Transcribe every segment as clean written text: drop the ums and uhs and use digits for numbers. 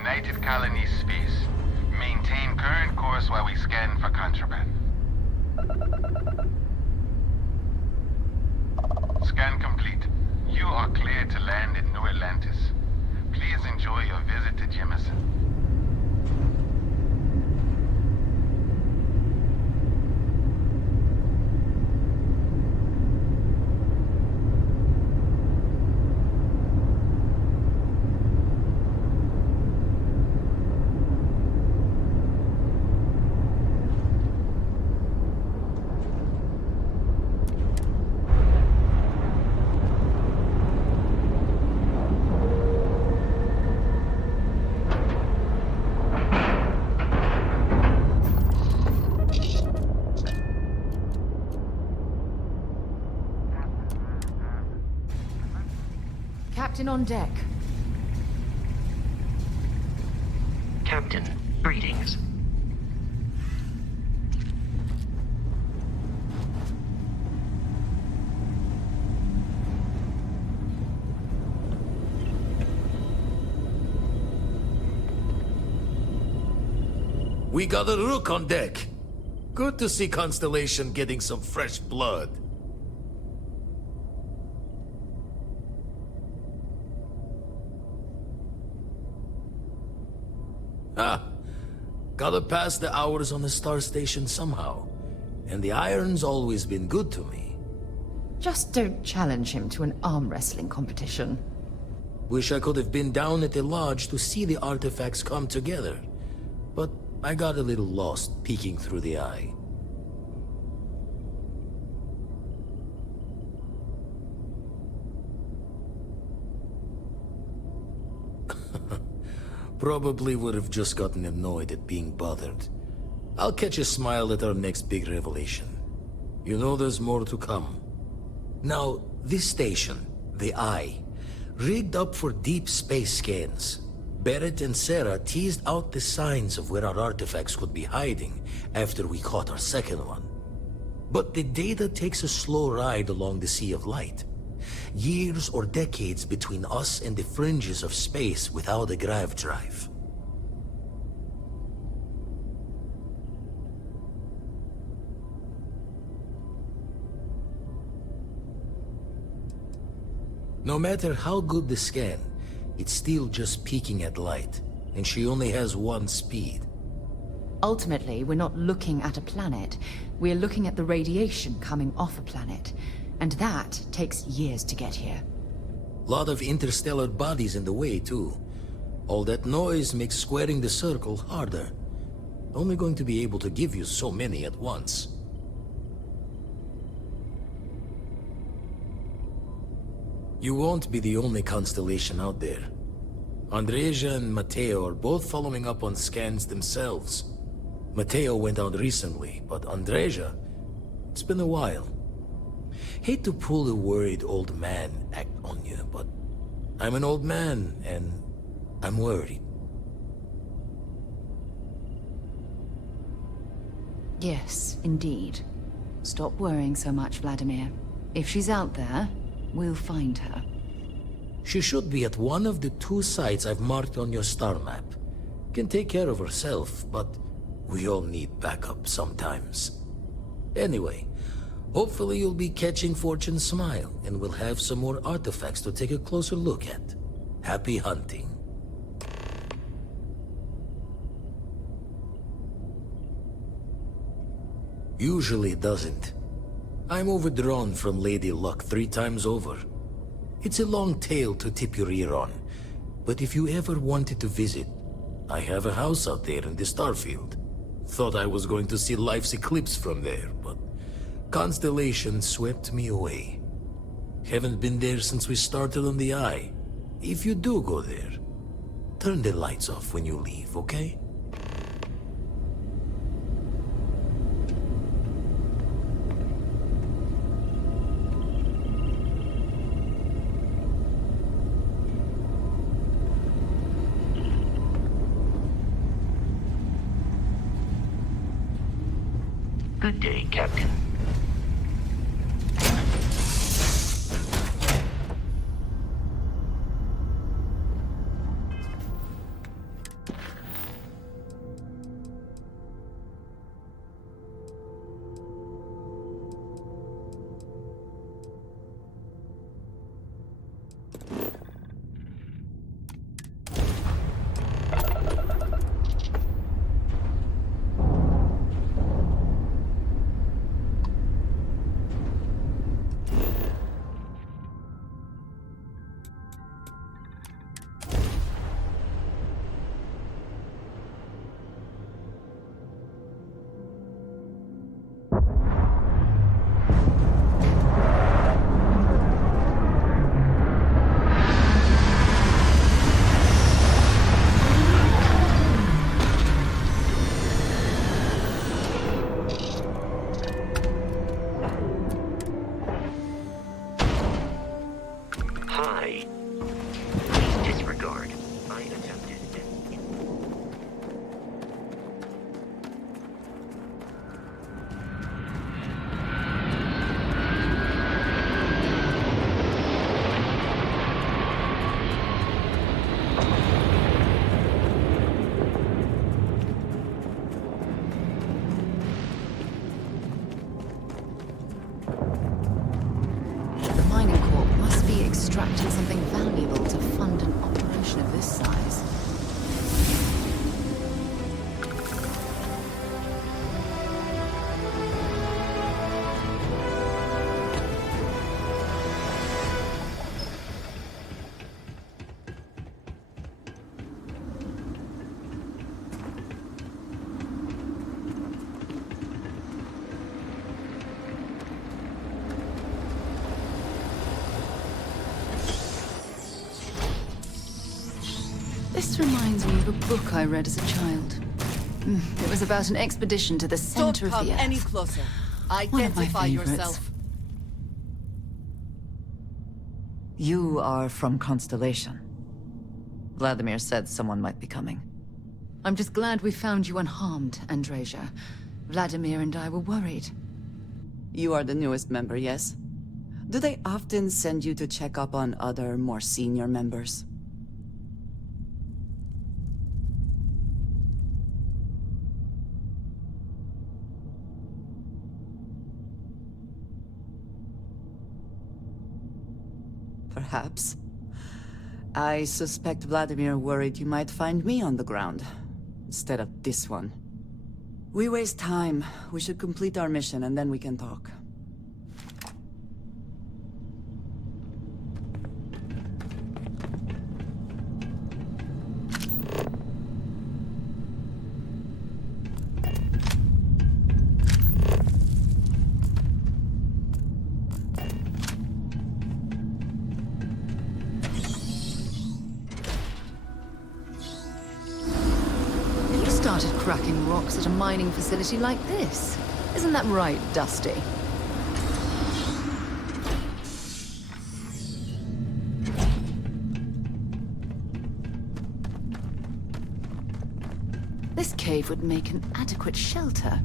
United Colonies space. Maintain current course while we scan for contraband. Scan complete. You are cleared to land in New Atlantis. Please enjoy your visit to Jemison. Captain on deck. Captain, greetings. We got a rook on deck. Good to see Constellation getting some fresh blood. Gotta pass the hours on the star station somehow. And the iron's always been good to me. Just don't challenge him to an arm wrestling competition. Wish I could have been down at the lodge to see the artifacts come together. But I got a little lost peeking through the eye. Probably would have just gotten annoyed at being bothered. I'll catch a smile at our next big revelation. You know there's more to come. Now, this station, the Eye, rigged up for deep space scans. Barrett and Sarah teased out the signs of where our artifacts could be hiding after we caught our second one. But the data takes a slow ride along the Sea of Light. Years or decades between us and the fringes of space without a grav drive. No matter how good the scan, it's still just peeking at light, and she only has one speed. Ultimately, we're not looking at a planet. We're looking at the radiation coming off a planet. And that takes years to get here. Lot of interstellar bodies in the way, too. All that noise makes squaring the circle harder. Only going to be able to give you so many at once. You won't be the only constellation out there. Andreja and Matteo are both following up on scans themselves. Matteo went out recently, but Andreja, it's been a while. Hate to pull the worried old man act on you, but I'm an old man, and I'm worried. Yes, indeed. Stop worrying so much, Vladimir. If she's out there, we'll find her. She should be at one of the 2 sites I've marked on your star map. Can take care of herself, but we all need backup sometimes. Anyway, hopefully you'll be catching Fortune's smile, and we'll have some more artifacts to take a closer look at. Happy hunting. Usually doesn't. I'm overdrawn from Lady Luck 3 times over. It's a long tale to tip your ear on, but if you ever wanted to visit, I have a house out there in the Starfield. Thought I was going to see life's eclipse from there, but Constellation swept me away. Haven't been there since we started on the Eye. If you do go there, turn the lights off when you leave, okay? Good day, Captain. book I read as a child. It was about an expedition to the center of Don't the come Earth. any closer. One of my Identify favorites. yourself. You are from Constellation. Vladimir said someone might be coming. I'm just glad we found you unharmed, Andreja. Vladimir and I were worried. You are the newest member, yes? Do they often send you to check up on other, more senior members? Perhaps. I suspect Vladimir worried you might find me on the ground, instead of this one. We waste time. We should complete our mission and then we can talk. You started cracking rocks at a mining facility like this. Isn't that right, Dusty? This cave would make an adequate shelter.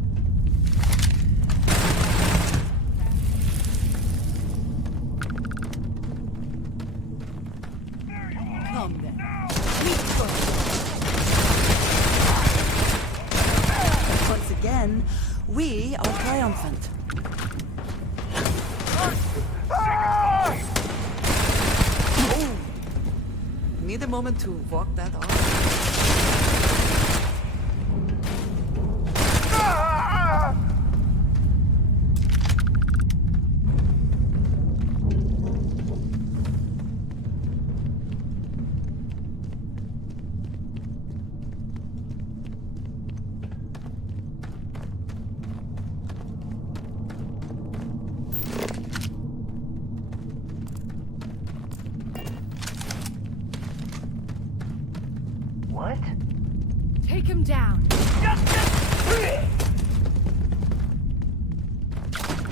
Come then. Once again, we are triumphant. Oh. Need a moment to walk that off. What? Take him down.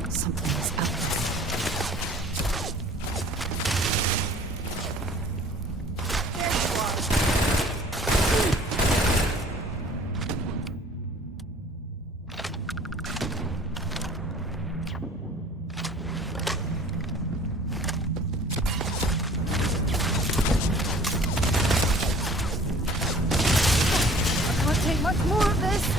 Something is up. Can't take much more of this.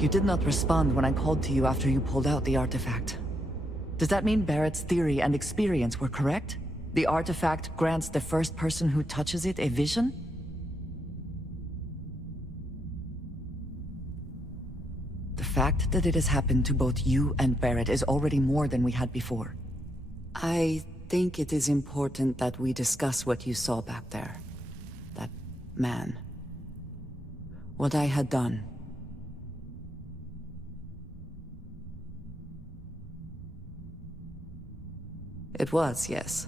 You did not respond when I called to you after you pulled out the artifact. Does that mean Barrett's theory and experience were correct? The artifact grants the first person who touches it a vision? The fact that it has happened to both you and Barrett is already more than we had before. I think it is important that we discuss what you saw back there. That man. What I had done. It was, yes.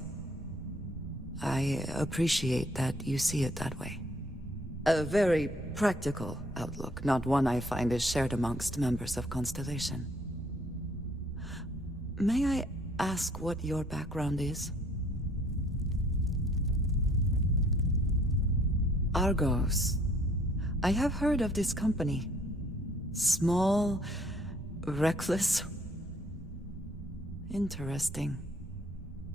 I appreciate that you see it that way. A very practical outlook, not one I find is shared amongst members of Constellation. May I ask what your background is? Argos. I have heard of this company. Small, reckless. Interesting.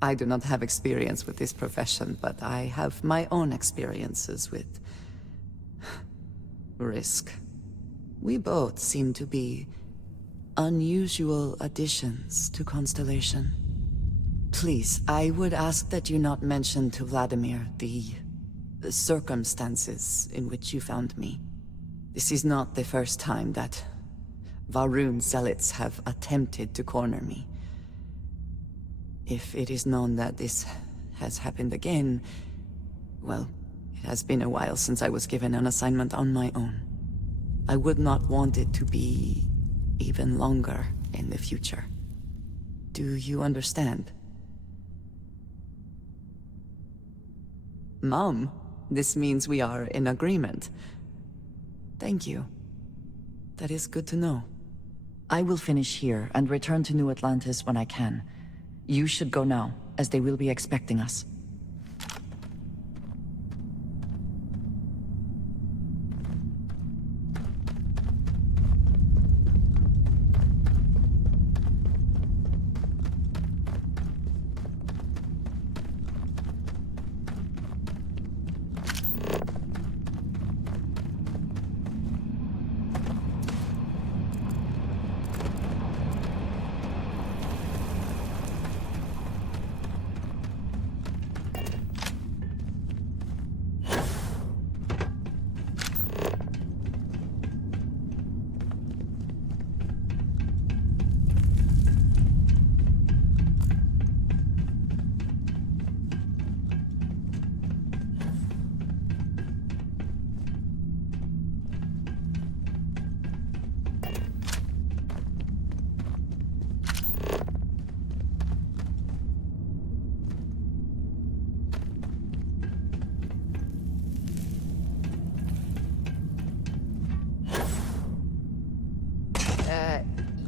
I do not have experience with this profession, but I have my own experiences with risk. We both seem to be unusual additions to Constellation. Please, I would ask that you not mention to Vladimir the circumstances in which you found me. This is not the first time that Varun zealots have attempted to corner me. If it is known that this has happened again, well, it has been a while since I was given an assignment on my own. I would not want it to be even longer in the future. Do you understand? Mom, this means we are in agreement. Thank you. That is good to know. I will finish here and return to New Atlantis when I can. You should go now, as they will be expecting us.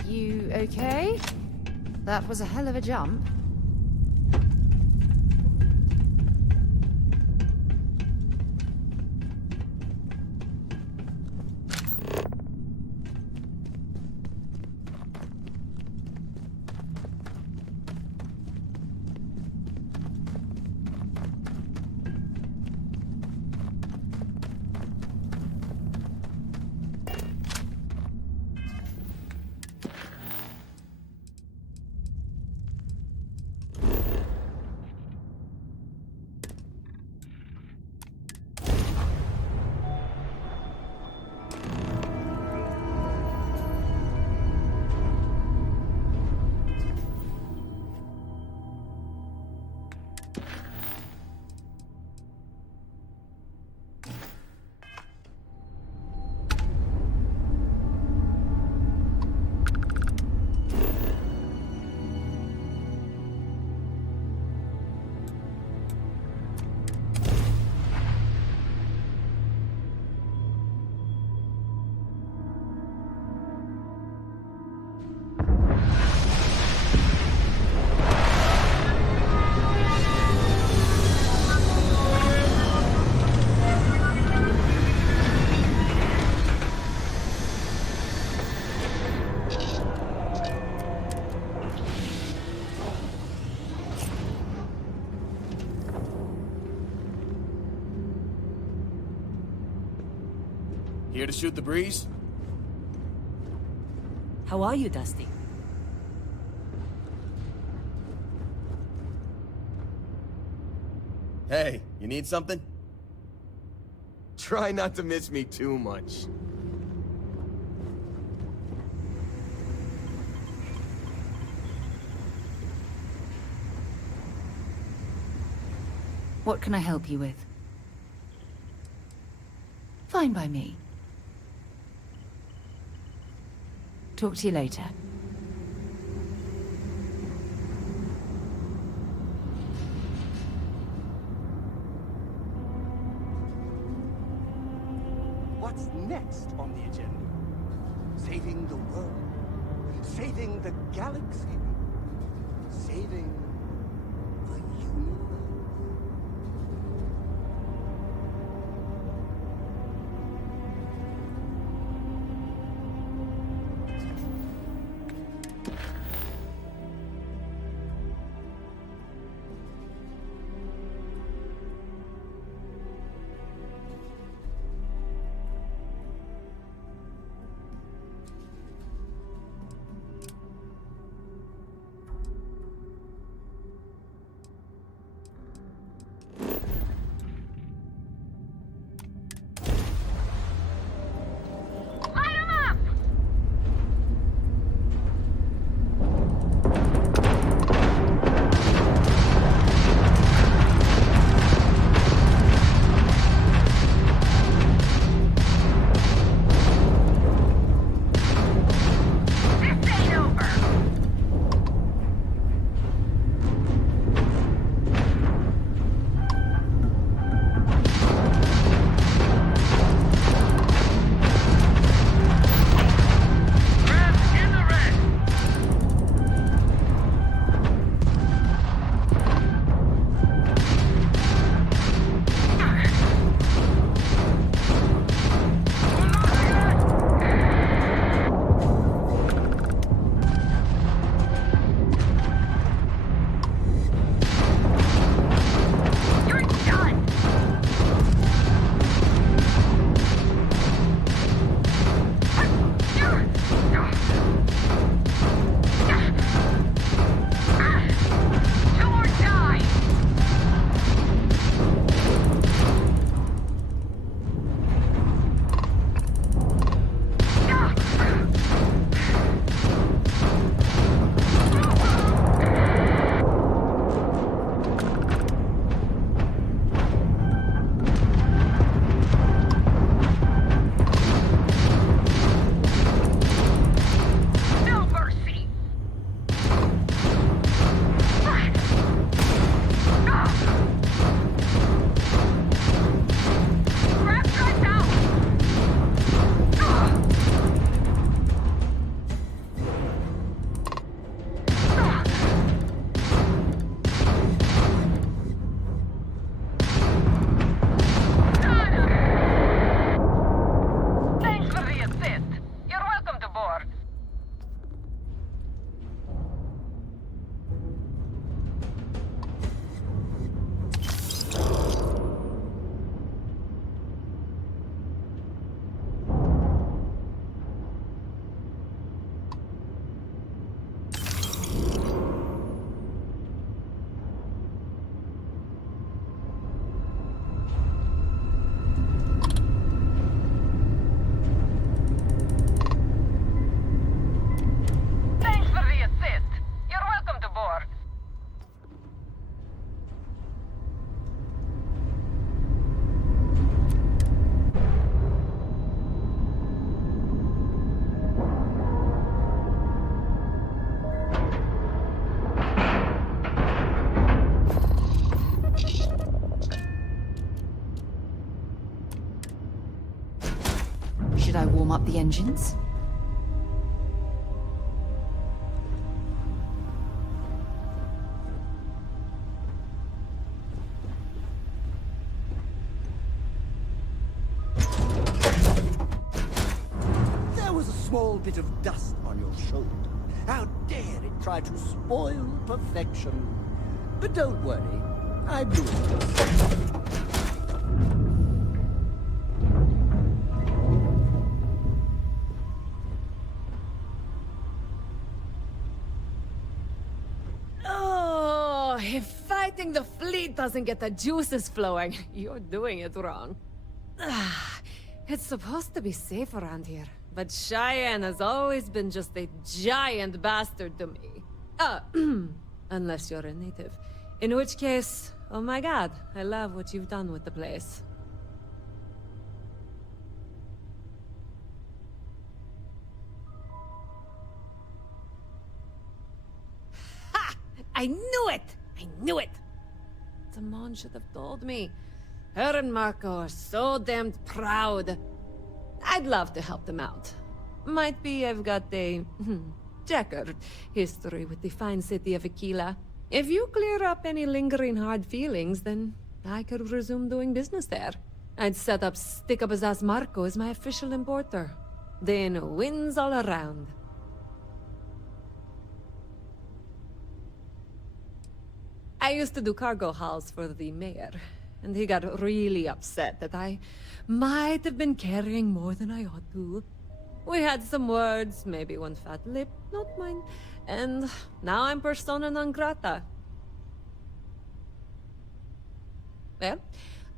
You okay? That was a hell of a jump. Here to shoot the breeze? How are you, Dusty? Hey, you need something? Try not to miss me too much. What can I help you with? Fine by me. Talk to you later. What's next on the agenda? Saving the world? Saving the galaxy? Saving the universe? Should I warm up the engines? There was a small bit of dust on your shoulder. How dare it try to spoil perfection? But don't worry, I blew it. protecting the fleet doesn't get the juices flowing, you're doing it wrong. It's supposed to be safe around here, but Cheyenne has always been just a giant bastard to me. Unless you're a native. In which case, oh my god, I love what you've done with the place. Ha! I knew it! I knew it! Simone should have told me. Her and Marco are so damned proud. I'd love to help them out. Might be I've got a checkered history with the fine city of Aquila. If you clear up any lingering hard feelings, then I could resume doing business there. I'd set up Stick-Up-His-Ass Marco as my official importer. Then wins all around. I used to do cargo hauls for the mayor, and he got really upset that I might have been carrying more than I ought to. We had some words, maybe one fat lip, not mine, and now I'm persona non grata. Well,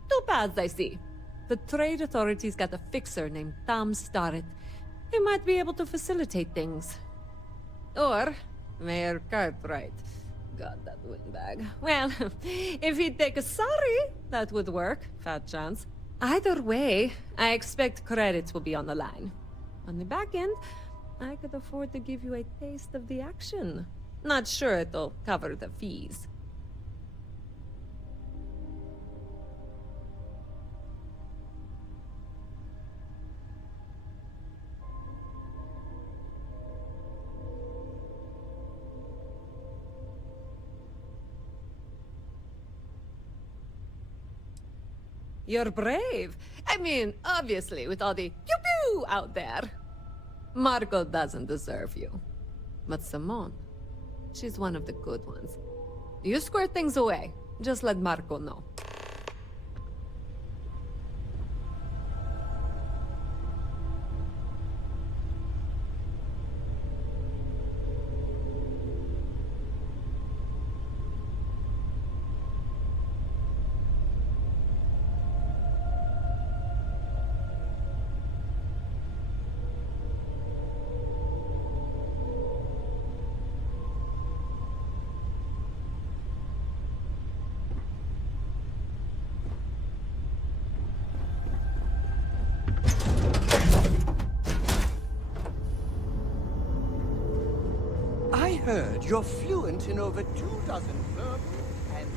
two paths I see. The trade authorities got a fixer named Tom Starrett. He might be able to facilitate things. Or Mayor Cartwright. God, that windbag. Well, if he'd take a sorry, that would work. Fat chance. Either way, I expect credits will be on the line. On the back end, I could afford to give you a taste of the action. Not sure it'll cover the fees. You're brave. I mean, obviously, with all the pew-pew out there. Marco doesn't deserve you. But Simone, she's one of the good ones. You square things away. Just let Marco know. I heard you're fluent in over 2 dozen verbal and...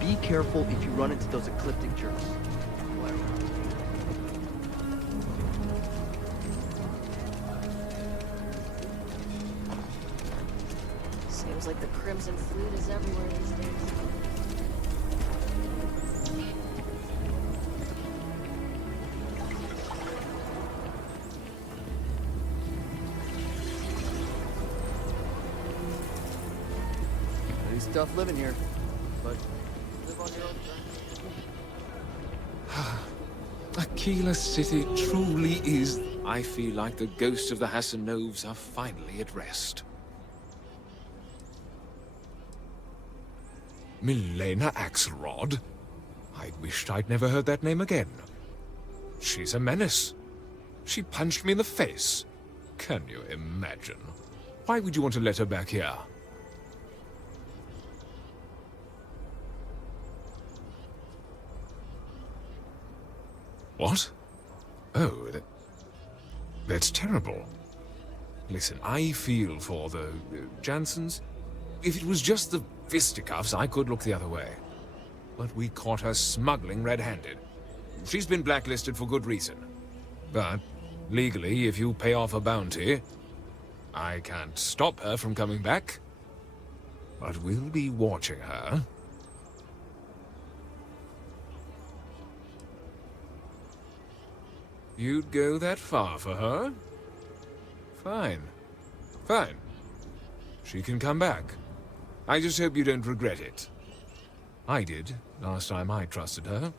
Be careful if you run into those ecliptic jerks. Seems like the Crimson Fleet is everywhere these days. Pretty tough living here, but live on your own terms. Aquila City truly is... I feel like the ghosts of the Hassanovs are finally at rest. Milena Axelrod? I wished I'd never heard that name again. She's a menace. She punched me in the face. Can you imagine? Why would you want to let her back here? What? Oh, that's terrible. Listen, I feel for the Jansons. If it was just the fisticuffs, I could look the other way. But we caught her smuggling red-handed. She's been blacklisted for good reason. But, legally, if you pay off a bounty, I can't stop her from coming back. But we'll be watching her. You'd go that far for her? Fine. Fine. She can come back. I just hope you don't regret it. I did, last time I trusted her.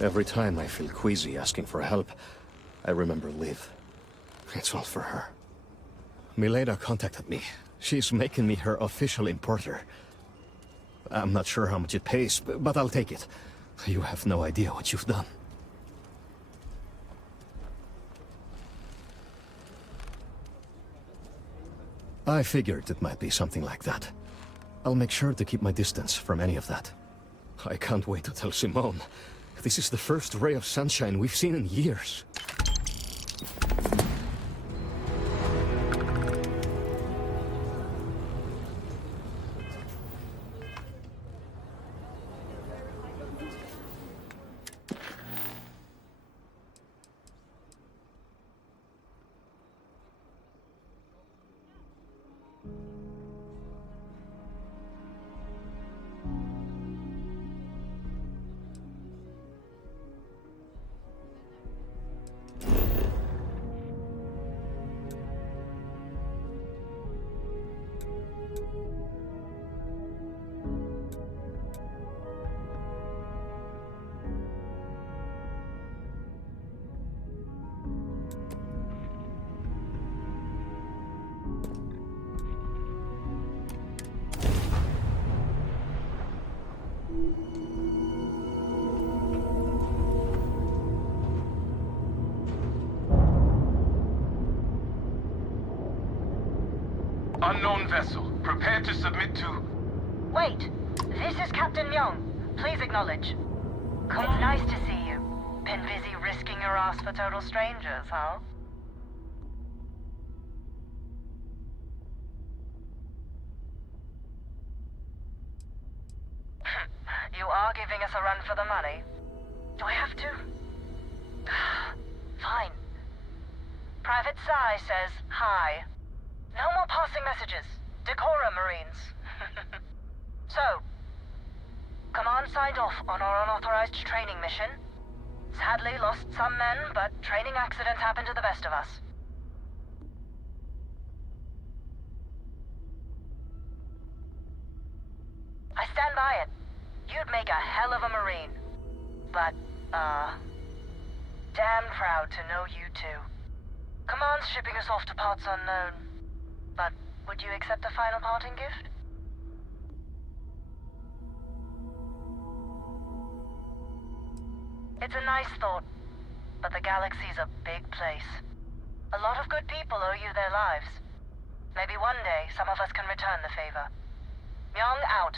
Every time I feel queasy asking for help, I remember Liv. It's all for her. Milena contacted me. She's making me her official importer. I'm not sure how much it pays, but I'll take it. You have no idea what you've done. I figured it might be something like that. I'll make sure to keep my distance from any of that. I can't wait to tell Simone. This is the first ray of sunshine we've seen in years. Unknown vessel. Prepare to submit to... Wait. This is Captain Young. Please acknowledge. It's nice to see you. Been busy risking your ass for total strangers, huh? You are giving us a run for the money. Do I have to? Fine. Private Psy says hi. No more passing messages. Decorum, Marines. So, Command signed off on our unauthorized training mission. Sadly lost some men, but training accidents happen to the best of us. I stand by it. You'd make a hell of a Marine. But, damn proud to know you too. Command's shipping us off to parts unknown. But would you accept a final parting gift? It's a nice thought, but the galaxy's a big place. A lot of good people owe you their lives. Maybe one day some of us can return the favor. Young out.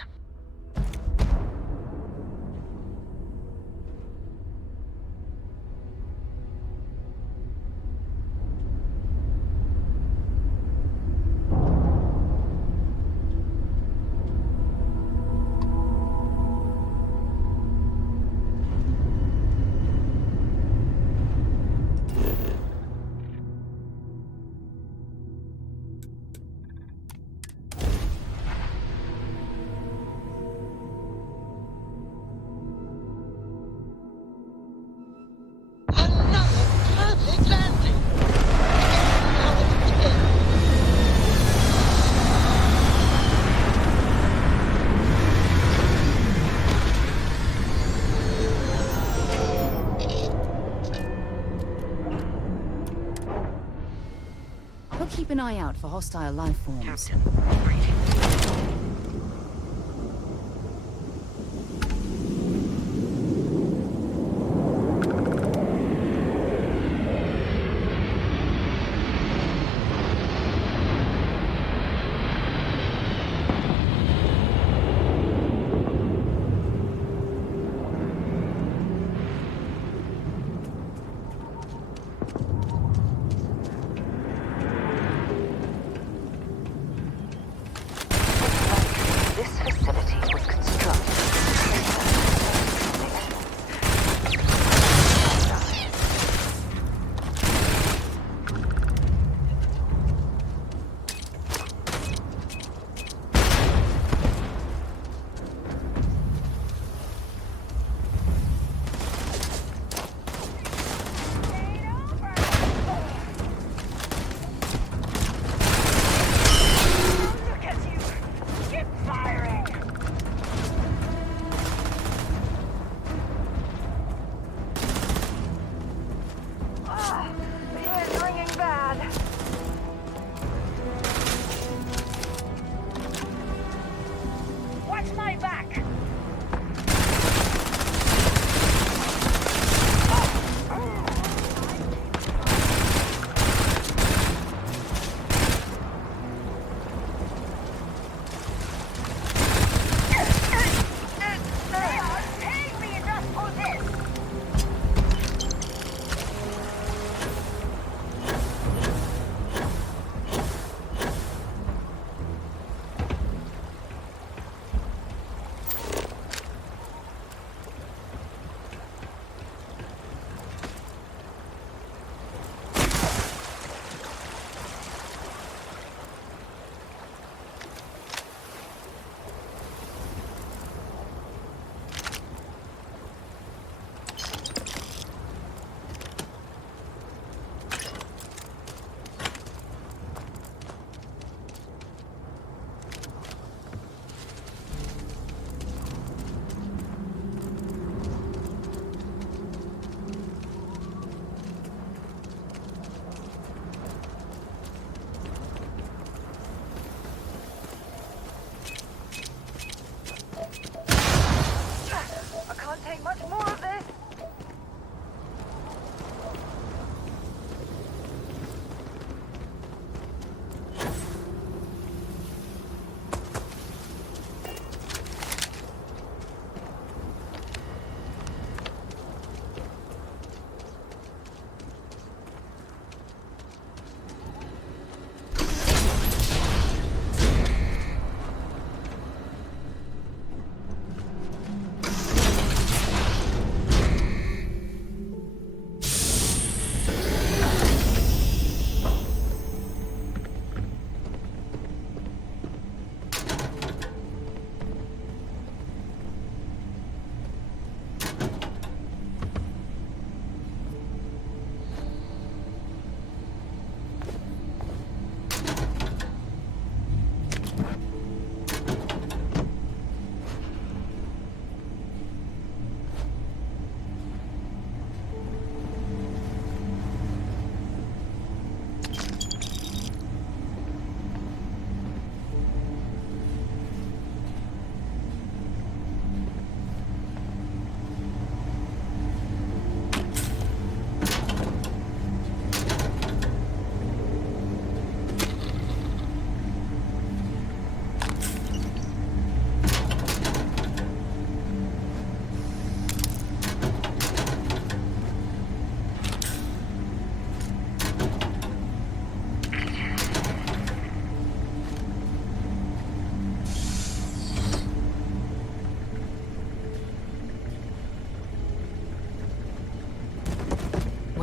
We'll keep an eye out for hostile life forms.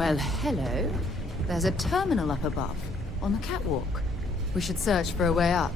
Well, hello. There's a terminal up above, on the catwalk. We should search for a way up.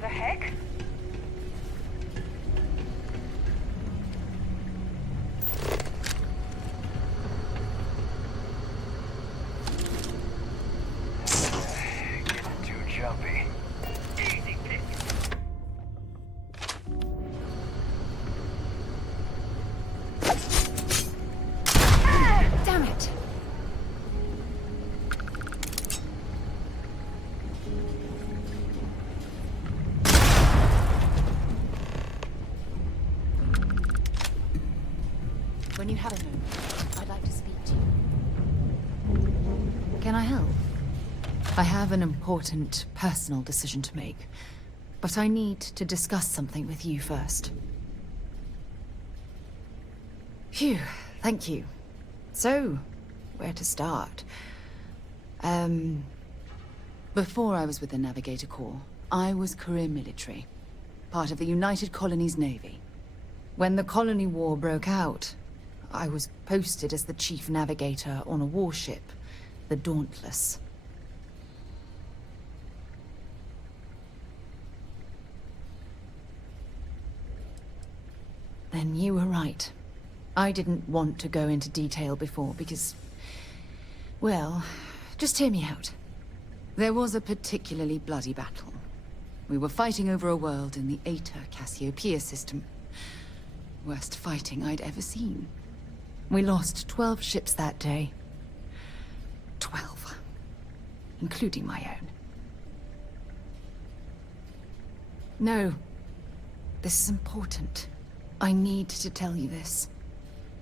The heck? Getting too jumpy. Easy pick. Damn it! When you have a moment, I'd like to speak to you. Can I help? I have an important personal decision to make, but I need to discuss something with you first. Phew, thank you. So, where to start? Before I was with the Navigator Corps, I was career military, part of the United Colonies Navy. When the Colony War broke out, I was posted as the chief navigator on a warship, the Dauntless. Then you were right. I didn't want to go into detail before because, well, just hear me out. There was a particularly bloody battle. We were fighting over a world in the Eta Cassiopeia system. Worst fighting I'd ever seen. We lost 12 ships that day. 12. Including my own. No. This is important. I need to tell you this.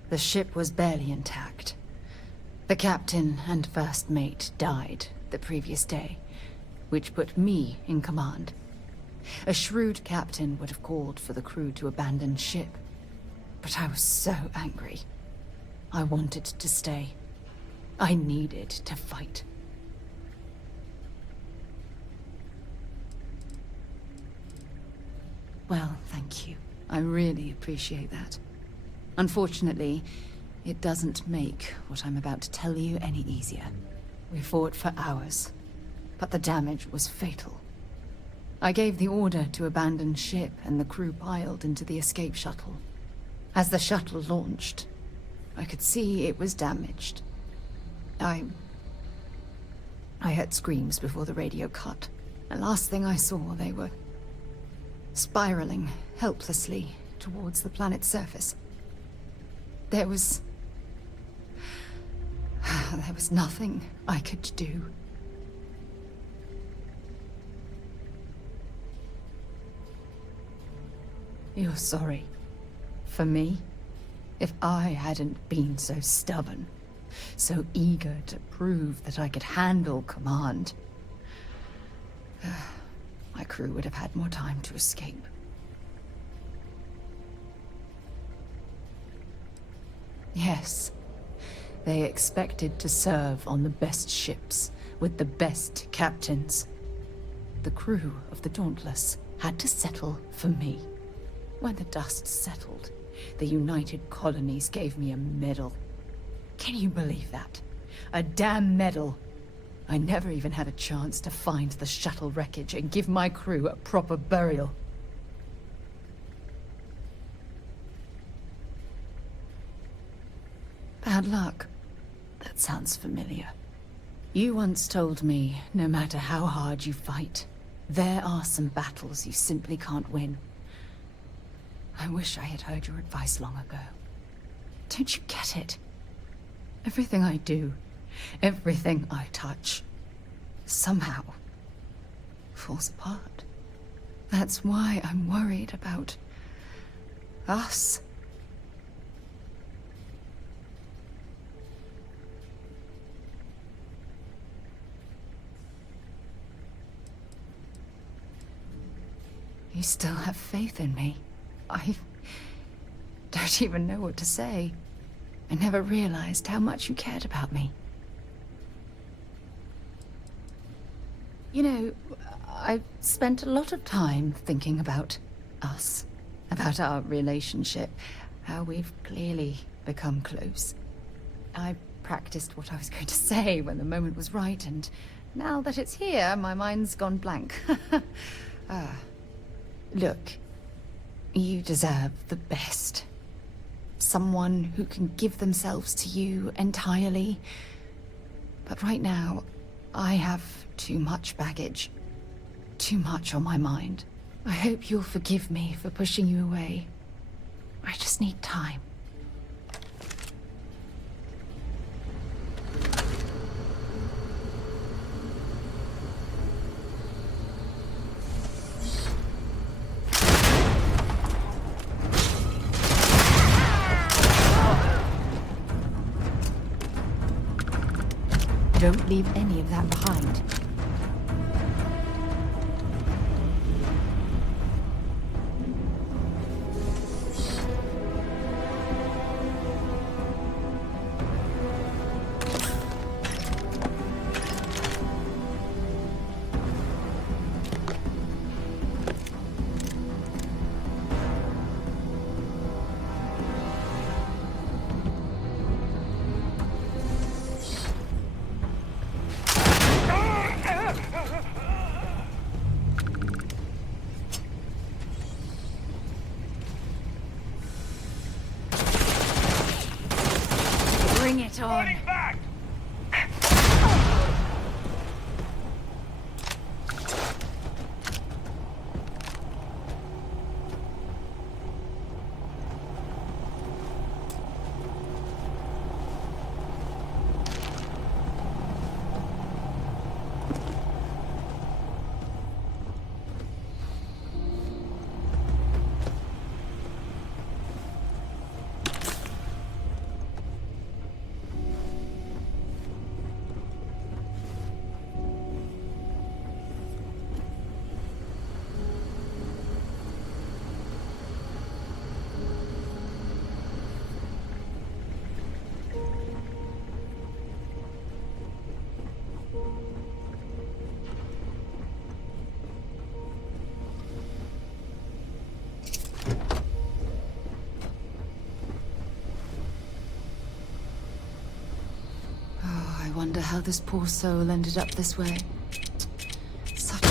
The ship was barely intact. The captain and first mate died the previous day, which put me in command. A shrewd captain would have called for the crew to abandon ship, but I was so angry. I wanted to stay. I needed to fight. Well, thank you. I really appreciate that. Unfortunately, it doesn't make what I'm about to tell you any easier. We fought for hours, but the damage was fatal. I gave the order to abandon ship and the crew piled into the escape shuttle. As the shuttle launched, I could see it was damaged. I heard screams before the radio cut. The last thing I saw, they were spiraling helplessly towards the planet's surface. There was nothing I could do. You're sorry. For me? If I hadn't been so stubborn, so eager to prove that I could handle command, my crew would have had more time to escape. Yes, they expected to serve on the best ships, with the best captains. The crew of the Dauntless had to settle for me. When the dust settled, the United Colonies gave me a medal. Can you believe that? A damn medal! I never even had a chance to find the shuttle wreckage and give my crew a proper burial. Bad luck. That sounds familiar. You once told me, no matter how hard you fight, there are some battles you simply can't win. I wish I had heard your advice long ago. Don't you get it? Everything I do, everything I touch, somehow falls apart. That's why I'm worried about us. You still have faith in me. I don't even know what to say. I never realized how much you cared about me. You know, I've spent a lot of time thinking about us, about our relationship, how we've clearly become close. I practiced what I was going to say when the moment was right, and now that it's here, my mind's gone blank. Look, you deserve the best. Someone who can give themselves to you entirely. But right now, I have too much baggage. Too much on my mind. I hope you'll forgive me for pushing you away. I just need time. Don't leave any of that behind. Bring it on. I wonder how this poor soul ended up this way. Such a...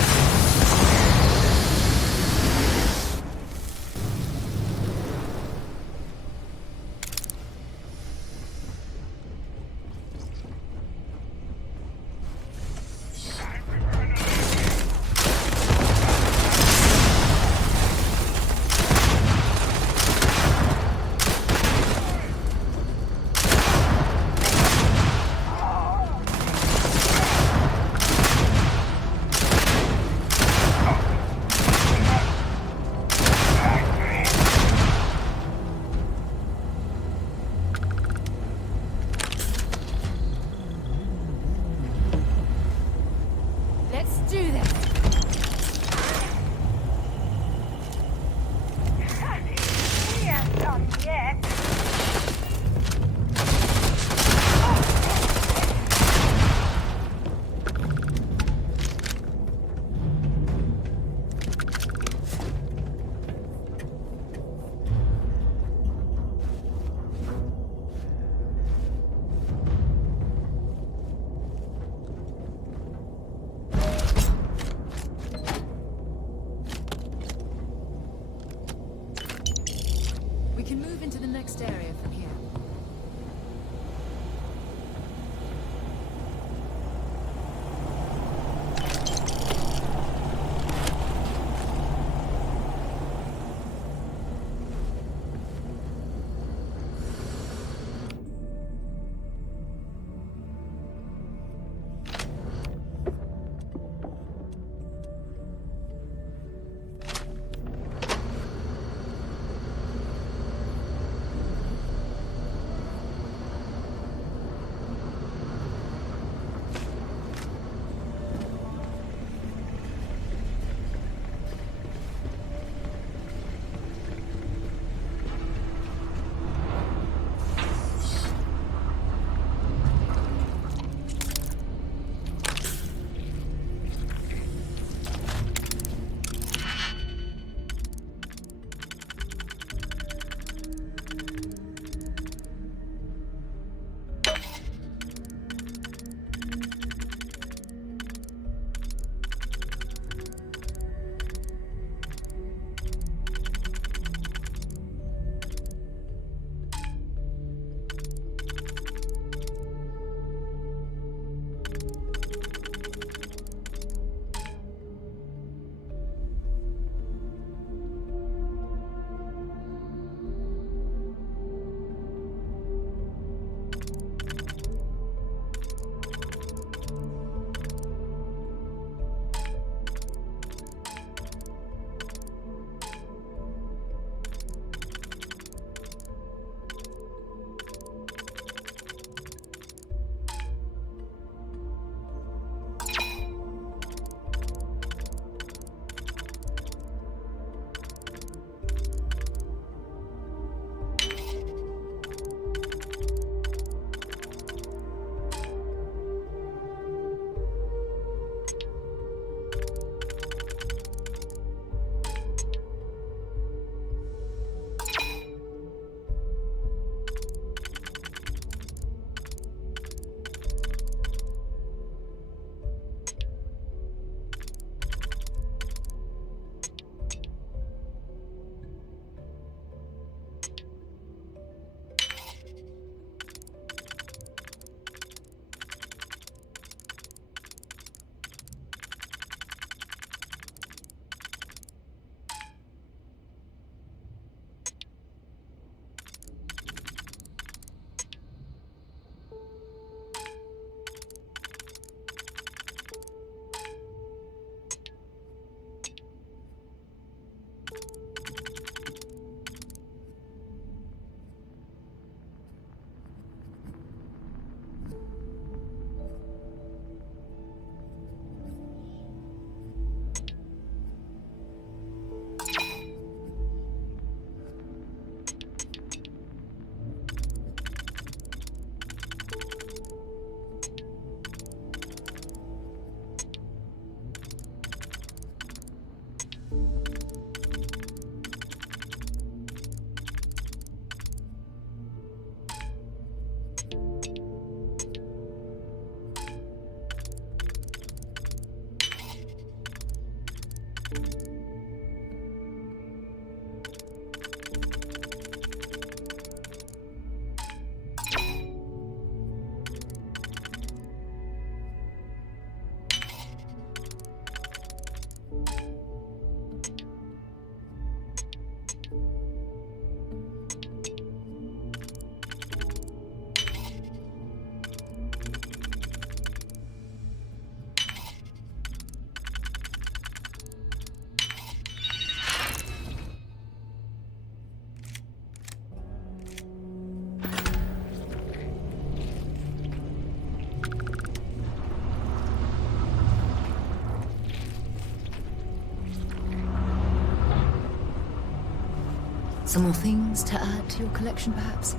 Some more things to add to your collection, perhaps?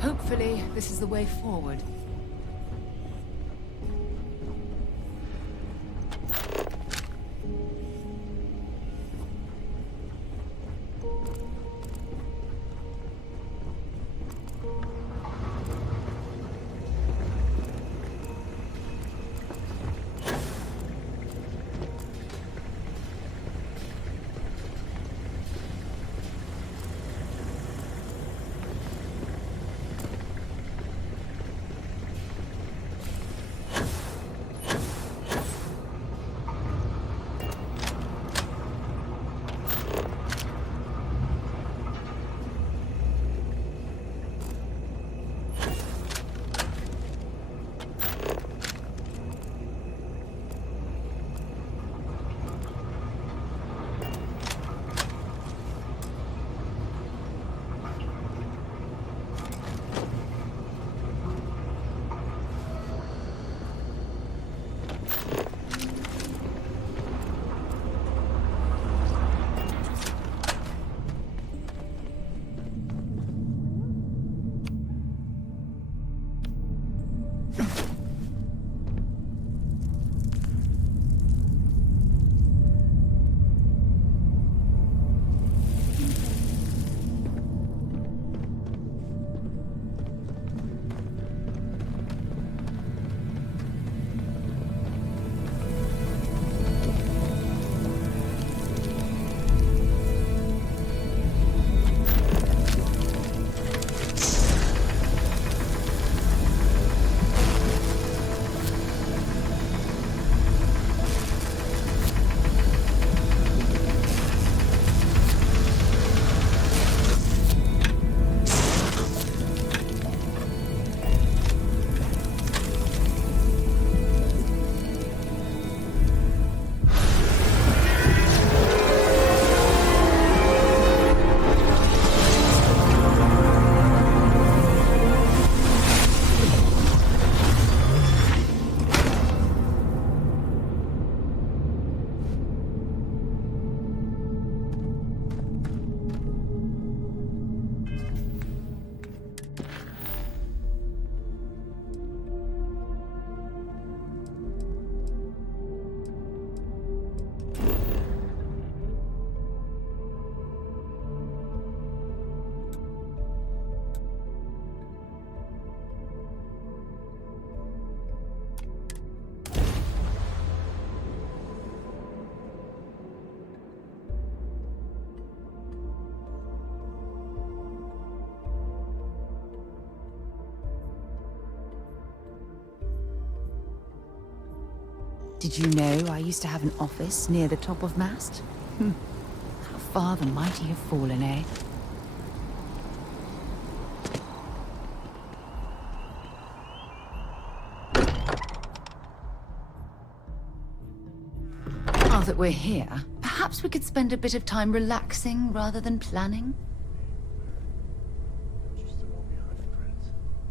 Hopefully, this is the way forward. Did you know I used to have an office near the top of mast? How far the mighty have fallen, eh? Now that we're here, perhaps we could spend a bit of time relaxing rather than planning?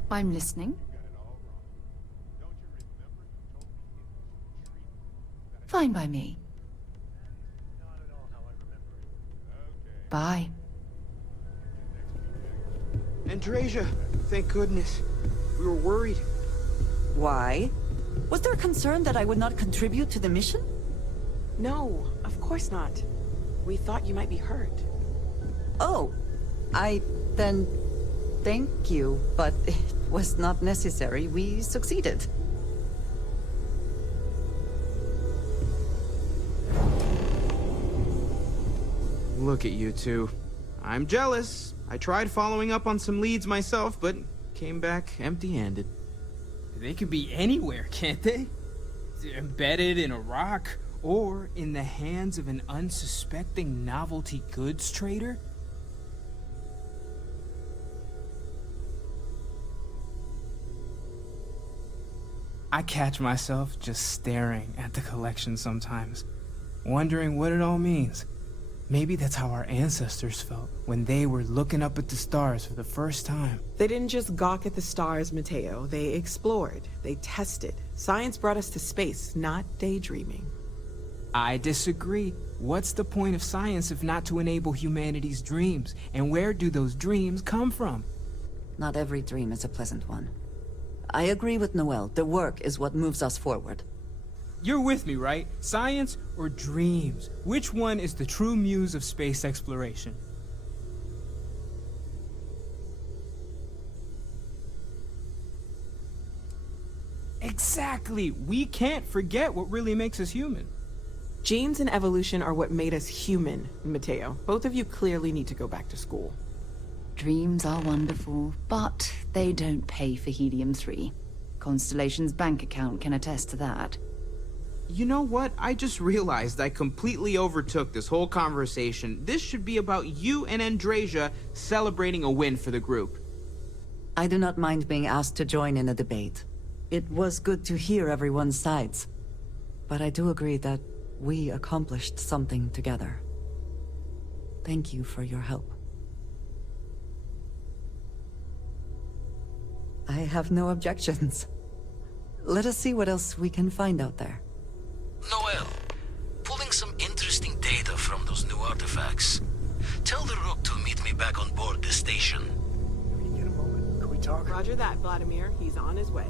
I'm listening. Fine by me. Bye. Andreja, thank goodness. We were worried. Why? Was there a concern that I would not contribute to the mission? No, of course not. We thought you might be hurt. Oh, then Thank you, but it was not necessary. We succeeded. Look at you two. I'm jealous. I tried following up on some leads myself, but came back empty-handed. They could be anywhere, can't they? Embedded in a rock, or in the hands of an unsuspecting novelty goods trader? I catch myself just staring at the collection sometimes, wondering what it all means. Maybe that's how our ancestors felt when they were looking up at the stars for the first time. They didn't just gawk at the stars, Mateo. They explored. They tested. Science brought us to space, not daydreaming. I disagree. What's the point of science if not to enable humanity's dreams? And where do those dreams come from? Not every dream is a pleasant one. I agree with Noel. The work is what moves us forward. You're with me, right? Science or dreams? Which one is the true muse of space exploration? Exactly! We can't forget what really makes us human. Genes and evolution are what made us human, Mateo. Both of you clearly need to go back to school. Dreams are wonderful, but they don't pay for helium-3. Constellation's bank account can attest to that. You know what? I just realized I completely overtook this whole conversation. This should be about you and Andrasia celebrating a win for the group. I do not mind being asked to join in a debate. It was good to hear everyone's sides. But I do agree that we accomplished something together. Thank you for your help. I have no objections. Let us see what else we can find out there. Noel, pulling some interesting data from those new artifacts. Tell the Rook to meet me back on board the station. Can we get a moment? Can we talk? Roger that, Vladimir. He's on his way.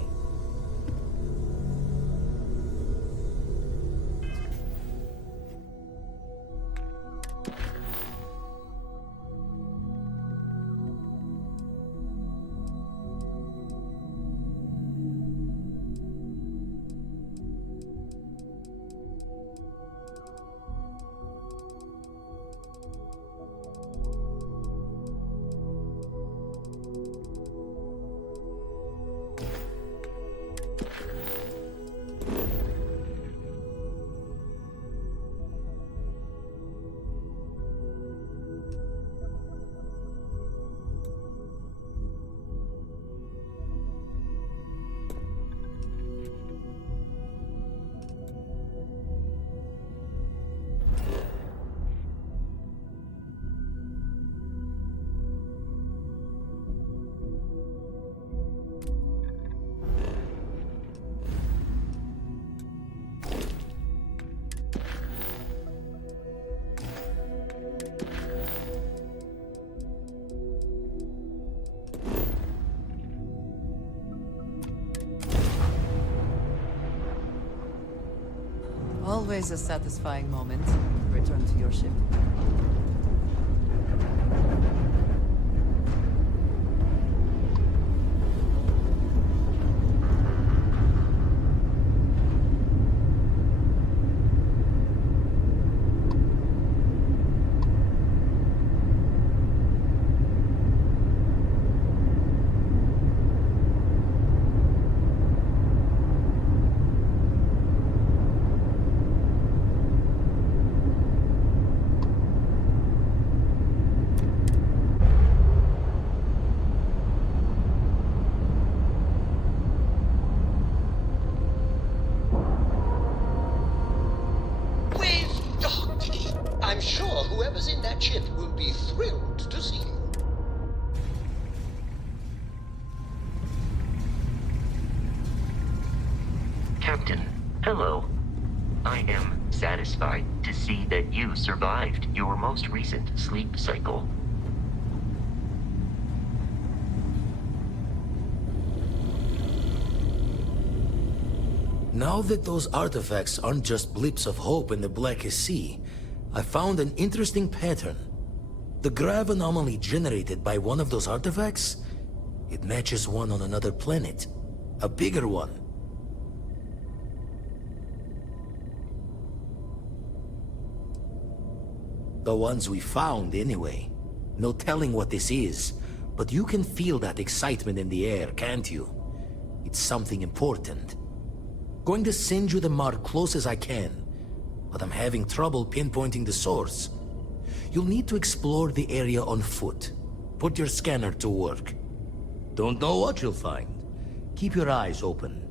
Always a satisfying moment. Return to your ship. I'm sure whoever's in that ship will be thrilled to see you. Captain, hello. I am satisfied to see that you survived your most recent sleep cycle. Now that those artifacts aren't just blips of hope in the blackest sea, I found an interesting pattern. The grav anomaly generated by one of those artifacts It matches one on another planet. A bigger one. The ones we found, anyway. No telling what this is, but you can feel that excitement in the air, can't you? It's something important. Going to send you the mark close as I can, but I'm having trouble pinpointing the source. You'll need to explore the area on foot. Put your scanner to work. Don't know what you'll find. Keep your eyes open.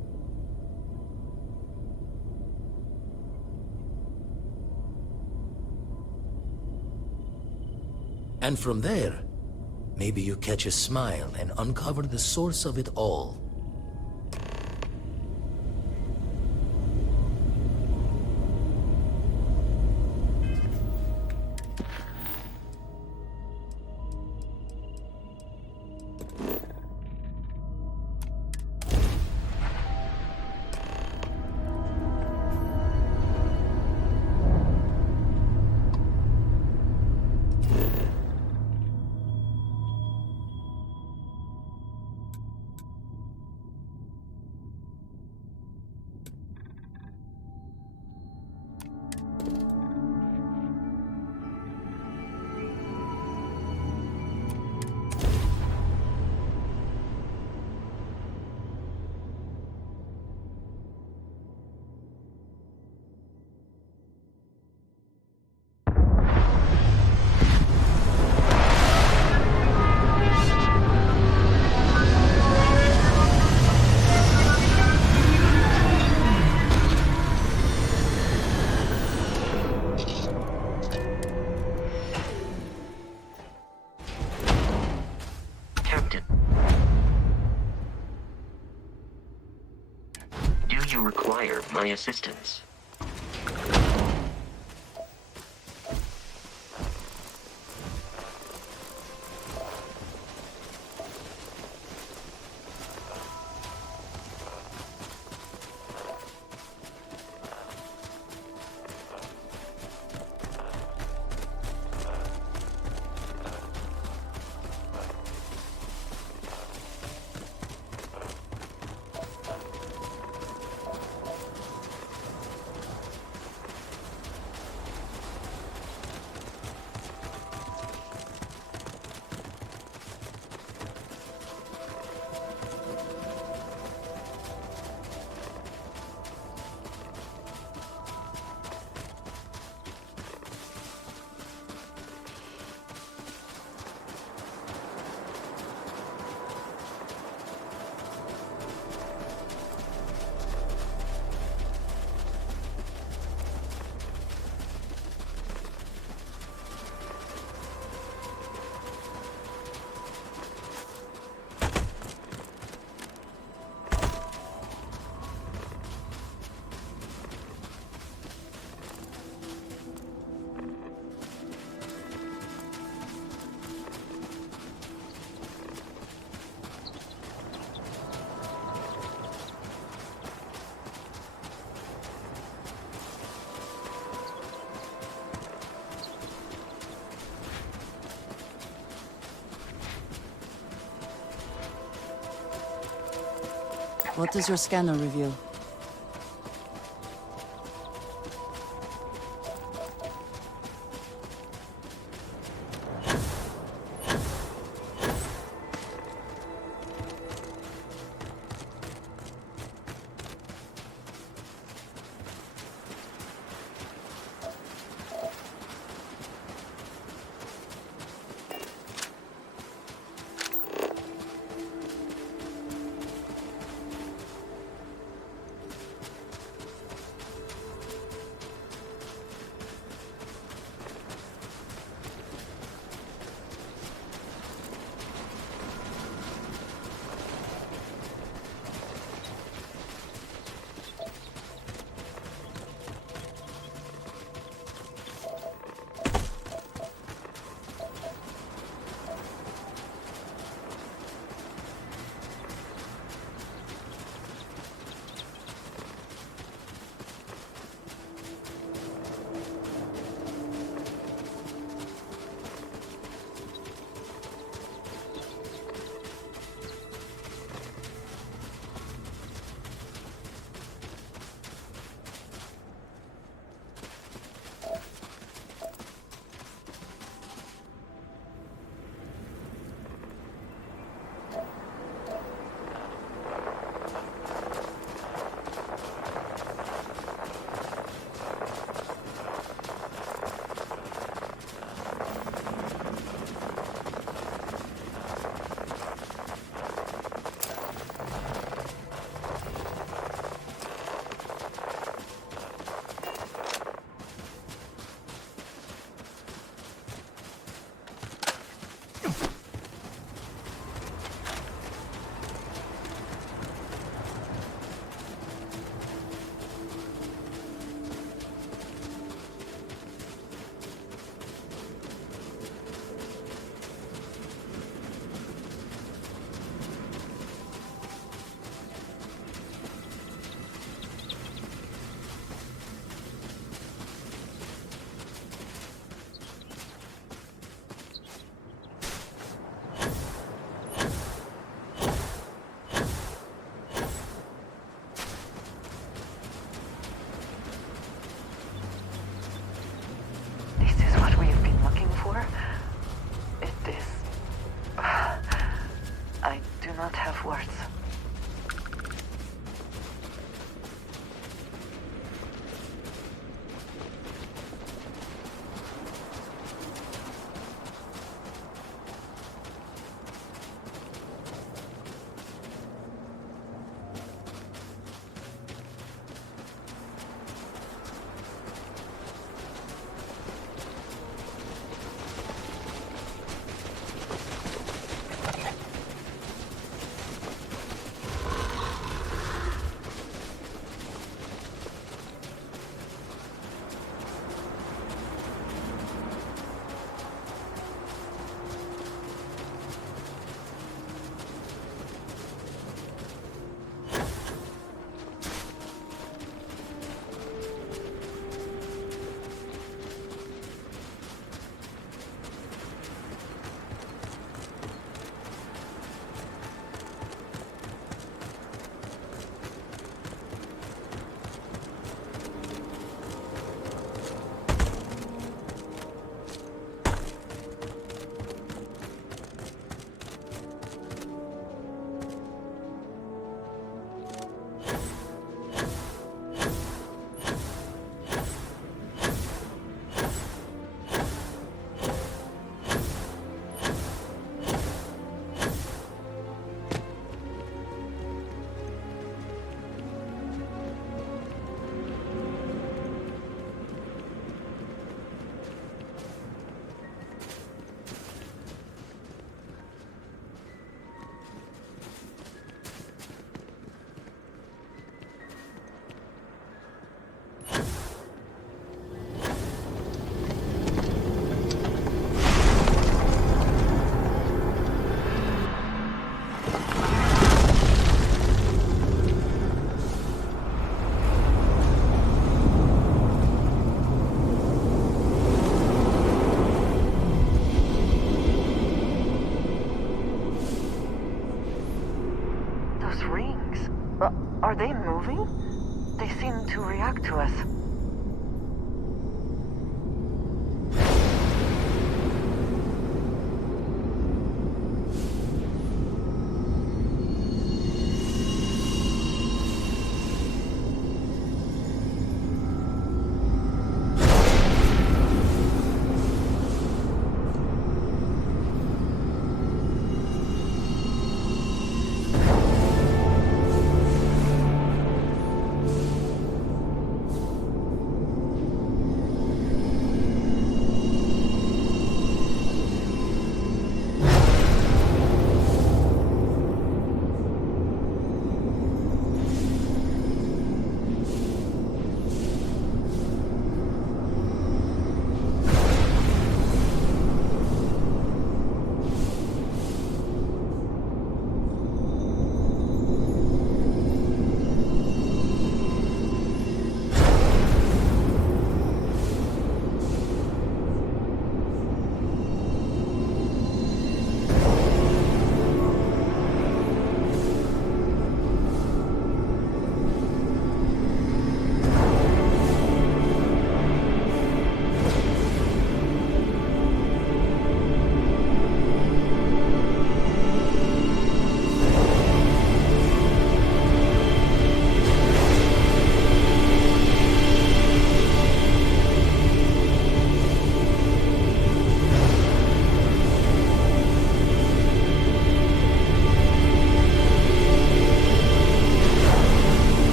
And from there, maybe you catch a smile and uncover the source of it all. Do you require my assistance? What does your scanner reveal? moving? They seem to react to us.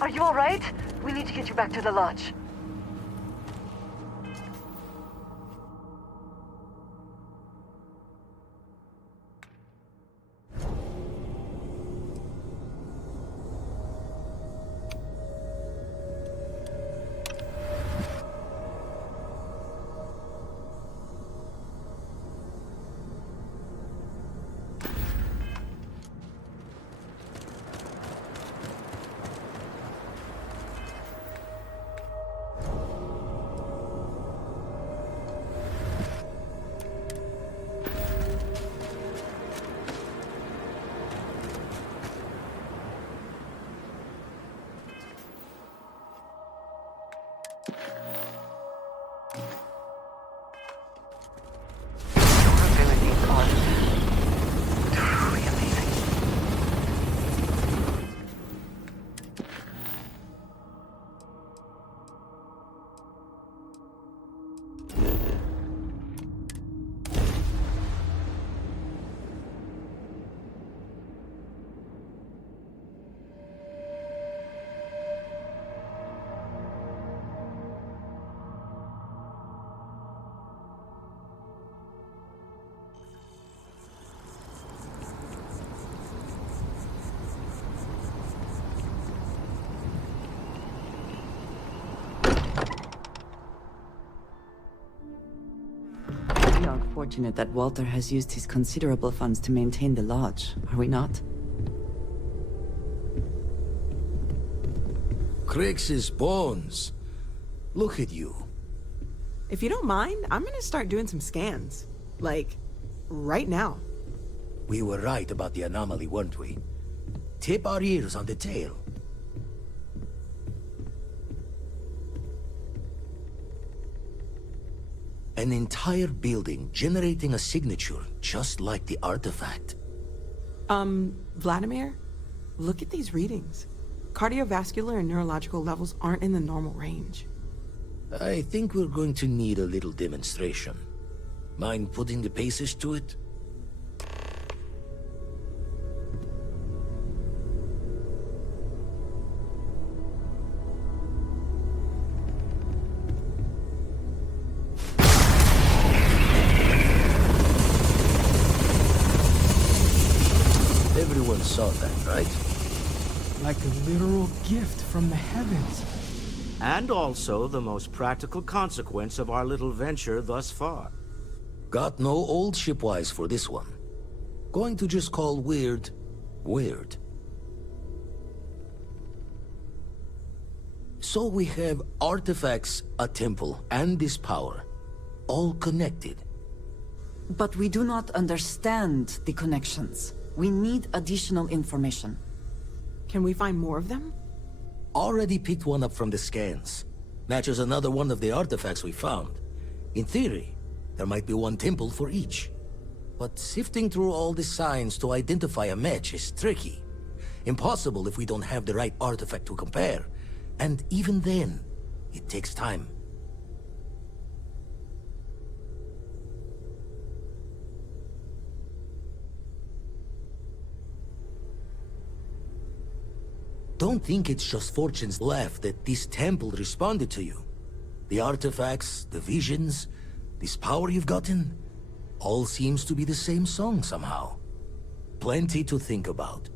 Are you alright? We need to get you back to the lodge. Fortunate that Walter has used his considerable funds to maintain the lodge, are we not? Crix's bones. Look at you. If you don't mind, I'm gonna start doing some scans. Like, right now. We were right about the anomaly, weren't we? Tip our ears on the tail. An entire building generating a signature just like the artifact. Vladimir, look at these readings. Cardiovascular and neurological levels aren't in the normal range. I think we're going to need a little demonstration. Mind putting the paces to it? Everyone saw that, right? Like a literal gift from the heavens. And also the most practical consequence of our little venture thus far. Got no old shipwise for this one. Going to just call weird, weird. So we have artifacts, a temple, and this power. All connected. But we do not understand the connections. We need additional information. Can we find more of them? Already picked one up from the scans. Matches another one of the artifacts we found. In theory, there might be one temple for each. But sifting through all the signs to identify a match is tricky. Impossible if we don't have the right artifact to compare. And even then, it takes time. Don't think it's just Fortune's laugh that this temple responded to you. The artifacts, the visions, this power you've gotten, all seems to be the same song somehow. Plenty to think about.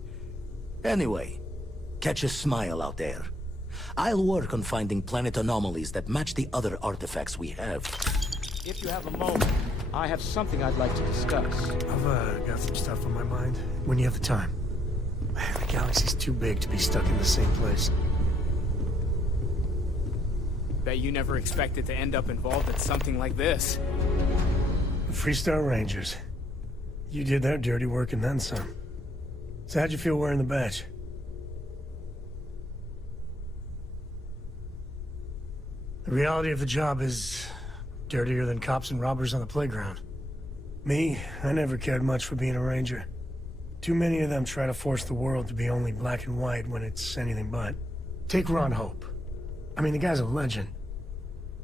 Anyway, catch a smile out there. I'll work on finding planet anomalies that match the other artifacts we have. If you have a moment, I have something I'd like to discuss. I've got some stuff on my mind. When you have the time. Man, the galaxy's too big to be stuck in the same place. Bet you never expected to end up involved in something like this. The Freestar Rangers. You did their dirty work and then some. So how'd you feel wearing the badge? The reality of the job is dirtier than cops and robbers on the playground. Me, I never cared much for being a ranger. Too many of them try to force the world to be only black and white when it's anything but. Take Ron Hope. I mean, the guy's a legend.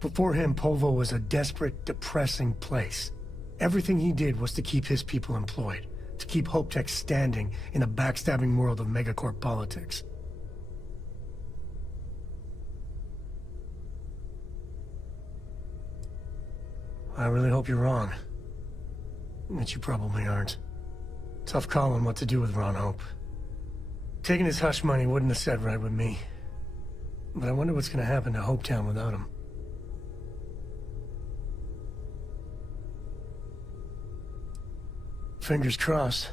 Before him, Polvo was a desperate, depressing place. Everything he did was to keep his people employed, to keep Hope Tech standing in the backstabbing world of megacorp politics. I really hope you're wrong. But you probably aren't. Tough call on what to do with Ron Hope. Taking his hush money wouldn't have sat right with me. But I wonder what's gonna happen to Hopetown without him. Fingers crossed.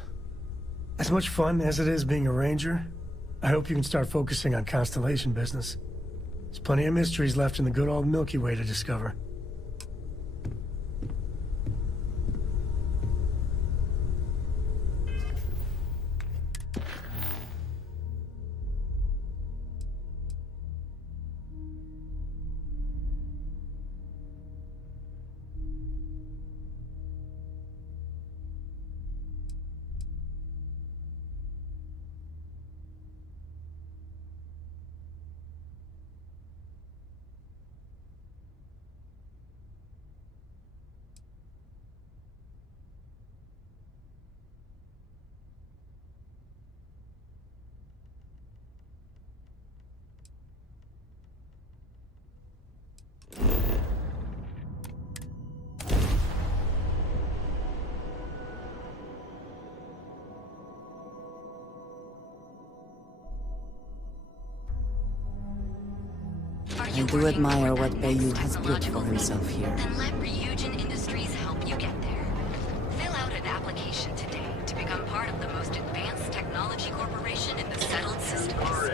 As much fun as it is being a ranger, I hope you can start focusing on Constellation business. There's plenty of mysteries left in the good old Milky Way to discover. I do admire what Bayou has built for himself here. Then let Ryujin Industries help you get there. Fill out an application today to become part of the most advanced technology corporation in the settled systems.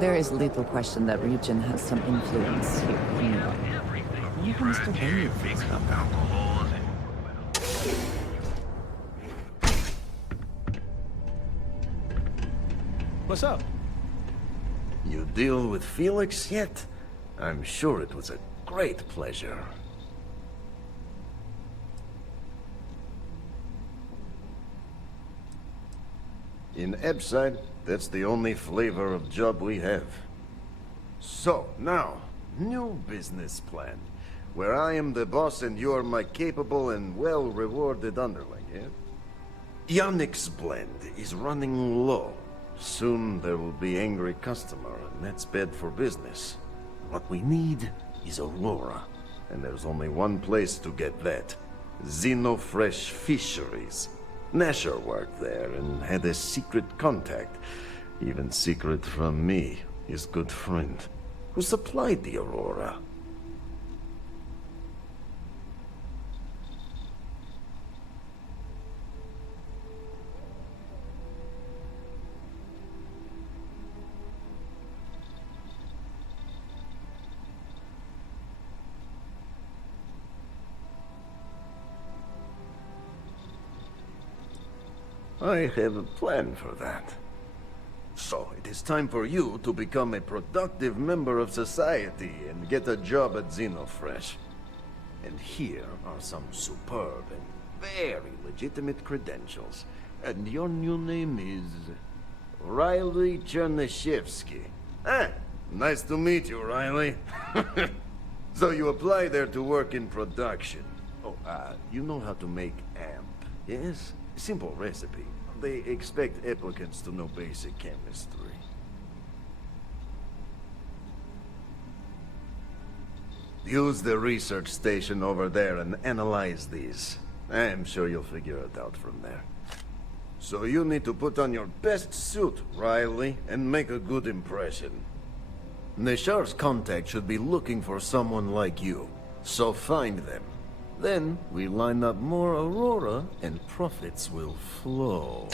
There is little question that Ryujin has some influence here. Even Mr. Bailey feels about that. What's up? You deal with Felix yet? I'm sure it was a great pleasure. In Ebside, that's the only flavor of job we have. So, now, new business plan. Where I am the boss and you're my capable and well-rewarded underling, yeah? Yannick's blend is running low. Soon there will be angry customer, and that's bad for business. What we need is Aurora, and there's only one place to get that. Xenofresh Fisheries. Nasher worked there and had a secret contact, even secret from me, his good friend, who supplied the Aurora. I have a plan for that. So, it is time for you to become a productive member of society and get a job at Xenofresh. And here are some superb and very legitimate credentials. And your new name is... Riley Chernyshevsky. Ah, nice to meet you, Riley. So you apply there to work in production. Oh, you know how to make amp, yes? Simple recipe. They expect applicants to know basic chemistry. Use the research station over there and analyze these. I'm sure you'll figure it out from there. So you need to put on your best suit, Riley, and make a good impression. Neshar's contact should be looking for someone like you, so find them. Then we line up more Aurora and profits will flow.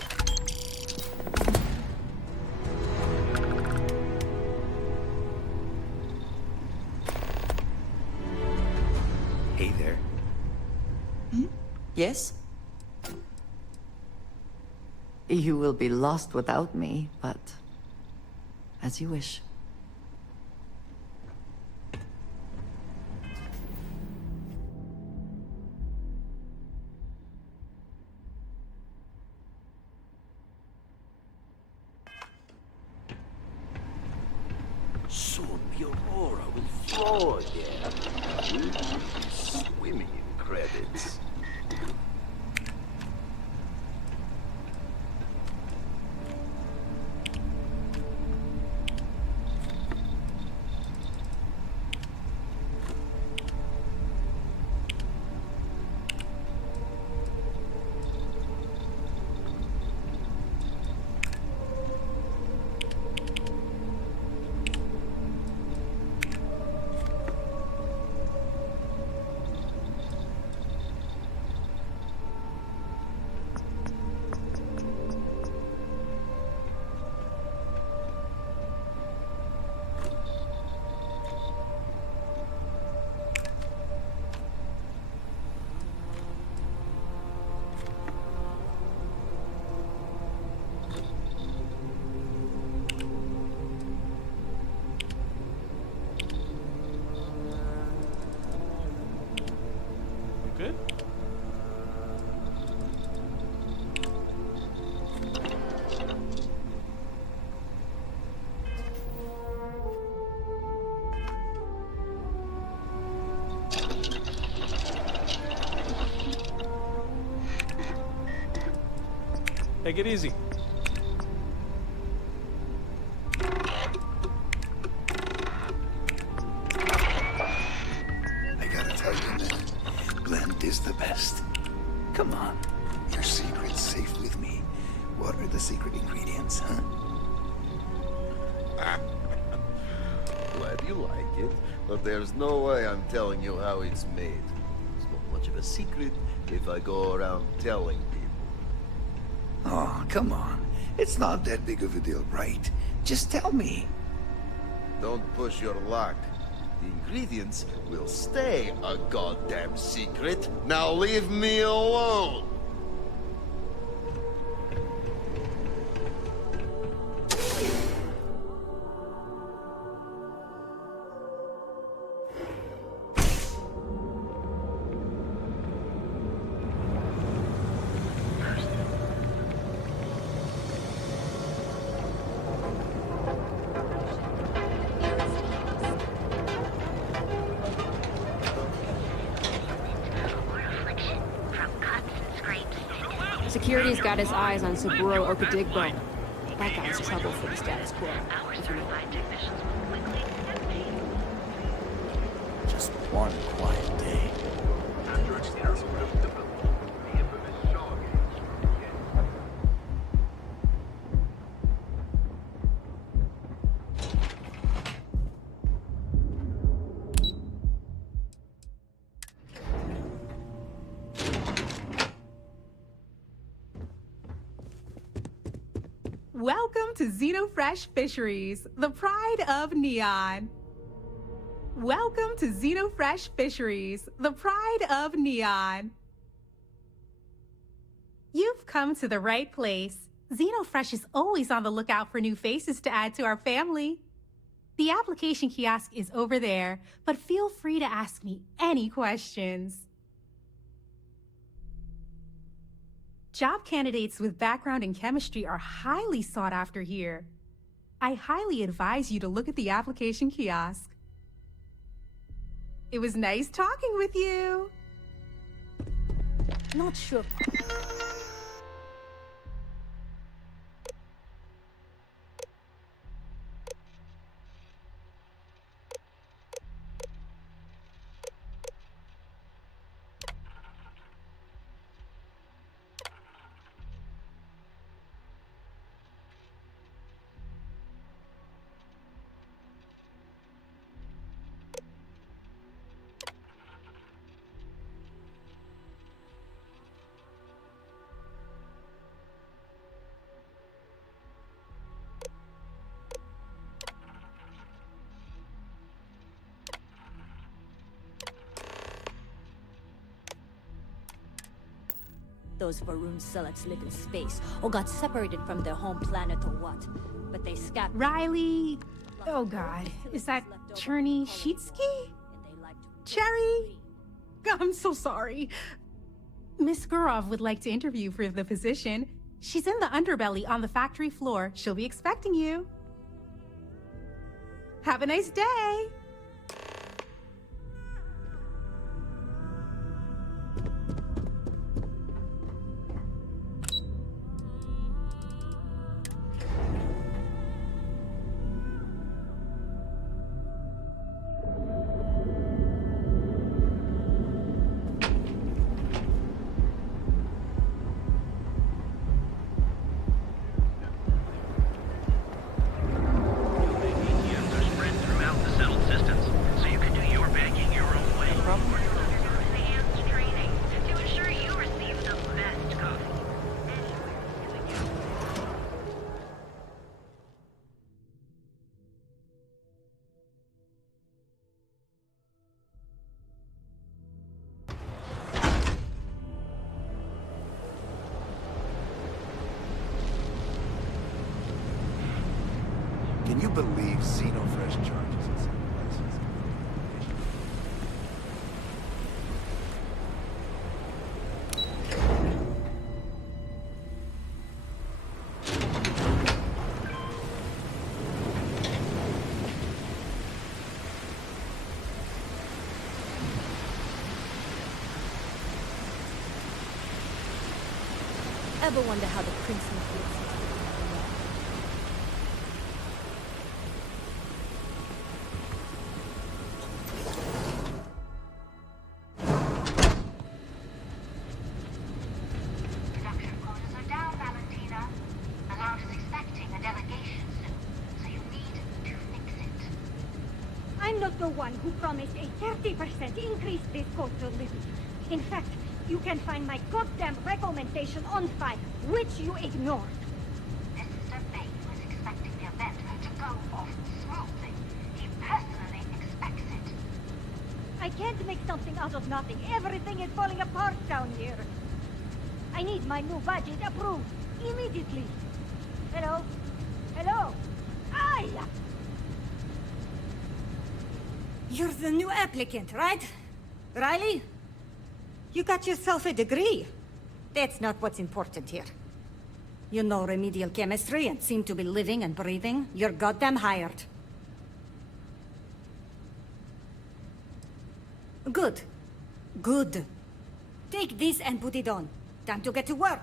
Hey there. Yes? You will be lost without me, but as you wish. Soon the Aurora will flow again. We'll be swimming in credits. Good? Take it easy. I gotta tell you, man, Glenn is the best. Come on, your secret's safe with me. What are the secret ingredients, huh? Glad you like it, but there's no way I'm telling you how it's made. It's not much of a secret if I go around telling people. Oh, come on. It's not that big of a deal, right? Just tell me. Don't push your luck. The ingredients will stay a goddamn secret. Now leave me alone! Security's got his eyes on Saburo Okadigbo. That guy's trouble for the status quo. Just one quiet day. Welcome to Xenofresh Fisheries, the pride of Neon. Welcome to Xenofresh Fisheries, the pride of Neon. You've come to the right place. Xenofresh is always on the lookout for new faces to add to our family. The application kiosk is over there, but feel free to ask me any questions. Job candidates with background in chemistry are highly sought after here. I highly advise you to look at the application kiosk. It was nice talking with you. Not sure. Those Varun Seleks live in space, or got separated from their home planet or what. But they scattered. Riley! Oh god, is that Cherny Sheetsky? Cherry? I'm so sorry. Miss Gurov would like to interview for the position. She's in the underbelly on the factory floor. She'll be expecting you. Have a nice day! Can you believe Xenofresh charges in some places? Ever wonder how the prince feels? The one who promised a 30% increase this cost of living. In fact, you can find my goddamn recommendation on file, which you ignored. Mr. Bain was expecting the event to go off smoothly. He personally expects it. out of nothing. Everything is falling apart down here. I need my new budget approved immediately. Hello? Hello? Aye! You're the new applicant, right? Riley? You got yourself a degree. That's not what's important here. You know remedial chemistry and seem to be living and breathing. You're goddamn hired. Good. Good. Take this and put it on. Time to get to work.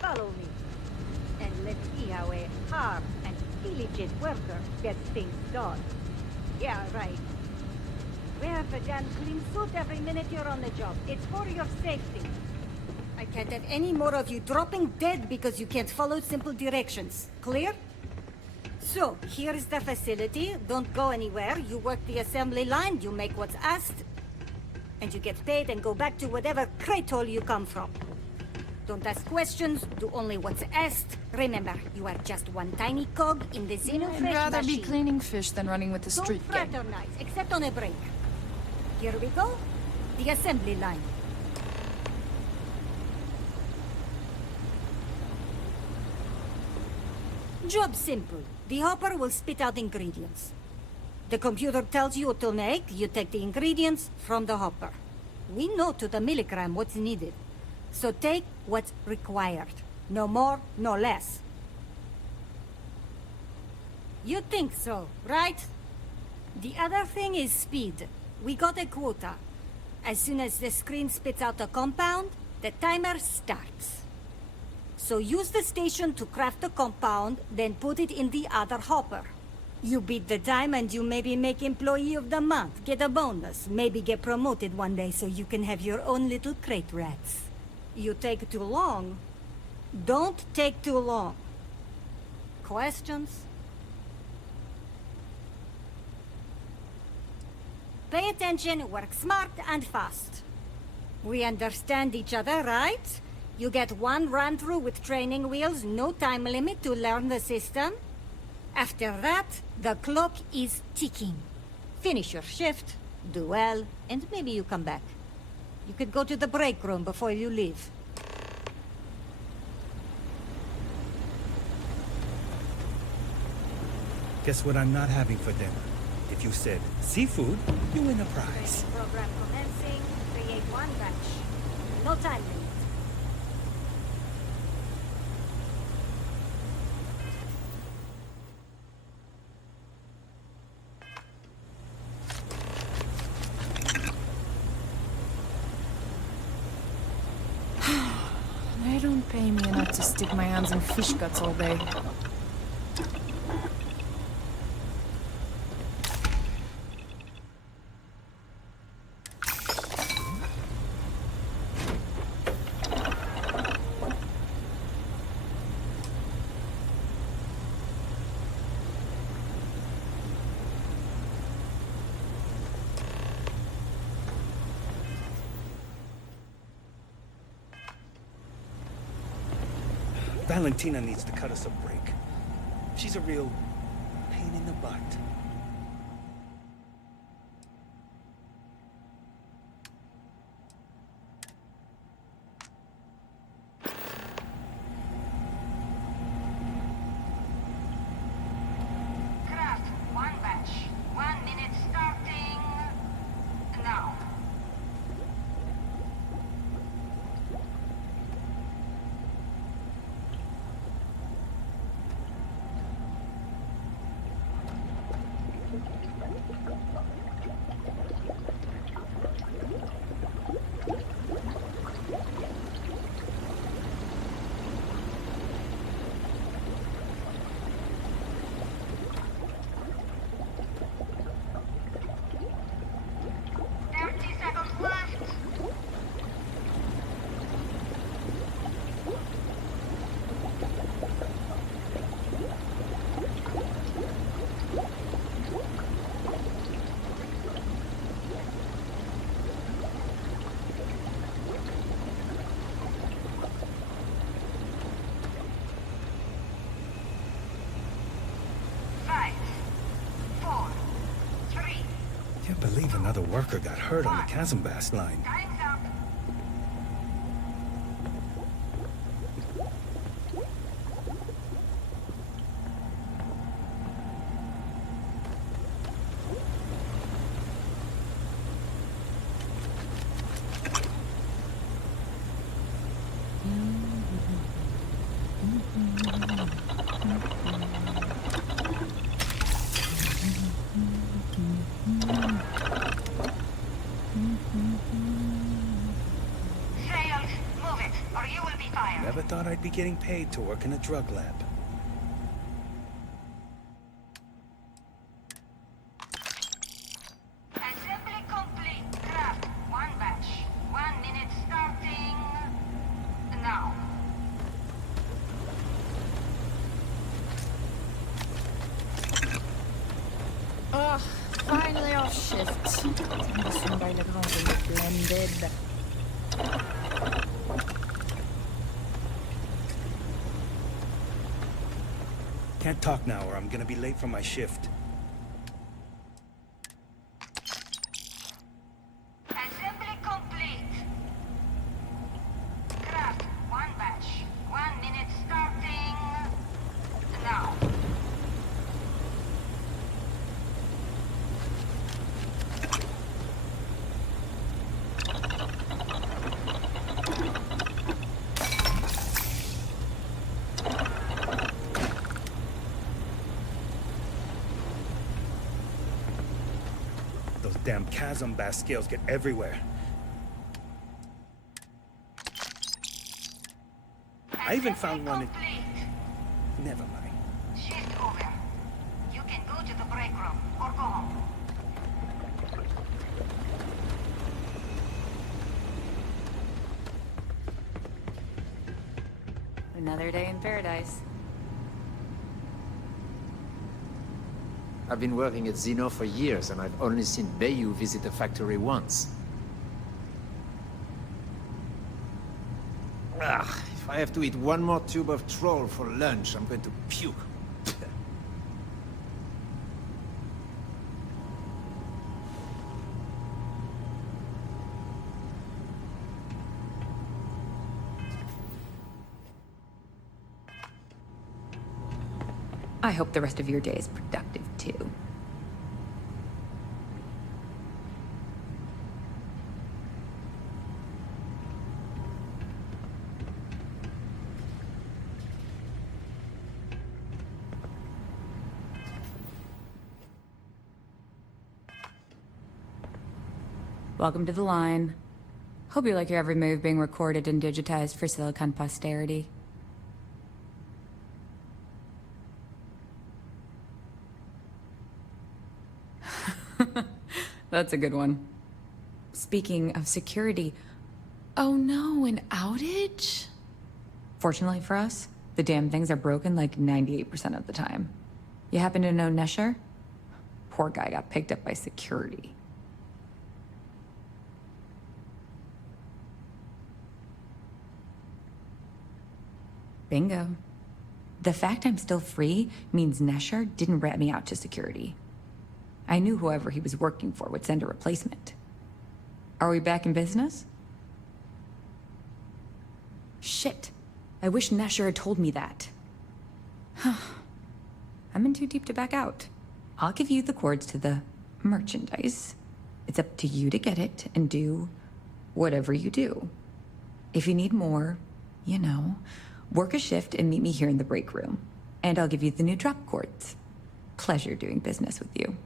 Follow me, and let's see how a hard and diligent worker gets things done. Yeah, right. Wear the damn clean suit every minute you're on the job. It's for your safety. I can't have any more of you dropping dead because you can't follow simple directions. Clear? So, here is the facility. Don't go anywhere. You work the assembly line, you make what's asked, and you get paid and go back to whatever crate hole you come from. Don't ask questions, do only what's asked. Remember, you are just one tiny cog in the Xenofresh machine. I'd rather be cleaning fish than running with the street gang. Don't fraternize, except on a break. Here we go. The assembly line. Job simple. The hopper will spit out ingredients. The computer tells you what to make, you take the ingredients from the hopper. We know to the milligram what's needed. So take what's required. No more, no less. You think so, right? The other thing is speed. We got a quota. As soon as the screen spits out a compound, the timer starts. So use the station to craft the compound, then put it in the other hopper. You beat the time and you maybe make Employee of the Month, get a bonus, maybe get promoted one day so you can have your own little crate rats. You take too long. Don't take too long. Questions? Pay attention, work smart and fast. We understand each other, right? You get one run-through with training wheels, no time limit to learn the system. After that, the clock is ticking. Finish your shift, do well, and maybe you come back. You could go to the break room before you leave. Guess what I'm not having for dinner? If you said seafood, you win a prize. Training program commencing. Create one batch. No time limit. They don't pay me enough to stick my hands in fish guts all day. Valentina needs to cut us a break. She's a real pain in the butt. another worker got hurt on the Chasm-Bast line. Never thought I'd be getting paid to work in a drug lab. Assembly complete. Craft. One batch. 1 minute starting now. Ugh, finally off shift. Somebody look home blended. Can't talk now or I'm gonna be late for my shift. Assembly complete. Craft. One batch. 1 minute starting now. Those damn Chasm-Bast scales get everywhere. I even found one in... Never mind. Shift over. You can go to the break room or go home. Another day in paradise. I've been working at Xeno for years, and I've only seen Bayou visit the factory once. If I have to eat one more tube of troll for lunch, I'm going to puke. I hope the rest of your day is productive, too. Welcome to the line. Hope you like your every move being recorded and digitized for Silicon posterity. That's a good one. Speaking of security, oh no, an outage? Fortunately for us, the damn things are broken like 98% of the time. You happen to know Nesher? Poor guy got picked up by security. Bingo. The fact I'm still free means Nesher didn't rat me out to security. I knew whoever he was working for would send a replacement. Are we back in business? Shit. I wish Nesher had told me that. I'm in too deep to back out. I'll give you the cords to the merchandise. It's up to you to get it and do whatever you do. If you need more, you know, work a shift and meet me here in the break room. And I'll give you the new drop cords. Pleasure doing business with you.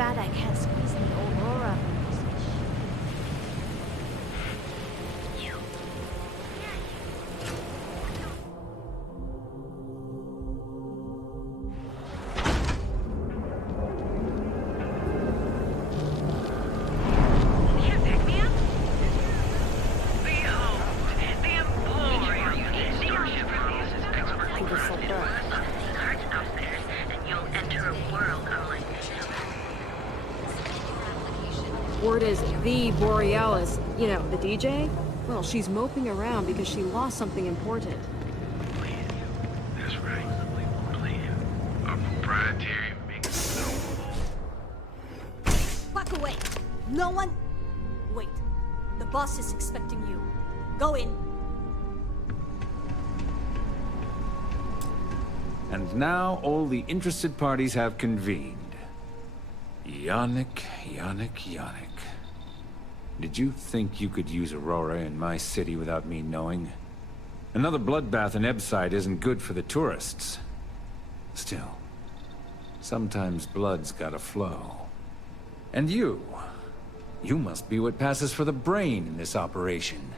bad I can't squeeze the Aurora. Word is the Borealis, you know, the DJ? Well, she's moping around because she lost something important. That's right. Our proprietary mix. Walk away! No one... Wait. The boss is expecting you. Go in. And now all the interested parties have convened. Yannick. Did you think you could use Aurora in my city without me knowing? Another bloodbath in Ebside isn't good for the tourists. Still, sometimes blood's gotta flow. And you must be what passes for the brain in this operation.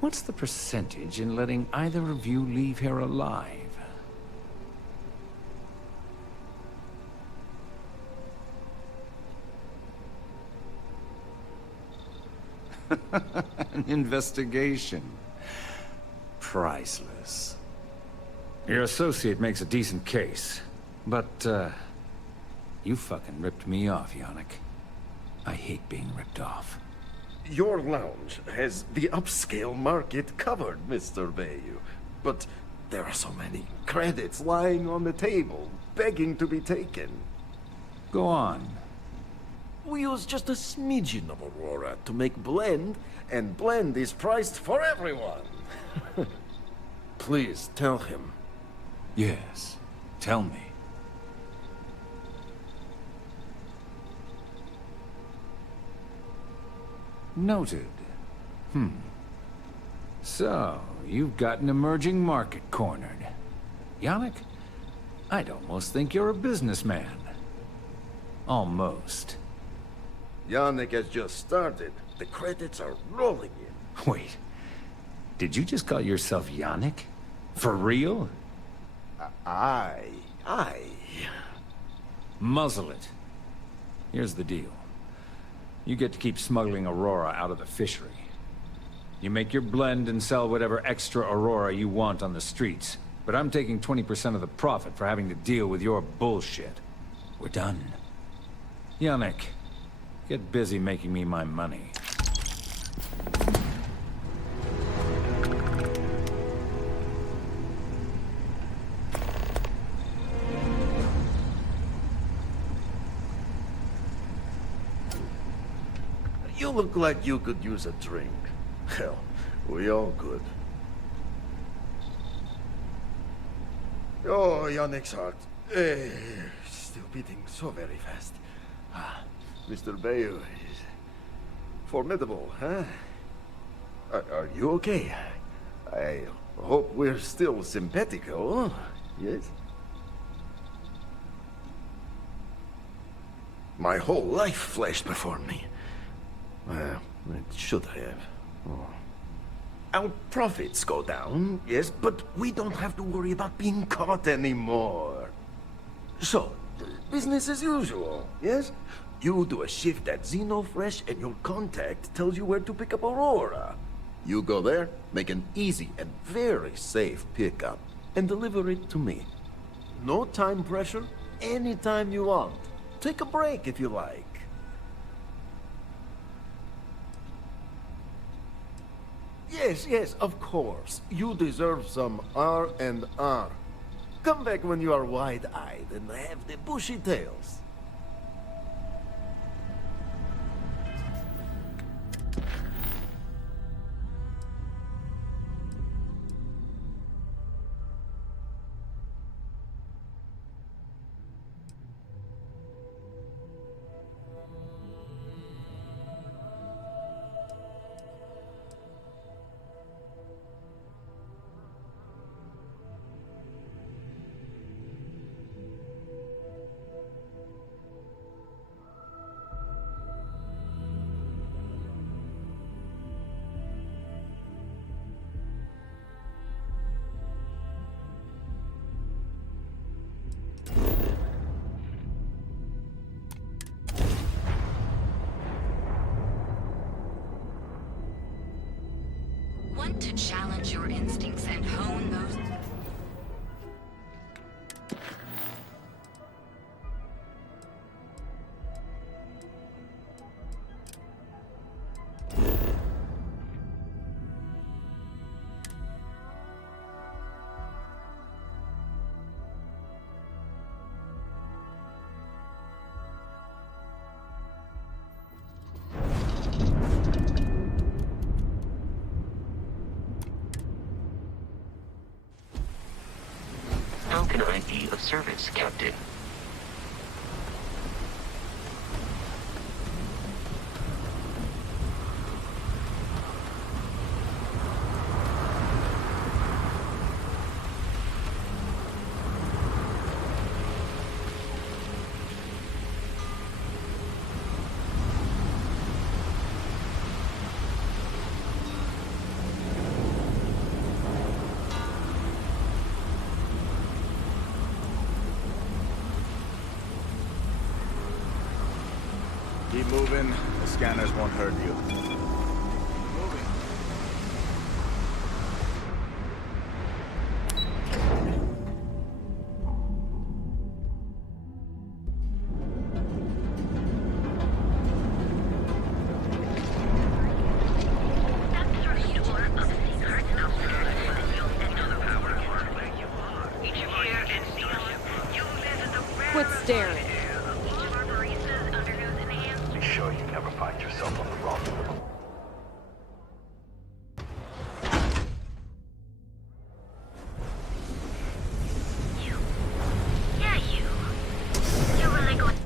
What's the percentage in letting either of you leave here alive? An investigation. Priceless. Your associate makes a decent case, but, you fucking ripped me off, Yannick. I hate being ripped off. Your lounge has the upscale market covered, Mr. Bayou. But there are so many credits lying on the table, begging to be taken. Go on. We use just a smidgen of Aurora to make blend, and blend is priced for everyone. Please tell him. Yes, tell me. Noted. So, you've got an emerging market cornered. Yannick, I'd almost think you're a businessman. Almost. Yannick has just started. The credits are rolling in. Wait, did you just call yourself Yannick? For real? Aye. Muzzle it. Here's the deal. You get to keep smuggling Aurora out of the fishery. You make your blend and sell whatever extra Aurora you want on the streets. But I'm taking 20% of the profit for having to deal with your bullshit. We're done. Yannick, get busy making me my money. You look like you could use a drink. Hell, we all could. Oh, Yannick's heart. Still beating so very fast. Mr. Bayou is formidable, huh? Are you okay? I hope we're still simpatico, yes? My whole life flashed before me. Well, it should have. Oh. Our profits go down, yes, but we don't have to worry about being caught anymore. So, business as usual, yes? You do a shift at Xenofresh and your contact tells you where to pick up Aurora. You go there, make an easy and very safe pickup, and deliver it to me. No time pressure, anytime you want. Take a break if you like. Yes, of course. You deserve some R&R. Come back when you are wide-eyed and have the bushy tails. to challenge your instincts and hone those... Falcon ID of service, Captain. Keep moving. The scanners won't hurt you. Quit staring. Be sure you never find yourself on the wrong foot. Yeah, you. You're really going.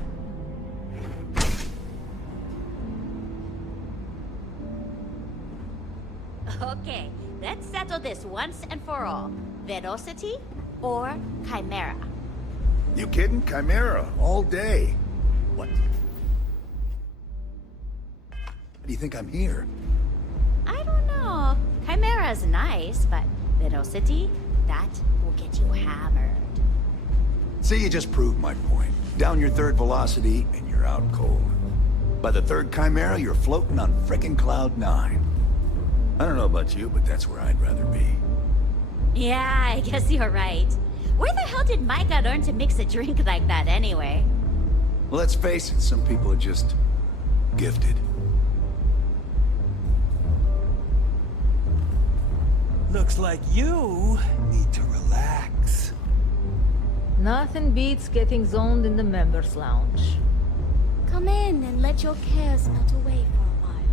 Okay, let's settle this once and for all. Velocity or Chimera? You kidding? Chimera, all day. What? Why do you think I'm here? I don't know. Chimera's nice, but Velocity, that will get you hammered. See, you just proved my point. Down your third velocity, and you're out cold. By the third Chimera, you're floating on frickin' Cloud 9. I don't know about you, but that's where I'd rather be. Yeah, I guess you're right. Where the hell did Micah learn to mix a drink like that anyway? Well, let's face it, some people are just gifted. Looks like you need to relax. Nothing beats getting zoned in the members' lounge. Come in and let your cares melt away for a while.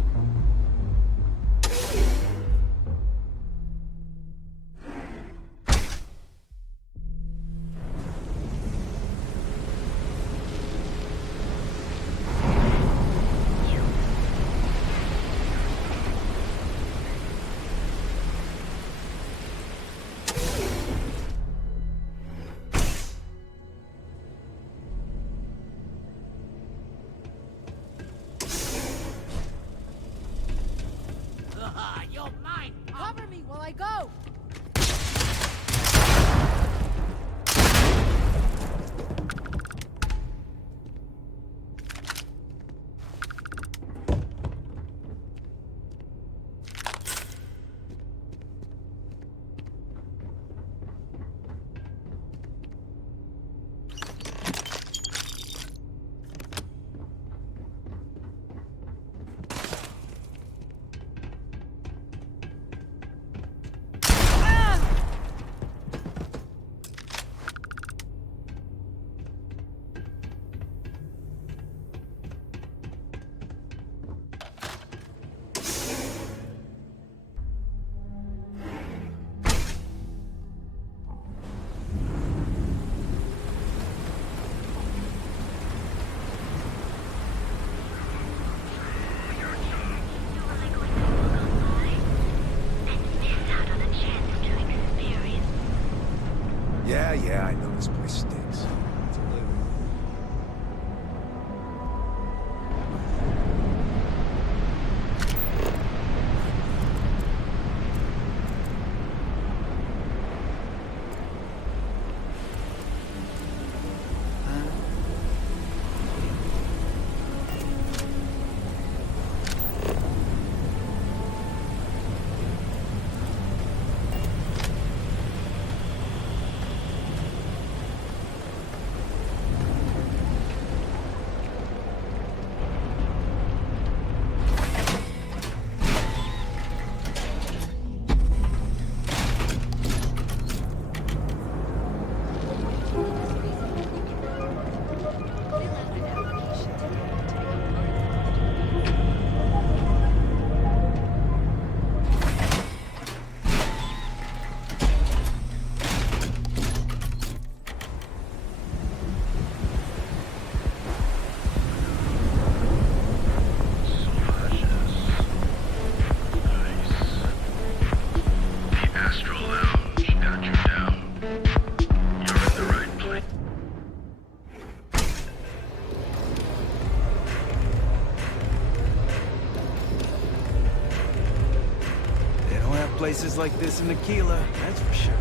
places like this in Aquila, that's for sure.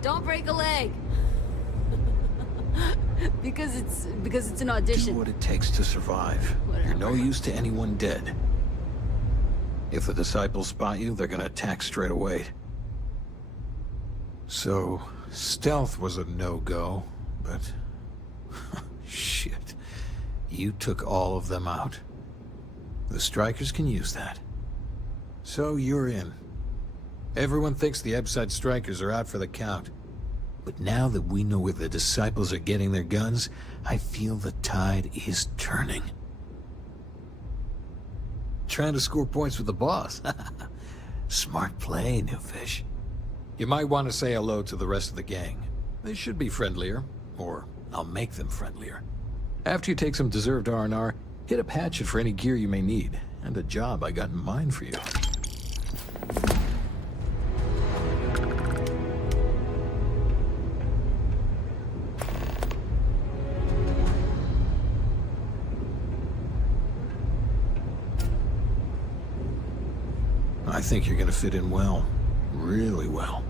Don't break a leg. because it's an audition. Do what it takes to survive. You're no use to anyone dead. If the disciples spot you, they're gonna attack straight away. So, stealth was a no-go, but... shit. You took all of them out. The Strikers can use that. So you're in. Everyone thinks the Ebside Strikers are out for the count. But now that we know where the Disciples are getting their guns, I feel the tide is turning. Trying to score points with the boss. Smart play, new fish. You might want to say hello to the rest of the gang. They should be friendlier, or I'll make them friendlier. After you take some deserved R&R, hit up Hatchet for any gear you may need, and a job I got in mind for you. I think you're gonna fit in well. Really well.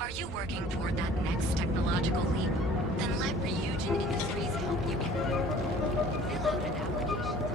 Are you working toward that next technological leap? Then let Ryujin Industries help you get there. Fill out an application.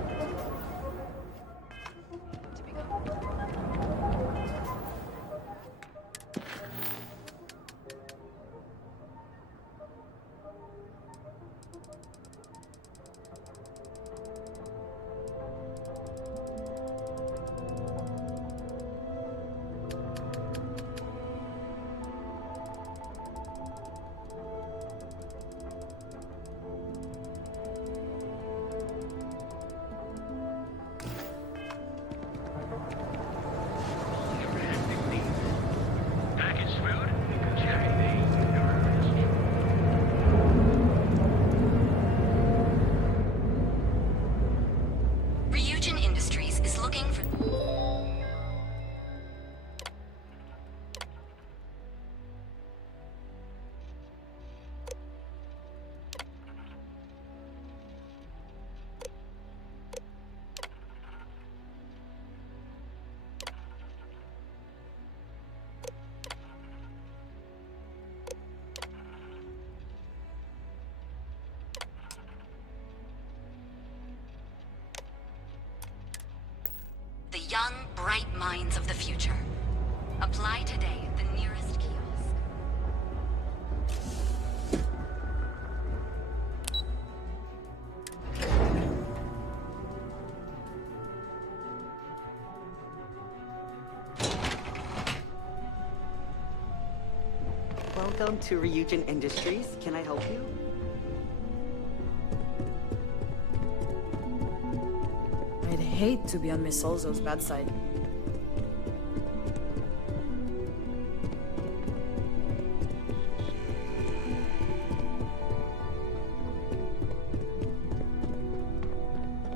Ryujin Industries is looking for... The young, bright minds of the future. Apply today at the nearest kiosk. Welcome to Ryujin Industries. Can I help you? I'd hate to be on Miss Solzo's bad side.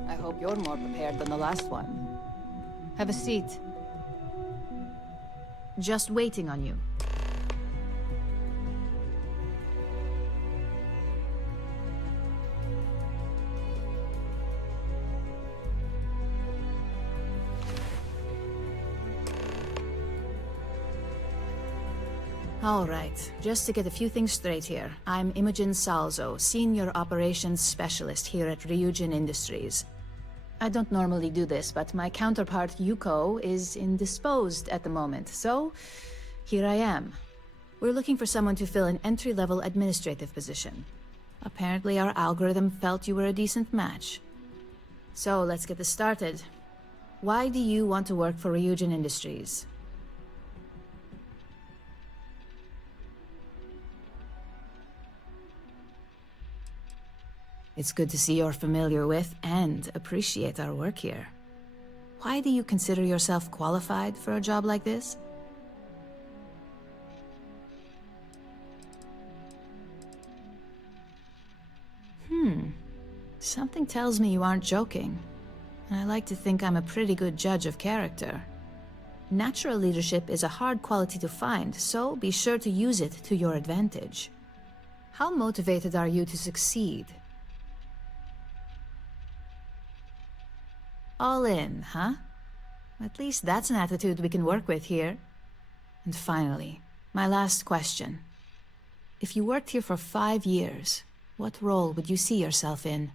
I hope you're more prepared than the last one. Have a seat. Just waiting on you. All right, just to get a few things straight here. I'm Imogen Salzo, Senior Operations Specialist here at Ryujin Industries. I don't normally do this, but my counterpart Yuko is indisposed at the moment, so here I am. We're looking for someone to fill an entry-level administrative position. Apparently our algorithm felt you were a decent match. So let's get this started. Why do you want to work for Ryujin Industries? It's good to see you're familiar with and appreciate our work here. Why do you consider yourself qualified for a job like this? Something tells me you aren't joking. And I like to think I'm a pretty good judge of character. Natural leadership is a hard quality to find, so be sure to use it to your advantage. How motivated are you to succeed? All in, huh? At least that's an attitude we can work with here. And finally, my last question. If you worked here for 5 years, what role would you see yourself in?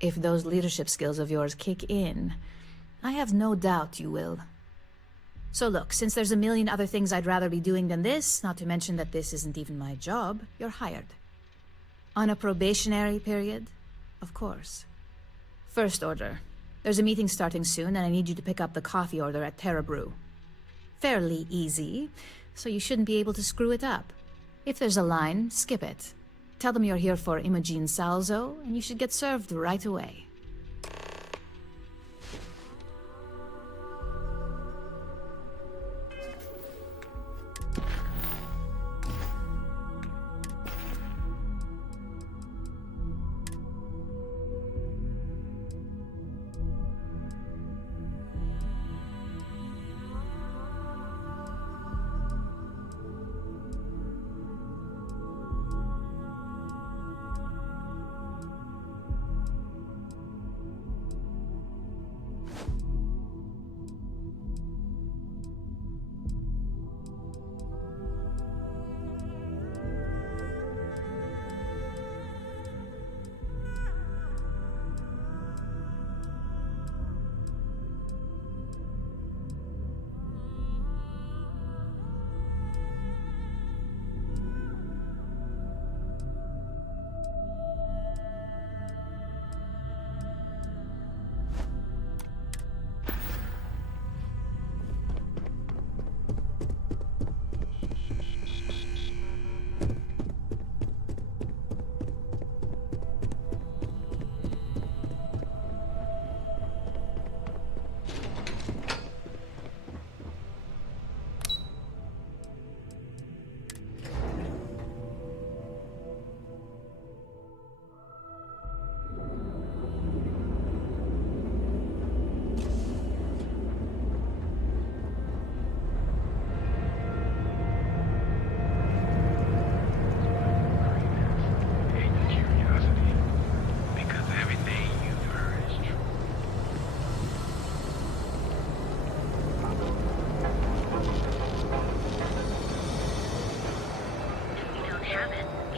If those leadership skills of yours kick in, I have no doubt you will. So look, since there's a million other things I'd rather be doing than this, not to mention that this isn't even my job, you're hired. On a probationary period, of course. First order. There's a meeting starting soon, and I need you to pick up the coffee order at Terra Brew. Fairly easy, so you shouldn't be able to screw it up. If there's a line, skip it. Tell them you're here for Imogen Salzo, and you should get served right away.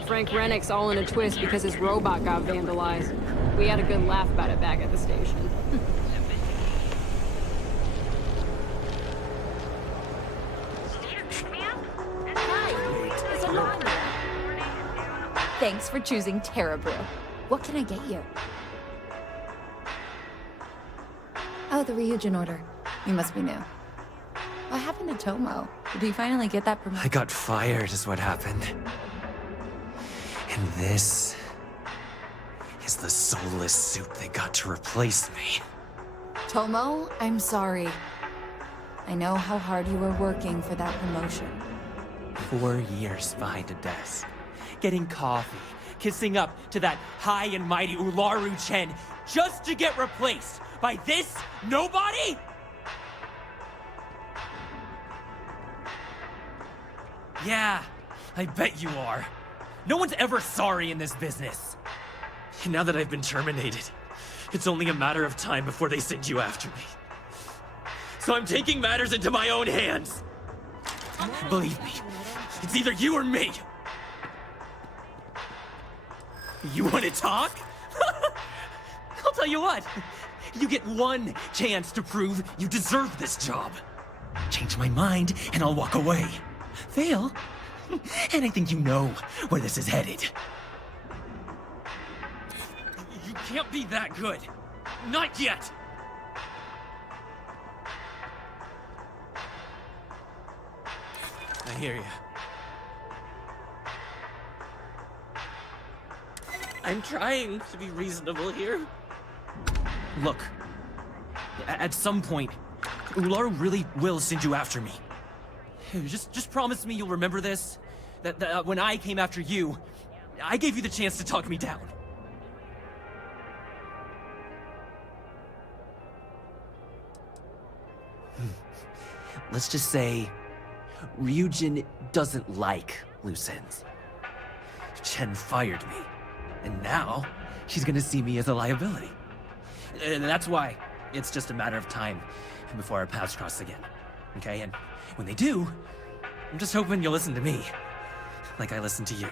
Frank Rennick's all in a twist because his robot got vandalized. We had a good laugh about it back at the station. Thanks for choosing Terra Brew. What can I get you? Oh, the Ryujin order. You must be new. What happened to Tomo? Did he finally get that promotion? I got fired is what happened. And this is the soulless suit they got to replace me. Tomo, I'm sorry. I know how hard you were working for that promotion. 4 years behind a desk, getting coffee, kissing up to that high and mighty Ularu Chen, just to get replaced by this nobody? Yeah, I bet you are. No one's ever sorry in this business. And now that I've been terminated, it's only a matter of time before they send you after me. So I'm taking matters into my own hands. Believe me, it's either you or me. You want to talk? I'll tell you what. You get one chance to prove you deserve this job. Change my mind, and I'll walk away. Fail, and I think you know where this is headed. You can't be that good. Not yet. I hear you. I'm trying to be reasonable here. Look, at some point, Ularu really will send you after me. Just promise me you'll remember this. That when I came after you, I gave you the chance to talk me down. Let's just say Ryujin doesn't like loose ends. Chen fired me, and now she's gonna see me as a liability. And that's why it's just a matter of time before our paths cross again. Okay? And when they do, I'm just hoping you'll listen to me, like I listened to you.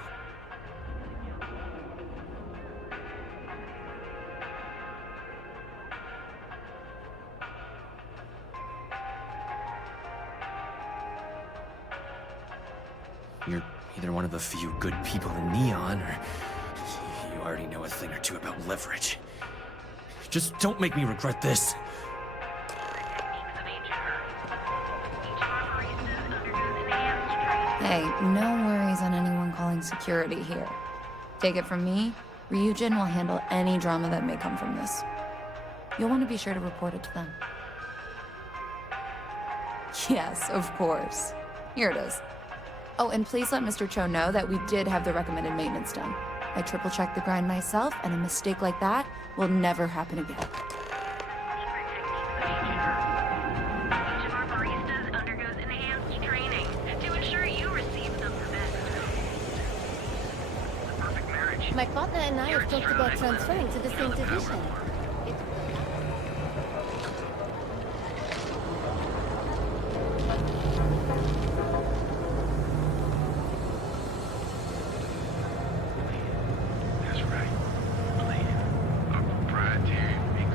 You're either one of a few good people in Neon, or you already know a thing or two about leverage. Just don't make me regret this. Hey, no worries on anyone calling security here. Take it from me, Ryujin will handle any drama that may come from this. You'll want to be sure to report it to them. Yes, of course. Here it is. Oh, and please let Mr. Cho know that we did have the recommended maintenance done. I triple-checked the grind myself, and a mistake like that will never happen again. Each of our baristas undergoes enhanced training to ensure you receive the best. The perfect marriage. My partner and I have talked about transferring to the same division. That's right. Playing our proprietary mix.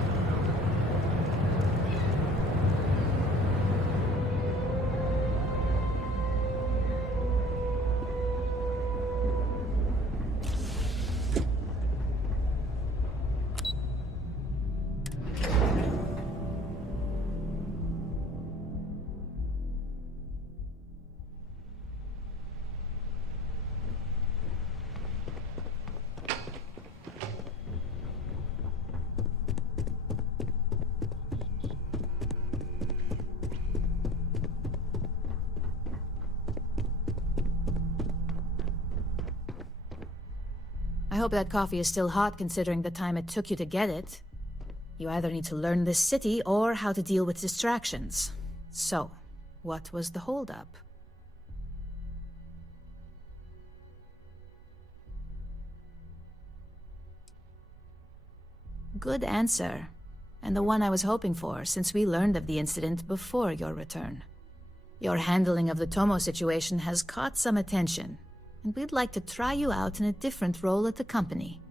I hope that coffee is still hot considering the time it took you to get it. You either need to learn this city or how to deal with distractions. So, what was the holdup? Good answer. And the one I was hoping for, since we learned of the incident before your return. Your handling of the Tomo situation has caught some attention, and we'd like to try you out in a different role at the company.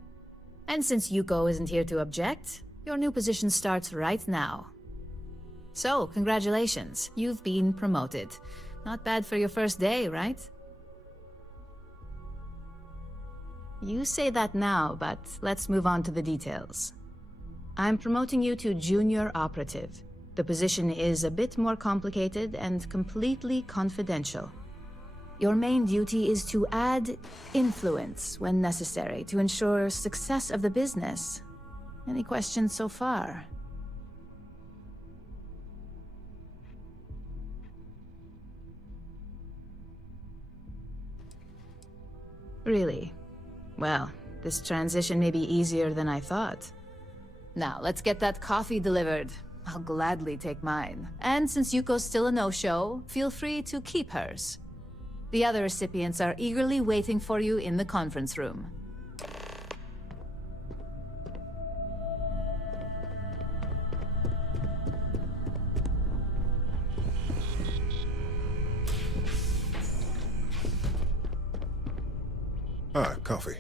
And since Yuko isn't here to object, your new position starts right now. So, congratulations, you've been promoted. Not bad for your first day, right? You say that now, but let's move on to the details. I'm promoting you to Junior Operative. The position is a bit more complicated and completely confidential. Your main duty is to add influence when necessary to ensure success of the business. Any questions so far? Really? Well, this transition may be easier than I thought. Now, let's get that coffee delivered. I'll gladly take mine. And since Yuko's still a no-show, feel free to keep hers. The other recipients are eagerly waiting for you in the conference room. Ah, coffee.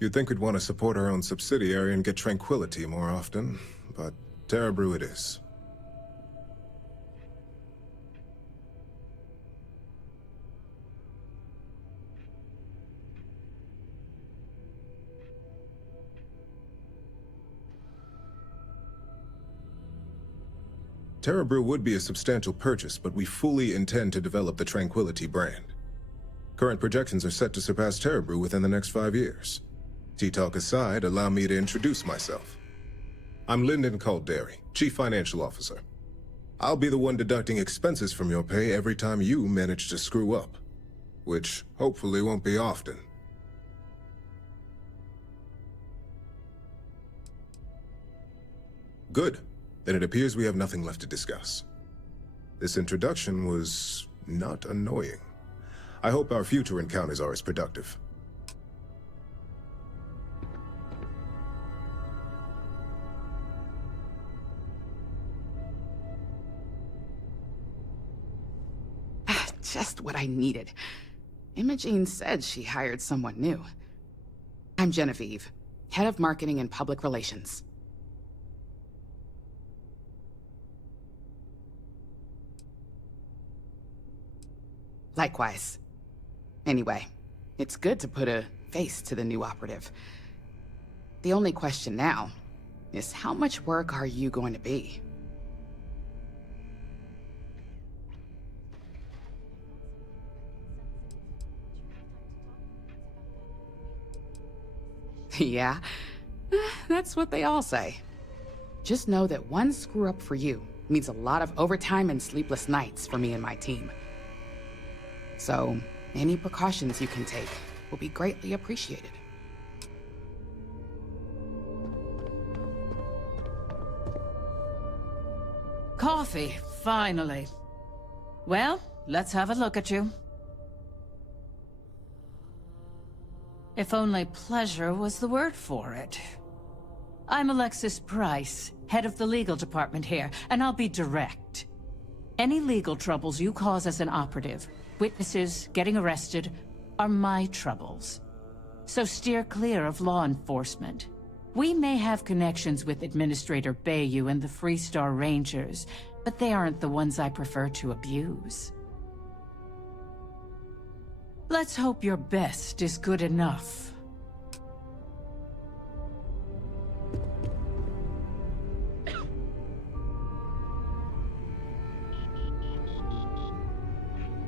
You'd think we'd want to support our own subsidiary and get tranquility more often, but Terra Brew it is. Terra Brew would be a substantial purchase, but we fully intend to develop the Tranquility brand. Current projections are set to surpass Terra Brew within the next 5 years. Tea talk aside, allow me to introduce myself. I'm Lyndon Calderi, Chief Financial Officer. I'll be the one deducting expenses from your pay every time you manage to screw up, which hopefully won't be often. Good. Then it appears we have nothing left to discuss. This introduction was not annoying. I hope our future encounters are as productive. Just what I needed. Imogene said she hired someone new. I'm Genevieve, Head of Marketing and Public Relations. Likewise. Anyway, it's good to put a face to the new operative. The only question now is how much work are you going to be? Yeah, that's what they all say. Just know that one screw up for you means a lot of overtime and sleepless nights for me and my team. So, any precautions you can take will be greatly appreciated. Coffee, finally. Well, let's have a look at you. If only pleasure was the word for it. I'm Alexis Price, head of the legal department here, and I'll be direct. Any legal troubles you cause as an operative, witnesses, getting arrested, are my troubles. So steer clear of law enforcement. We may have connections with Administrator Bayou and the Freestar Rangers, but they aren't the ones I prefer to abuse. Let's hope your best is good enough.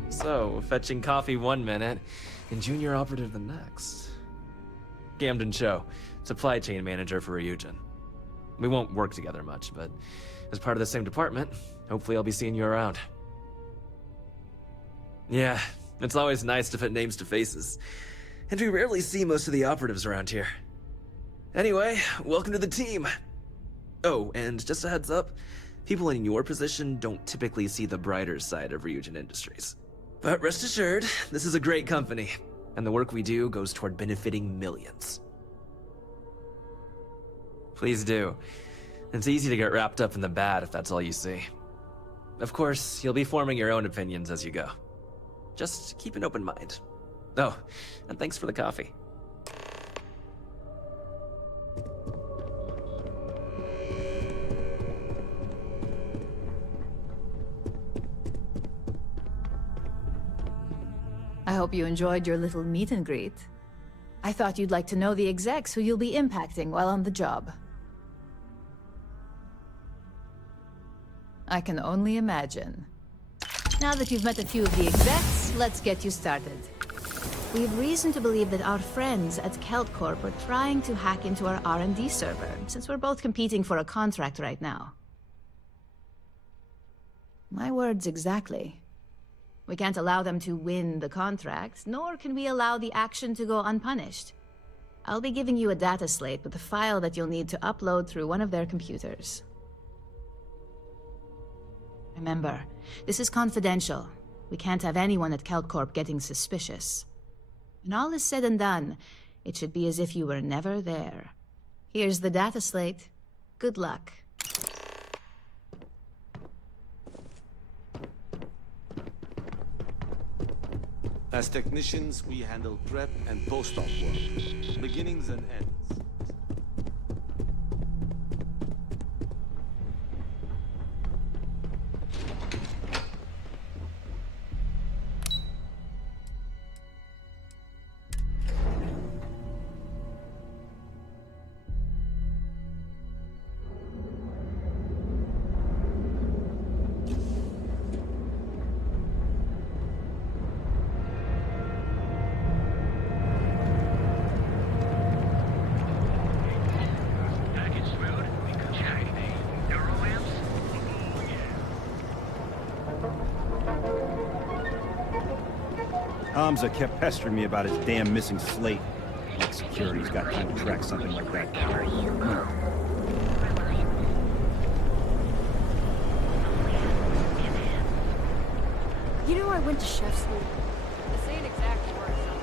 So, fetching coffee 1 minute, and junior operative the next. Gamden Cho, supply chain manager for Ryujin. We won't work together much, but as part of the same department, hopefully I'll be seeing you around. Yeah, it's always nice to put names to faces. And we rarely see most of the operatives around here. Anyway, welcome to the team. Oh, and just a heads up, people in your position don't typically see the brighter side of Ryujin Industries. But rest assured, this is a great company, and the work we do goes toward benefiting millions. Please do. It's easy to get wrapped up in the bad if that's all you see. Of course, you'll be forming your own opinions as you go. Just keep an open mind. Oh, and thanks for the coffee. I hope you enjoyed your little meet and greet. I thought you'd like to know the execs who you'll be impacting while on the job. I can only imagine. Now that you've met a few of the execs, let's get you started. We have reason to believe that our friends at KeltCorp are trying to hack into our R&D server, since we're both competing for a contract right now. My words exactly. We can't allow them to win the contract, nor can we allow the action to go unpunished. I'll be giving you a data slate with a file that you'll need to upload through one of their computers. Remember, this is confidential. We can't have anyone at CalCorp getting suspicious. When all is said and done, it should be as if you were never there. Here's the data slate. Good luck. As technicians, we handle prep and post-op work, beginnings and ends. Hamza kept pestering me about his damn missing slate. Like security's got time to track something like that down. You know I went to chef school. This ain't exactly where it sounds.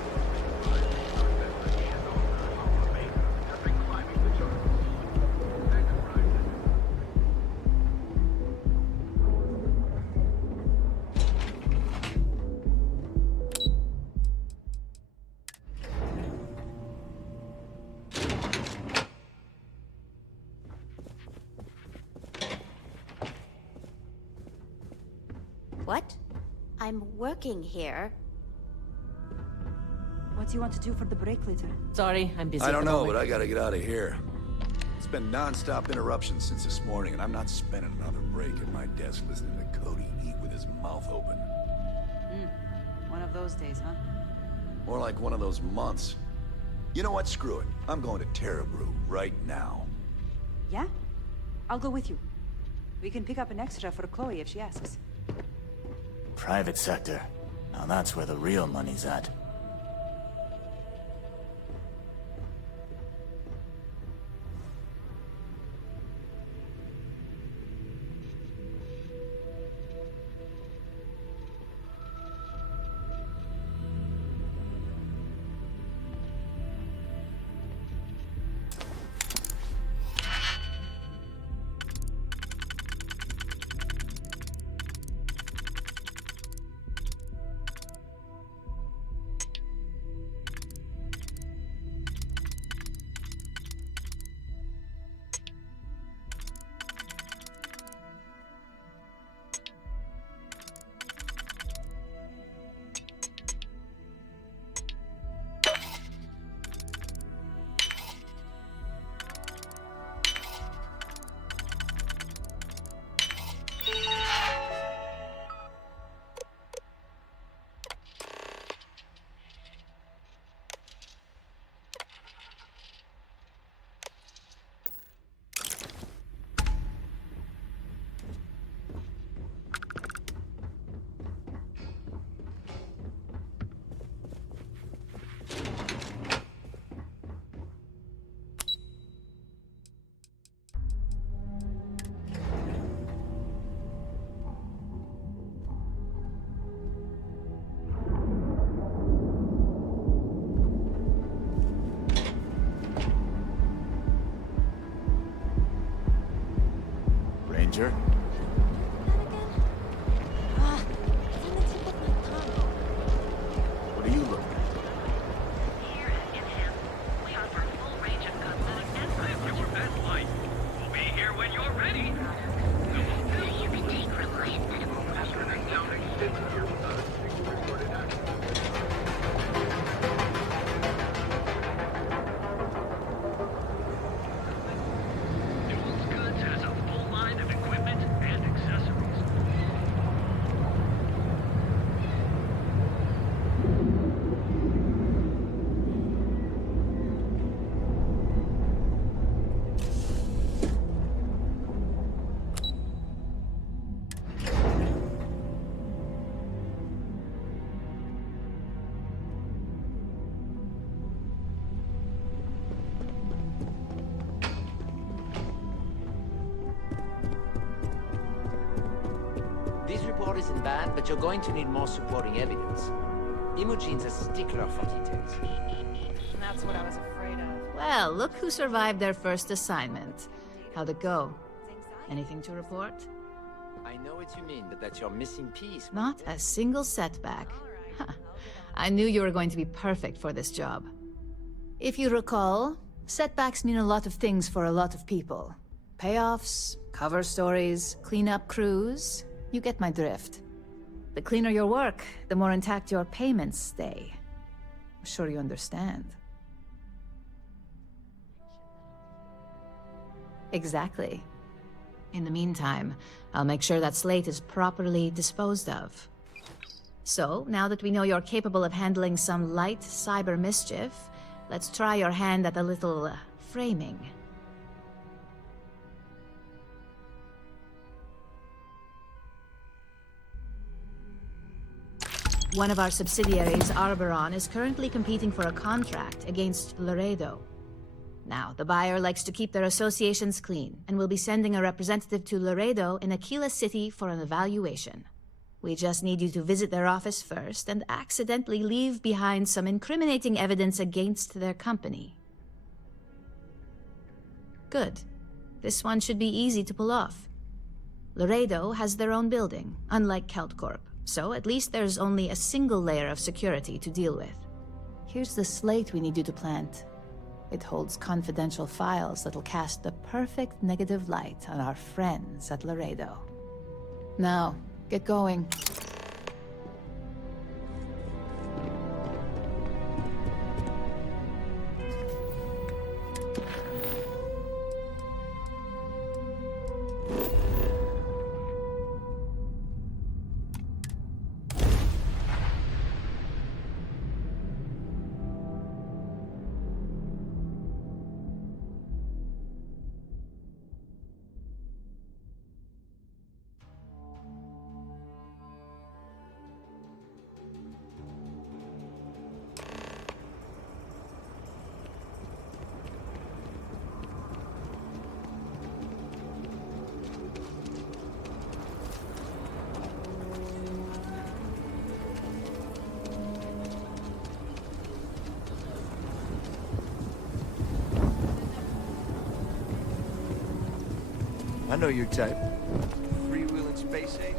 What? I'm working here. What do you want to do for the break later? Sorry, I'm busy. I don't know, but I gotta get out of here. It's been non-stop interruptions since this morning, and I'm not spending another break at my desk listening to Cody eat with his mouth open. One of those days, huh? More like one of those months. You know what? Screw it. I'm going to Terrabrew right now. Yeah? I'll go with you. We can pick up an extra for Chloe if she asks. Private sector. Now that's where the real money's at. Ranger? What are you looking at? Here at Inham, we offer a full range of guns and your best life. We'll be here when you're ready. So you can take reliant medical measurements down extensive here without a single recorded accident. Jules Goods has a full line of equipment more isn't bad, but you're going to need more supporting evidence. Imogene's a stickler for details. That's what I was afraid of. Well, look who survived their first assignment. How'd it go? Anything to report? I know what you mean, but that's your missing piece. Not a single setback. Huh. I knew you were going to be perfect for this job. If you recall, setbacks mean a lot of things for a lot of people. Payoffs, cover stories, cleanup crews. You get my drift. The cleaner your work, the more intact your payments stay. I'm sure you understand. Exactly. In the meantime, I'll make sure that Slate is properly disposed of. So, now that we know you're capable of handling some light cyber mischief, let's try your hand at a little framing. One of our subsidiaries, Arboron, is currently competing for a contract against Laredo. Now, the buyer likes to keep their associations clean, and will be sending a representative to Laredo in Aquila City for an evaluation. We just need you to visit their office first and accidentally leave behind some incriminating evidence against their company. Good. This one should be easy to pull off. Laredo has their own building, unlike KeltCorp, so at least there's only a single layer of security to deal with. Here's the slate we need you to plant. It holds confidential files that'll cast the perfect negative light on our friends at Laredo. Now, get going. I know your type. Freewheeling space age?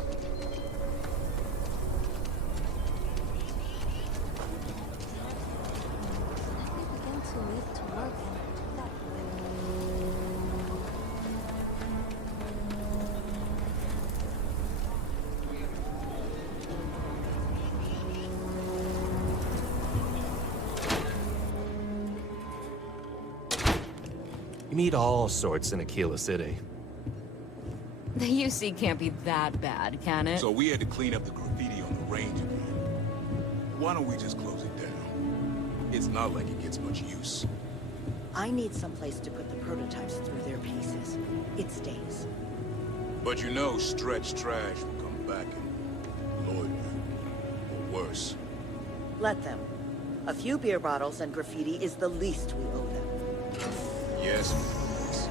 You meet all sorts in Aquila City. The UC can't be that bad, can it? So we had to clean up the graffiti on the range again. Why don't we just close it down? It's not like it gets much use. I need someplace to put the prototypes through their paces. It stays. But you know, stretched trash will come back and loiter. Or worse. Let them. A few beer bottles and graffiti is the least we owe them. Yes, please.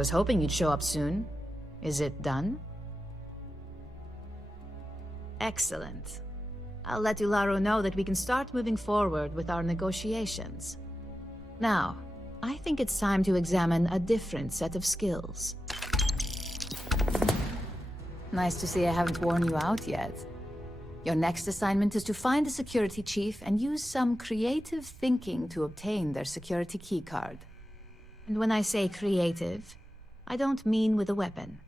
was hoping you'd show up soon. Is it done? Excellent. I'll let Ularo know that we can start moving forward with our negotiations. Now, I think it's time to examine a different set of skills. Nice to see I haven't worn you out yet. Your next assignment is to find the security chief and use some creative thinking to obtain their security keycard. And when I say creative, I don't mean with a weapon.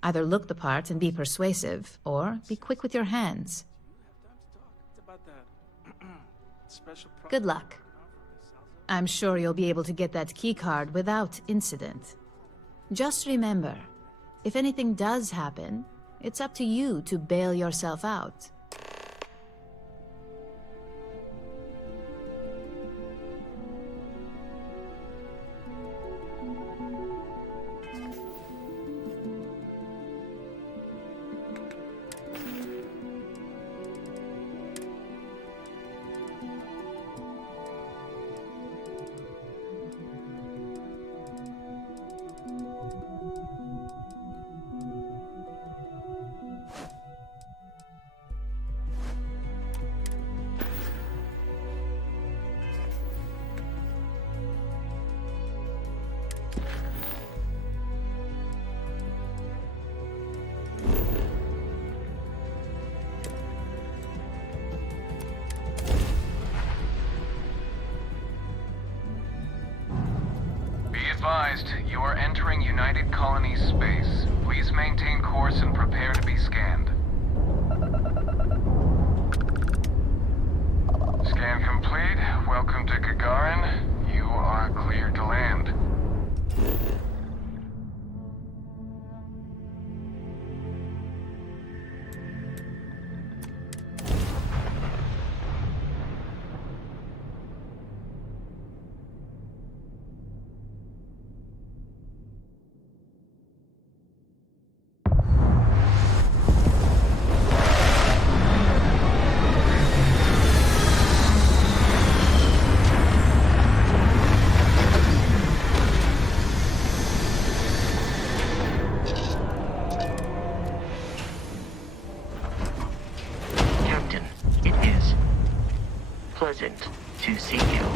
Either look the part and be persuasive, or be quick with your hands. Good luck. I'm sure you'll be able to get that keycard without incident. Just remember, if anything does happen, it's up to you to bail yourself out. Advised, you are entering United Colonies space. Please maintain course and prepare to be scanned. Scan complete. Welcome to Gagarin. You are cleared to land. Pleasant to see you.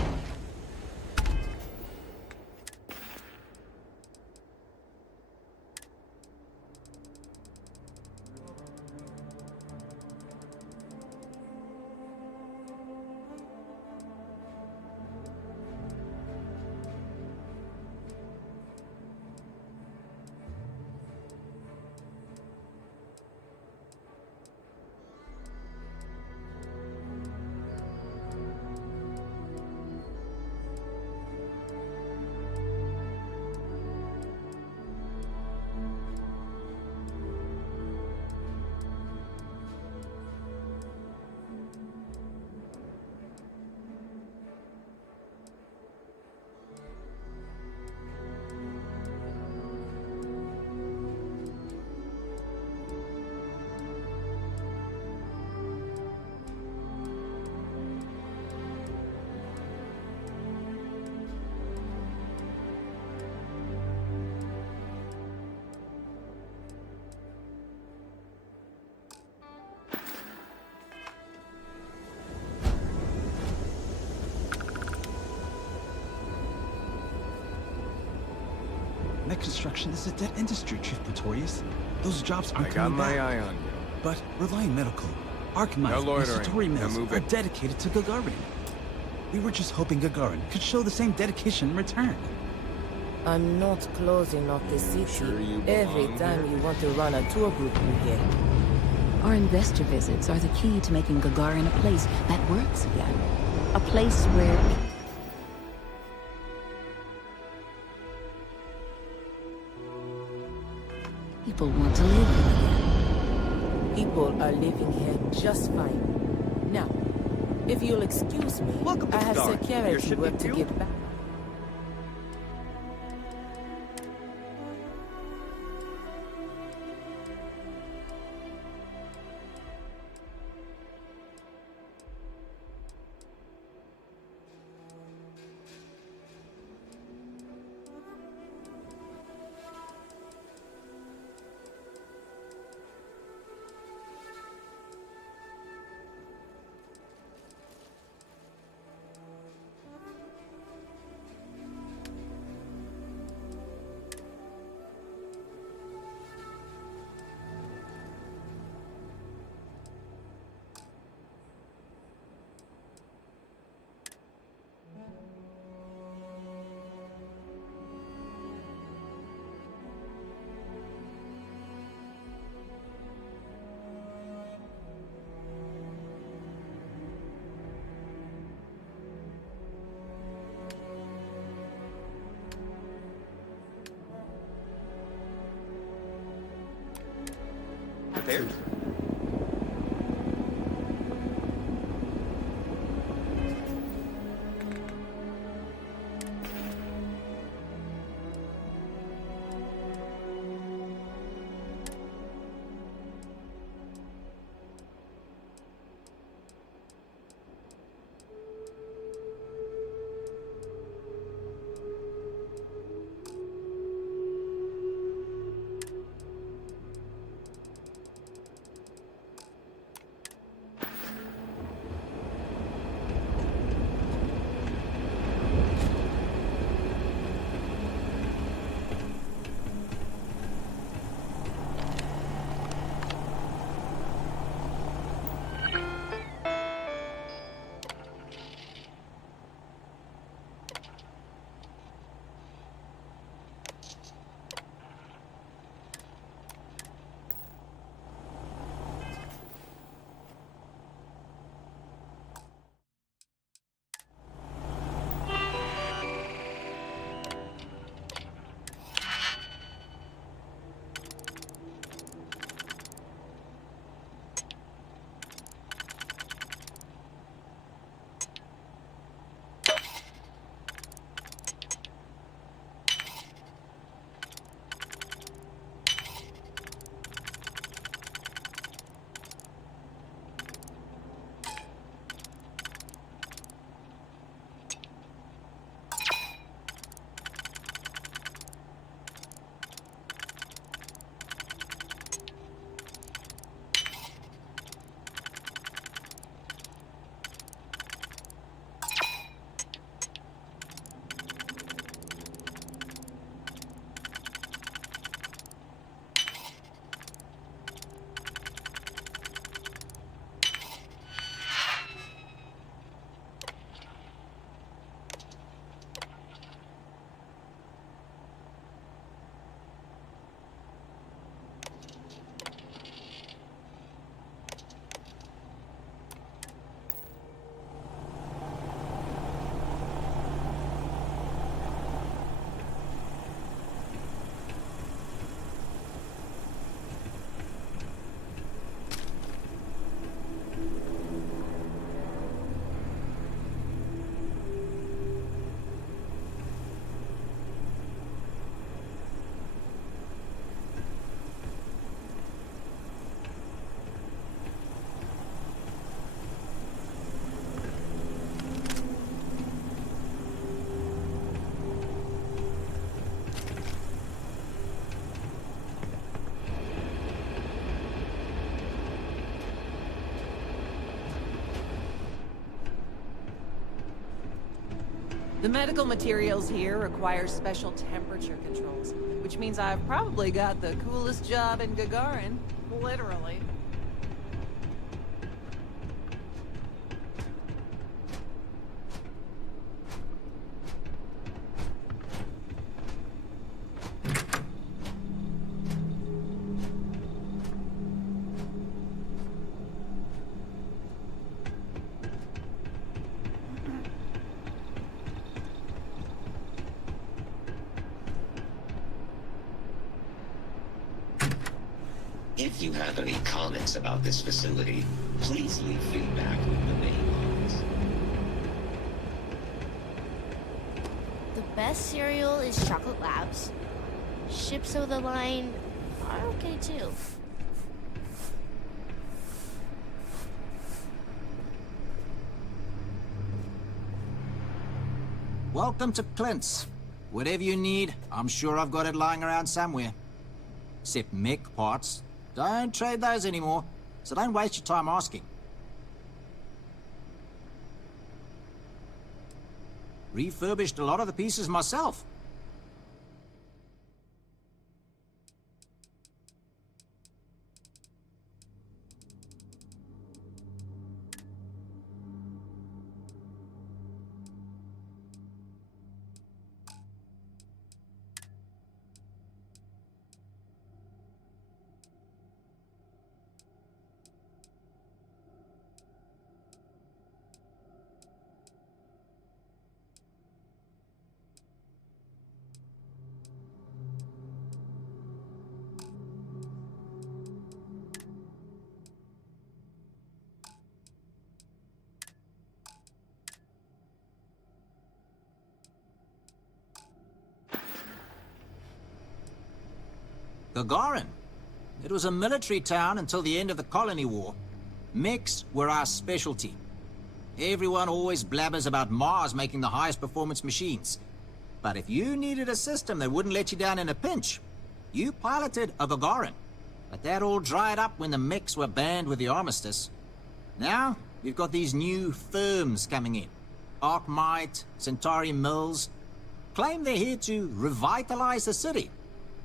Net construction is a dead industry, Chief Pretorius. Those jobs aren't I got coming my back. eye on you. But Reliant Medical, Arc No Mines, and loitering. Satori Now Mills move are it. dedicated to Gagarin. We were just hoping Gagarin could show the same dedication in return. I'm not closing off the city. Sure you Every belong time here? you want to run a tour group in here. Our investor visits are the key to making Gagarin a place that works again. A place where people want to live again. People are living here just fine. Now, if you'll excuse me, Welcome to I have Gagarin. Your security ship work to fuel? get back. prepared. The medical materials here require special temperature controls, which means I've probably got the coolest job in Gagarin. Literally. If you have any comments about this facility, please leave feedback in the main box. The best cereal is Chocolate Labs. Ships of the line are okay too. Welcome to Clint's. Whatever you need, I'm sure I've got it lying around somewhere. Except mech parts. Don't trade those anymore, so don't waste your time asking. Refurbished a lot of the pieces myself. Gagarin. It was a military town until the end of the Colony War. Mechs were our specialty. Everyone always blabbers about Mars making the highest performance machines. But if you needed a system that wouldn't let you down in a pinch, you piloted a Gagarin. But that all dried up when the mechs were banned with the armistice. Now, we've got these new firms coming in. Arkmite, Centauri Mills. Claim they're here to revitalize the city.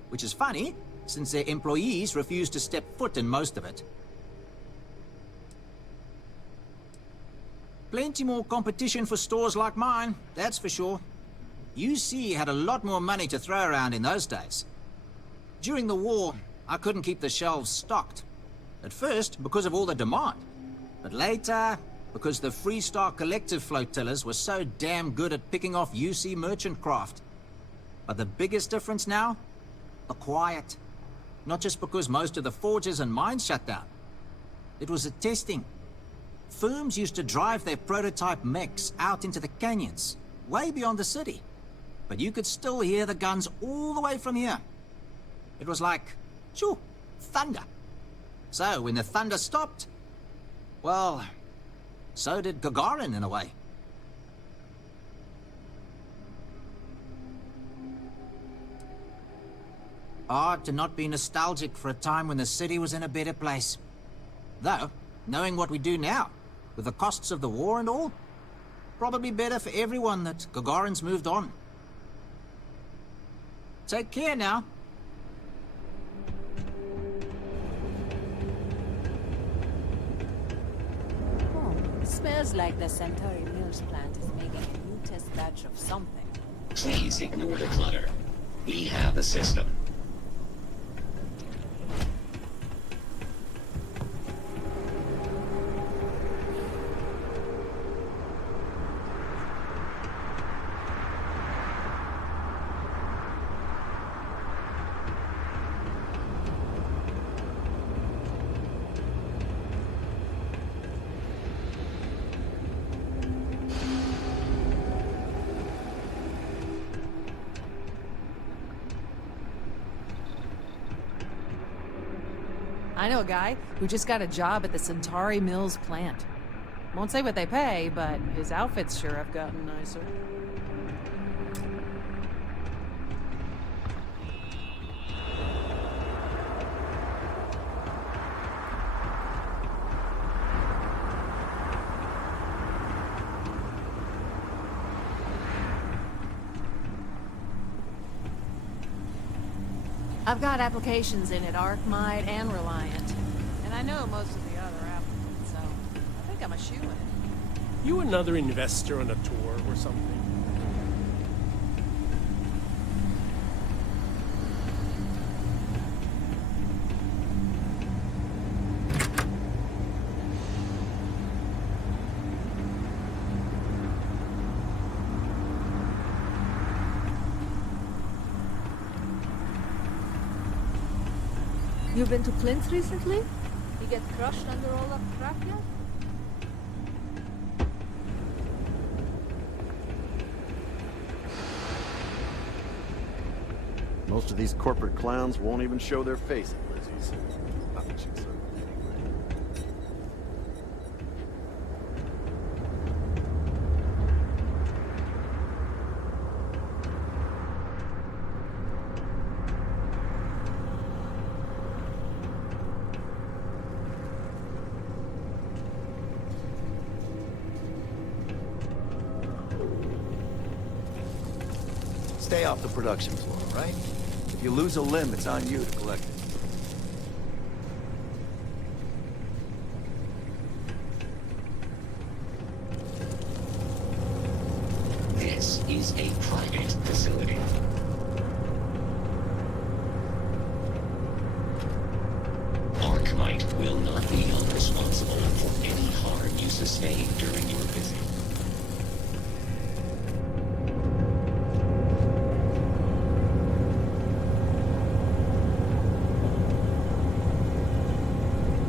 Which is funny, since their employees refuse to step foot in most of it. Plenty more competition for stores like mine, that's for sure. UC had a lot more money to throw around in those days. During the war, I couldn't keep the shelves stocked. At first, because of all the demand. But later, because the Freestar Collective flotillas were so damn good at picking off UC merchant craft. But the biggest difference now? The quiet. Not just because most of the forges and mines shut down. It was the testing. Firms used to drive their prototype mechs out into the canyons, way beyond the city. But you could still hear the guns all the way from here. It was like, shoo, thunder. So when the thunder stopped, well, so did Gagarin in a way. Hard to not be nostalgic for a time when the city was in a better place. Though, knowing what we do now, with the costs of the war and all, probably better for everyone that Gagarin's moved on. Take care now. Smells like the Centauri Mills plant is making a new test batch of something. Please ignore the clutter. We have the system. I know a guy who just got a job at the Centauri Mills plant. Won't say what they pay, but his outfits sure have gotten nicer. I've got applications in at Arkmite and Reliant, and I know most of the other applicants, so I think I'm a shoo-in. You another investor on a tour or something? You been to Clint recently? You get crushed under all that crap yet? Most of these corporate clowns won't even show their face at Lizzie's. Not that she's Stay off the production floor, right? If you lose a limb, it's on you to collect it. This is a private facility. Arkmite will not be held responsible for any harm you sustain during your visit.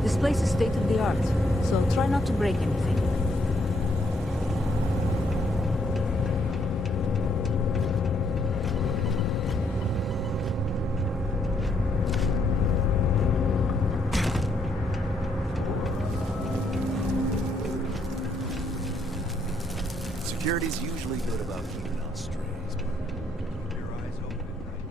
This place is state-of-the-art, so try not to break anything. Security's usually good about keeping out strays, but keep your eyes open at night.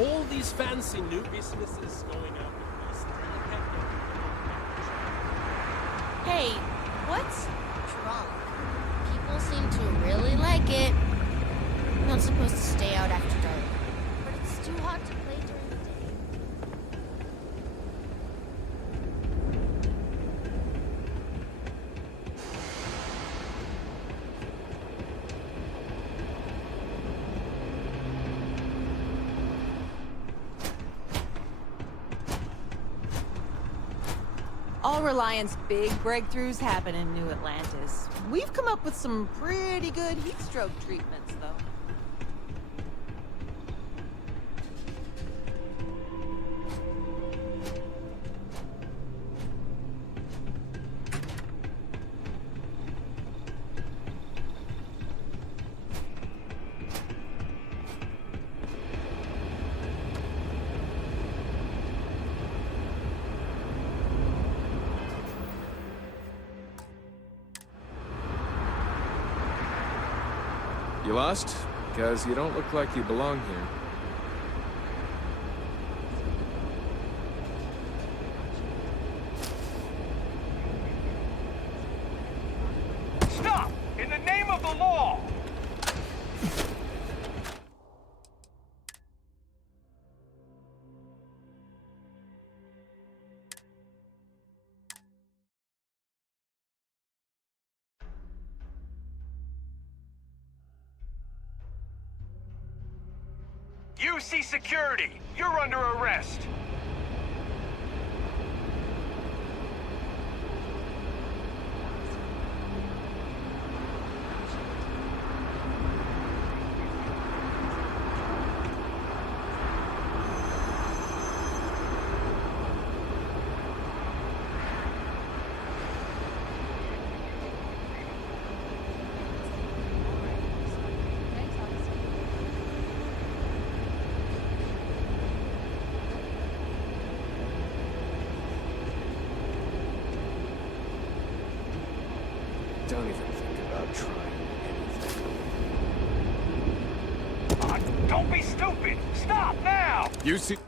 All these fancy new businesses going out with these Hey, what's drunk? People seem to really like it. You're not supposed to stay out after dark, but it's too hot to play during the day. All Reliant's big breakthroughs happen in New Atlantis. We've come up with some pretty good heat stroke treatments, though. You lost? Because you don't look like you belong here. Stop! In the name of the law! UC Security, you're under arrest. Don't even think about trying anything. Don't be stupid! Stop now! You see...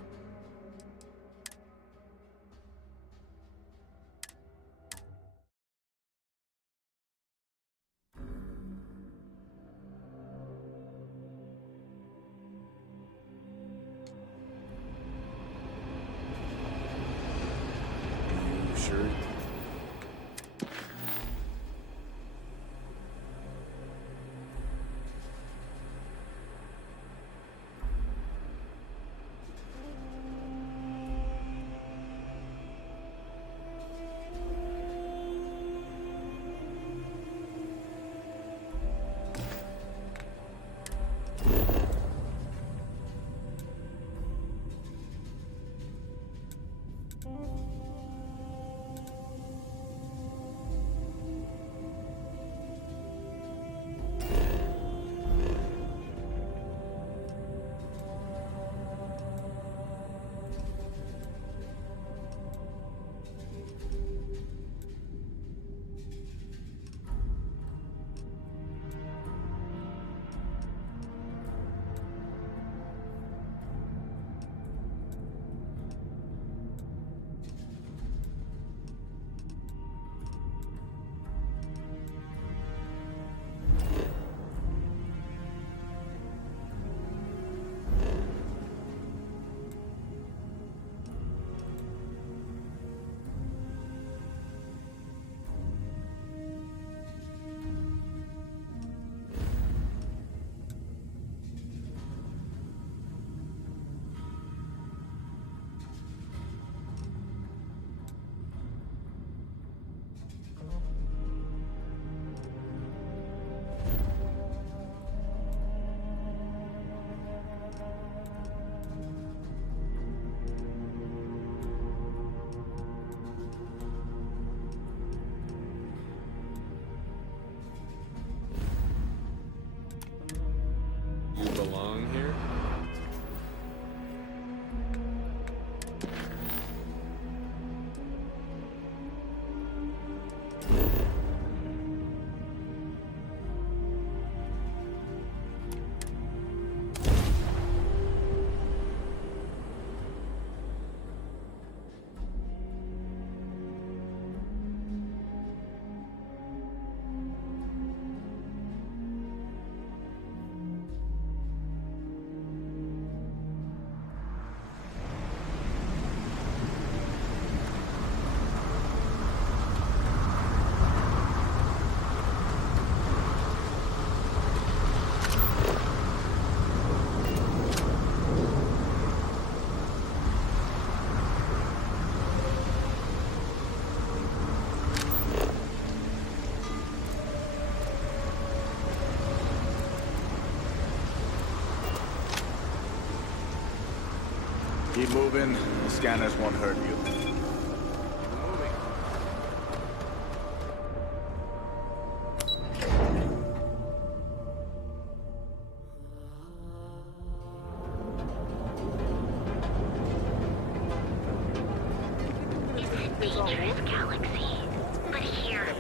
Keep moving. The scanners won't hurt you.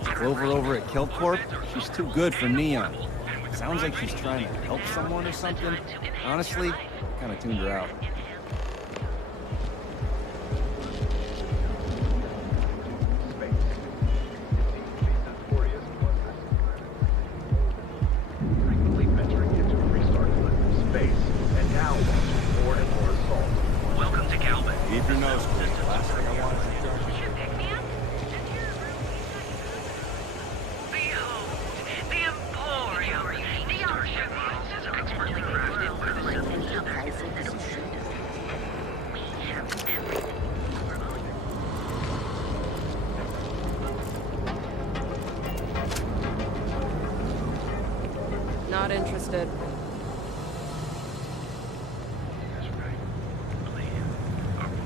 Clover over at Kelpcorp? She's too good for Neon. Sounds like she's trying to help someone or something. Honestly, kind of tuned her out. Welcome to Calvin. Keep your nose clean. Last thing I want is a charge. The Emporium. The Starship models is expertly crafted for the civilian that we have everything. Not interested.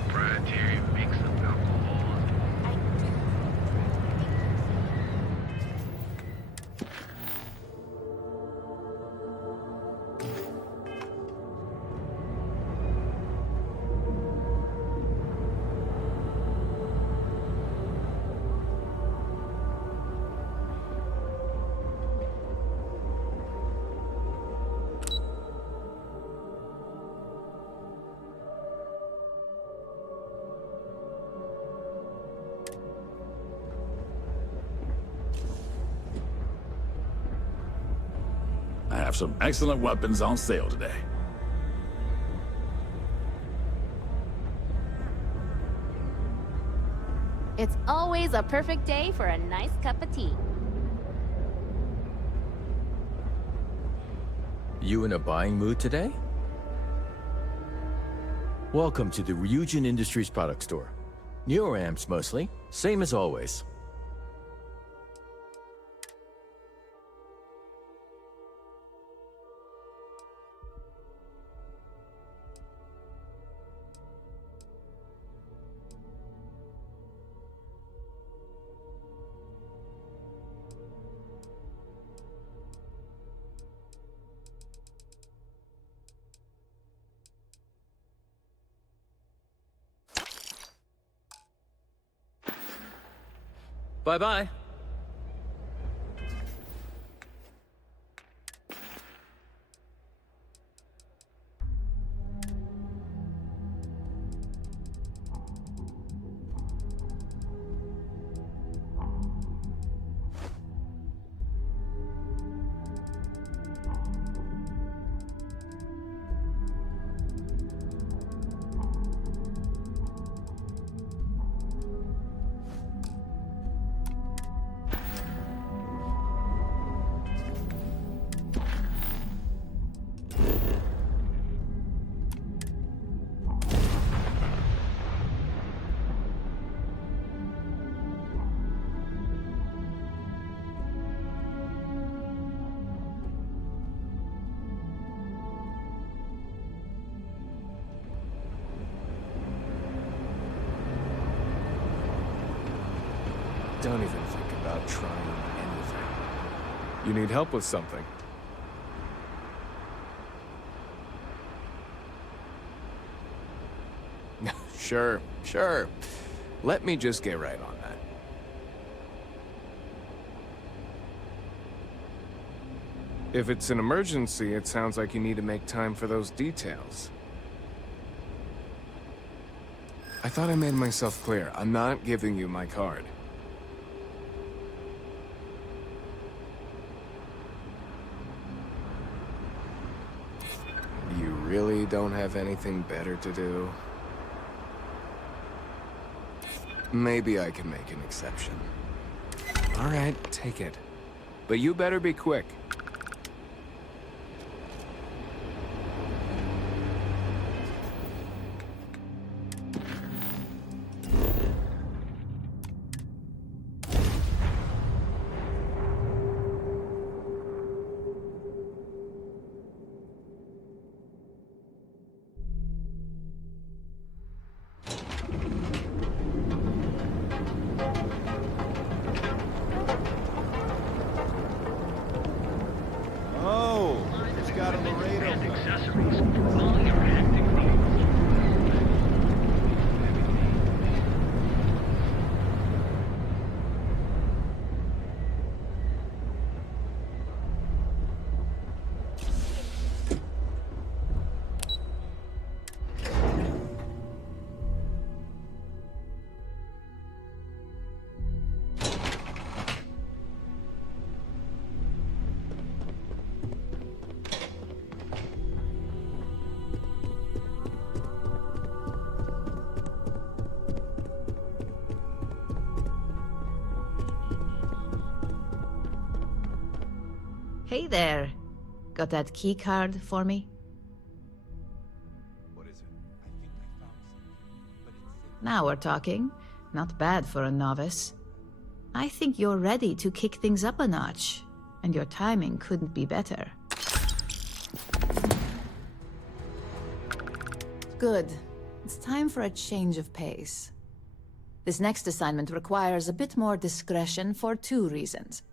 Proprietary mix of alcohols. I have some excellent weapons on sale today. It's always a perfect day for a nice cup of tea. You in a buying mood today? Welcome to the Ryujin Industries product store. Newer amps mostly, same as always. Bye-bye. Don't even think about trying anything. You need help with something. Sure. Let me just get right on that. If it's an emergency, it sounds like you need to make time for those details. I thought I made myself clear. I'm not giving you my card. You really don't have anything better to do? Maybe I can make an exception. All right, take it. But you better be quick. Hey there. Got that key card for me? What is it? I think I found something, but it's... Now we're talking. Not bad for a novice. I think you're ready to kick things up a notch, and your timing couldn't be better. Good. It's time for a change of pace. This next assignment requires a bit more discretion for 2 reasons.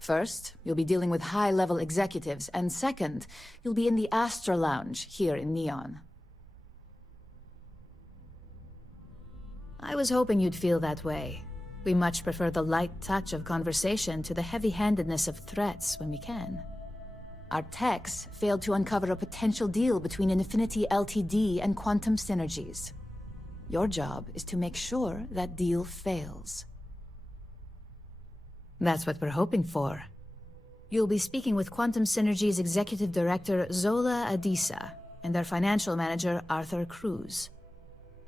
First, you'll be dealing with high-level executives, and second, you'll be in the Astra Lounge here in Neon. I was hoping you'd feel that way. We much prefer the light touch of conversation to the heavy-handedness of threats when we can. Our techs failed to uncover a potential deal between Infinity Ltd. And Quantum Synergies. Your job is to make sure that deal fails. That's what we're hoping for. You'll be speaking with Quantum Synergy's Executive Director Zola Adisa and their Financial Manager Arthur Cruz.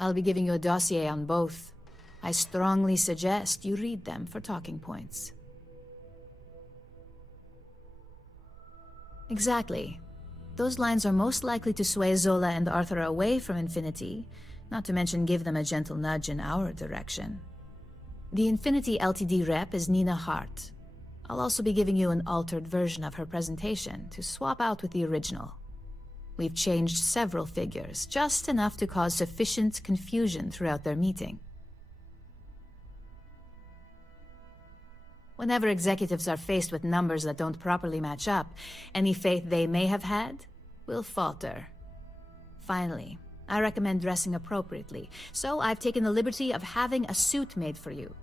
I'll be giving you a dossier on both. I strongly suggest you read them for talking points. Exactly. Those lines are most likely to sway Zola and Arthur away from Infinity, not to mention give them a gentle nudge in our direction. The Infinity Ltd. Rep is Nina Hart. I'll also be giving you an altered version of her presentation to swap out with the original. We've changed several figures, just enough to cause sufficient confusion throughout their meeting. Whenever executives are faced with numbers that don't properly match up, any faith they may have had will falter. Finally, I recommend dressing appropriately, so I've taken the liberty of having a suit made for you.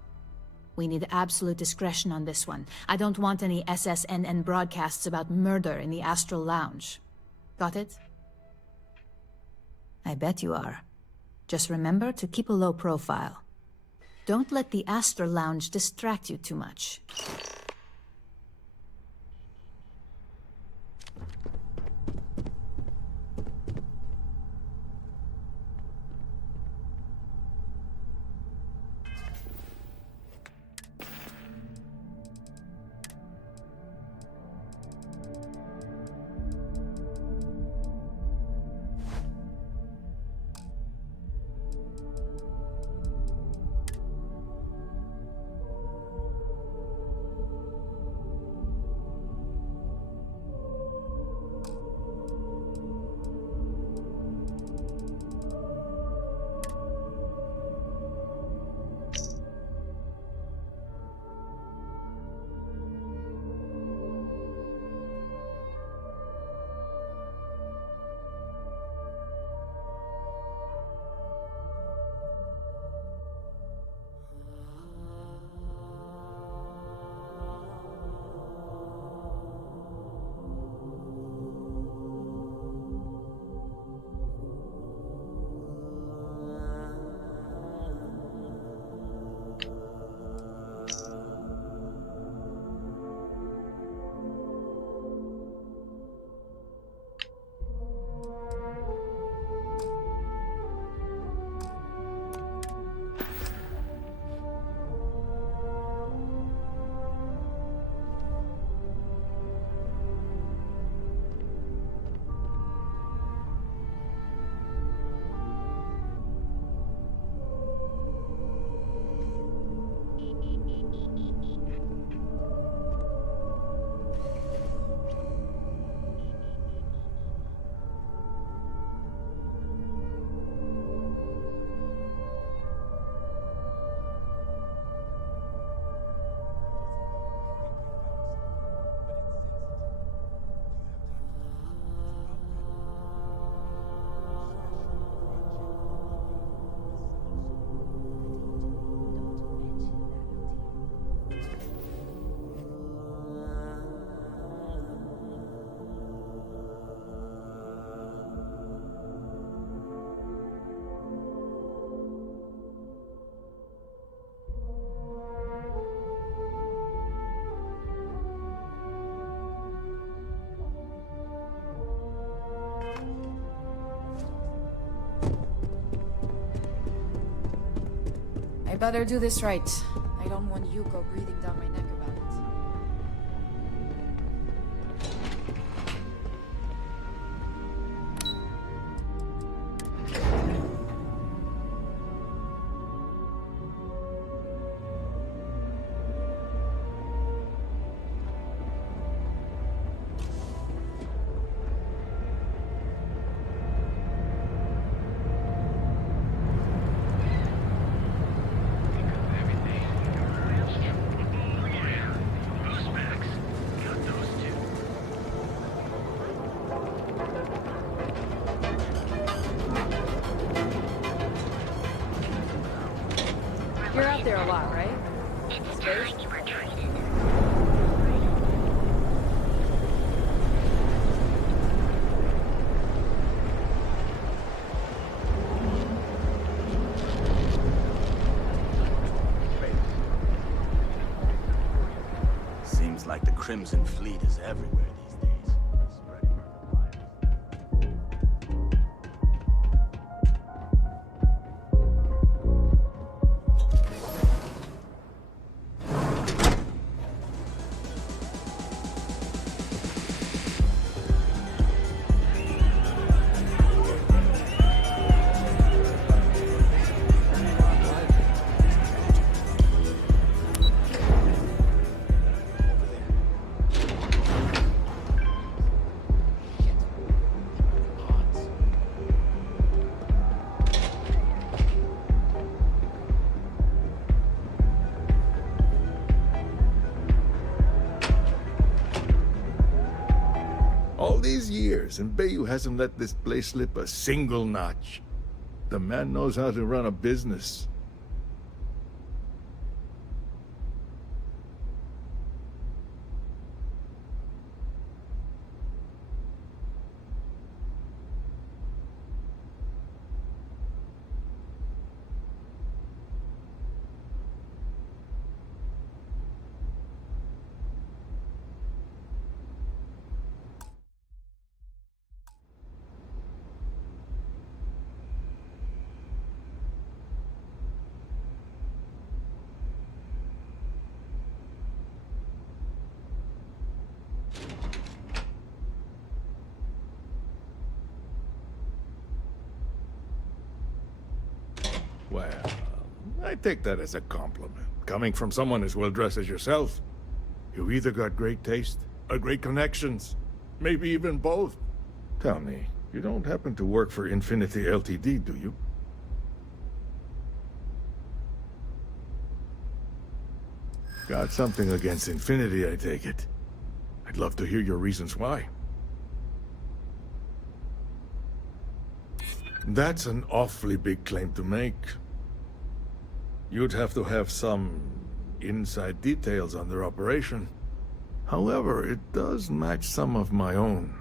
We need absolute discretion on this one. I don't want any SSNN broadcasts about murder in the Astral Lounge. Got it? I bet you are. Just remember to keep a low profile. Don't let the Astral Lounge distract you too much. I better do this right. I don't want Yuko breathing down my neck about up there a lot, right? It's time you were treated. Seems like the Crimson Fleet is everywhere these days. Spreading murder All these years, and Bayou hasn't let this place slip a single notch. The man knows how to run a business. Well, I take that as a compliment. Coming from someone as well-dressed as yourself, you either got great taste or great connections. Maybe even both. Tell me, you don't happen to work for Infinity Ltd, do you? Got something against Infinity, I take it. I'd love to hear your reasons why. That's an awfully big claim to make. You'd have to have some inside details on their operation. However, it does match some of my own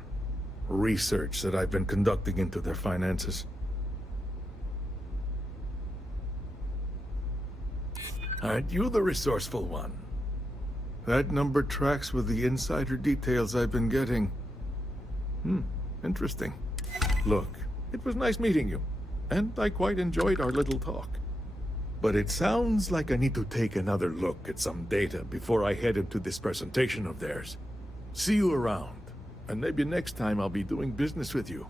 research that I've been conducting into their finances. Aren't you the resourceful one? That number tracks with the insider details I've been getting. Interesting. Look, it was nice meeting you, and I quite enjoyed our little talk. But it sounds like I need to take another look at some data before I head into this presentation of theirs. See you around, and maybe next time I'll be doing business with you.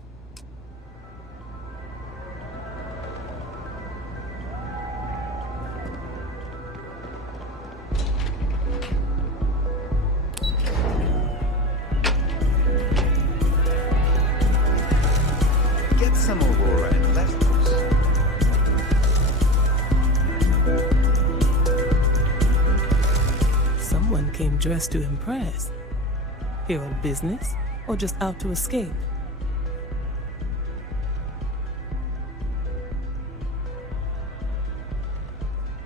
Get some Aurora and let's Someone came dressed to impress. Here on business, or just out to escape?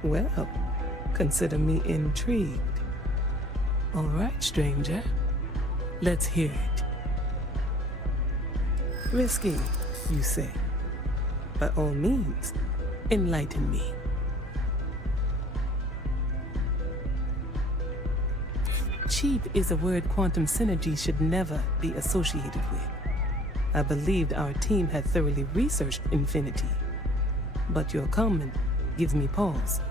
Well, consider me intrigued. All right, stranger. Let's hear it. Risky, you say? By all means, enlighten me. Cheap is a word quantum synergy should never be associated with. I believed our team had thoroughly researched Infinity, but your comment gives me pause.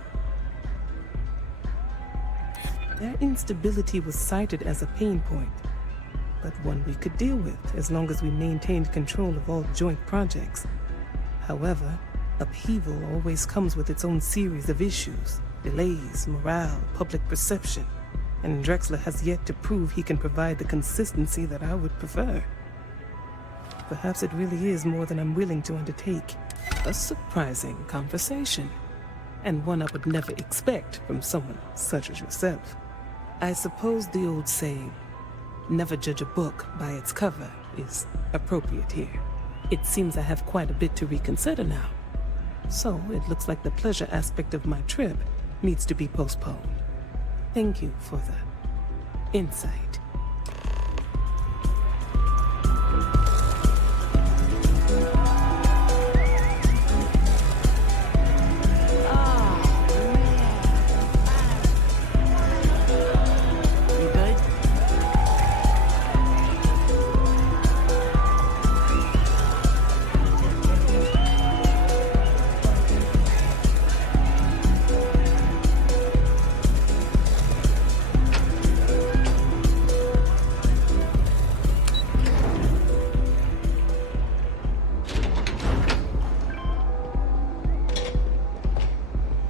Their instability was cited as a pain point, but one we could deal with as long as we maintained control of all joint projects. However, upheaval always comes with its own series of issues, delays, morale, public perception, and Drexler has yet to prove he can provide the consistency that I would prefer. Perhaps it really is more than I'm willing to undertake. A surprising conversation, and one I would never expect from someone such as yourself. I suppose the old saying, never judge a book by its cover, is appropriate here. It seems I have quite a bit to reconsider now. So it looks like the pleasure aspect of my trip needs to be postponed. Thank you for the insight.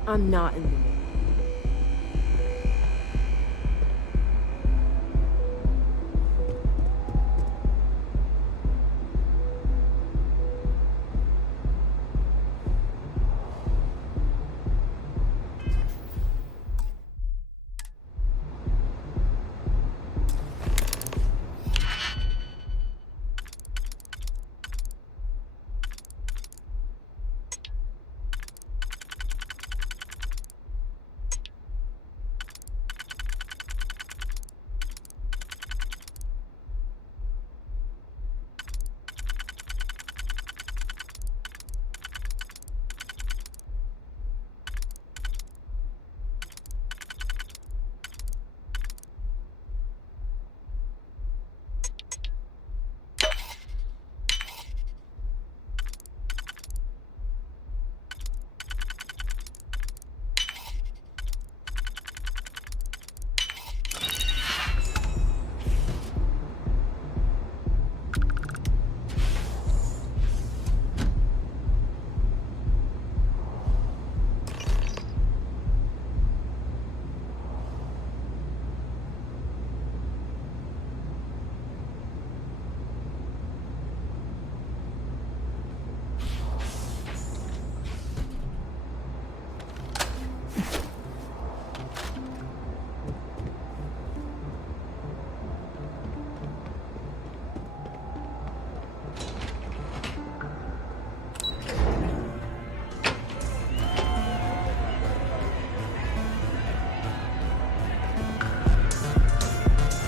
I'm not in the mood.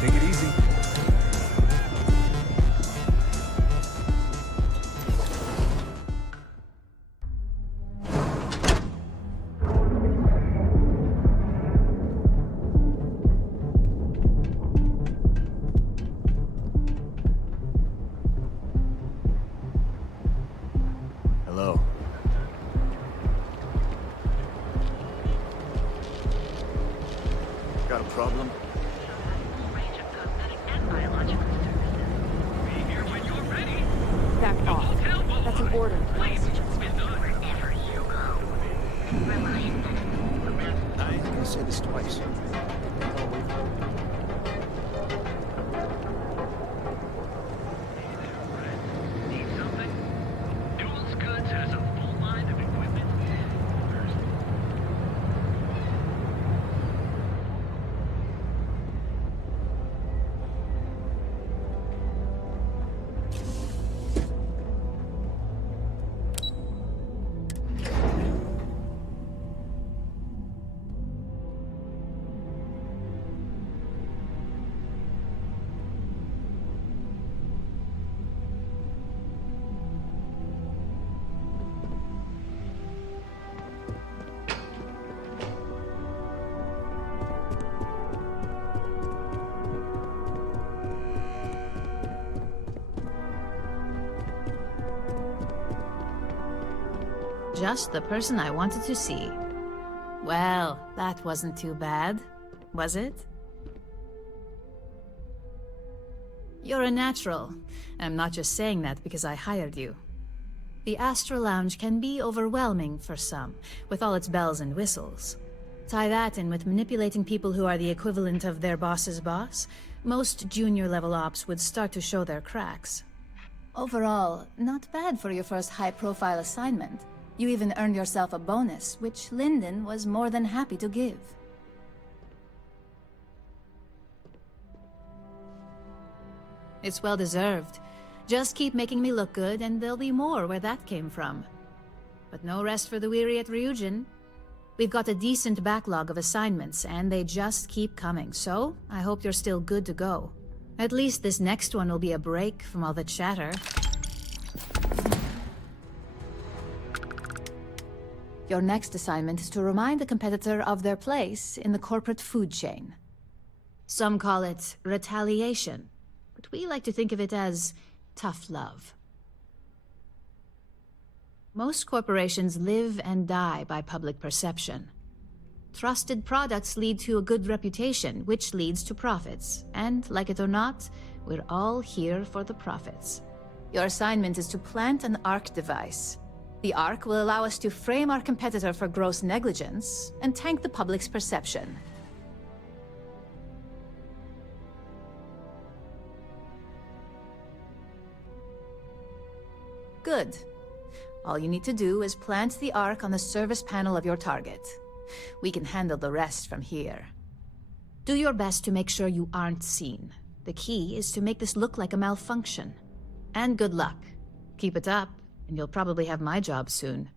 Take it easy. Hello. Got a problem? Back off. That's an order. I ain't gonna say this twice. Just the person I wanted to see. Well, that wasn't too bad, was it? You're a natural, and I'm not just saying that because I hired you. The Astro Lounge can be overwhelming for some, with all its bells and whistles. Tie that in with manipulating people who are the equivalent of their boss's boss, most junior-level ops would start to show their cracks. Overall, not bad for your first high-profile assignment. You even earned yourself a bonus, which Lyndon was more than happy to give. It's well-deserved. Just keep making me look good, and there'll be more where that came from. But no rest for the weary at Ryujin. We've got a decent backlog of assignments, and they just keep coming, so I hope you're still good to go. At least this next one will be a break from all the chatter. Your next assignment is to remind the competitor of their place in the corporate food chain. Some call it retaliation, but we like to think of it as tough love. Most corporations live and die by public perception. Trusted products lead to a good reputation, which leads to profits. And, like it or not, we're all here for the profits. Your assignment is to plant an ARC device. The ARC will allow us to frame our competitor for gross negligence and tank the public's perception. Good. All you need to do is plant the ARC on the service panel of your target. We can handle the rest from here. Do your best to make sure you aren't seen. The key is to make this look like a malfunction. And good luck. Keep it up, and you'll probably have my job soon.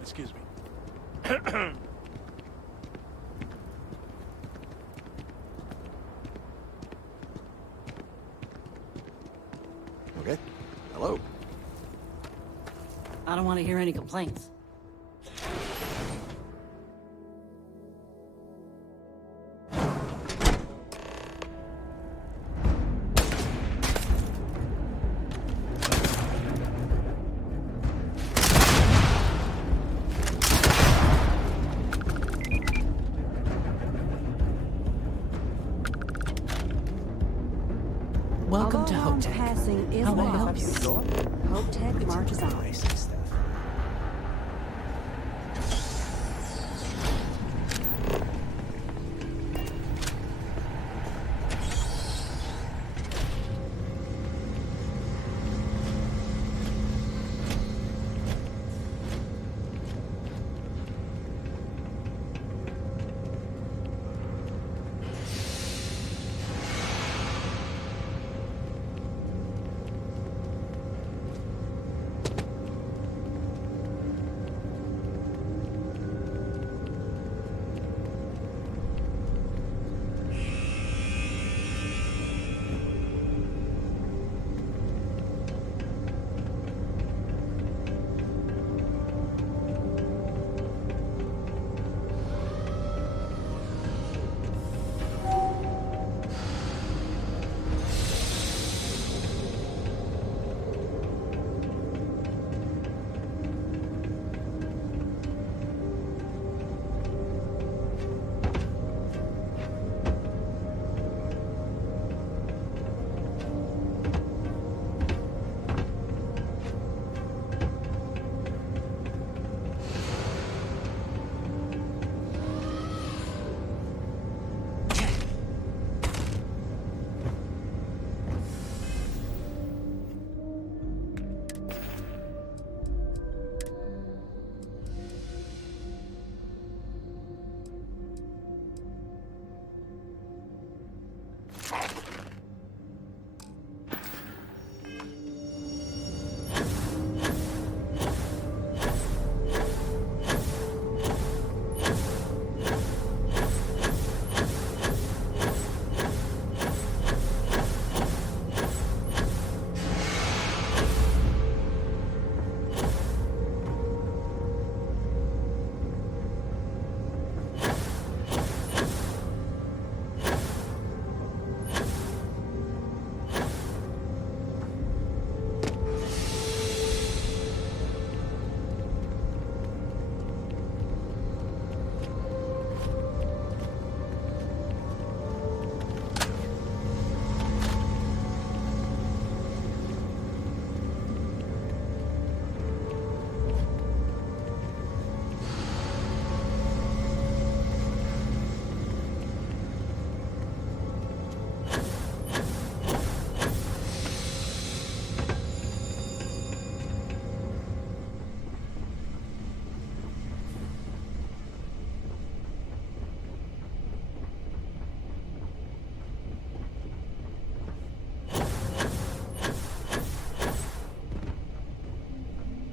Excuse me. Okay. Hello. I don't want to hear any complaints. Welcome to Although Hotech. passing is How may I help you? Hotech marches on. Racing stuff.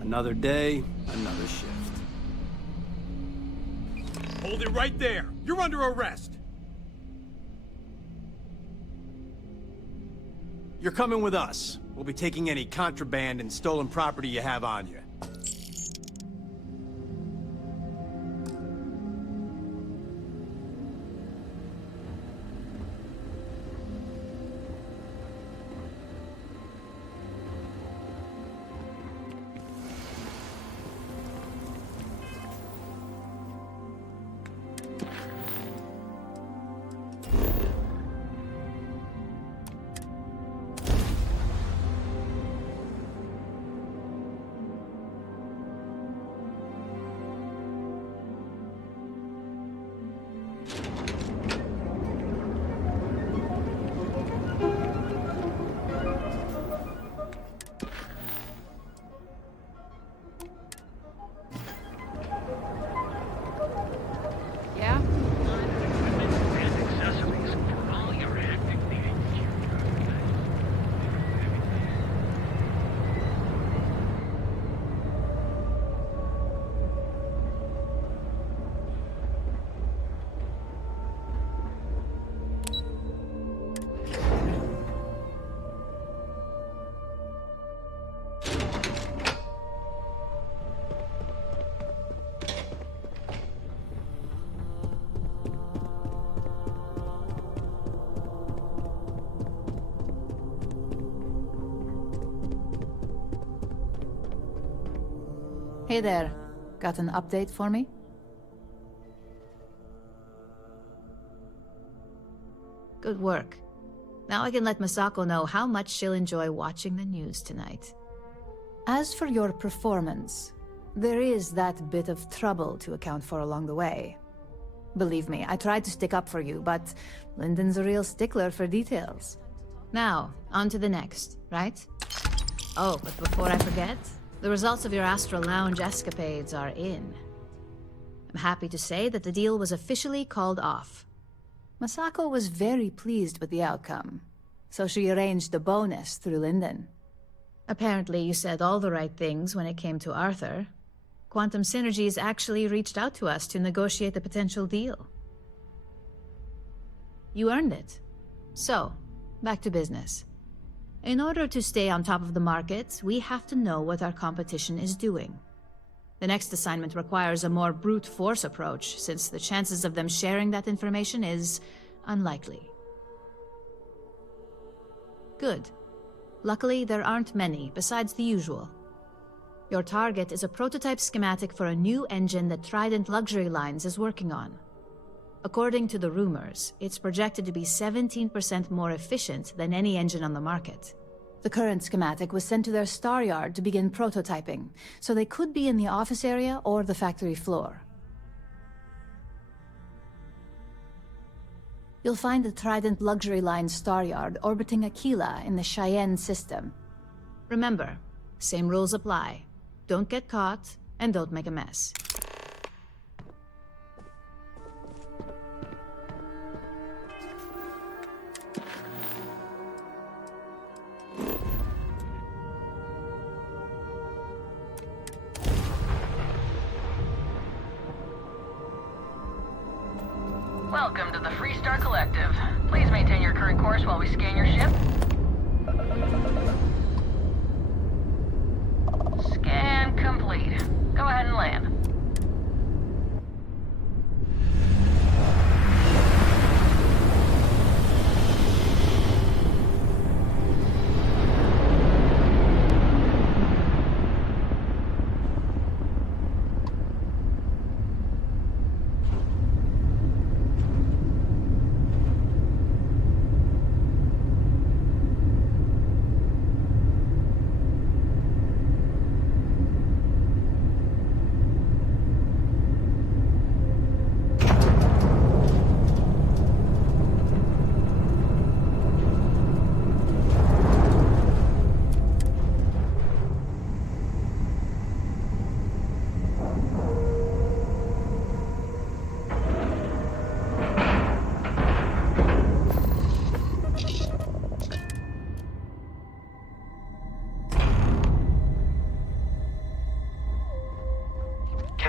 Another day, another shift. Hold it right there. You're under arrest. You're coming with us. We'll be taking any contraband and stolen property you have on you. Yeah? Accessories for all your hectic needs. Hey there. Got an update for me? Good work. Now I can let Masako know how much she'll enjoy watching the news tonight. As for your performance, there is that bit of trouble to account for along the way. Believe me, I tried to stick up for you, but Lyndon's a real stickler for details. Now, on to the next, right? Oh, but before I forget, the results of your Astral Lounge escapades are in. I'm happy to say that the deal was officially called off. Masako was very pleased with the outcome, so she arranged a bonus through Lyndon. Apparently you said all the right things when it came to Arthur. Quantum Synergies actually reached out to us to negotiate the potential deal. You earned it. So, back to business. In order to stay on top of the market, we have to know what our competition is doing. The next assignment requires a more brute force approach, since the chances of them sharing that information is unlikely. Good. Luckily, there aren't many, besides the usual. Your target is a prototype schematic for a new engine that Trident Luxury Lines is working on. According to the rumors, it's projected to be 17% more efficient than any engine on the market. The current schematic was sent to their star yard to begin prototyping, so they could be in the office area or the factory floor. You'll find the Trident Luxury Line star yard orbiting Aquila in the Cheyenne system. Remember, same rules apply. Don't get caught, and don't make a mess. Welcome to the Freestar Collective. Please maintain your current course while we scan your ship. Scan complete. Go ahead and land.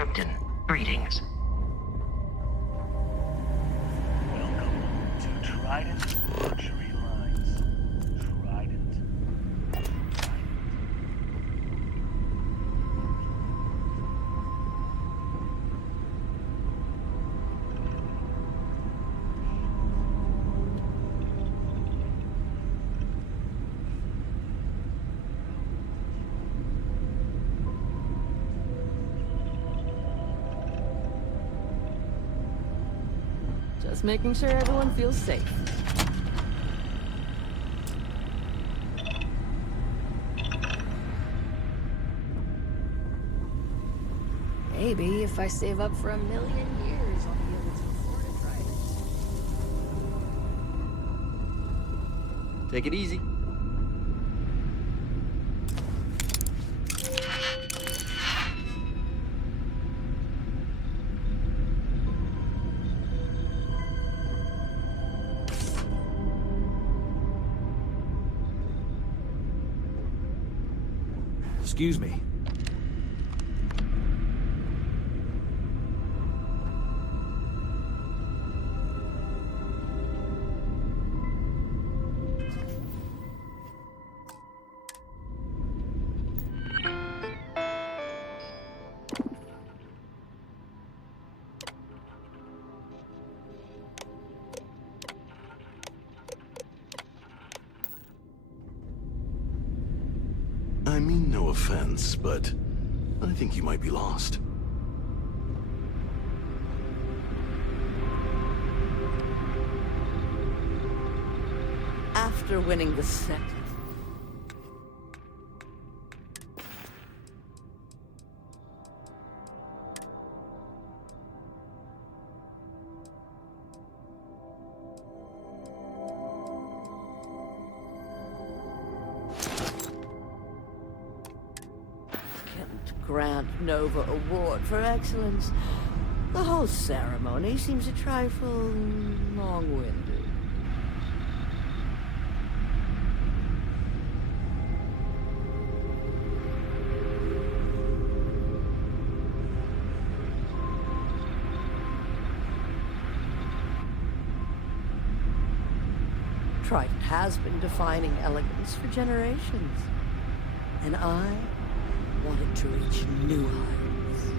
Captain. Greetings. Welcome to Trident Luxury Lines. Trident. Just making sure everyone feels safe. Maybe if I save up for 1,000,000 years, I'll be able to afford a trident. Take it easy. Excuse me. I mean no offense, but I think you might be lost. After winning the set. Grant Nova Award for Excellence. The whole ceremony seems a trifle long-winded. Trident has been defining elegance for generations, and I wanted to reach new heights.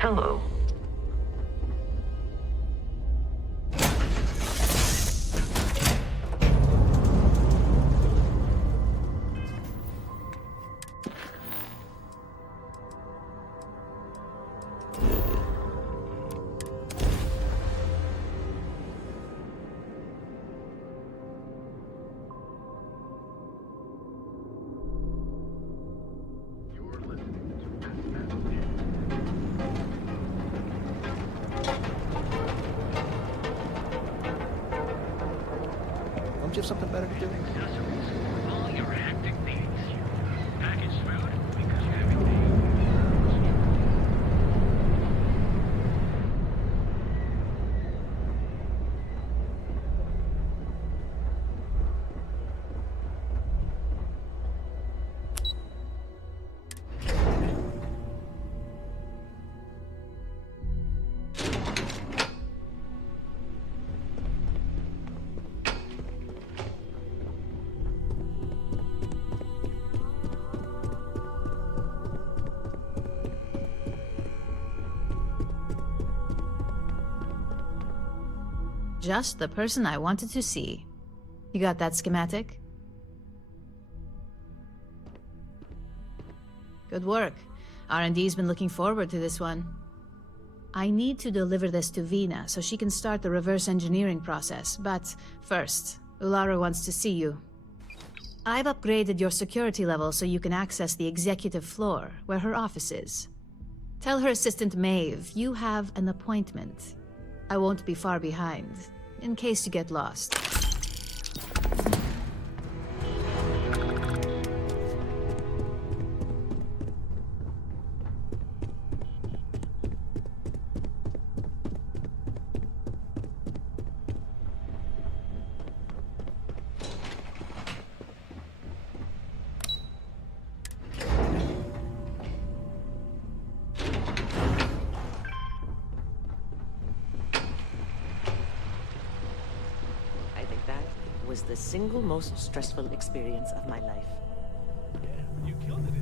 Hello. Don't you have something better to do? All your hectic needs. Packaged food because Just the person I wanted to see. You got that schematic? Good work. R&D's been looking forward to this one. I need to deliver this to Vina so she can start the reverse engineering process, but first, Ularu wants to see you. I've upgraded your security level so you can access the executive floor, where her office is. Tell her assistant Maeve you have an appointment. I won't be far behind, in case you get lost. Was the single most stressful experience of my life. Yeah, you killed it.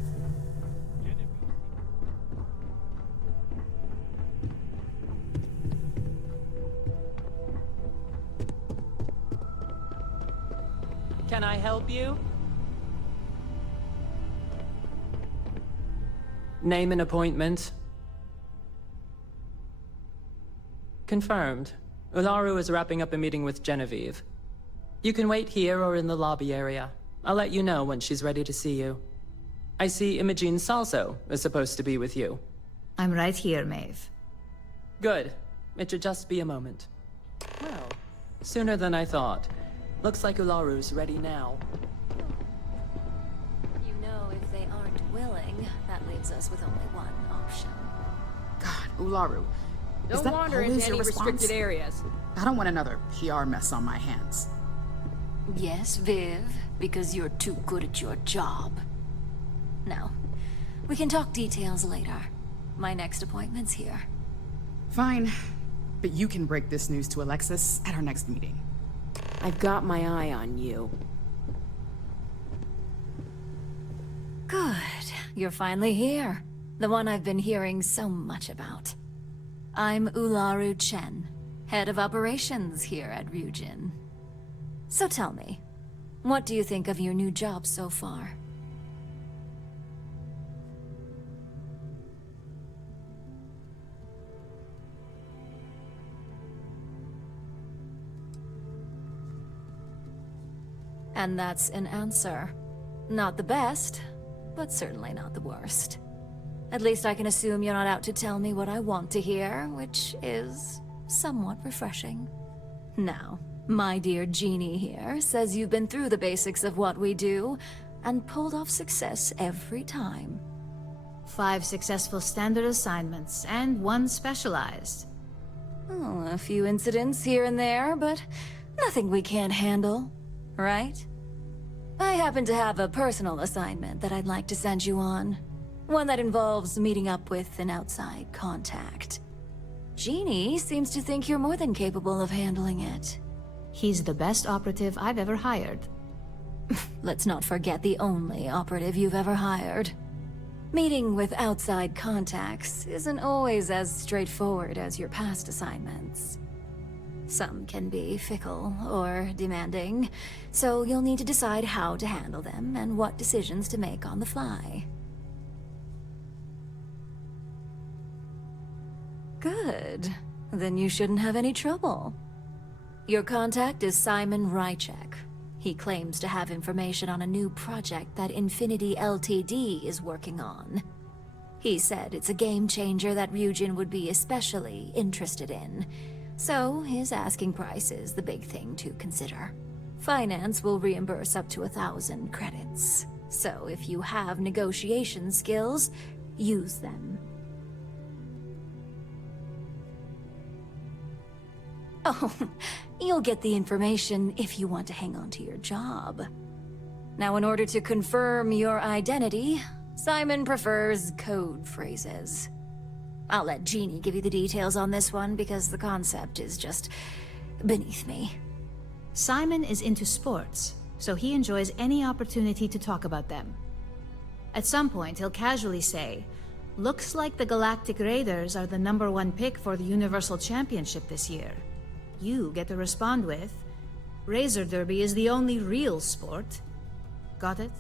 Can I help you? Name an appointment. Confirmed. Ularu is wrapping up a meeting with Genevieve. You can wait here or in the lobby area. I'll let you know when she's ready to see you. I see Imogene Salso is supposed to be with you. I'm right here, Maeve. Good. It should just be a moment. Well, sooner than I thought. Looks like Ularu's ready now. You know, if they aren't willing, that leaves us with only one option. God, Ularu. Don't is that wander into always any your response? restricted areas. I don't want another PR mess on my hands. Yes, Viv, because you're too good at your job. Now, we can talk details later. My next appointment's here. Fine, but you can break this news to Alexis at our next meeting. I've got my eye on you. Good. You're finally here. The one I've been hearing so much about. I'm Ularu Chen, head of operations here at Ryujin. So tell me, what do you think of your new job so far? And that's an answer. Not the best, but certainly not the worst. At least I can assume you're not out to tell me what I want to hear, which is somewhat refreshing. Now, my dear Jeannie here says you've been through the basics of what we do, and pulled off success every time. 5 successful standard assignments, and 1 specialized. Oh, a few incidents here and there, but nothing we can't handle, right? I happen to have a personal assignment that I'd like to send you on. One that involves meeting up with an outside contact. Jeannie seems to think you're more than capable of handling it. He's the best operative I've ever hired. Let's not forget the only operative you've ever hired. Meeting with outside contacts isn't always as straightforward as your past assignments. Some can be fickle or demanding, so you'll need to decide how to handle them and what decisions to make on the fly. Good. Then you shouldn't have any trouble. Your contact is Simon Rychek. He claims to have information on a new project that Infinity Ltd is working on. He said it's a game changer that Ryujin would be especially interested in. So his asking price is the big thing to consider. Finance will reimburse up to 1,000 credits. So if you have negotiation skills, use them. Oh, you'll get the information if you want to hang on to your job. Now, in order to confirm your identity, Simon prefers code phrases. I'll let Jeannie give you the details on this one because the concept is just beneath me. Simon is into sports, so he enjoys any opportunity to talk about them. At some point, he'll casually say, "Looks like the Galactic Raiders are the #1 pick for the Universal Championship this year." You get to respond with, "Razor Derby is the only real sport." Got it?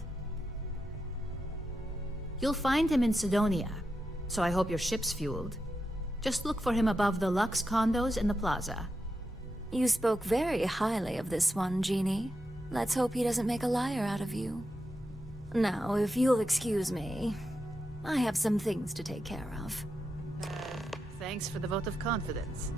You'll find him in Sidonia, so I hope your ship's fueled. Just look for him above the Lux condos in the plaza. You spoke very highly of this one, Jeannie. Let's hope he doesn't make a liar out of you. Now, if you'll excuse me, I have some things to take care of. Thanks for the vote of confidence.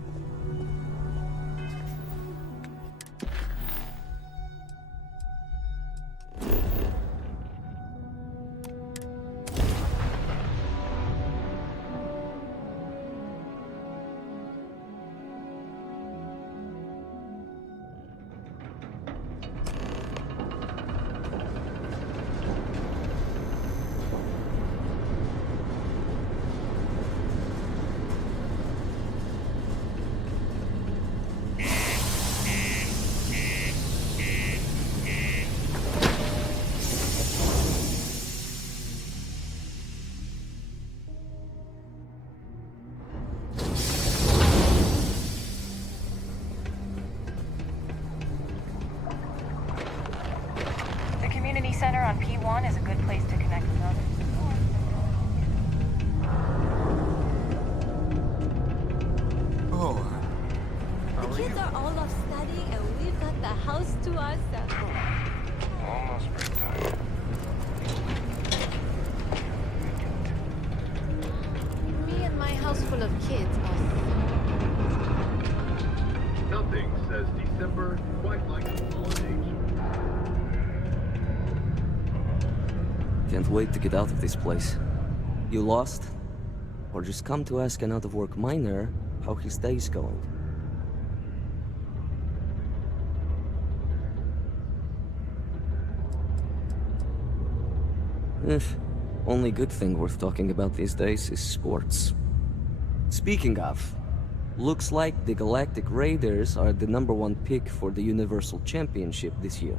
Center on P1 is a good place to connect with others. Oh. The kids are all off studying and we've got the house to ourselves. Almost break time. Me and my house full of kids are Nothing says December quite like holidays. Can't wait to get out of this place. You lost? Or just come to ask an out-of-work miner how his day's going? Only good thing worth talking about these days is sports. Speaking of, looks like the Galactic Raiders are the #1 pick for the Universal Championship this year.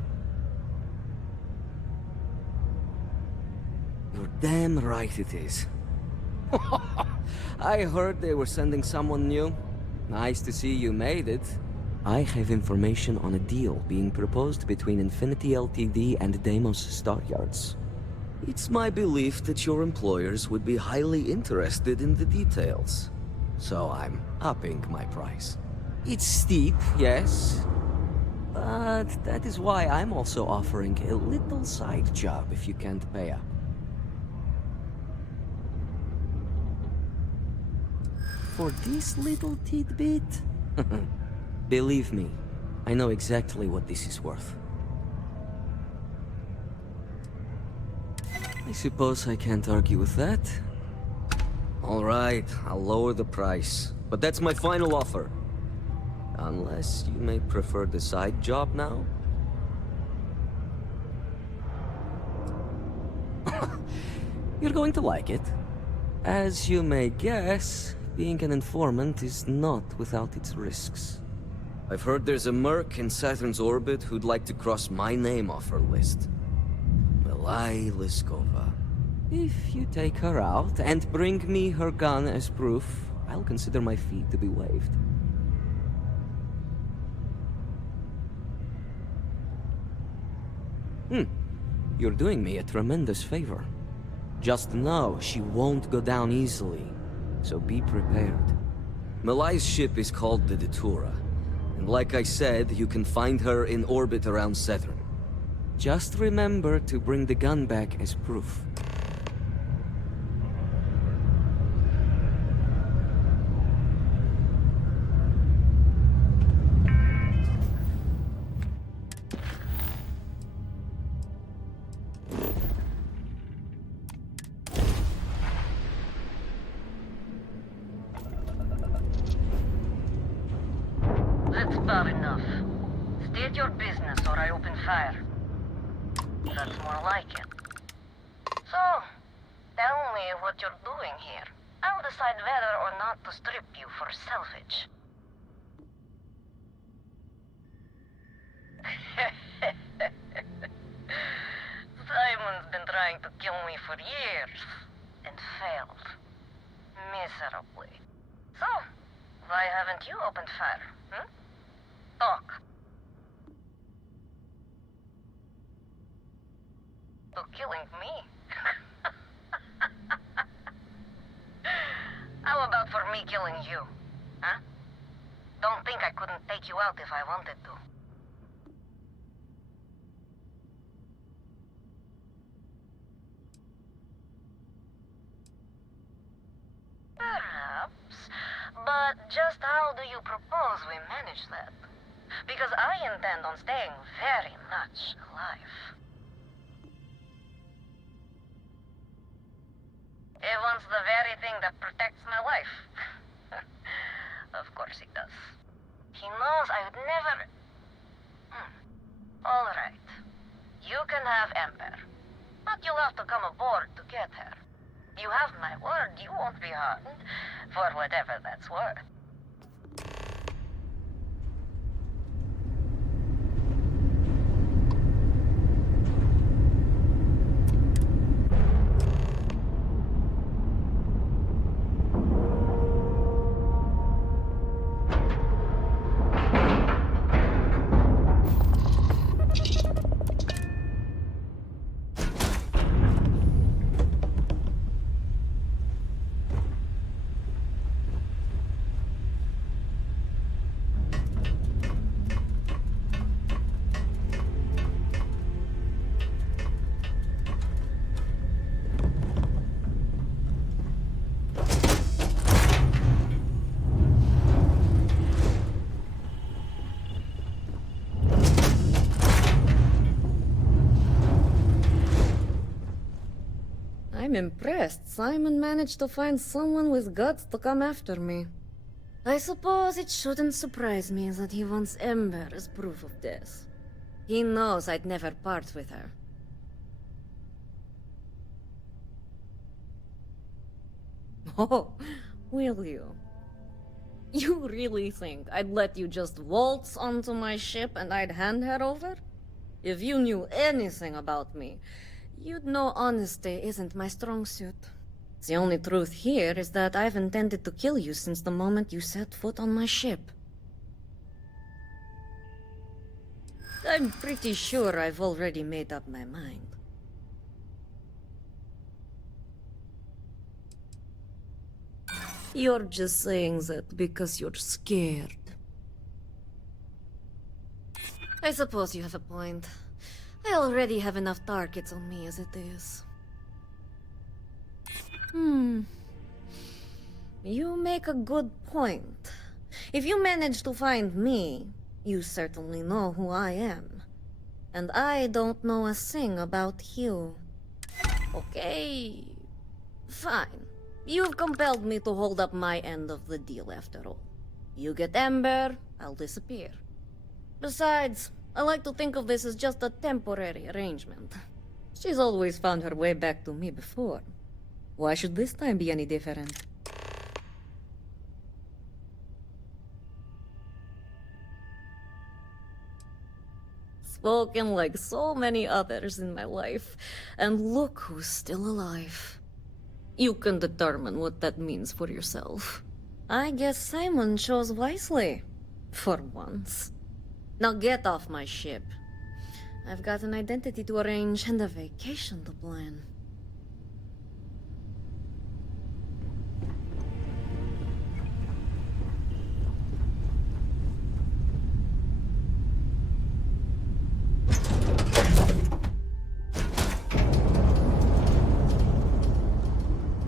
You're damn right it is. I heard they were sending someone new. Nice to see you made it. I have information on a deal being proposed between Infinity Ltd and Deimos Stockyards. It's my belief that your employers would be highly interested in the details. So I'm upping my price. It's steep, yes. But that is why I'm also offering a little side job if you can't pay up. For this little tidbit? Believe me, I know exactly what this is worth. I suppose I can't argue with that. All right, I'll lower the price. But that's my final offer. Unless you may prefer the side job now? You're going to like it. As you may guess, being an informant is not without its risks. I've heard there's a merc in Saturn's orbit who'd like to cross my name off her list. Melai Liskova. If you take her out and bring me her gun as proof, I'll consider my fee to be waived. You're doing me a tremendous favor. Just know she won't go down easily, so be prepared. Malai's ship is called the Datura, and like I said, you can find her in orbit around Saturn. Just remember to bring the gun back as proof. That's bad enough. State your business or I open fire. That's more like it. So, tell me what you're doing here. I'll decide whether or not to strip you for salvage. Simon's been trying to kill me for years, and failed. Miserably. So, why haven't you opened fire, Talk. To killing me? How about for me killing you, huh? Don't think I couldn't take you out if I wanted to. Perhaps, but just how do you propose we manage that? Because I intend on staying very much alive. He wants the very thing that protects my life. Of course he does. He knows I would never... All right. You can have Ember. But you'll have to come aboard to get her. You have my word you won't be harmed, for whatever that's worth. I'm impressed. Simon managed to find someone with guts to come after me. I suppose it shouldn't surprise me that he wants Ember as proof of this. He knows I'd never part with her. Oh, will you? You really think I'd let you just waltz onto my ship and I'd hand her over? If you knew anything about me, you'd know honesty isn't my strong suit. The only truth here is that I've intended to kill you since the moment you set foot on my ship. I'm pretty sure I've already made up my mind. You're just saying that because you're scared. I suppose you have a point. I already have enough targets on me as it is. You make a good point. If you manage to find me, you certainly know who I am. And I don't know a thing about you. Okay, fine. You've compelled me to hold up my end of the deal after all. You get Ember, I'll disappear. Besides, I like to think of this as just a temporary arrangement. She's always found her way back to me before. Why should this time be any different? spoken like so many others in my life, and look who's still alive. You can determine what that means for yourself. I guess Simon chose wisely. For once. Now get off my ship. I've got an identity to arrange and a vacation to plan.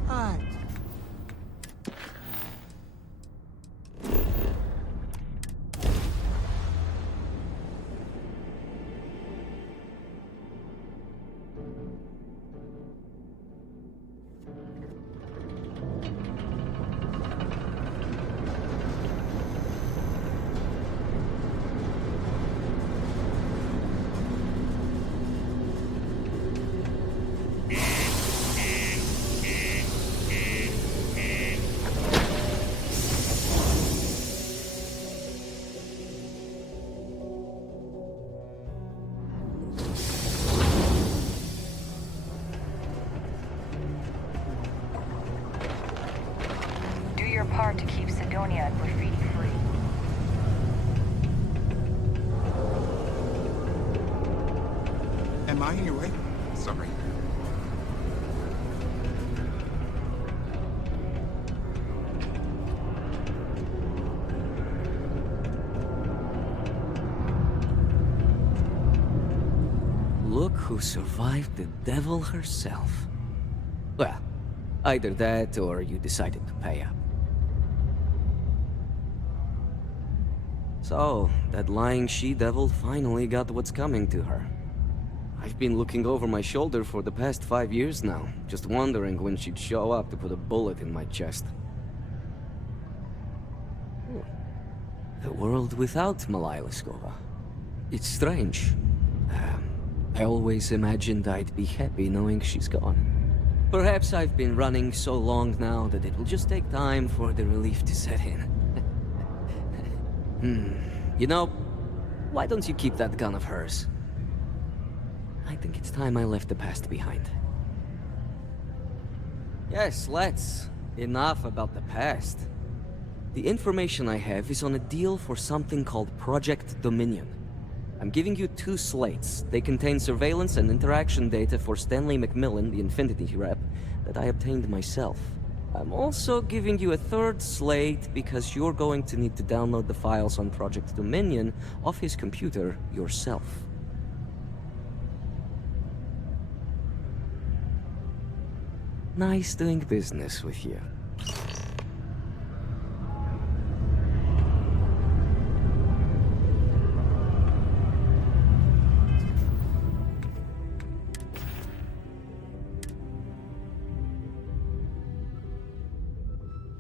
Hi. Do your part to keep Sidonia graffiti free. Am I in your way? Sorry. Look who survived the devil herself. Well, either that or you decided to pay up. So, that lying she-devil finally got what's coming to her. I've been looking over my shoulder for the past 5 years now, just wondering when she'd show up to put a bullet in my chest. The world without Malaya Liskova. It's strange. I always imagined I'd be happy knowing she's gone. Perhaps I've been running so long now that it will just take time for the relief to set in. You know, why don't you keep that gun of hers? I think it's time I left the past behind. Yes, let's. Enough about the past. The information I have is on a deal for something called Project Dominion. I'm giving you 2 slates. They contain surveillance and interaction data for Stanley McMillan, the Infinity rep, that I obtained myself. I'm also giving you a 3rd slate because you're going to need to download the files on Project Dominion off his computer yourself. Nice doing business with you.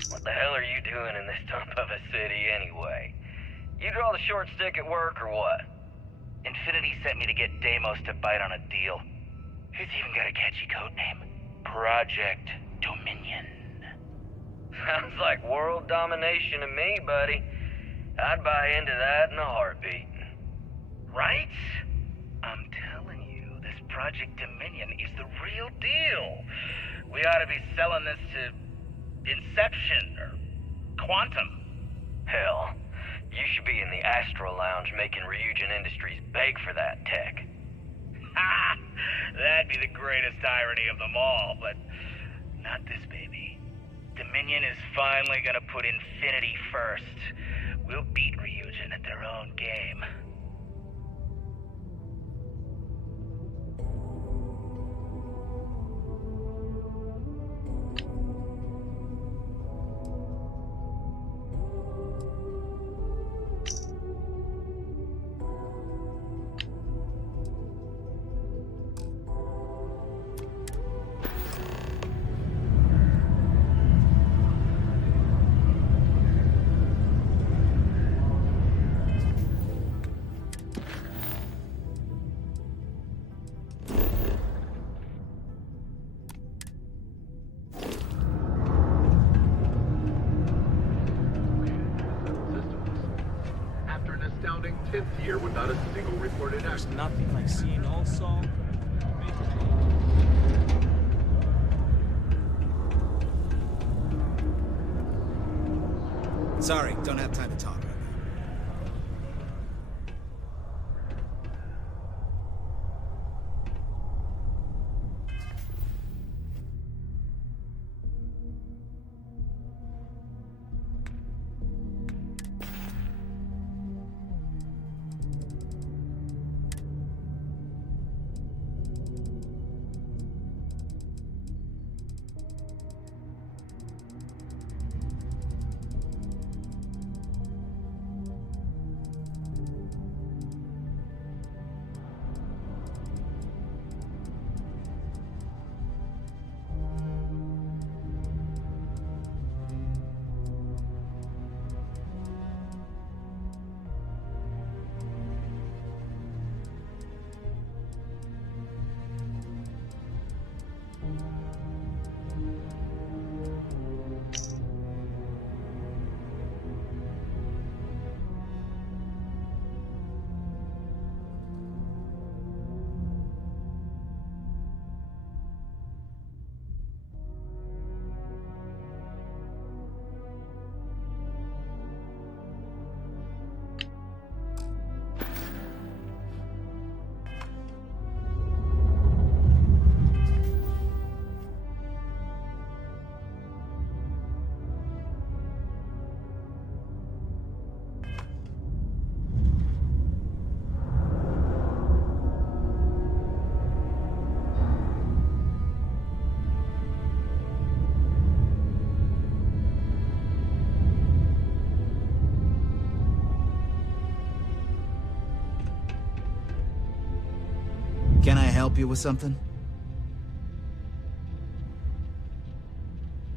What the hell are you doing in this dump of a city anyway? You draw the short stick at work or what? Infinity sent me to get Deimos to bite on a deal. He's even got a catchy code name. Project Dominion. Sounds like world domination to me, buddy. I'd buy into that in a heartbeat. Right? I'm telling you, this Project Dominion is the real deal. We ought to be selling this to Inception or Quantum. Hell, you should be in the Astro Lounge making Ryujin Industries beg for that tech. Ha! That'd be the greatest irony of them all, but not this baby. Dominion is finally gonna put Infinity first. We'll beat Ryujin at their own game. rounding 10th year without a single reported There's accident. nothing like seeing also. Sorry, don't have time to talk right now. Can I help you with something?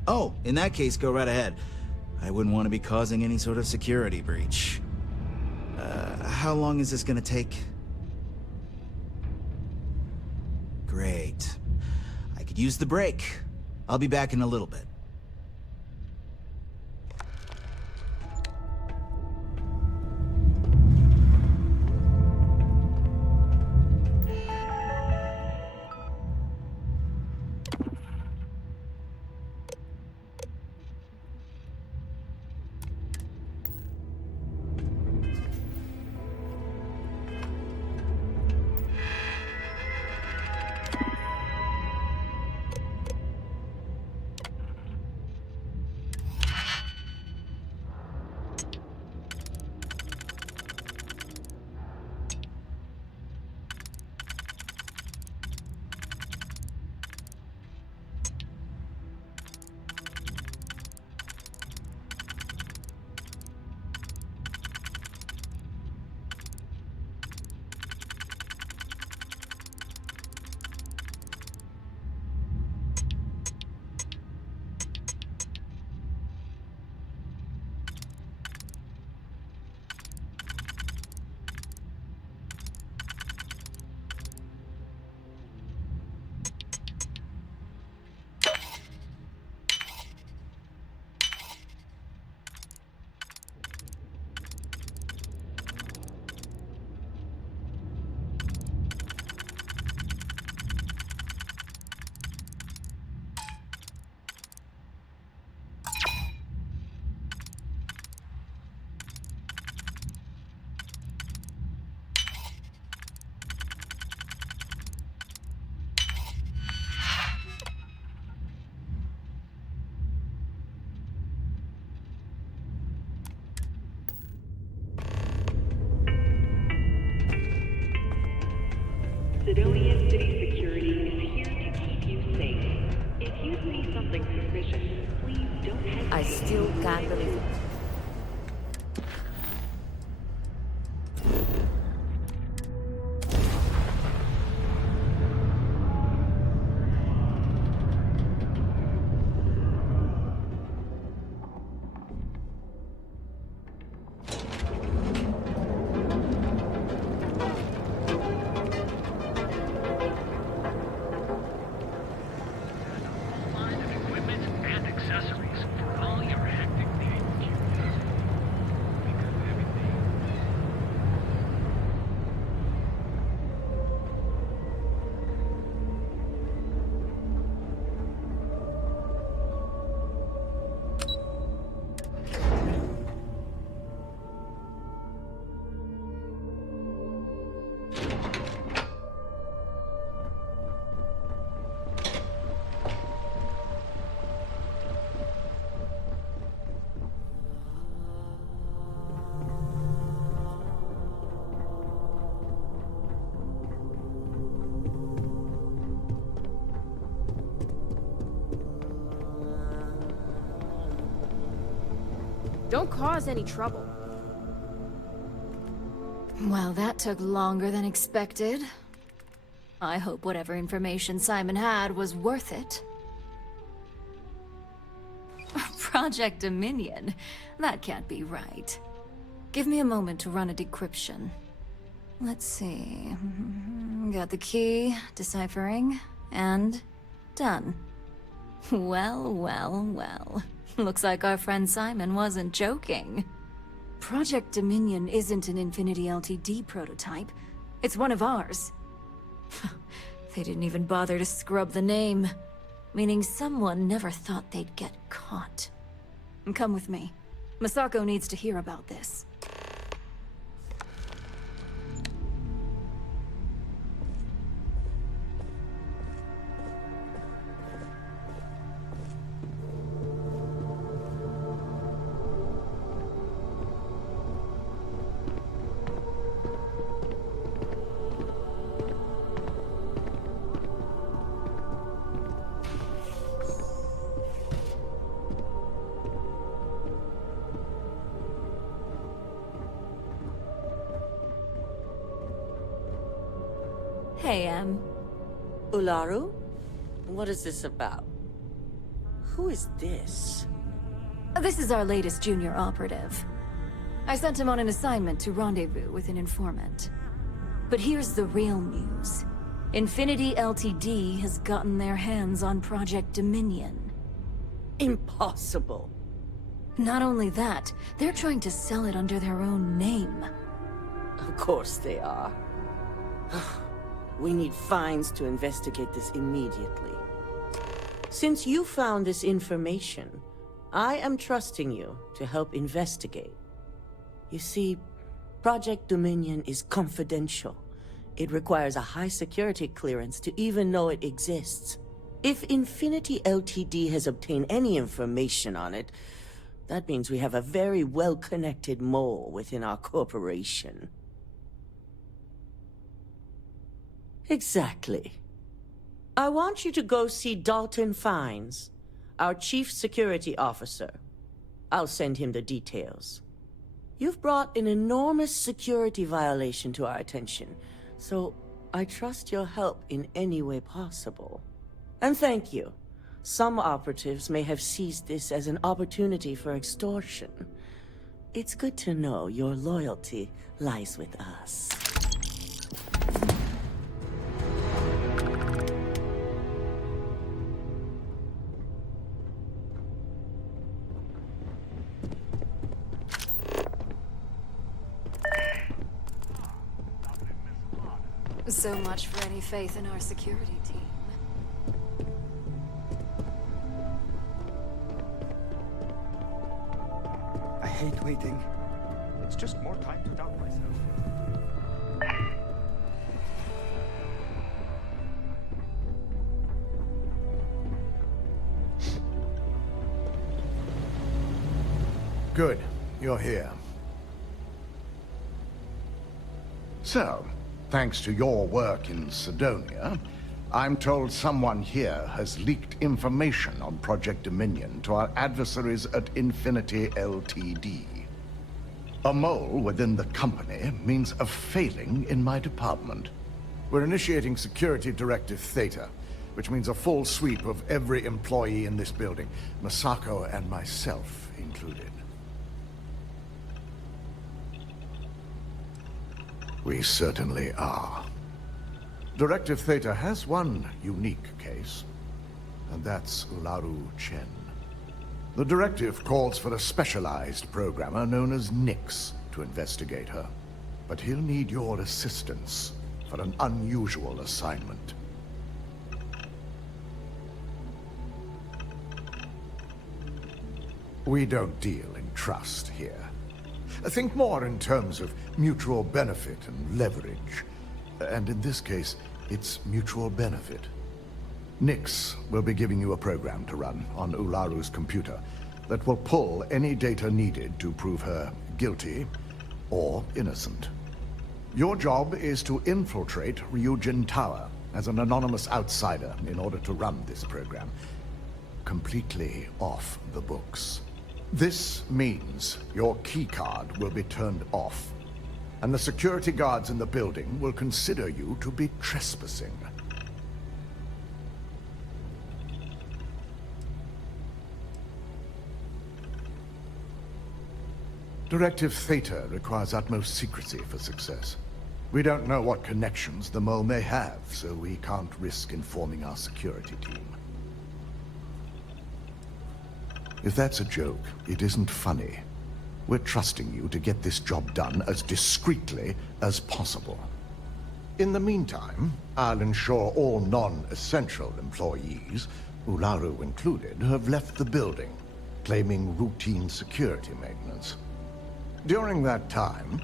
Oh, in that case, go right ahead. I wouldn't want to be causing any sort of security breach. How long is this gonna take? Great. I could use the break. I'll be back in a little bit. Sidonia City Security is here to keep you safe. If you see something suspicious, please don't hesitate. I still can't believe it. Don't cause any trouble. Well, that took longer than expected. I hope whatever information Simon had was worth it. Project Dominion? That can't be right. Give me a moment to run a decryption. Let's see. Got the key, deciphering, and done. Well, well, well. Looks like our friend Simon wasn't joking. Project Dominion isn't an Infinity LTD prototype. It's one of ours. They didn't even bother to scrub the name, meaning someone never thought they'd get caught. Come with me. Masako needs to hear about this. Hey, Ularu? What is this about? Who is this? This is our latest junior operative. I sent him on an assignment to rendezvous with an informant. But here's the real news. Infinity LTD has gotten their hands on Project Dominion. Impossible. Not only that, they're trying to sell it under their own name. Of course they are. We need fines to investigate this immediately. Since you found this information, I am trusting you to help investigate. You see, Project Dominion is confidential. It requires a high security clearance to even know it exists. If Infinity LTD has obtained any information on it, that means we have a very well-connected mole within our corporation. Exactly. I want you to go see Dalton Fines, our Chief Security Officer. I'll send him the details. You've brought an enormous security violation to our attention, so I trust your help in any way possible. And thank you. Some operatives may have seized this as an opportunity for extortion. It's good to know your loyalty lies with us. So much for any faith in our security team. I hate waiting. It's just more time to doubt myself. Good. You're here. So, thanks to your work in Sidonia, I'm told someone here has leaked information on Project Dominion to our adversaries at Infinity LTD. A mole within the company means a failing in my department. We're initiating Security Directive Theta, which means a full sweep of every employee in this building, Masako and myself included. We certainly are. Directive Theta has one unique case, and that's Ularu Chen. The directive calls for a specialized programmer known as Nix to investigate her, but he'll need your assistance for an unusual assignment. We don't deal in trust here. Think more in terms of mutual benefit and leverage. And in this case, it's mutual benefit. Nix will be giving you a program to run on Ularu's computer that will pull any data needed to prove her guilty or innocent. Your job is to infiltrate Ryujin Tower as an anonymous outsider in order to run this program. Completely off the books. This means your keycard will be turned off, and the security guards in the building will consider you to be trespassing. Directive Theta requires utmost secrecy for success. We don't know what connections the mole may have, so we can't risk informing our security team. If that's a joke, it isn't funny. We're trusting you to get this job done as discreetly as possible. In the meantime, I'll ensure all non-essential employees, Ularu included, have left the building, claiming routine security maintenance. During that time,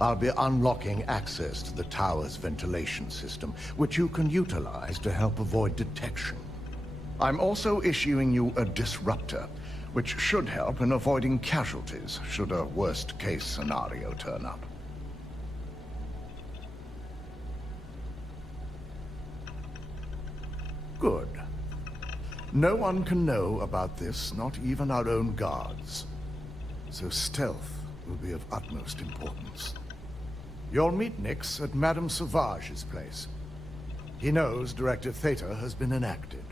I'll be unlocking access to the tower's ventilation system, which you can utilize to help avoid detection. I'm also issuing you a disruptor, which should help in avoiding casualties should a worst-case scenario turn up. Good. No one can know about this, not even our own guards. So stealth will be of utmost importance. You'll meet Nyx at Madame Sauvage's place. He knows Directive Theta has been enacted.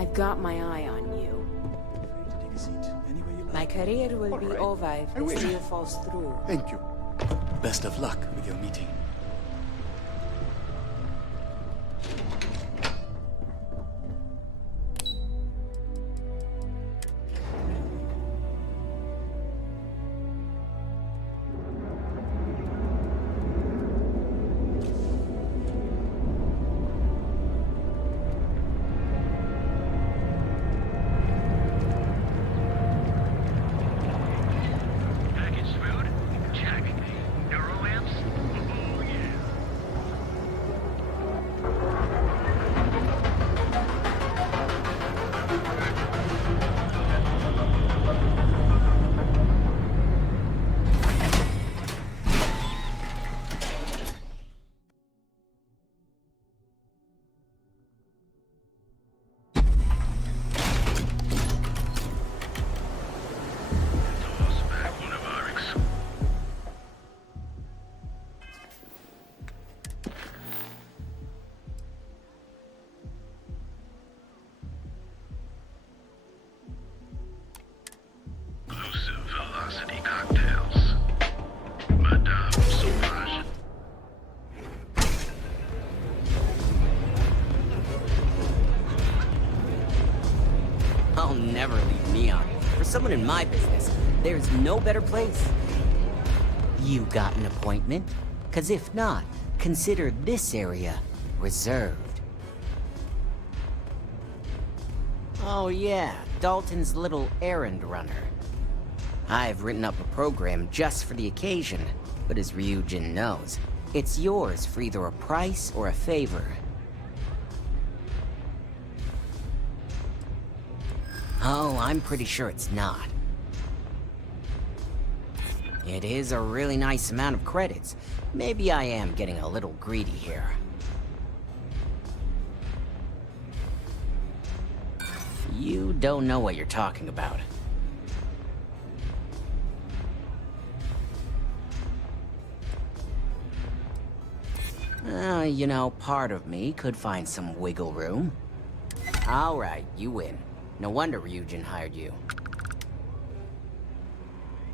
I've got my eye on you. My career will be over if this deal falls through. Thank you. Best of luck with your meeting. I'll never leave Neon. For someone in my business, there's no better place. You got an appointment? 'Cause if not, consider this area reserved. Oh yeah, Dalton's little errand runner. I've written up a program just for the occasion, but as Ryujin knows, it's yours for either a price or a favor. Oh, I'm pretty sure it's not. It is a really nice amount of credits. Maybe I am getting a little greedy here. You don't know what you're talking about. You know, part of me could find some wiggle room. Alright, you win. No wonder Ryujin hired you.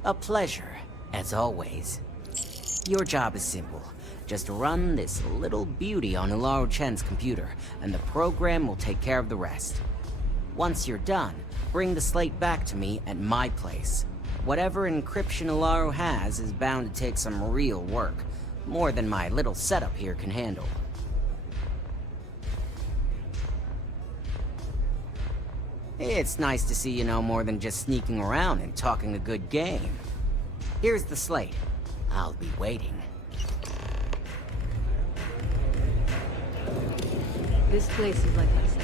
A pleasure, as always. Your job is simple. Just run this little beauty on Ularu Chen's computer, and the program will take care of the rest. Once you're done, Bring the slate back to me at my place. Whatever encryption Alaro has is bound to take some real work. More than my little setup here can handle. It's nice to see you know more than just sneaking around and talking a good game. Here's the slate. I'll be waiting. This place is like I said.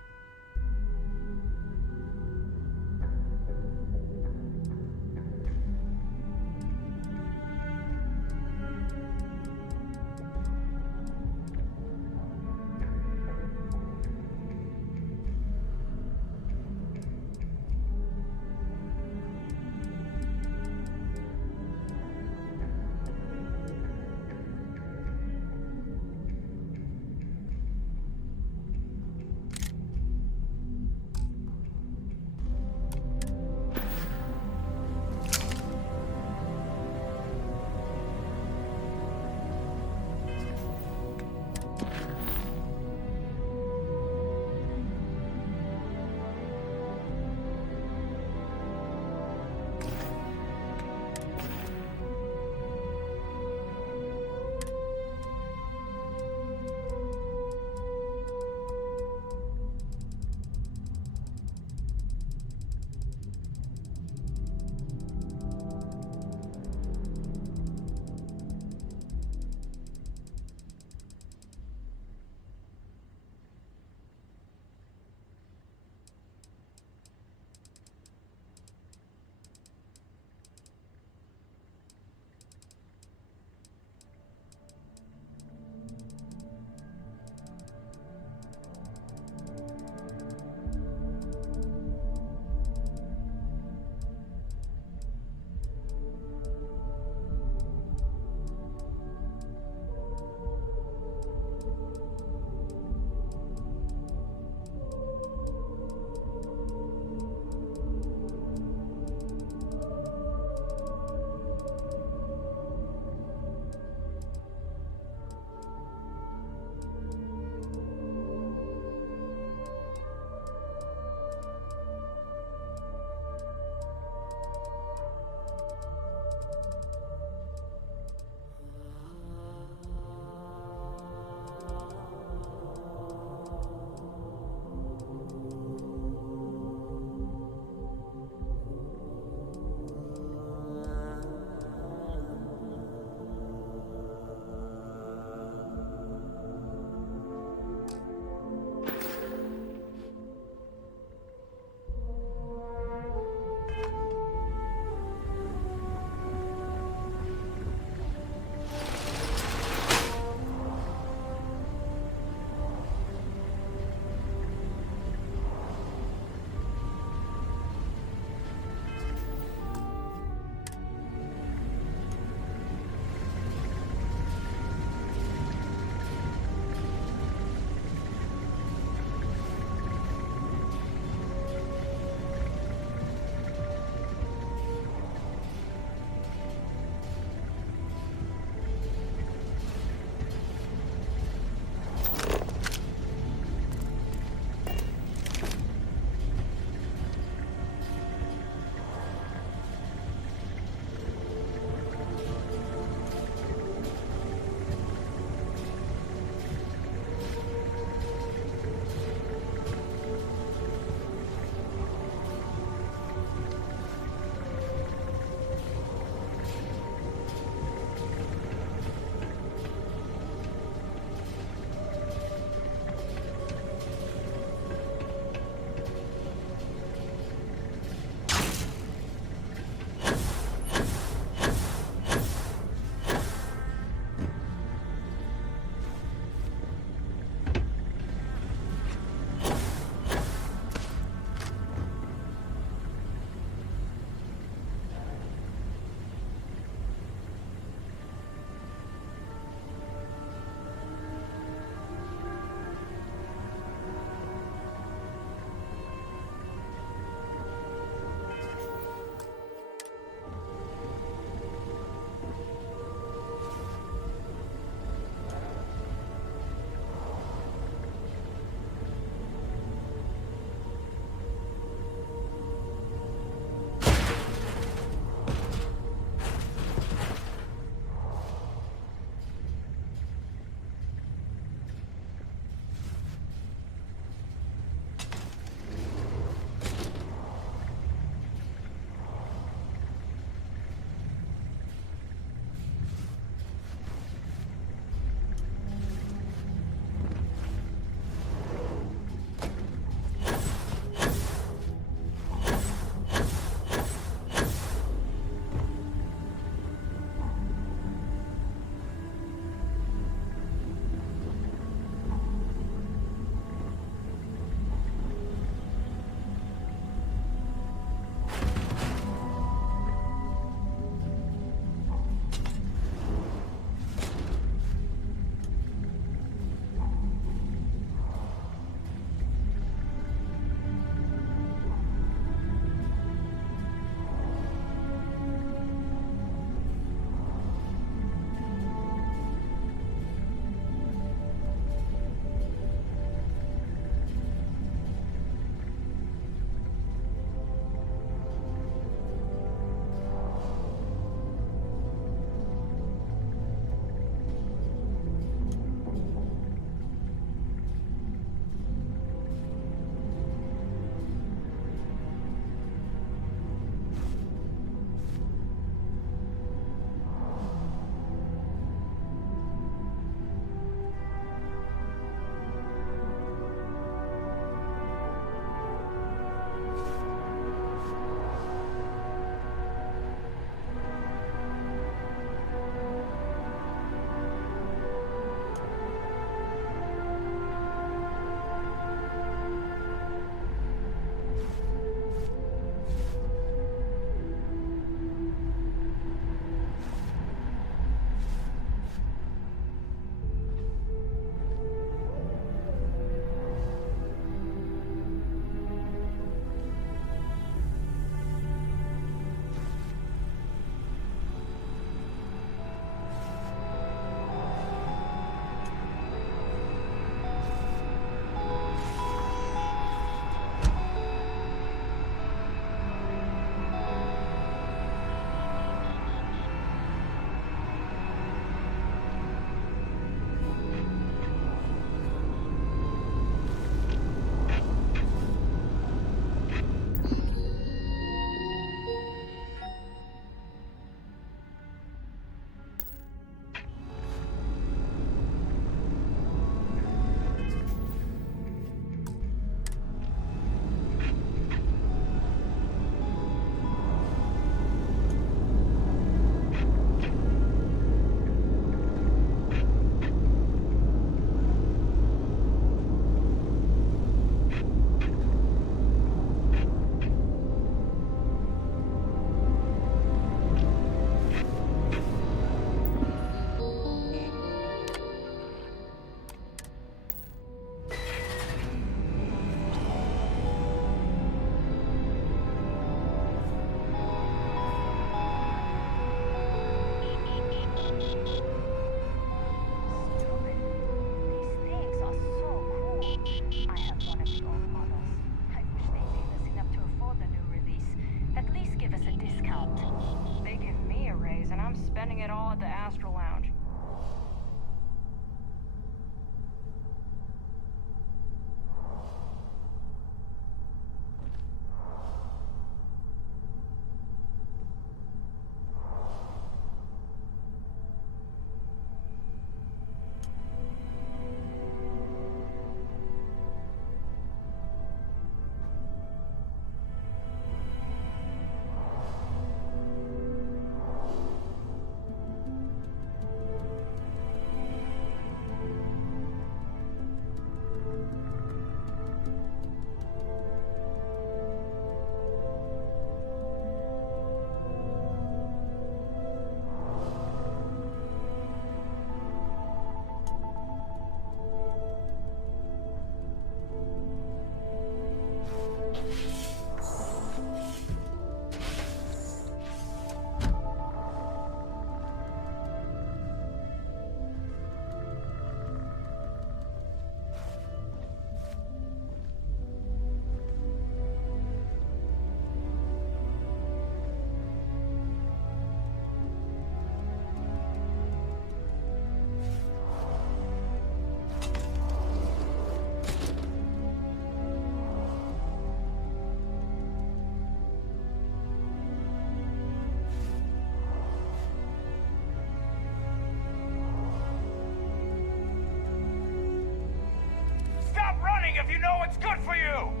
what's good for you!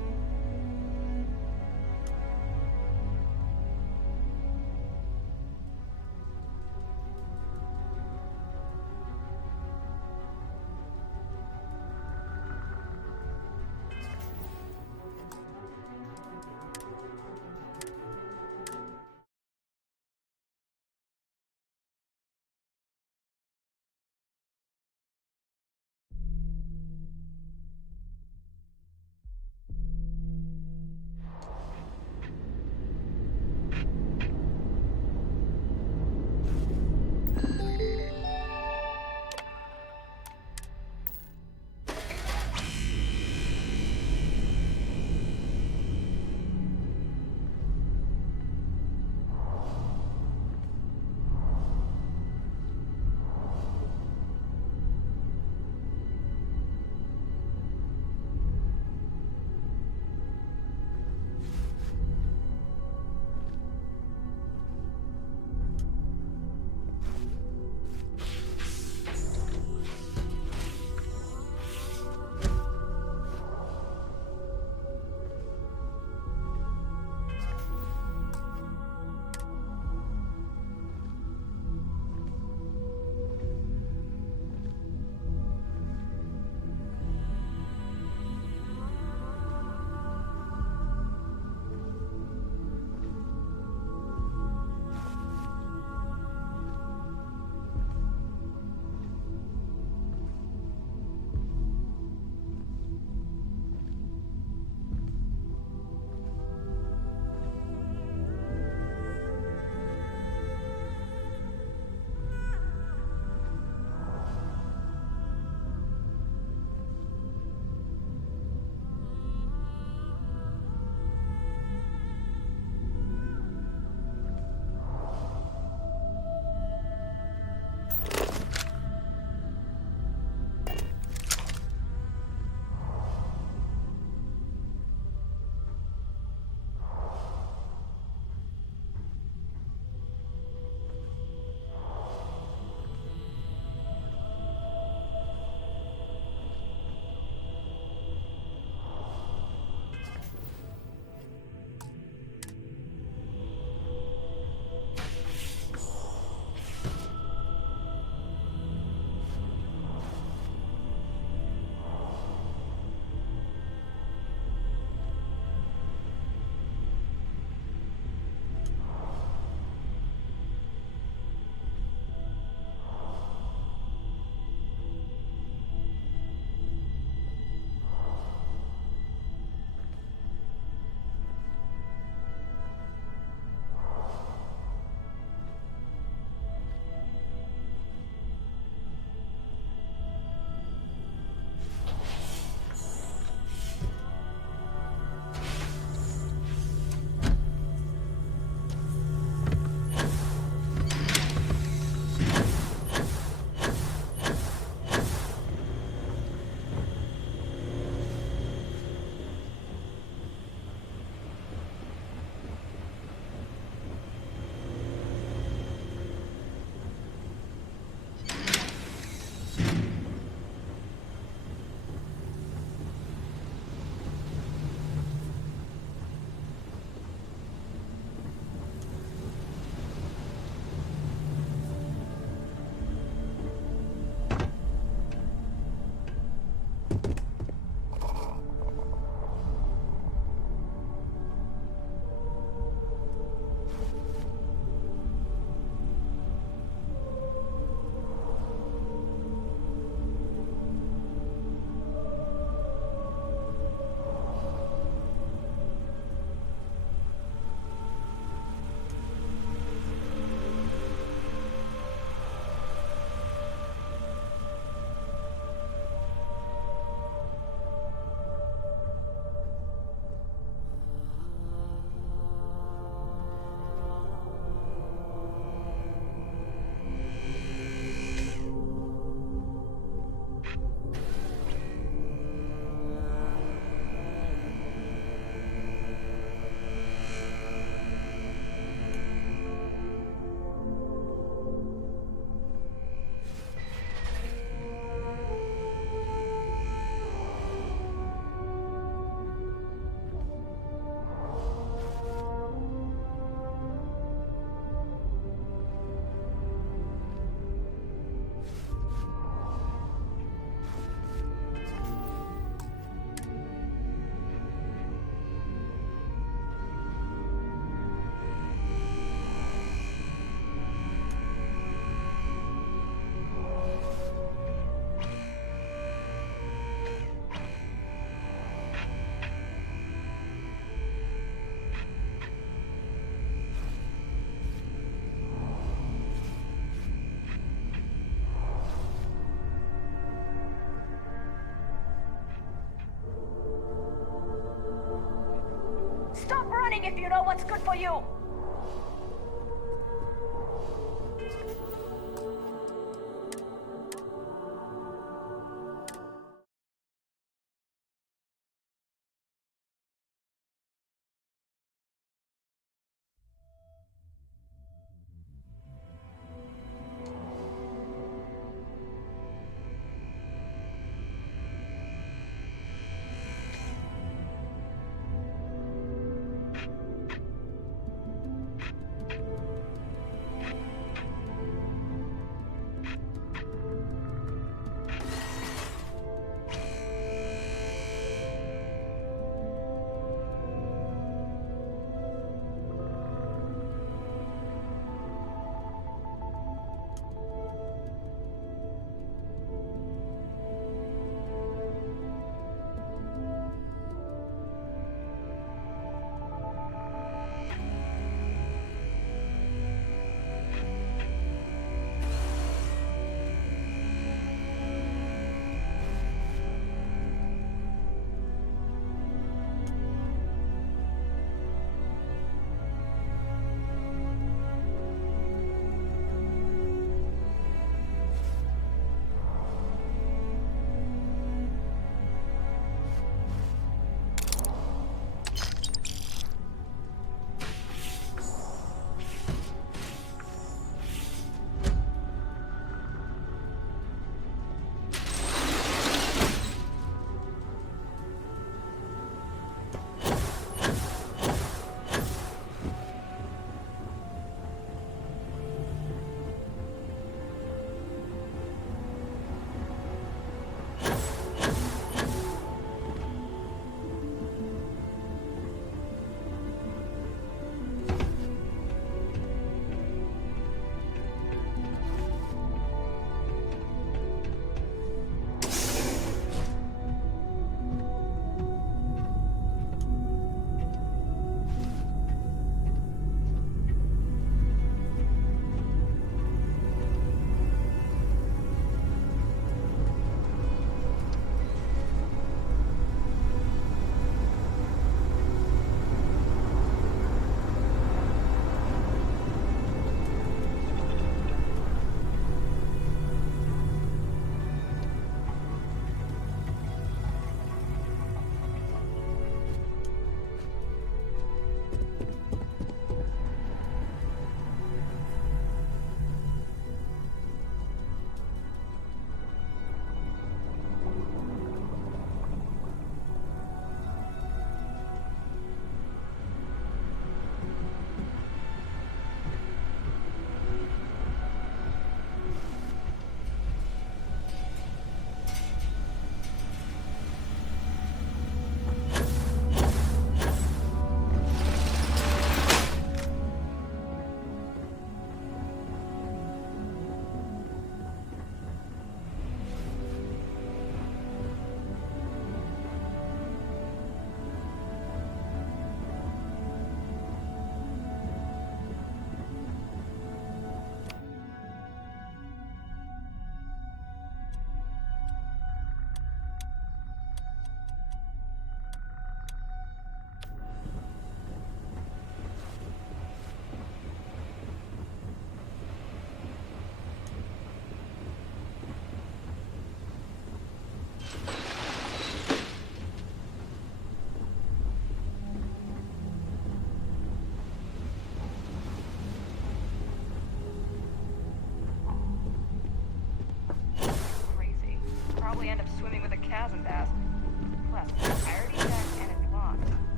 if you know what's good for you.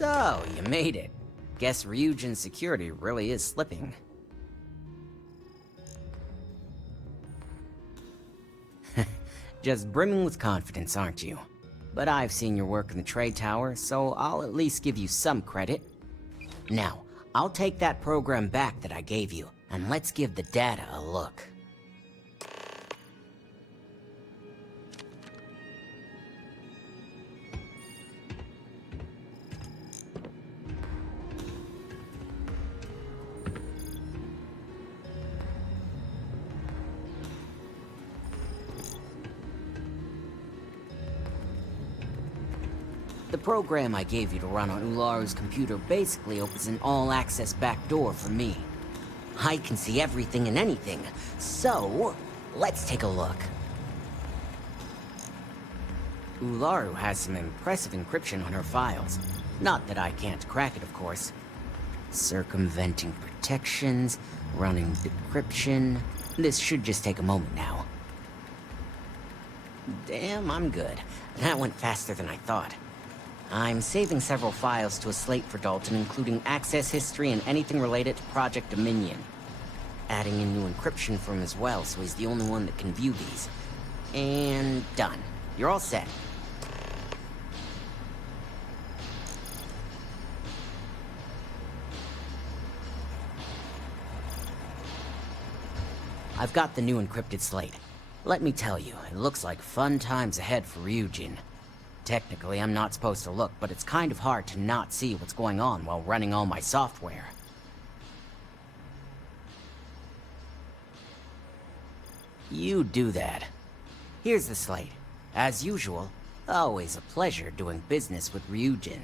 So, you made it. Guess Ryujin's security really is slipping. Just brimming with confidence, aren't you? But I've seen your work in the trade tower, so I'll at least give you some credit. Now, I'll take that program back that I gave you, and let's give the data a look. The program I gave you to run on Ularu's computer basically opens an all-access backdoor for me. I can see everything and anything, so let's take a look. Ularu has some impressive encryption on her files. Not that I can't crack it, of course. Circumventing protections, running decryption. This should just take a moment now. Damn, I'm good. That went faster than I thought. I'm saving several files to a slate for Dalton, including access history and anything related to Project Dominion. Adding in new encryption for him as well, so he's the only one that can view these. And done. You're all set. I've got the new encrypted slate. Let me tell you, it looks like fun times ahead for Ryujin. Technically, I'm not supposed to look, but it's kind of hard to not see what's going on while running all my software. You do that. Here's the slate. As usual, always a pleasure doing business with Ryujin.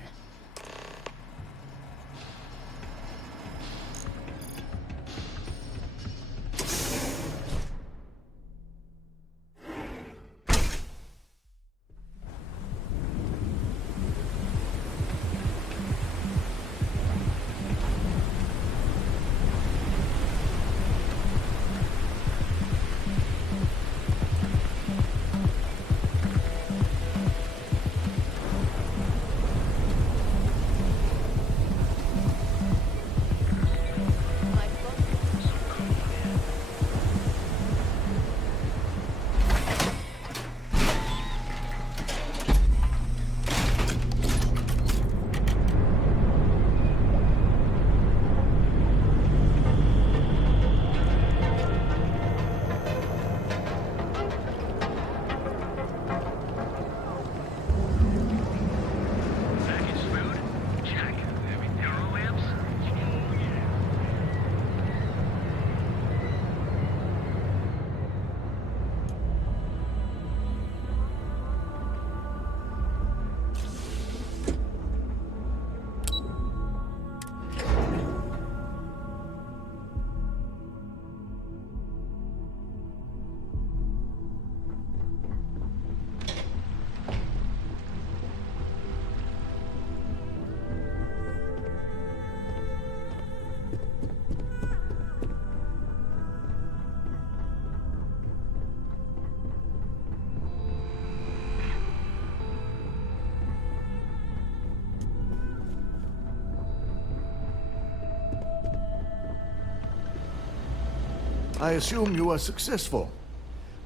I assume you were successful.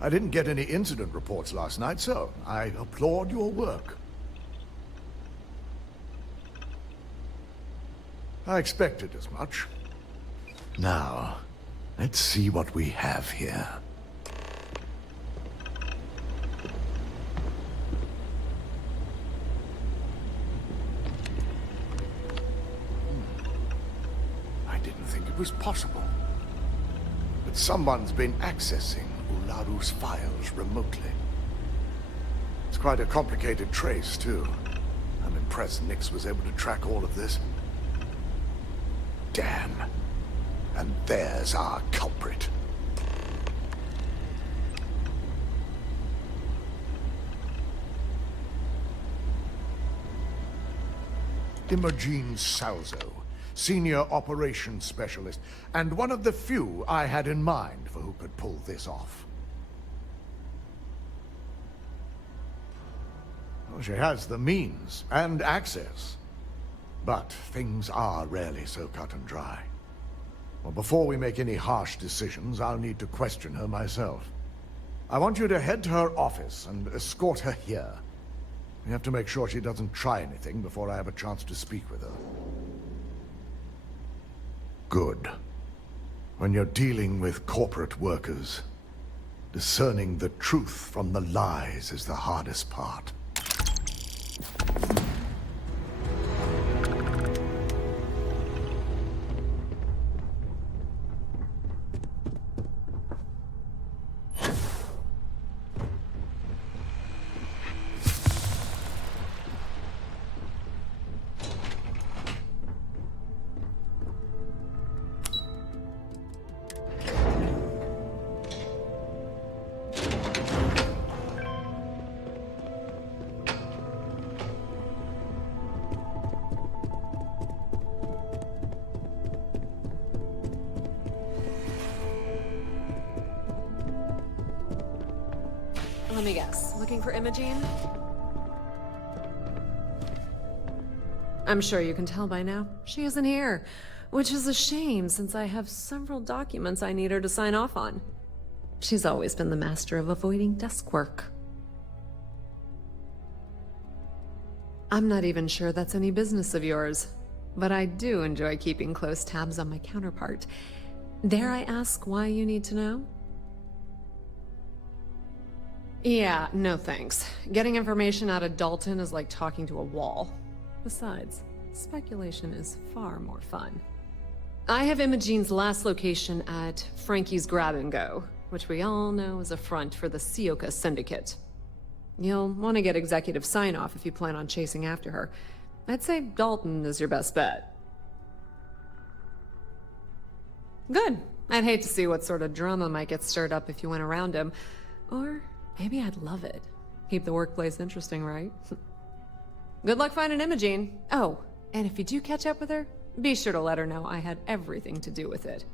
I didn't get any incident reports last night, so I applaud your work. I expected as much. Now, let's see what we have here. I didn't think it was possible. But someone's been accessing Ularu's files remotely. It's quite a complicated trace, too. I'm impressed Nix was able to track all of this. Damn. And there's our culprit. Imogen Salzo, Senior Operations Specialist, and one of the few I had in mind for who could pull this off. Well, she has the means and access. But things are rarely so cut and dry. Well, before we make any harsh decisions, I'll need to question her myself. I want you to head to her office and escort her here. We have to make sure she doesn't try anything before I have a chance to speak with her. Good. When you're dealing with corporate workers, discerning the truth from the lies is the hardest part. Let me guess. Looking for Imogene? I'm sure you can tell by now. She isn't here. Which is a shame, since I have several documents I need her to sign off on. She's always been the master of avoiding desk work. I'm not even sure that's any business of yours, but I do enjoy keeping close tabs on my counterpart. Dare I ask why you need to know? Yeah, no thanks. Getting information out of Dalton is like talking to a wall. Besides, speculation is far more fun. I have Imogene's last location at Frankie's Grab and Go, which we all know is a front for the Sioka Syndicate. You'll want to get executive sign-off if you plan on chasing after her. I'd say Dalton is your best bet. Good. I'd hate to see what sort of drama might get stirred up if you went around him. Or maybe I'd love it. Keep the workplace interesting, right? Good luck finding Imogene. Oh, and if you do catch up with her, be sure to let her know I had everything to do with it.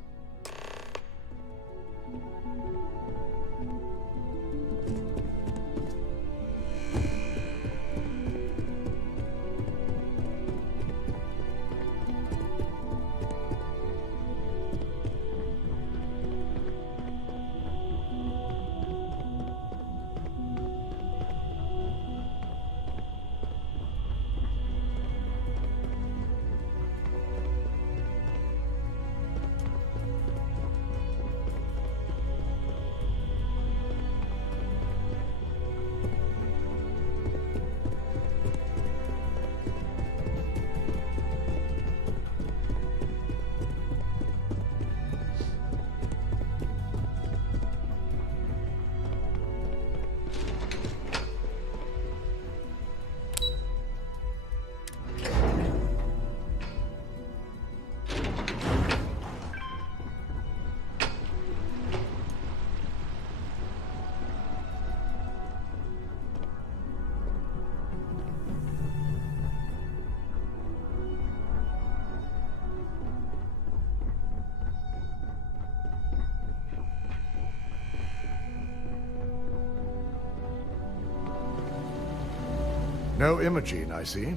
No Imogene, I see.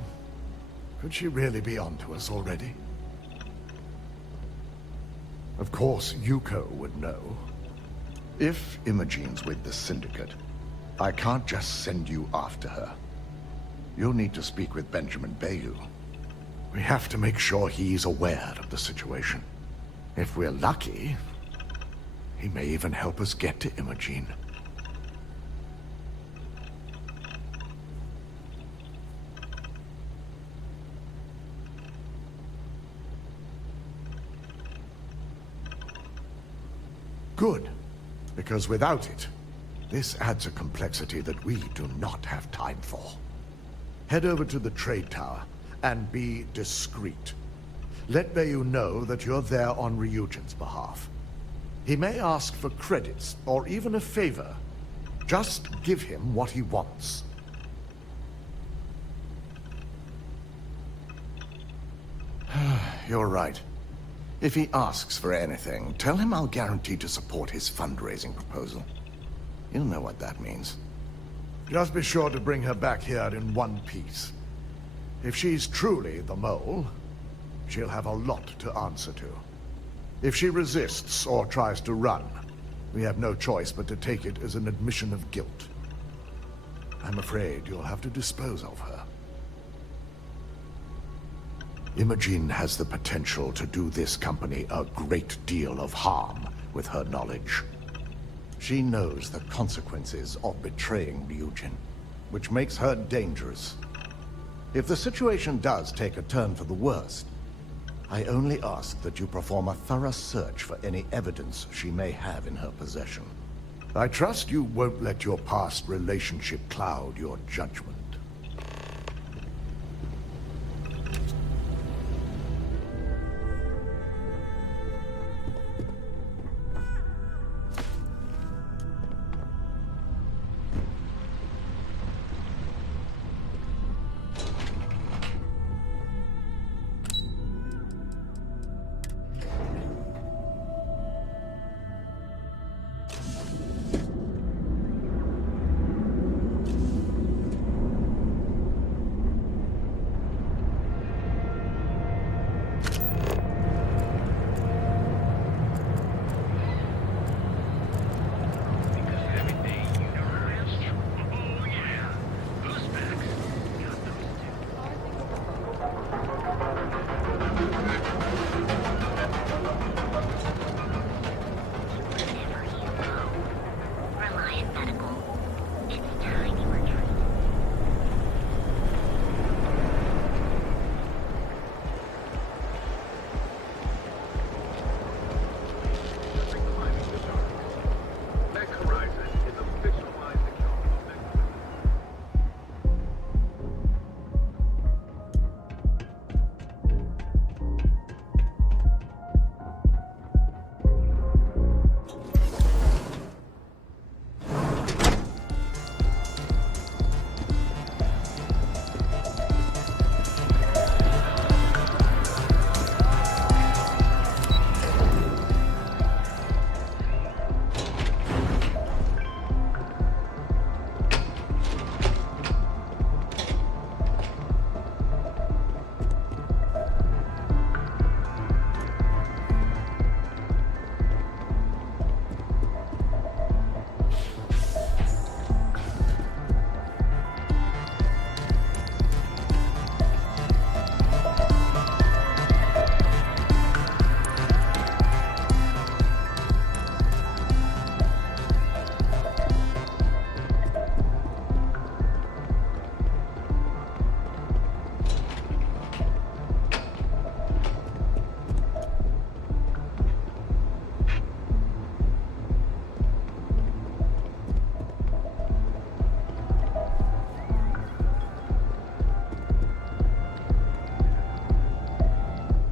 Could she really be onto us already? Of course, Yuko would know. If Imogene's with the Syndicate, I can't just send you after her. You'll need to speak with Benjamin Bayou. We have to make sure he's aware of the situation. If we're lucky, he may even help us get to Imogene. Good, because without it, this adds a complexity that we do not have time for. Head over to the trade tower and be discreet. Let Bayou know that you're there on Ryujin's behalf. He may ask for credits or even a favor. Just give him what he wants. You're right. If he asks for anything, tell him I'll guarantee to support his fundraising proposal. You'll know what that means. Just be sure to bring her back here in one piece. If she's truly the mole, she'll have a lot to answer to. If she resists or tries to run, we have no choice but to take it as an admission of guilt. I'm afraid you'll have to dispose of her. Imogen has the potential to do this company a great deal of harm with her knowledge. She knows the consequences of betraying Ryujin, which makes her dangerous. If the situation does take a turn for the worst, I only ask that you perform a thorough search for any evidence she may have in her possession. I trust you won't let your past relationship cloud your judgment.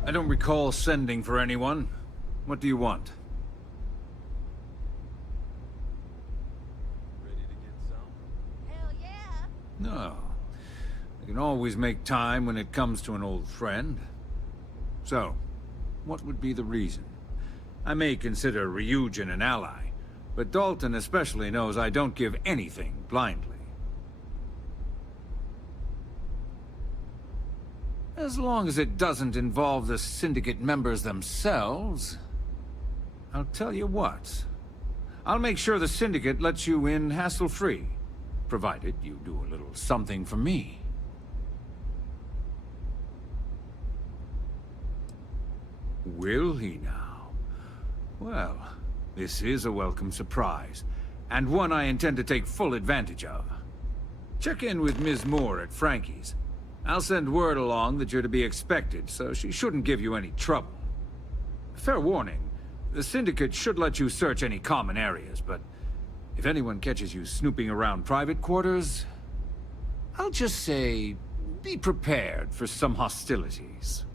I don't recall sending for anyone. What do you want? No. I can always make time when it comes to an old friend. So, what would be the reason? I may consider Ryujin an ally, but Dalton especially knows I don't give anything blindly. As long as it doesn't involve the Syndicate members themselves, I'll tell you what. I'll make sure the Syndicate lets you in hassle-free, provided you do a little something for me. Will he now? Well, this is a welcome surprise, and one I intend to take full advantage of. Check in with Ms. Moore at Frankie's. I'll send word along that you're to be expected, so she shouldn't give you any trouble. Fair warning, the Syndicate should let you search any common areas, but if anyone catches you snooping around private quarters, I'll just say, be prepared for some hostilities.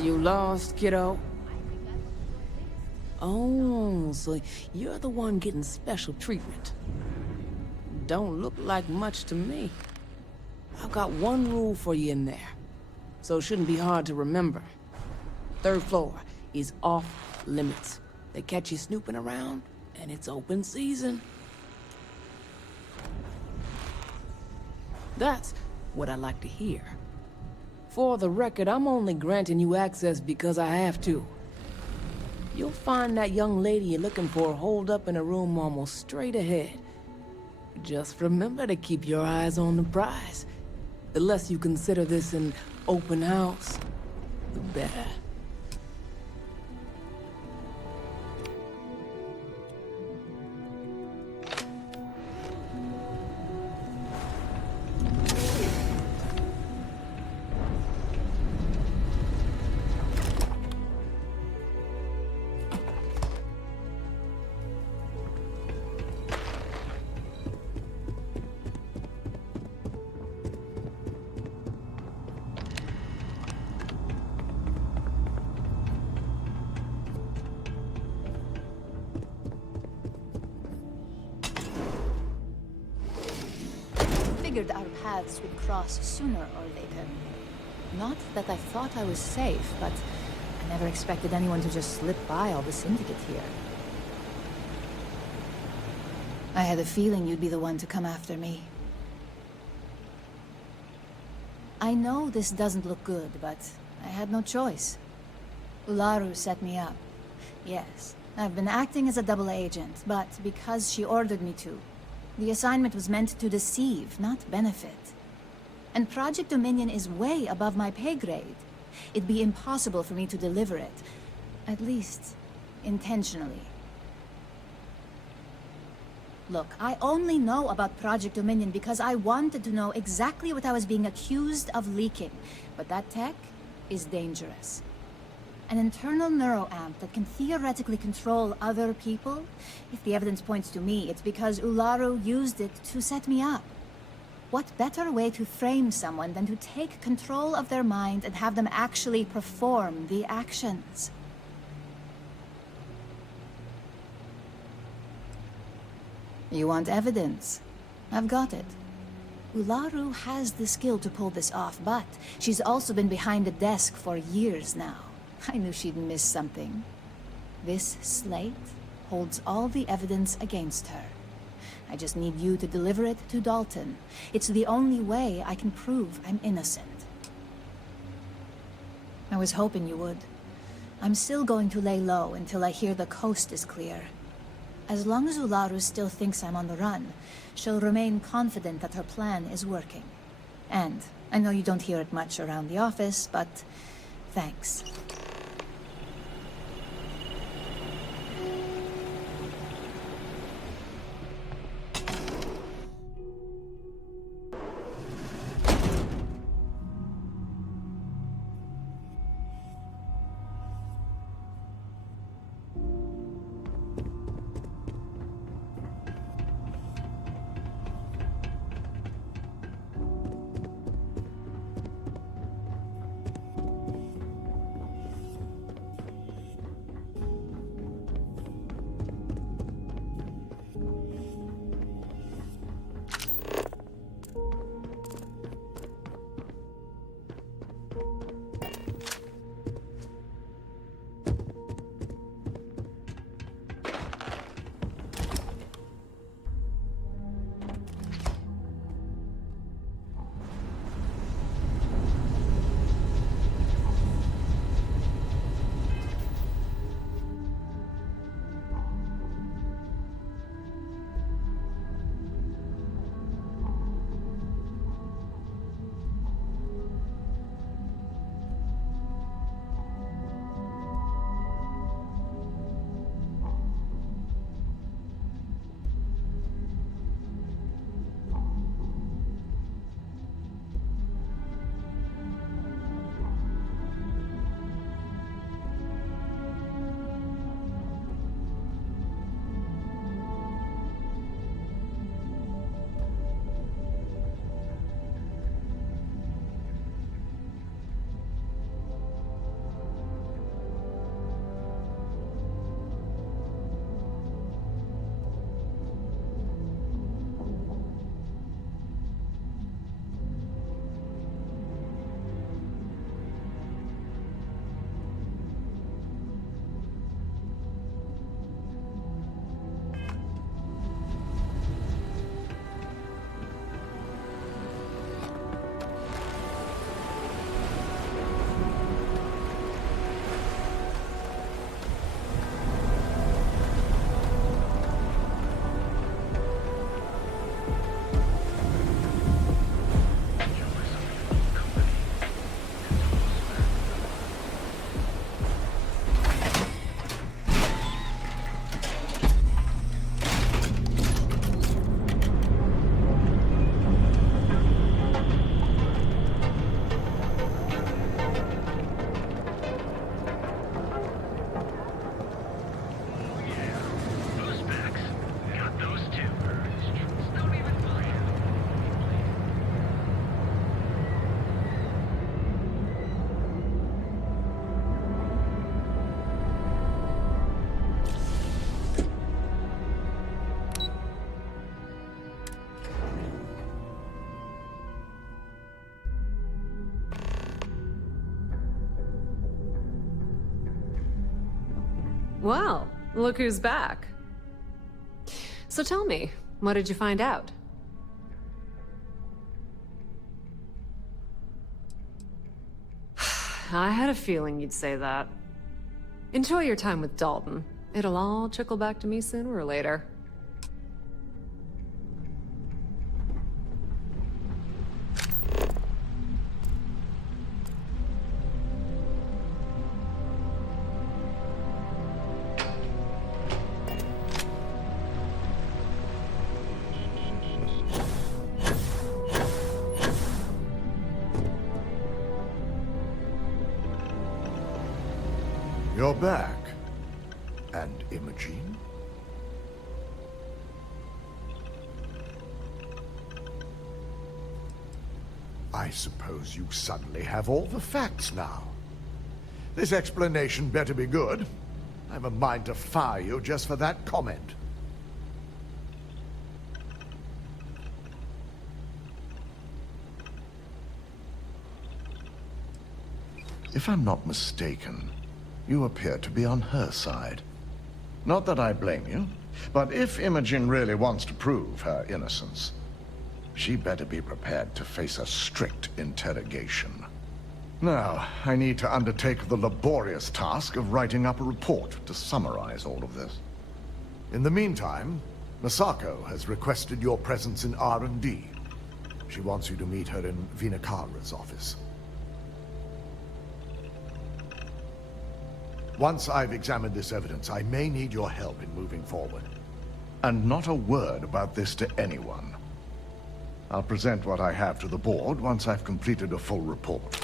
You lost, kiddo? Oh, so you're the one getting special treatment. Don't look like much to me. I've got one rule for you in there, so it shouldn't be hard to remember. 3rd floor is off limits. They catch you snooping around, and it's open season. That's what I like to hear. For the record, I'm only granting you access because I have to. You'll find that young lady you're looking for holed up in a room almost straight ahead. Just remember to keep your eyes on the prize. The less you consider this an open house, the better. Figured our paths would cross sooner or later. Not that I thought I was safe, but I never expected anyone to just slip by all the syndicate here. I had a feeling you'd be the one to come after me. I know this doesn't look good, but I had no choice. Ularu set me up. Yes, I've been acting as a double agent, but because she ordered me to. The assignment was meant to deceive, not benefit. And Project Dominion is way above my pay grade. It'd be impossible for me to deliver it. At least, intentionally. Look, I only know about Project Dominion because I wanted to know exactly what I was being accused of leaking. But that tech is dangerous. An internal neuroamp that can theoretically control other people? If the evidence points to me, it's because Ularu used it to set me up. What better way to frame someone than to take control of their mind and have them actually perform the actions? You want evidence? I've got it. Ularu has the skill to pull this off, but she's also been behind a desk for years now. I knew she'd miss something. This slate holds all the evidence against her. I just need you to deliver it to Dalton. It's the only way I can prove I'm innocent. I was hoping you would. I'm still going to lay low until I hear the coast is clear. As long as Ularu still thinks I'm on the run, she'll remain confident that her plan is working. And I know you don't hear it much around the office, but thanks. Well, look who's back. So tell me, what did you find out? I had a feeling you'd say that. Enjoy your time with Dalton. It'll all trickle back to me sooner or later. You're back. And Imogene? I suppose you suddenly have all the facts now. This explanation better be good. I have a mind to fire you just for that comment. If I'm not mistaken, you appear to be on her side. Not that I blame you, but if Imogen really wants to prove her innocence, she better be prepared to face a strict interrogation. Now, I need to undertake the laborious task of writing up a report to summarize all of this. In the meantime, Misako has requested your presence in R&D. She wants you to meet her in Vinakara's office. Once I've examined this evidence, I may need your help in moving forward. And not a word about this to anyone. I'll present what I have to the board once I've completed a full report.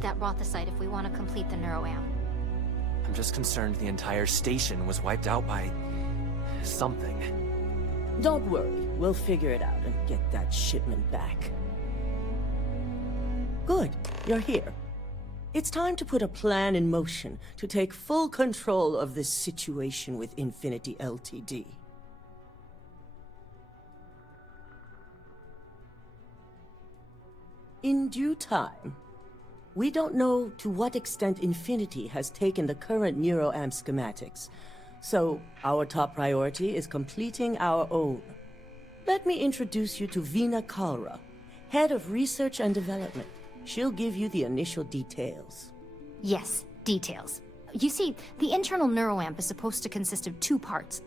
That Rothicite if we want to complete the neuroamp. I'm just concerned the entire station was wiped out by something. Don't worry, we'll figure it out and get that shipment back. Good, you're here. It's time to put a plan in motion to take full control of this situation with Infinity Ltd. In due time. We don't know to what extent Infinity has taken the current neuroamp schematics, so our top priority is completing our own. Let me introduce you to Veena Kalra, Head of Research and Development. She'll give you the initial details. Yes, details. You see, the internal neuroamp is supposed to consist of two parts.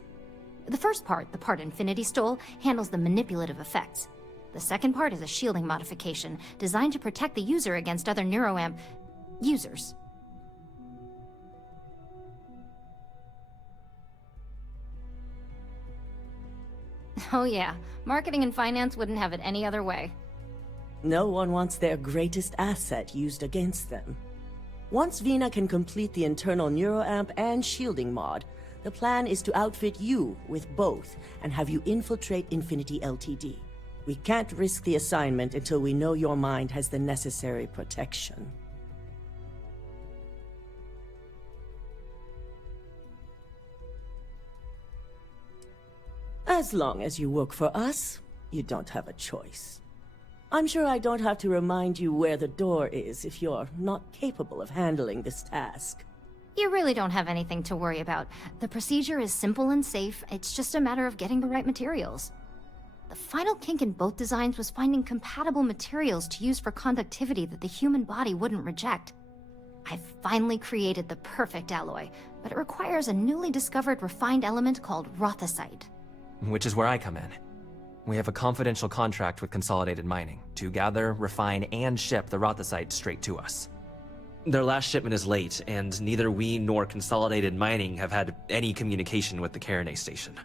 The first part, the part Infinity stole, handles the manipulative effects. The second part is a shielding modification designed to protect the user against other neuroamp users. Oh yeah, marketing and finance wouldn't have it any other way. No one wants their greatest asset used against them. Once Veena can complete the internal neuroamp and shielding mod, the plan is to outfit you with both and have you infiltrate Infinity Ltd. We can't risk the assignment until we know your mind has the necessary protection. As long as you work for us, you don't have a choice. I'm sure I don't have to remind you where the door is if you're not capable of handling this task. You really don't have anything to worry about. The procedure is simple and safe. It's just a matter of getting the right materials. The final kink in both designs was finding compatible materials to use for conductivity that the human body wouldn't reject. I've finally created the perfect alloy, but it requires a newly discovered refined element called Rothicite. Which is where I come in. We have a confidential contract with Consolidated Mining to gather, refine, and ship the Rothicite straight to us. Their last shipment is late, and neither we nor Consolidated Mining have had any communication with the Carinay station.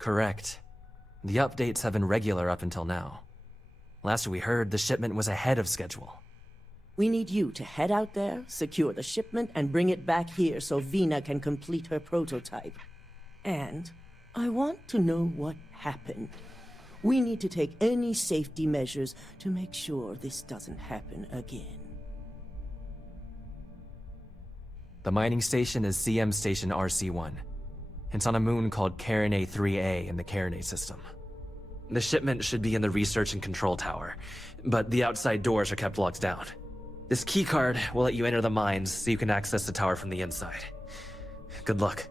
Correct. The updates have been regular up until now. Last we heard, the shipment was ahead of schedule. We need you to head out there, secure the shipment, and bring it back here so Vina can complete her prototype. And I want to know what happened. We need to take any safety measures to make sure this doesn't happen again. The mining station is CM Station RC-1. It's on a moon called Carinae 3A in the Carinae system. The shipment should be in the research and control tower, but the outside doors are kept locked down. This keycard will let you enter the mines so you can access the tower from the inside. Good luck.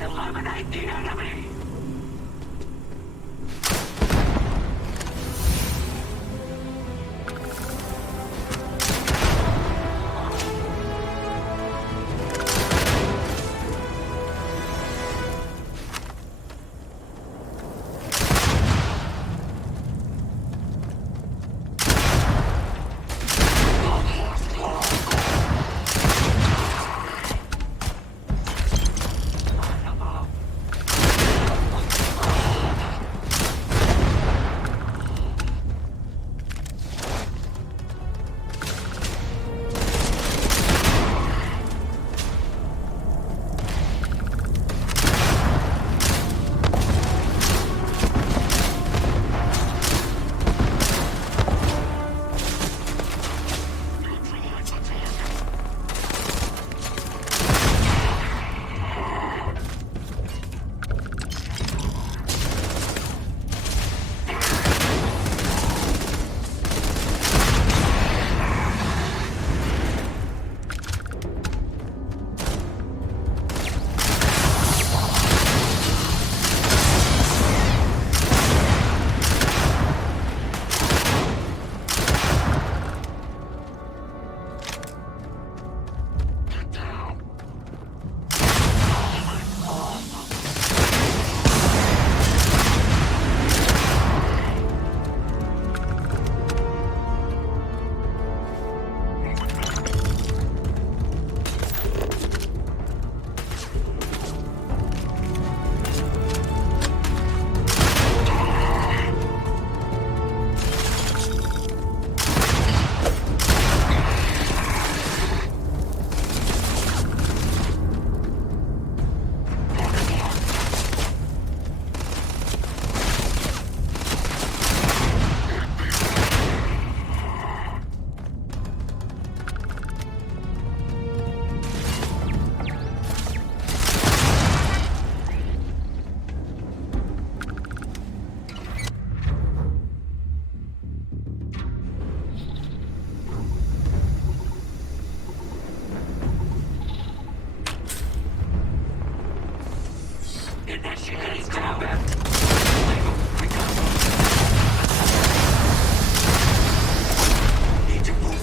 Eliminate the enemy! Initiate combat. Need to move.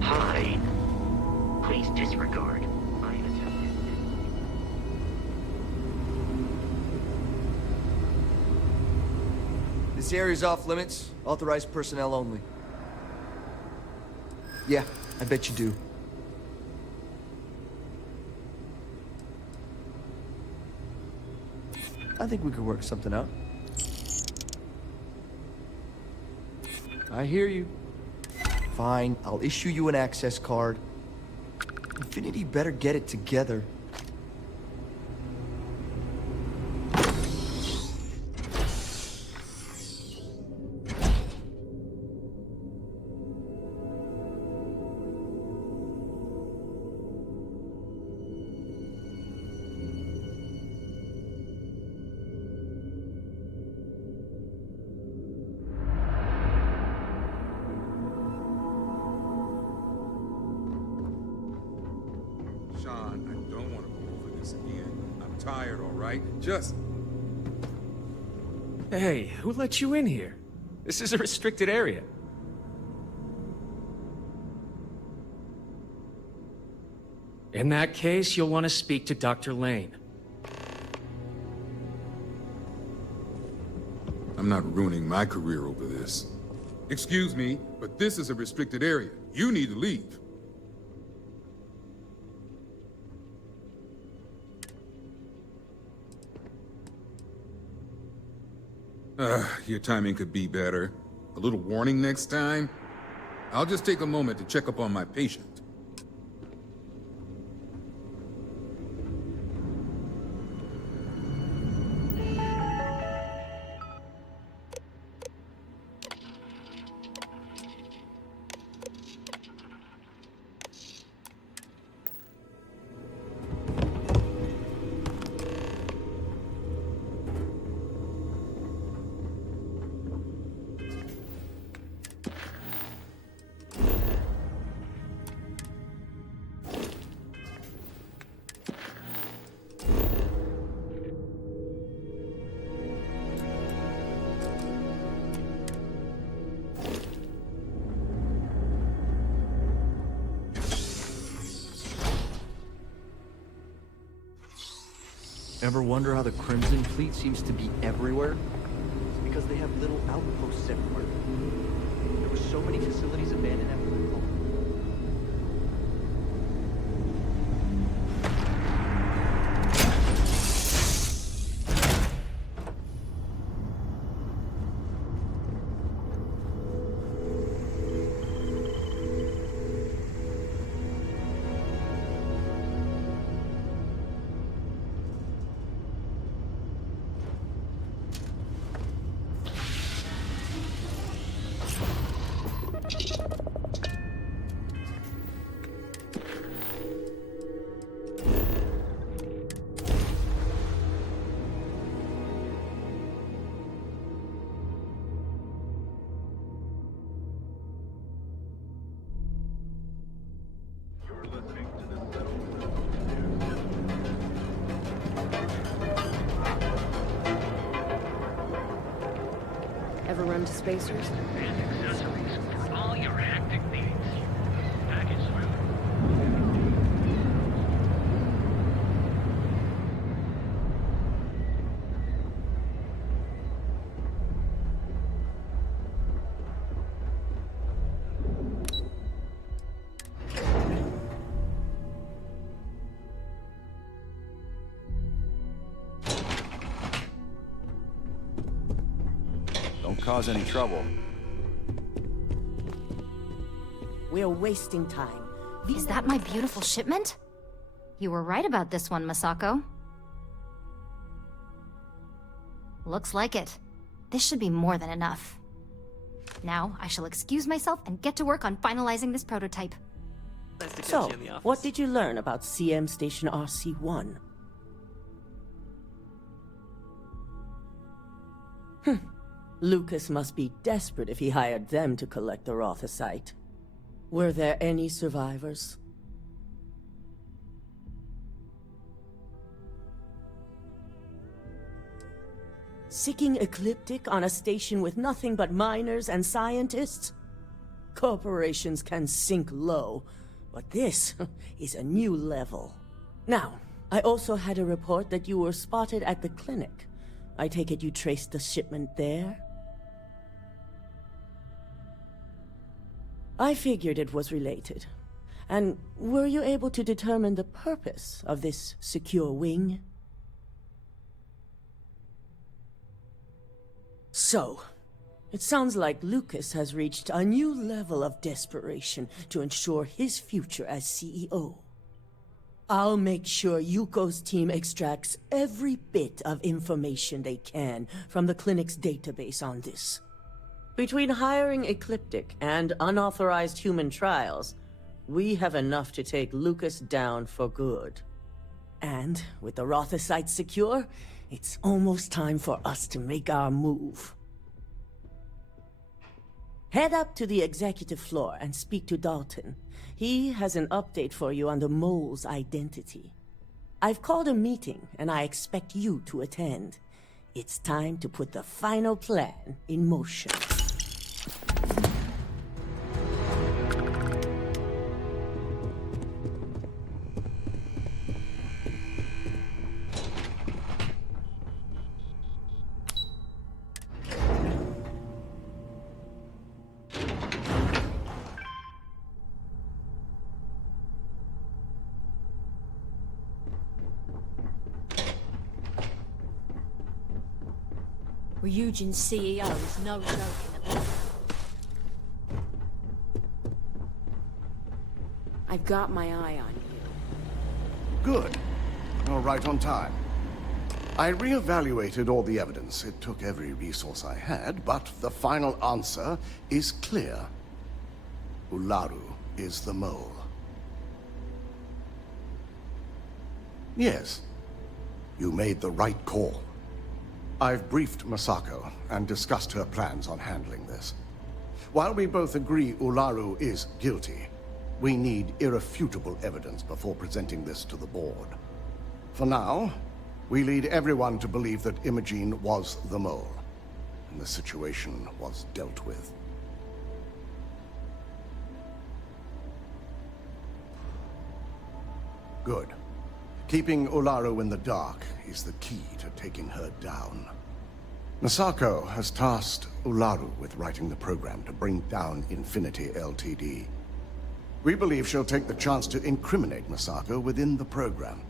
Hide. Please disregard. I attempted. This area's off limits. Authorized personnel only. Yeah, I bet you do. I think we could work something out. I hear you. Fine, I'll issue you an access card. Infinity better get it together. Sean, I don't want to go over this again. I'm tired, all right? Just... Hey, who let you in here? This is a restricted area. In that case, you'll want to speak to Dr. Lane. I'm not ruining my career over this. Excuse me, but this is a restricted area. You need to leave. Your timing could be better. A little warning next time? I'll just take a moment to check up on my patient. Ever wonder how the Crimson Fleet seems to be everywhere? It's because they have little outposts everywhere. There were so many facilities abandoned after the call. Ever run to spacers? And accessories for all your hectic needs. Package through. Don't cause any trouble. We're wasting time. Is that my beautiful shipment? You were right about this one, Masako. Looks like it. This should be more than enough. Now, I shall excuse myself and get to work on finalizing this prototype. So, what did you learn about CM Station RC-1? Lucas must be desperate if he hired them to collect the Rothicite. Were there any survivors? Seeking ecliptic on a station with nothing but miners and scientists? Corporations can sink low, but this is a new level. Now, I also had a report that you were spotted at the clinic. I take it you traced the shipment there? I figured it was related. And were you able to determine the purpose of this secure wing? So, it sounds like Lucas has reached a new level of desperation to ensure his future as CEO. I'll make sure Yuko's team extracts every bit of information they can from the clinic's database on this. Between hiring Ecliptic and unauthorized human trials, we have enough to take Lucas down for good. And with the Rothicite secure, it's almost time for us to make our move. Head up to the executive floor and speak to Dalton. He has an update for you on the mole's identity. I've called a meeting, and I expect you to attend. It's time to put the final plan in motion. Ryujin's CEO is no joke in the I've got my eye on you. Good. You're right on time. I re-evaluated all the evidence. It took every resource I had, but the final answer is clear. Ularu is the mole. Yes, you made the right call. I've briefed Masako and discussed her plans on handling this. While we both agree Ularu is guilty, we need irrefutable evidence before presenting this to the board. For now, we lead everyone to believe that Imogene was the mole, and the situation was dealt with. Good. Keeping Ularu in the dark is the key to taking her down. Misako has tasked Ularu with writing the program to bring down Infinity Ltd. We believe she'll take the chance to incriminate Misako within the program.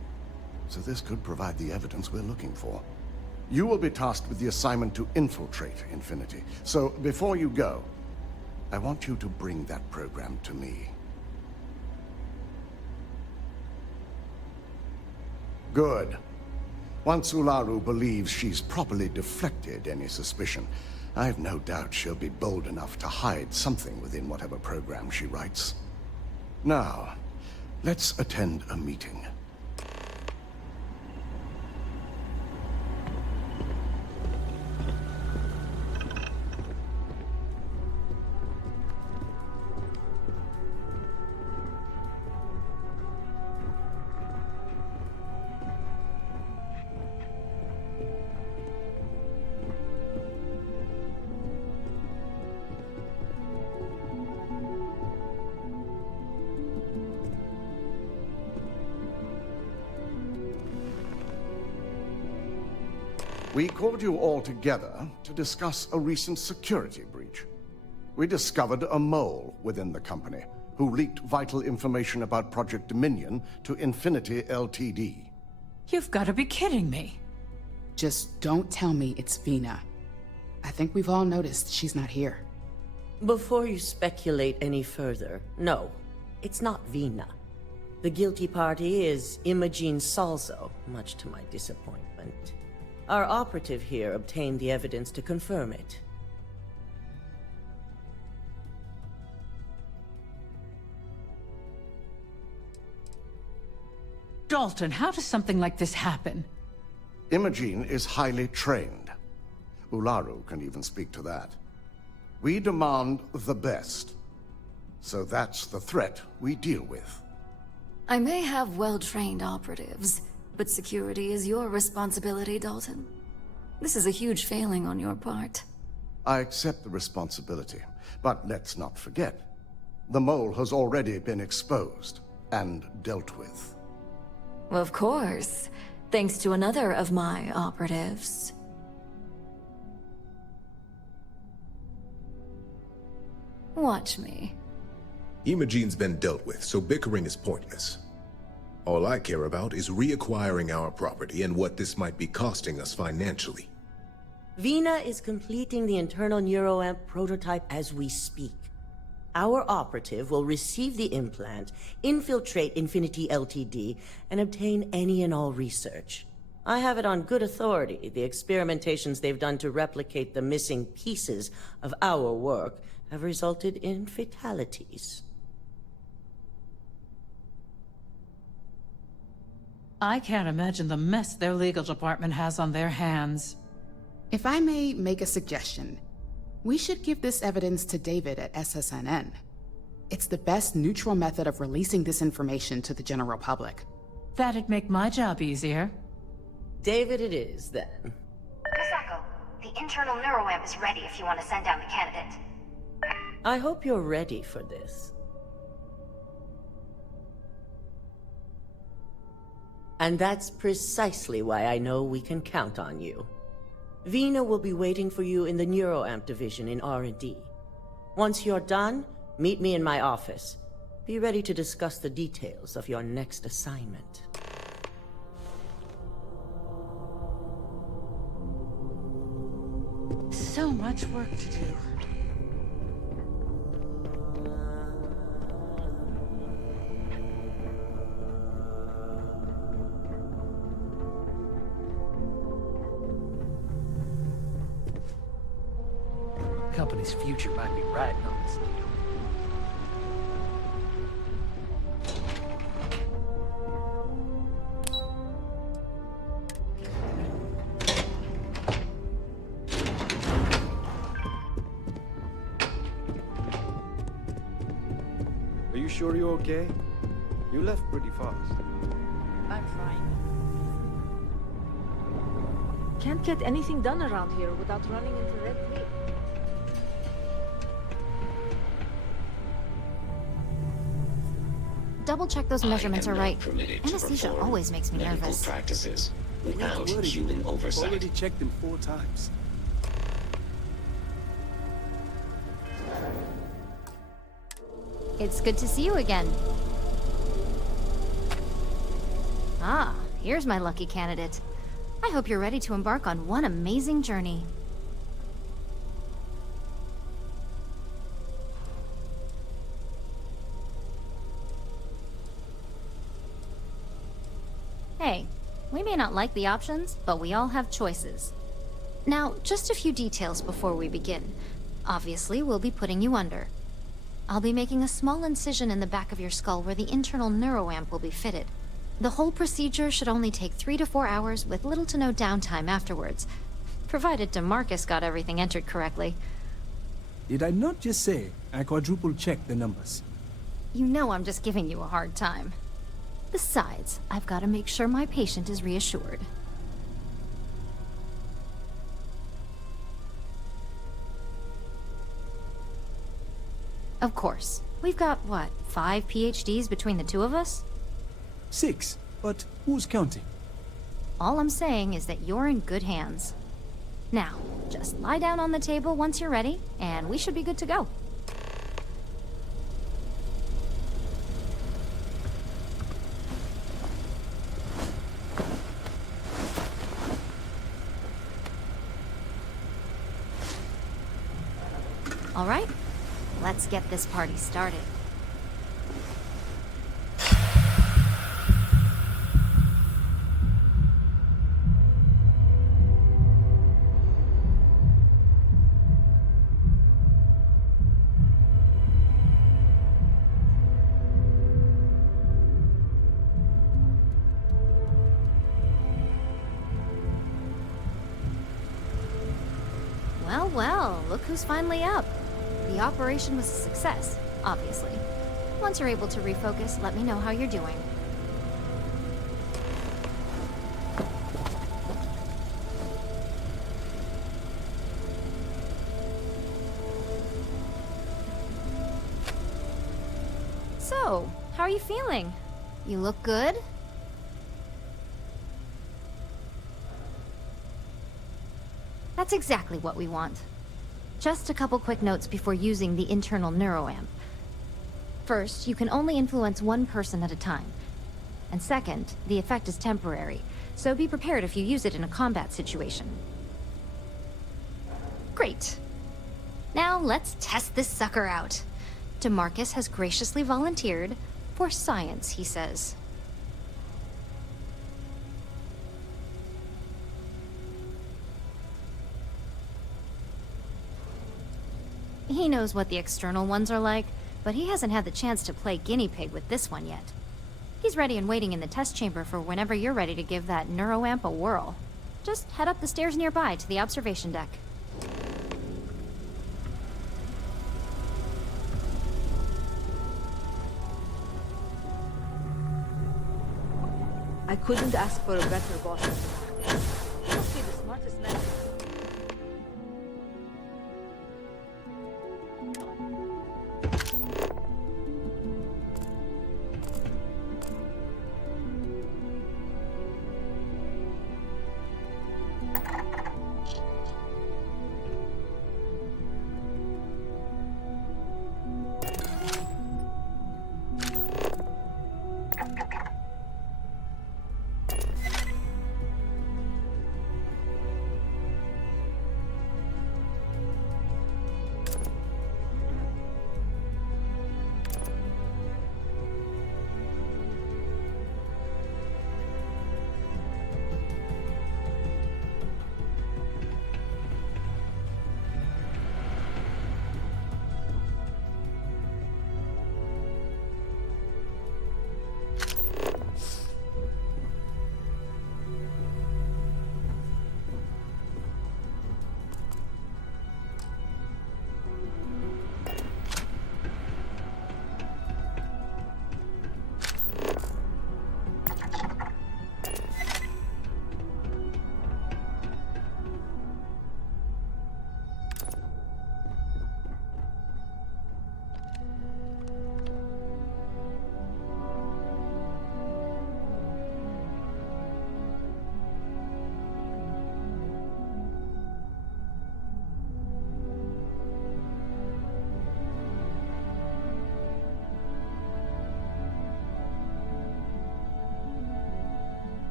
So this could provide the evidence we're looking for. You will be tasked with the assignment to infiltrate Infinity. So before you go, I want you to bring that program to me. Good. Once Ularu believes she's properly deflected any suspicion, I've no doubt she'll be bold enough to hide something within whatever program she writes. Now, let's attend a meeting. We called you all together to discuss a recent security breach. We discovered a mole within the company who leaked vital information about Project Dominion to Infinity Ltd. You've got to be kidding me. Just don't tell me it's Vina. I think we've all noticed she's not here. Before you speculate any further, no, it's not Vina. The guilty party is Imogene Salzo, much to my disappointment. Our operative here obtained the evidence to confirm it. Dalton, how does something like this happen? Imogene is highly trained. Ularu can even speak to that. We demand the best. So that's the threat we deal with. I may have well-trained operatives, but security is your responsibility, Dalton. This is a huge failing on your part. I accept the responsibility, but let's not forget. The mole has already been exposed and dealt with. Of course, thanks to another of my operatives. Watch me. Imogene's been dealt with, so bickering is pointless. All I care about is reacquiring our property and what this might be costing us financially. Vina is completing the internal neuroamp prototype as we speak. Our operative will receive the implant, infiltrate Infinity Ltd, and obtain any and all research. I have it on good authority. The experimentations they've done to replicate the missing pieces of our work have resulted in fatalities. I can't imagine the mess their legal department has on their hands. If I may make a suggestion, we should give this evidence to David at SSNN. It's the best neutral method of releasing this information to the general public. That'd make my job easier. David it is, then. Misako, the internal neuroamp is ready if you want to send down the candidate. I hope you're ready for this. And that's precisely why I know we can count on you. Vina will be waiting for you in the neuroamp division in R&D. Once you're done, meet me in my office. Be ready to discuss the details of your next assignment. So much work to do. Company's future might be riding on this deal. Are you sure you're okay? You left pretty fast. I'm fine. Can't get anything done around here without running into red tape. double-check those measurements are right. Permitted to Anesthesia perform always makes me medical nervous. practices Not without to worry. human I've oversight. already checked them 4 times. It's good to see you again. Ah, here's my lucky candidate. I hope you're ready to embark on one amazing journey. Hey, we may not like the options, but we all have choices. Now, just a few details before we begin. Obviously, we'll be putting you under. I'll be making a small incision in the back of your skull where the internal neuroamp will be fitted. The whole procedure should only take 3 to 4 hours with little to no downtime afterwards, provided DeMarcus got everything entered correctly. Did I not just say I quadruple-checked the numbers? You know I'm just giving you a hard time. Besides, I've got to make sure my patient is reassured. Of course. We've got, what, 5 PhDs between the two of us? 6, but who's counting? All I'm saying is that you're in good hands. Now, just lie down on the table once you're ready, and we should be good to go. All right, let's get this party started. Well, well, look who's finally up. The operation was a success, obviously. Once you're able to refocus, let me know how you're doing. So, how are you feeling? You look good? That's exactly what we want. Just a couple quick notes before using the internal neuroamp. First, you can only influence one person at a time. And second, the effect is temporary, so be prepared if you use it in a combat situation. Great. Now let's test this sucker out. DeMarcus has graciously volunteered for science, he says. He knows what the external ones are like, but he hasn't had the chance to play guinea pig with this one yet. He's ready and waiting in the test chamber for whenever you're ready to give that neuroamp a whirl. Just head up the stairs nearby to the observation deck. I couldn't ask for a better boss. You must be the smartest man.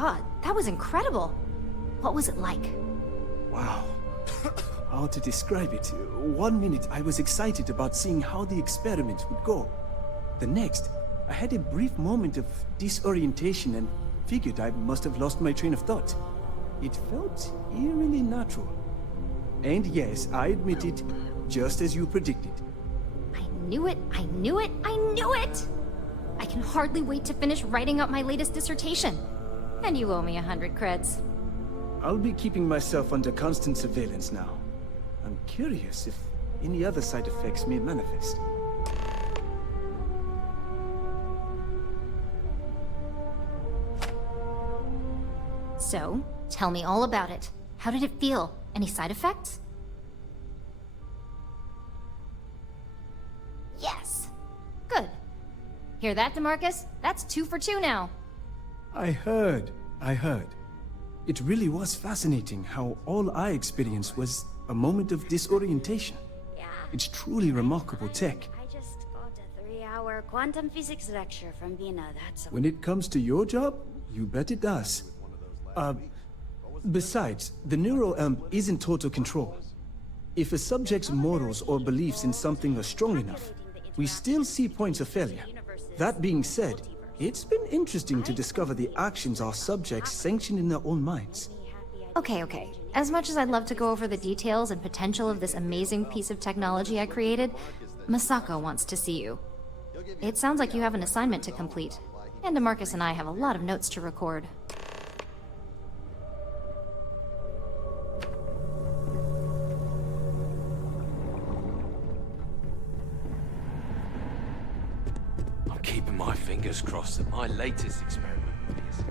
god, that was incredible. What was it like? Wow. How to describe it? 1 minute I was excited about seeing how the experiment would go. The next, I had a brief moment of disorientation and figured I must have lost my train of thought. It felt eerily natural. And yes, I admit it, just as you predicted. I knew it, I knew it, I knew it! I can hardly wait to finish writing up my latest dissertation. And you owe me 100 creds. I'll be keeping myself under constant surveillance now. I'm curious if any other side effects may manifest. So, tell me all about it. How did it feel? Any side effects? Yes! Good. Hear that, DeMarcus? That's 2 for 2 now. I heard. It really was fascinating how all I experienced was a moment of disorientation. Yeah. It's truly remarkable tech. I just got a 3-hour quantum physics lecture from Vina, that's When it comes to your job, you bet it does. Besides, the neural amp is in total control. If a subject's morals or beliefs in something are strong enough, we still see points of failure. That being said, it's been interesting to discover the actions our subjects sanction in their own minds. Okay. As much as I'd love to go over the details and potential of this amazing piece of technology I created, Masako wants to see you. It sounds like you have an assignment to complete, and DeMarcus and I have a lot of notes to record. I'm keeping my fingers crossed that my latest experiment will be a success.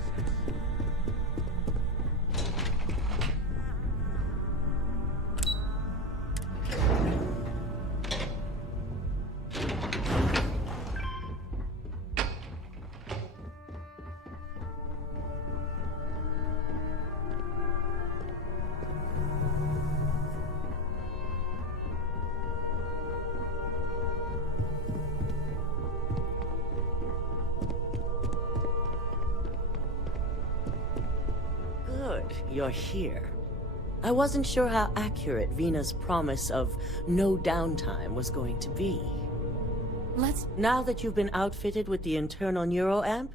Good, you're here. I wasn't sure how accurate Vina's promise of no downtime was going to be. Now that you've been outfitted with the internal neuroamp,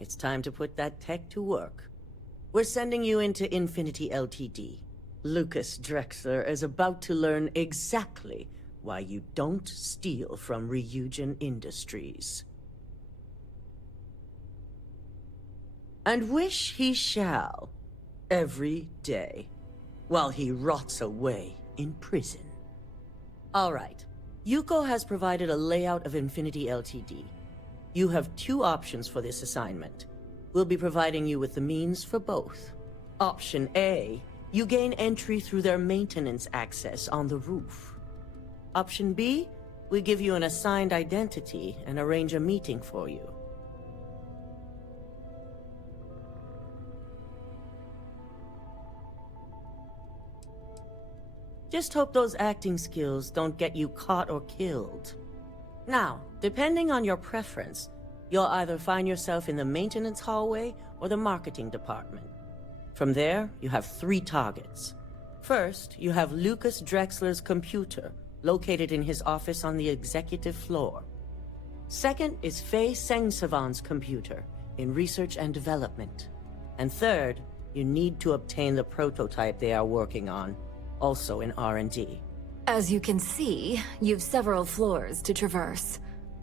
it's time to put that tech to work. We're sending you into Infinity Ltd. Lucas Drexler is about to learn exactly why you don't steal from Ryujin Industries. And wish he shall, every day, while he rots away in prison. All right. Yuko has provided a layout of Infinity Ltd. You have 2 options for this assignment. We'll be providing you with the means for both. Option A, you gain entry through their maintenance access on the roof. Option B, we give you an assigned identity and arrange a meeting for you. Just hope those acting skills don't get you caught or killed. Now, depending on your preference, you'll either find yourself in the maintenance hallway or the marketing department. From there, you have 3 targets. First, you have Lucas Drexler's computer, located in his office on the executive floor. Second is Faye Sengsavan's computer, in research and development. And third, you need to obtain the prototype they are working on, also in R&D. As you can see, you've several floors to traverse.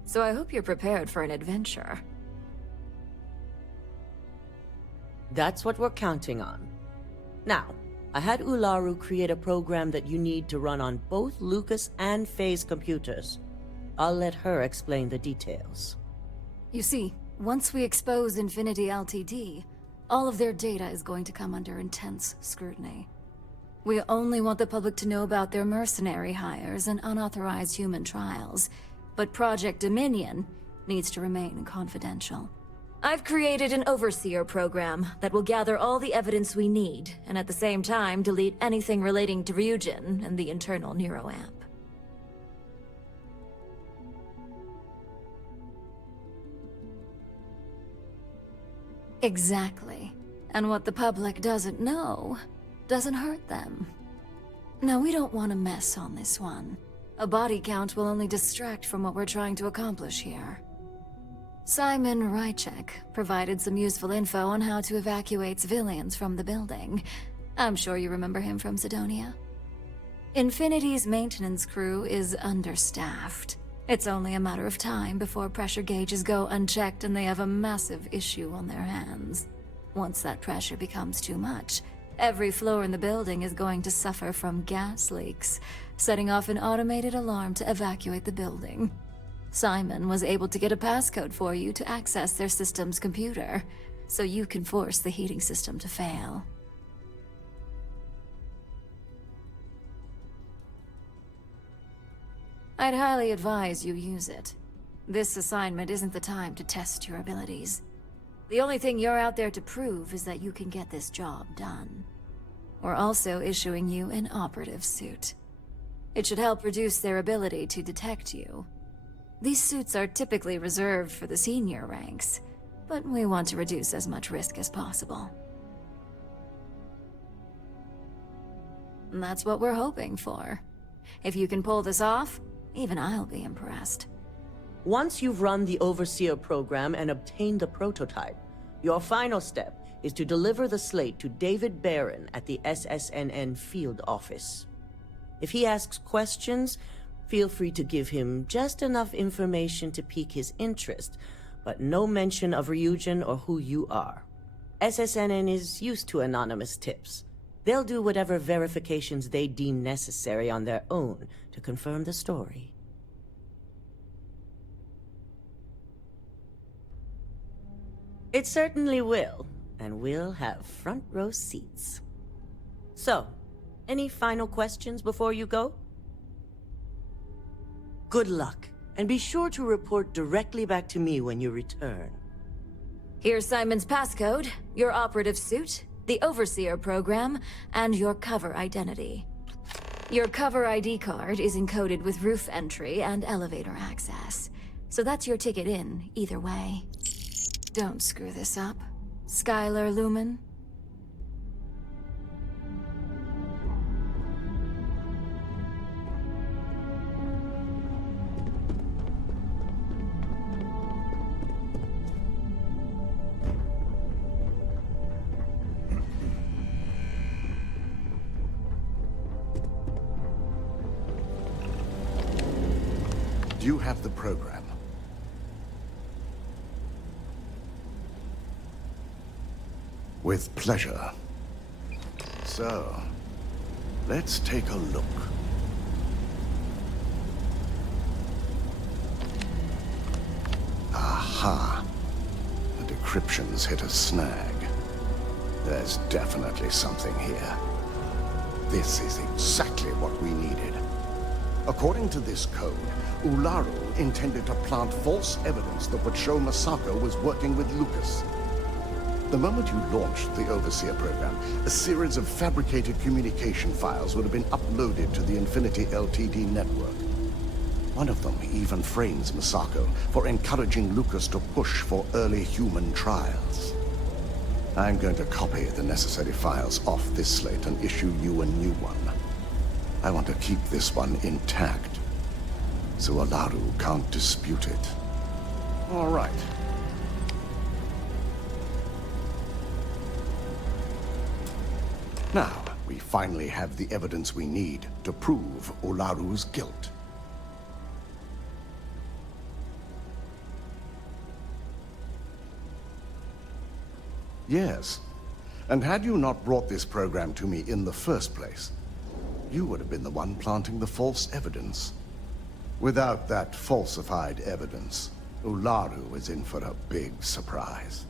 So I hope you're prepared for an adventure. That's what we're counting on. Now, I had Ularu create a program that you need to run on both Lucas and Faye's computers. I'll let her explain the details. You see, once we expose Infinity Ltd, all of their data is going to come under intense scrutiny. We only want the public to know about their mercenary hires and unauthorized human trials, but Project Dominion needs to remain confidential. I've created an overseer program that will gather all the evidence we need, and at the same time delete anything relating to Ryujin and the internal neuroamp. Exactly. And what the public doesn't know doesn't hurt them. Now, we don't want to mess on this one. A body count will only distract from what we're trying to accomplish here. Simon Rychek provided some useful info on how to evacuate civilians from the building. I'm sure you remember him from Sidonia. Infinity's maintenance crew is understaffed. It's only a matter of time before pressure gauges go unchecked and they have a massive issue on their hands. Once that pressure becomes too much, every floor in the building is going to suffer from gas leaks, setting off an automated alarm to evacuate the building. Simon was able to get a passcode for you to access their system's computer, so you can force the heating system to fail. I'd highly advise you use it. This assignment isn't the time to test your abilities. The only thing you're out there to prove is that you can get this job done. We're also issuing you an operative suit. It should help reduce their ability to detect you. These suits are typically reserved for the senior ranks, but we want to reduce as much risk as possible. And that's what we're hoping for. If you can pull this off, even I'll be impressed. Once you've run the Overseer program and obtained the prototype, your final step is to deliver the slate to David Barron at the SSNN field office. If he asks questions, feel free to give him just enough information to pique his interest, but no mention of Ryujin or who you are. SSNN is used to anonymous tips. They'll do whatever verifications they deem necessary on their own to confirm the story. It certainly will, and we'll have front row seats. So, any final questions before you go? Good luck, and be sure to report directly back to me when you return. Here's Simon's passcode, your operative suit, the Overseer program, and your cover identity. Your cover ID card is encoded with roof entry and elevator access, so that's your ticket in, either way. Don't screw this up, Skylar Lumen. Do you have the program? With pleasure. So, let's take a look. Aha. The decryption's hit a snag. There's definitely something here. This is exactly what we needed. According to this code, Ularu intended to plant false evidence that would show Masako was working with Lucas. The moment you launched the Overseer program, a series of fabricated communication files would have been uploaded to the Infinity LTD network. One of them even frames Masako for encouraging Lucas to push for early human trials. I'm going to copy the necessary files off this slate and issue you a new one. I want to keep this one intact, so Ularu can't dispute it. All right. Now, we finally have the evidence we need to prove Ularu's guilt. Yes, and had you not brought this program to me in the first place, you would have been the one planting the false evidence. Without that falsified evidence, Ularu is in for a big surprise.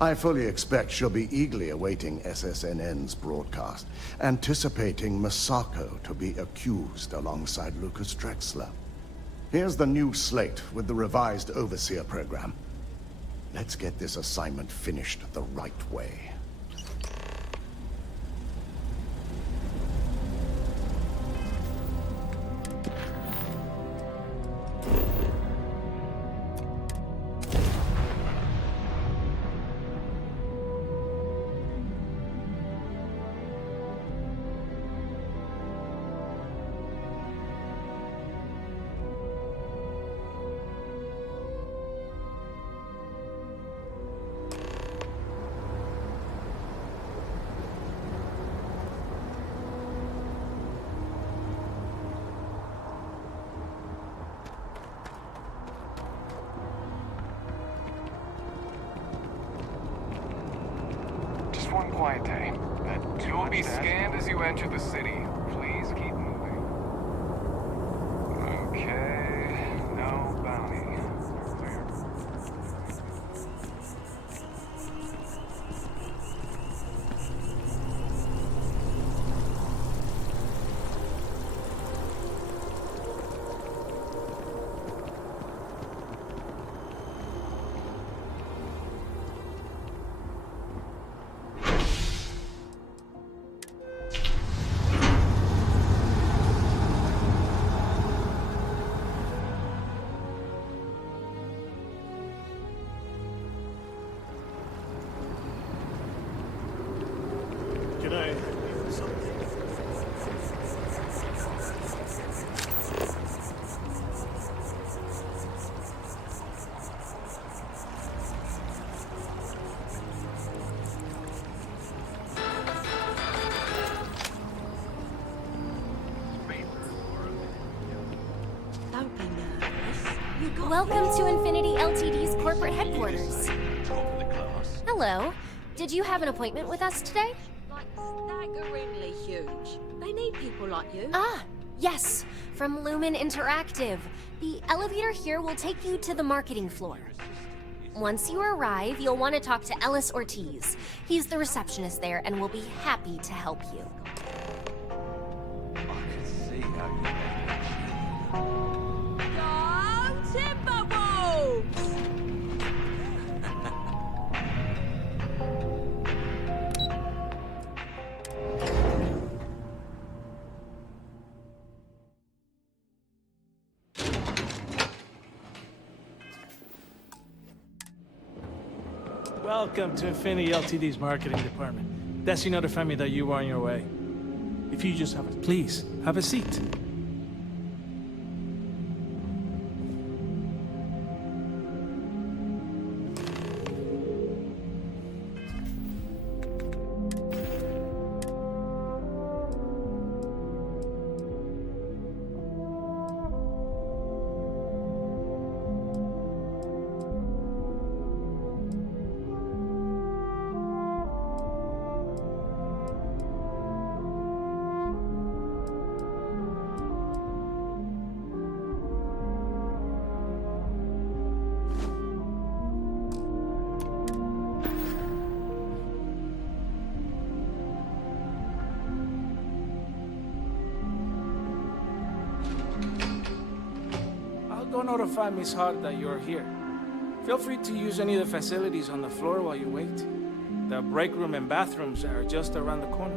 I fully expect she'll be eagerly awaiting SSNN's broadcast, anticipating Masako to be accused alongside Lucas Drexler. Here's the new slate with the revised Overseer program. Let's get this assignment finished the right way. Just one quiet day. You'll be scanned as you enter the city. Please keep moving. Okay, no bounty. Clear. Can I... Don't be nervous. Welcome to Infinity Ltd's corporate headquarters. Hello. Did you have an appointment with us today? Like staggeringly huge. They need people like you. Ah, yes. From Lumen Interactive. The elevator here will take you to the marketing floor. Once you arrive, you'll want to talk to Ellis Ortiz. He's the receptionist there and will be happy to help you. Go Timberwolves! Welcome to Infinity Ltd's marketing department. Desi notified me that you were on your way. If you just please, have a seat. Go notify Miss Hart that you're here. Feel free to use any of the facilities on the floor while you wait. The break room and bathrooms are just around the corner.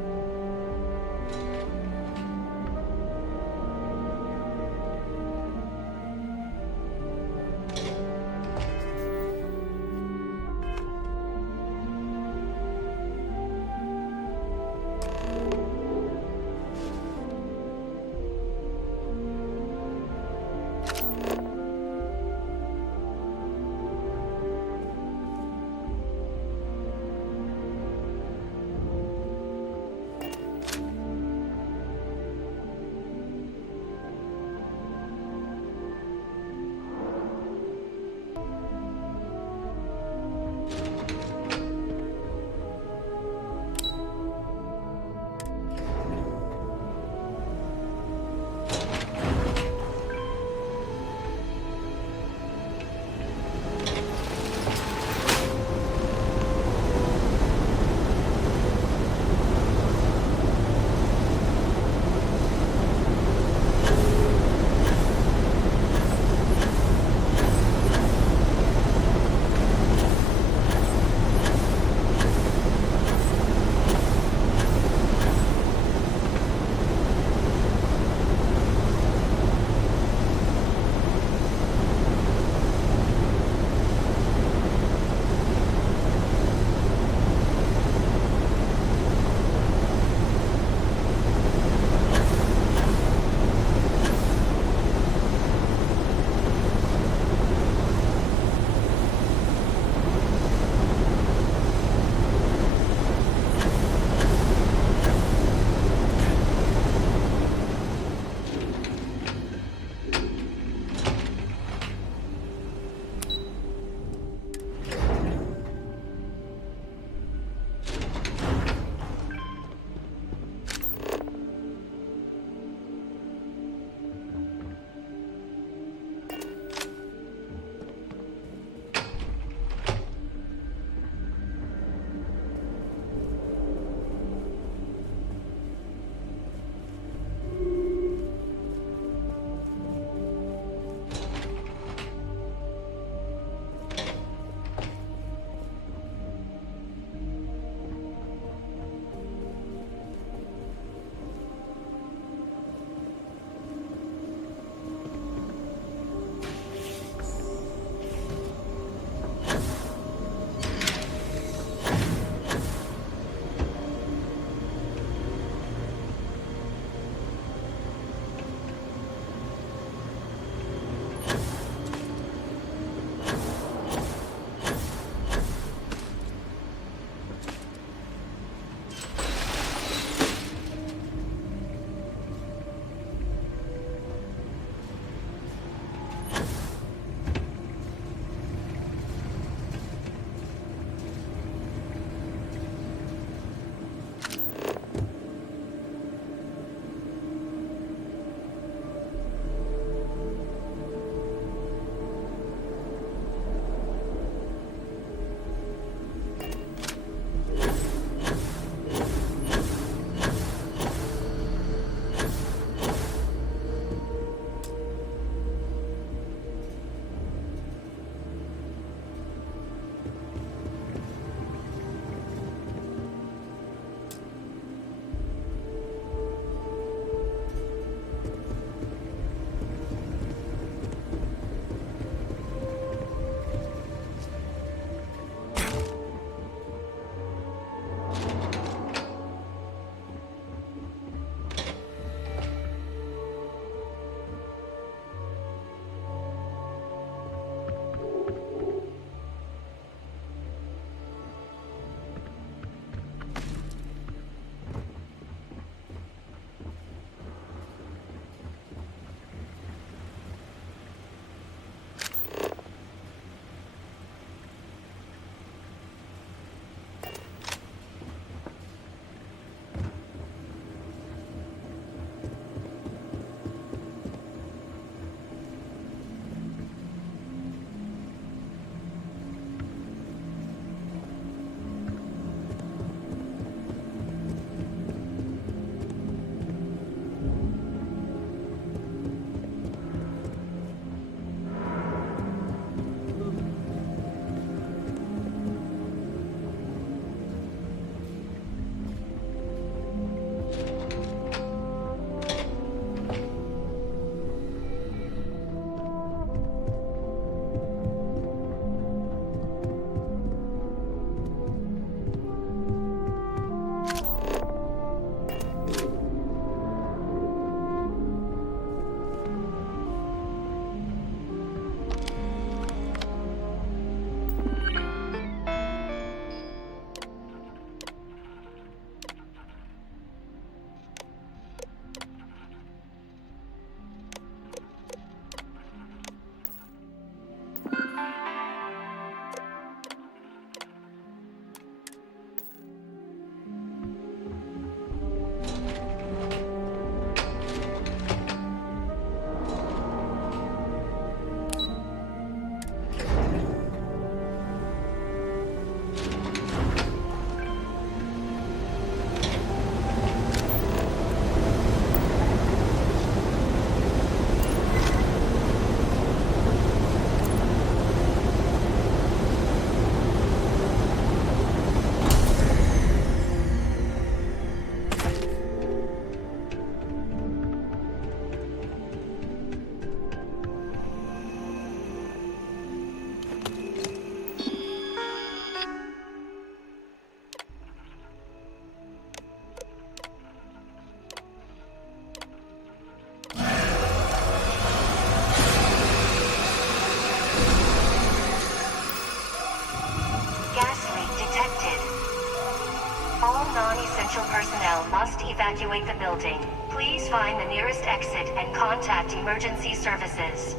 personnel must evacuate the building. Please find the nearest exit and contact emergency services.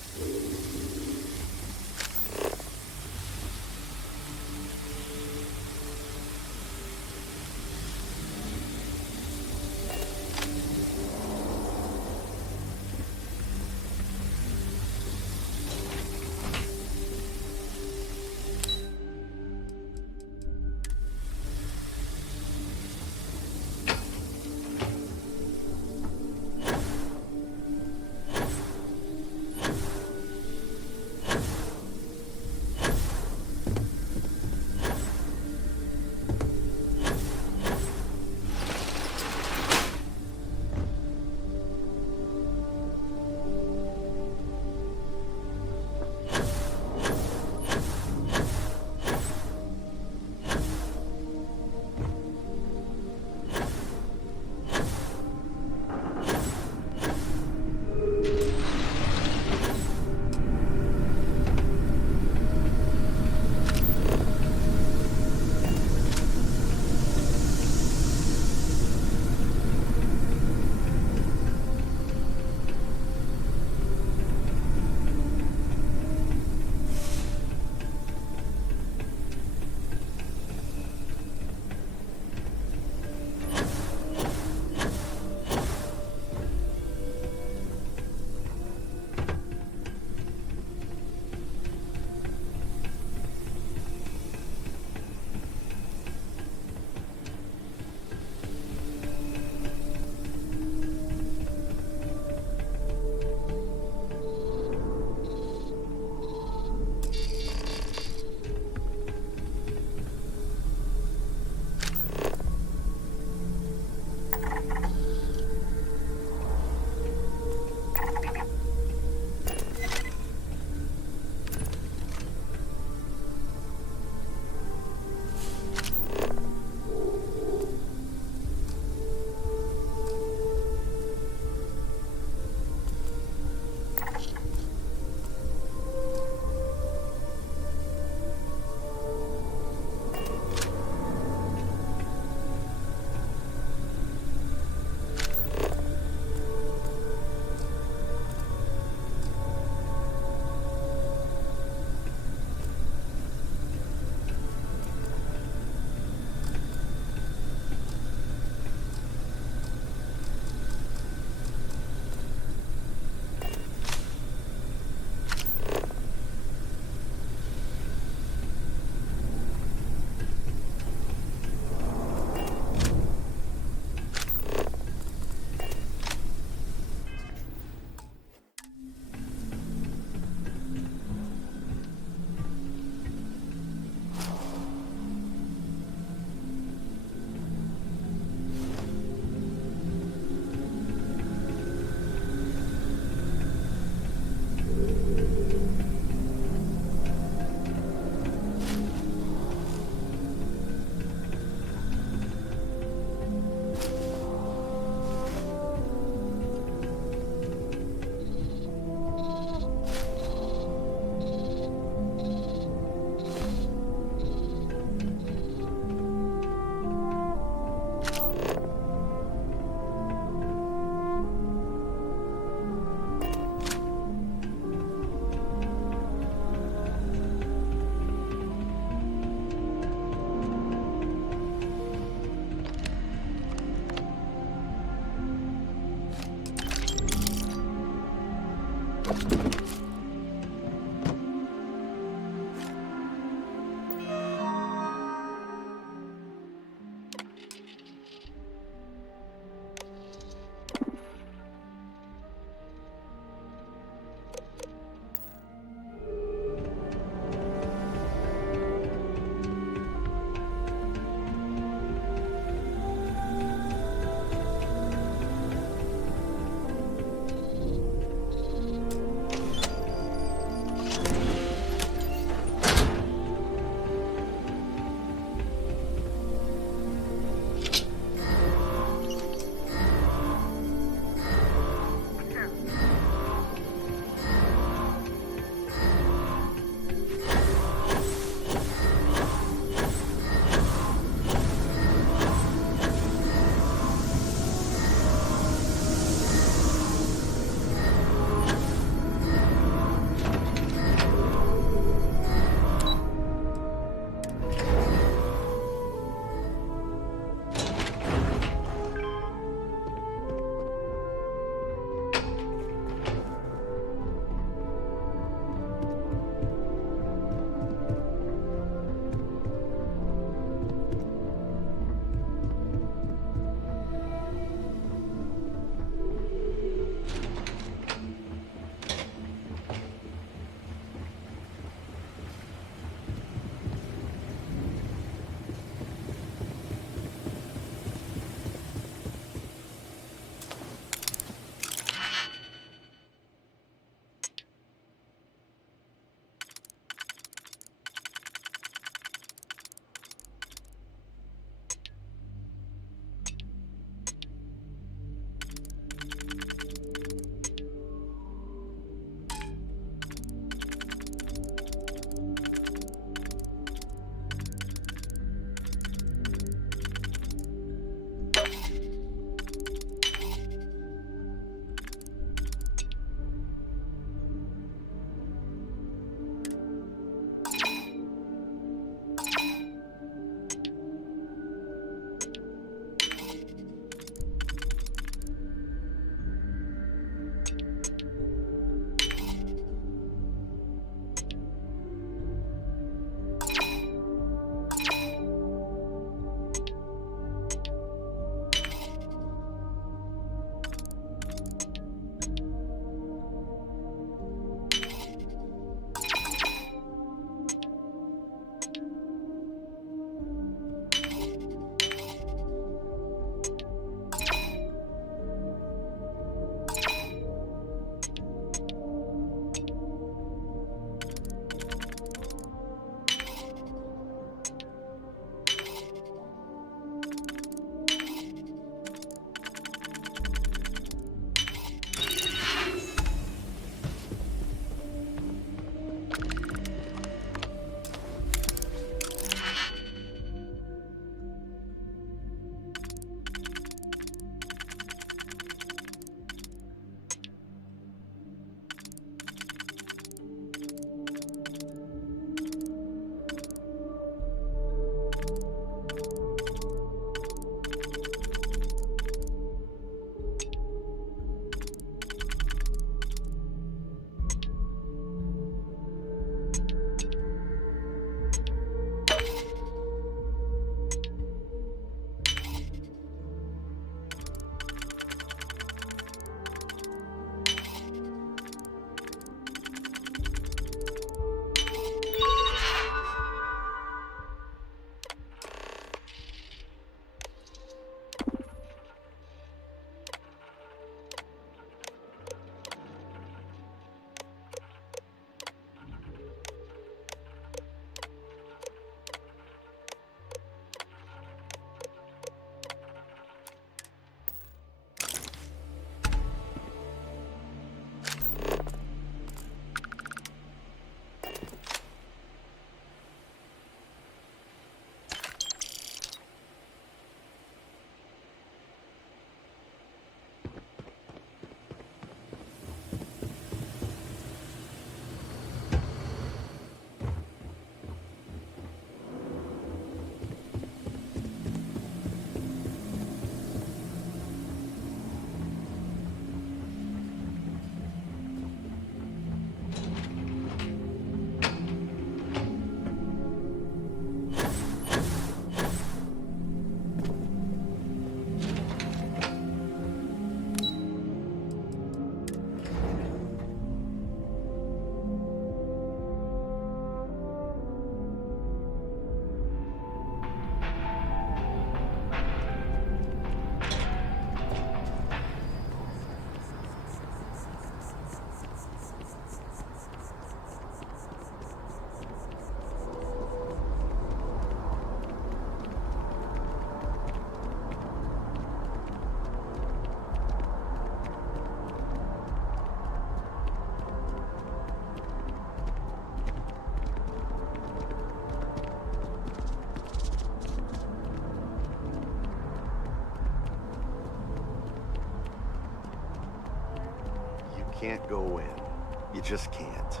can't go in. You just can't.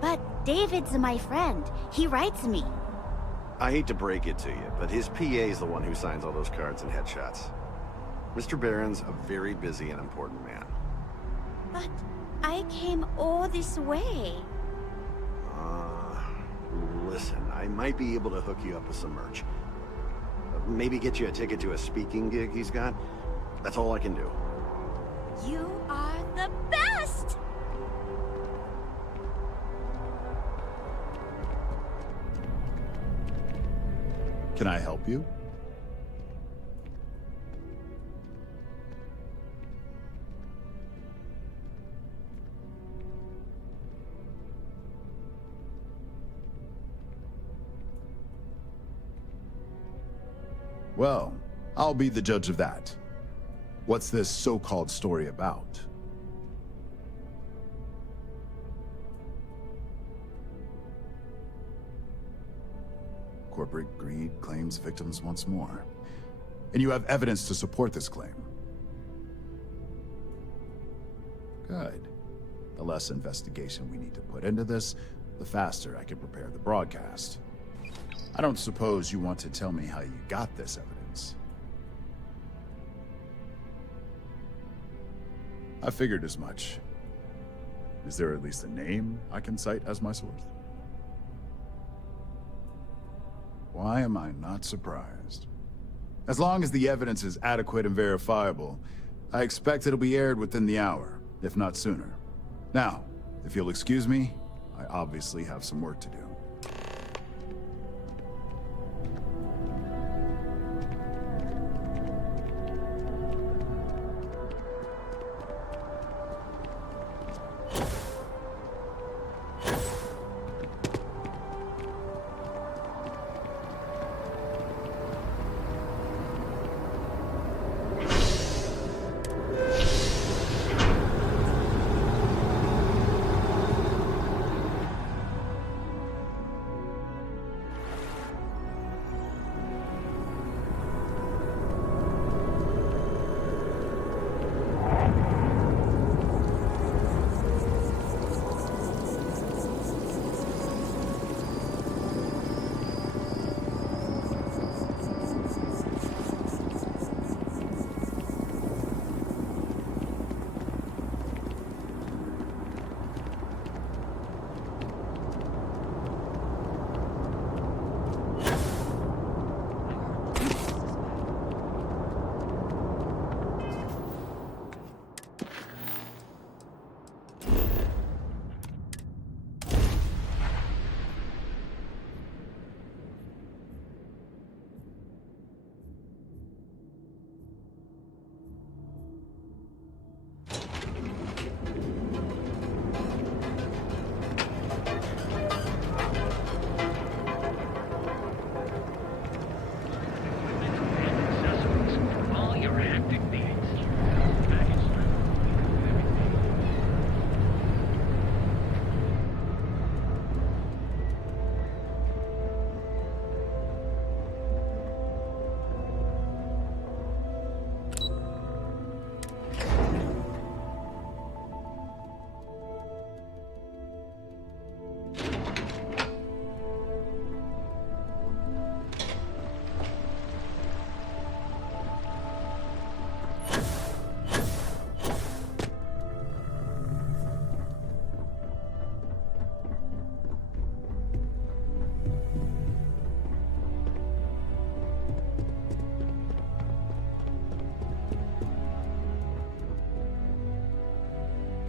But David's my friend. He writes me. I hate to break it to you, but his PA is the one who signs all those cards and headshots. Mr. Barron's a very busy and important man. But I came all this way. Listen, I might be able to hook you up with some merch. Maybe get you a ticket to a speaking gig he's got. That's all I can do. You are the best! Can I help you? Well, I'll be the judge of that. What's this so-called story about? Corporate greed claims victims once more. And you have evidence to support this claim. Good. The less investigation we need to put into this, the faster I can prepare the broadcast. I don't suppose you want to tell me how you got this evidence. I figured as much. Is there at least a name I can cite as my source? Why am I not surprised? As long as the evidence is adequate and verifiable, I expect it'll be aired within the hour, if not sooner. Now, if you'll excuse me, I obviously have some work to do.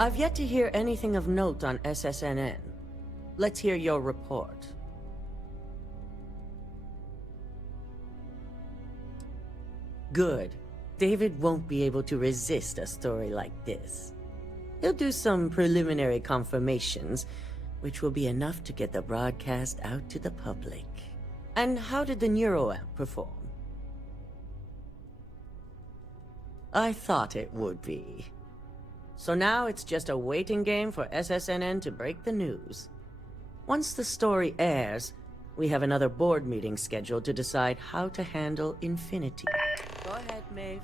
I've yet to hear anything of note on SSNN. Let's hear your report. Good. David won't be able to resist a story like this. He'll do some preliminary confirmations, which will be enough to get the broadcast out to the public. And how did the NeuroAmp perform? I thought it would be. So now it's just a waiting game for SSNN to break the news. Once the story airs, we have another board meeting scheduled to decide how to handle Infinity. Go ahead, Maeve.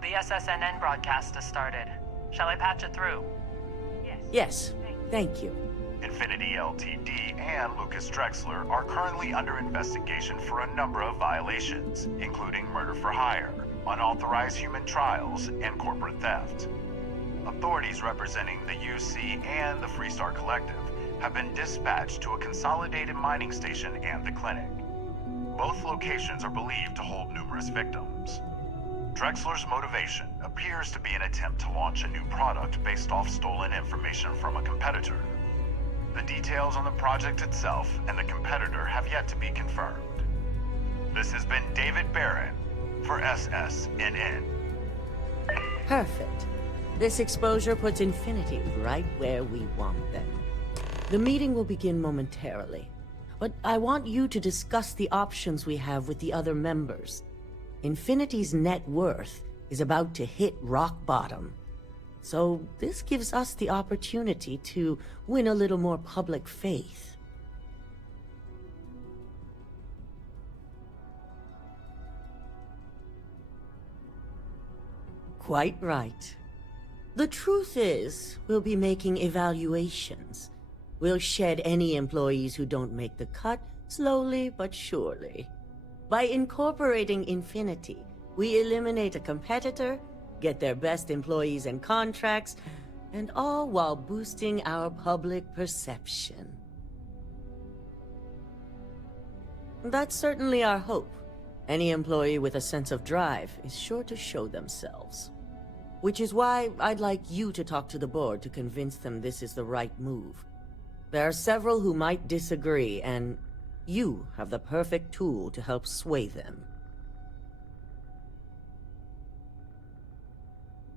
The SSNN broadcast has started. Shall I patch it through? Yes, thank you. Infinity Ltd. and Lucas Drexler are currently under investigation for a number of violations, including murder for hire, unauthorized human trials, and corporate theft. Authorities representing the UC and the Freestar Collective have been dispatched to a consolidated mining station and the clinic. Both locations are believed to hold numerous victims. Drexler's motivation appears to be an attempt to launch a new product based off stolen information from a competitor. The details on the project itself and the competitor have yet to be confirmed. This has been David Barron for SSNN. Perfect. This exposure puts Infinity right where we want them. The meeting will begin momentarily, but I want you to discuss the options we have with the other members. Infinity's net worth is about to hit rock bottom, so this gives us the opportunity to win a little more public faith. Quite right. The truth is, we'll be making evaluations. We'll shed any employees who don't make the cut, slowly but surely. By incorporating Infinity, we eliminate a competitor, get their best employees and contracts, and all while boosting our public perception. That's certainly our hope. Any employee with a sense of drive is sure to show themselves. Which is why I'd like you to talk to the board to convince them this is the right move. There are several who might disagree, and you have the perfect tool to help sway them.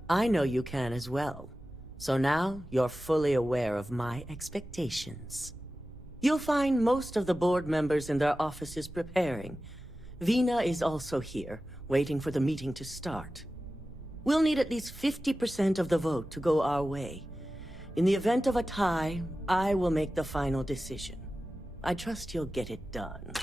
I know you can as well, so now you're fully aware of my expectations. You'll find most of the board members in their offices preparing. Vina is also here, waiting for the meeting to start. We'll need at least 50% of the vote to go our way. In the event of a tie, I will make the final decision. I trust you'll get it done.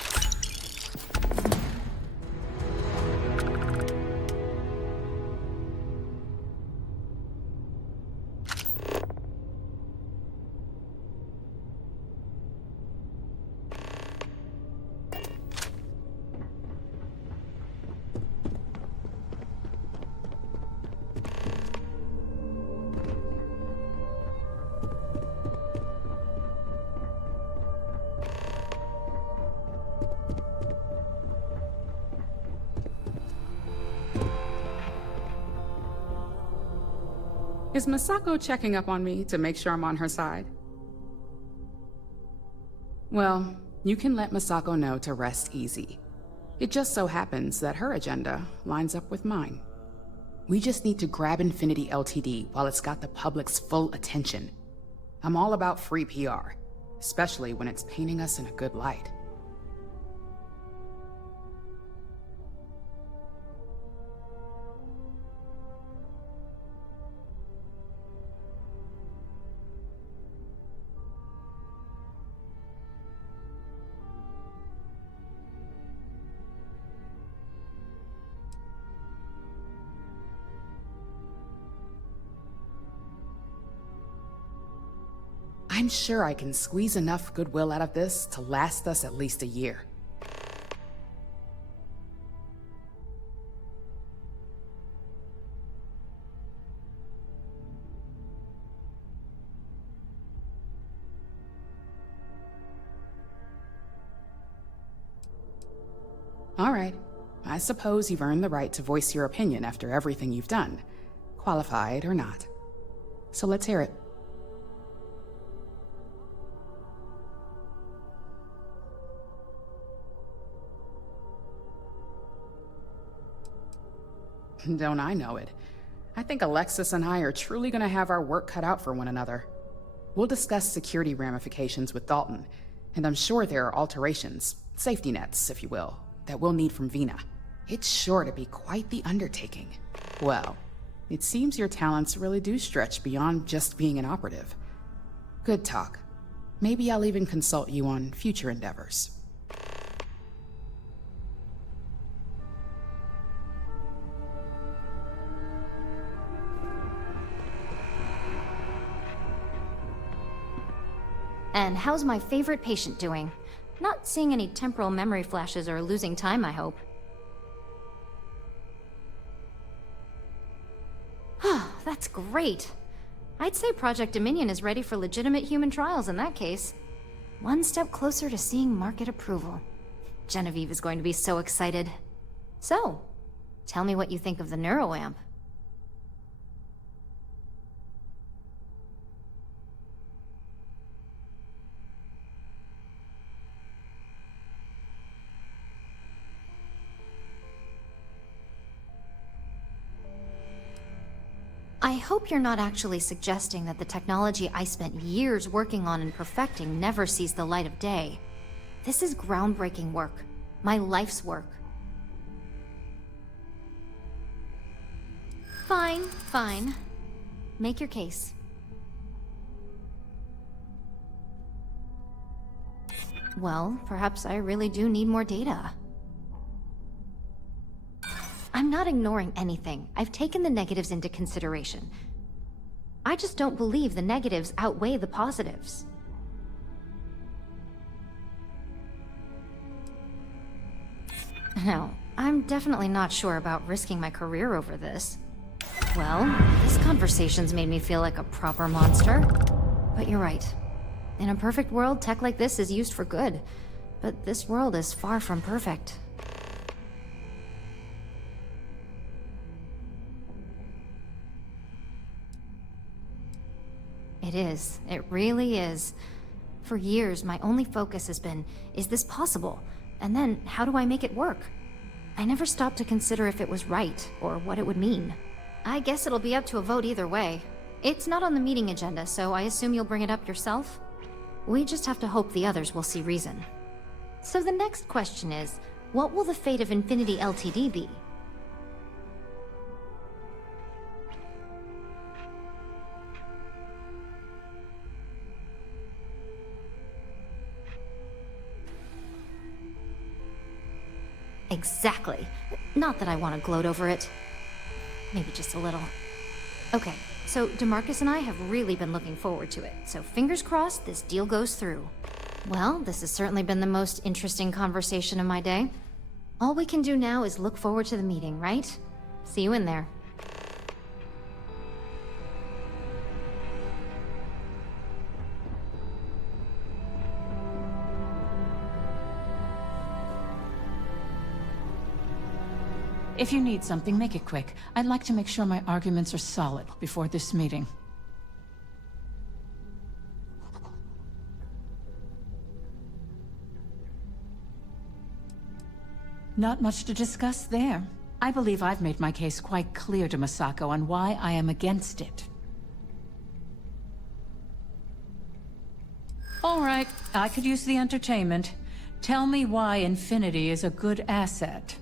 Is Masako checking up on me to make sure I'm on her side? Well, you can let Masako know to rest easy. It just so happens that her agenda lines up with mine. We just need to grab Infinity Ltd. while it's got the public's full attention. I'm all about free PR, especially when it's painting us in a good light. I'm sure I can squeeze enough goodwill out of this to last us at least a year. All right. I suppose you've earned the right to voice your opinion after everything you've done, qualified or not. So let's hear it. Don't I know it? I think Alexis and I are truly going to have our work cut out for one another. We'll discuss security ramifications with Dalton, and I'm sure there are alterations, safety nets, if you will, that we'll need from Vina. It's sure to be quite the undertaking. Well, it seems your talents really do stretch beyond just being an operative. Good talk. Maybe I'll even consult you on future endeavors. And how's my favorite patient doing? Not seeing any temporal memory flashes or losing time, I hope. That's great. I'd say Project Dominion is ready for legitimate human trials in that case. One step closer to seeing market approval. Genevieve is going to be so excited. So, tell me what you think of the NeuroAmp. I hope you're not actually suggesting that the technology I spent years working on and perfecting never sees the light of day. This is groundbreaking work. My life's work. Fine, fine. Make your case. Well, perhaps I really do need more data. I'm not ignoring anything. I've taken the negatives into consideration. I just don't believe the negatives outweigh the positives. No, I'm definitely not sure about risking my career over this. Well, this conversation's made me feel like a proper monster. But you're right. In a perfect world, tech like this is used for good. But this world is far from perfect. It is. It really is. For years, my only focus has been, is this possible? And then, how do I make it work? I never stopped to consider if it was right, or what it would mean. I guess it'll be up to a vote either way. It's not on the meeting agenda, so I assume you'll bring it up yourself? We just have to hope the others will see reason. So the next question is, what will the fate of Infinity Ltd be? Exactly. Not that I want to gloat over it. Maybe just a little. Okay, so DeMarcus and I have really been looking forward to it, so fingers crossed this deal goes through. Well, this has certainly been the most interesting conversation of my day. All we can do now is look forward to the meeting, right? See you in there. If you need something, make it quick. I'd like to make sure my arguments are solid before this meeting. Not much to discuss there. I believe I've made my case quite clear to Masako on why I am against it. All right, I could use the entertainment. Tell me why Infinity is a good asset.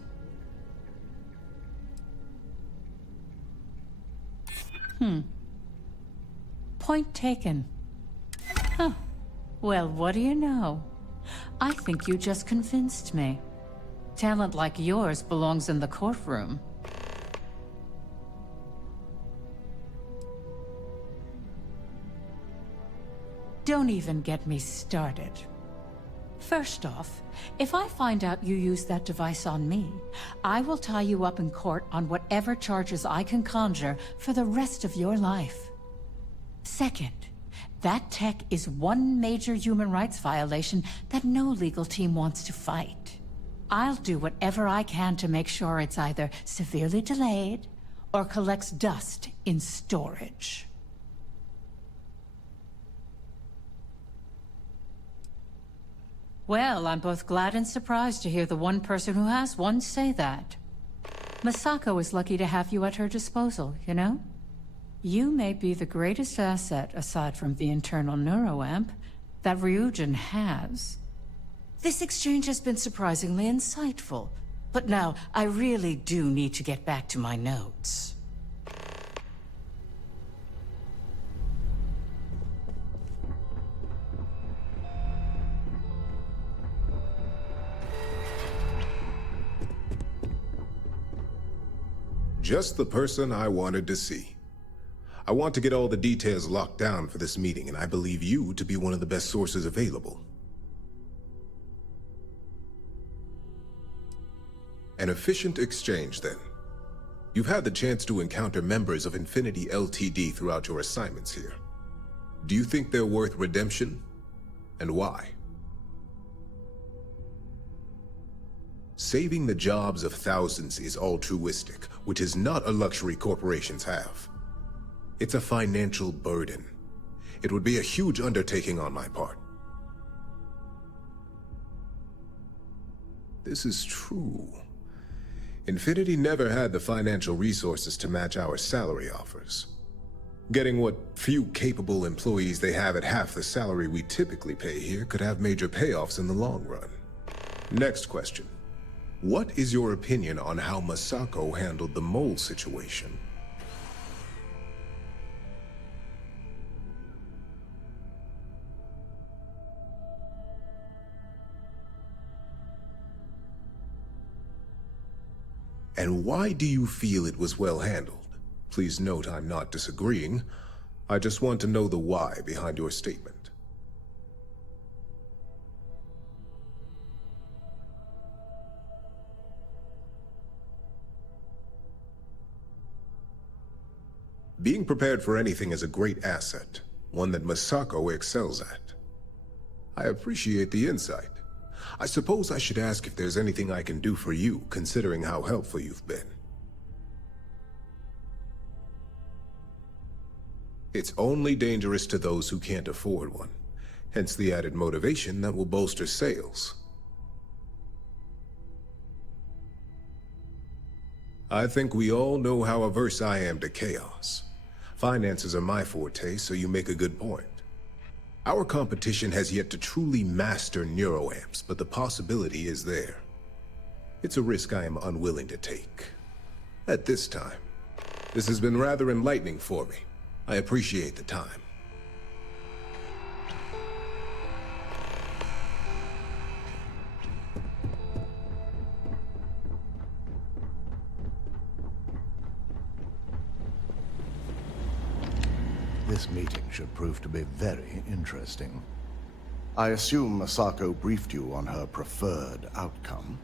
Point taken. Huh. Well, what do you know? I think you just convinced me. Talent like yours belongs in the courtroom. Don't even get me started. First off, if I find out you used that device on me, I will tie you up in court on whatever charges I can conjure for the rest of your life. Second, that tech is one major human rights violation that no legal team wants to fight. I'll do whatever I can to make sure it's either severely delayed or collects dust in storage. Well, I'm both glad and surprised to hear the one person who has one say that. Masako is lucky to have you at her disposal, you know? You may be the greatest asset, aside from the internal NeuroAmp, that Ryujin has. This exchange has been surprisingly insightful, but now I really do need to get back to my notes. Just the person I wanted to see. I want to get all the details locked down for this meeting, and I believe you to be one of the best sources available. An efficient exchange, then. You've had the chance to encounter members of Infinity Ltd. Throughout your assignments here. Do you think they're worth redemption? And why? Saving the jobs of thousands is altruistic, which is not a luxury corporations have. It's a financial burden. It would be a huge undertaking on my part. This is true. Infinity never had the financial resources to match our salary offers. Getting what few capable employees they have at half the salary we typically pay here could have major payoffs in the long run. Next question. What is your opinion on how Masako handled the mole situation? And why do you feel it was well handled? Please note I'm not disagreeing. I just want to know the why behind your statement. Being prepared for anything is a great asset, one that Masako excels at. I appreciate the insight. I suppose I should ask if there's anything I can do for you, considering how helpful you've been. It's only dangerous to those who can't afford one, hence the added motivation that will bolster sales. I think we all know how averse I am to chaos. Finances are my forte, so you make a good point. Our competition has yet to truly master neuroamps, but the possibility is there. It's a risk I am unwilling to take. At this time. This has been rather enlightening for me. I appreciate the time. This meeting should prove to be very interesting. I assume Masako briefed you on her preferred outcome.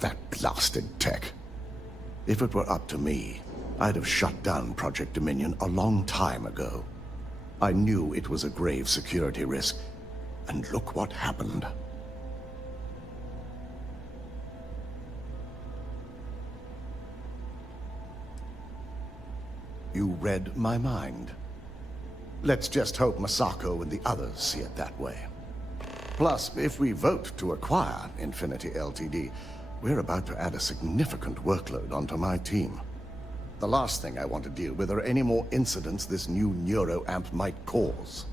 That blasted tech. If it were up to me, I'd have shut down Project Dominion a long time ago. I knew it was a grave security risk, and look what happened. You read my mind. Let's just hope Masako and the others see it that way. Plus, if we vote to acquire Infinity Ltd., we're about to add a significant workload onto my team. The last thing I want to deal with are any more incidents this new neuroamp might cause.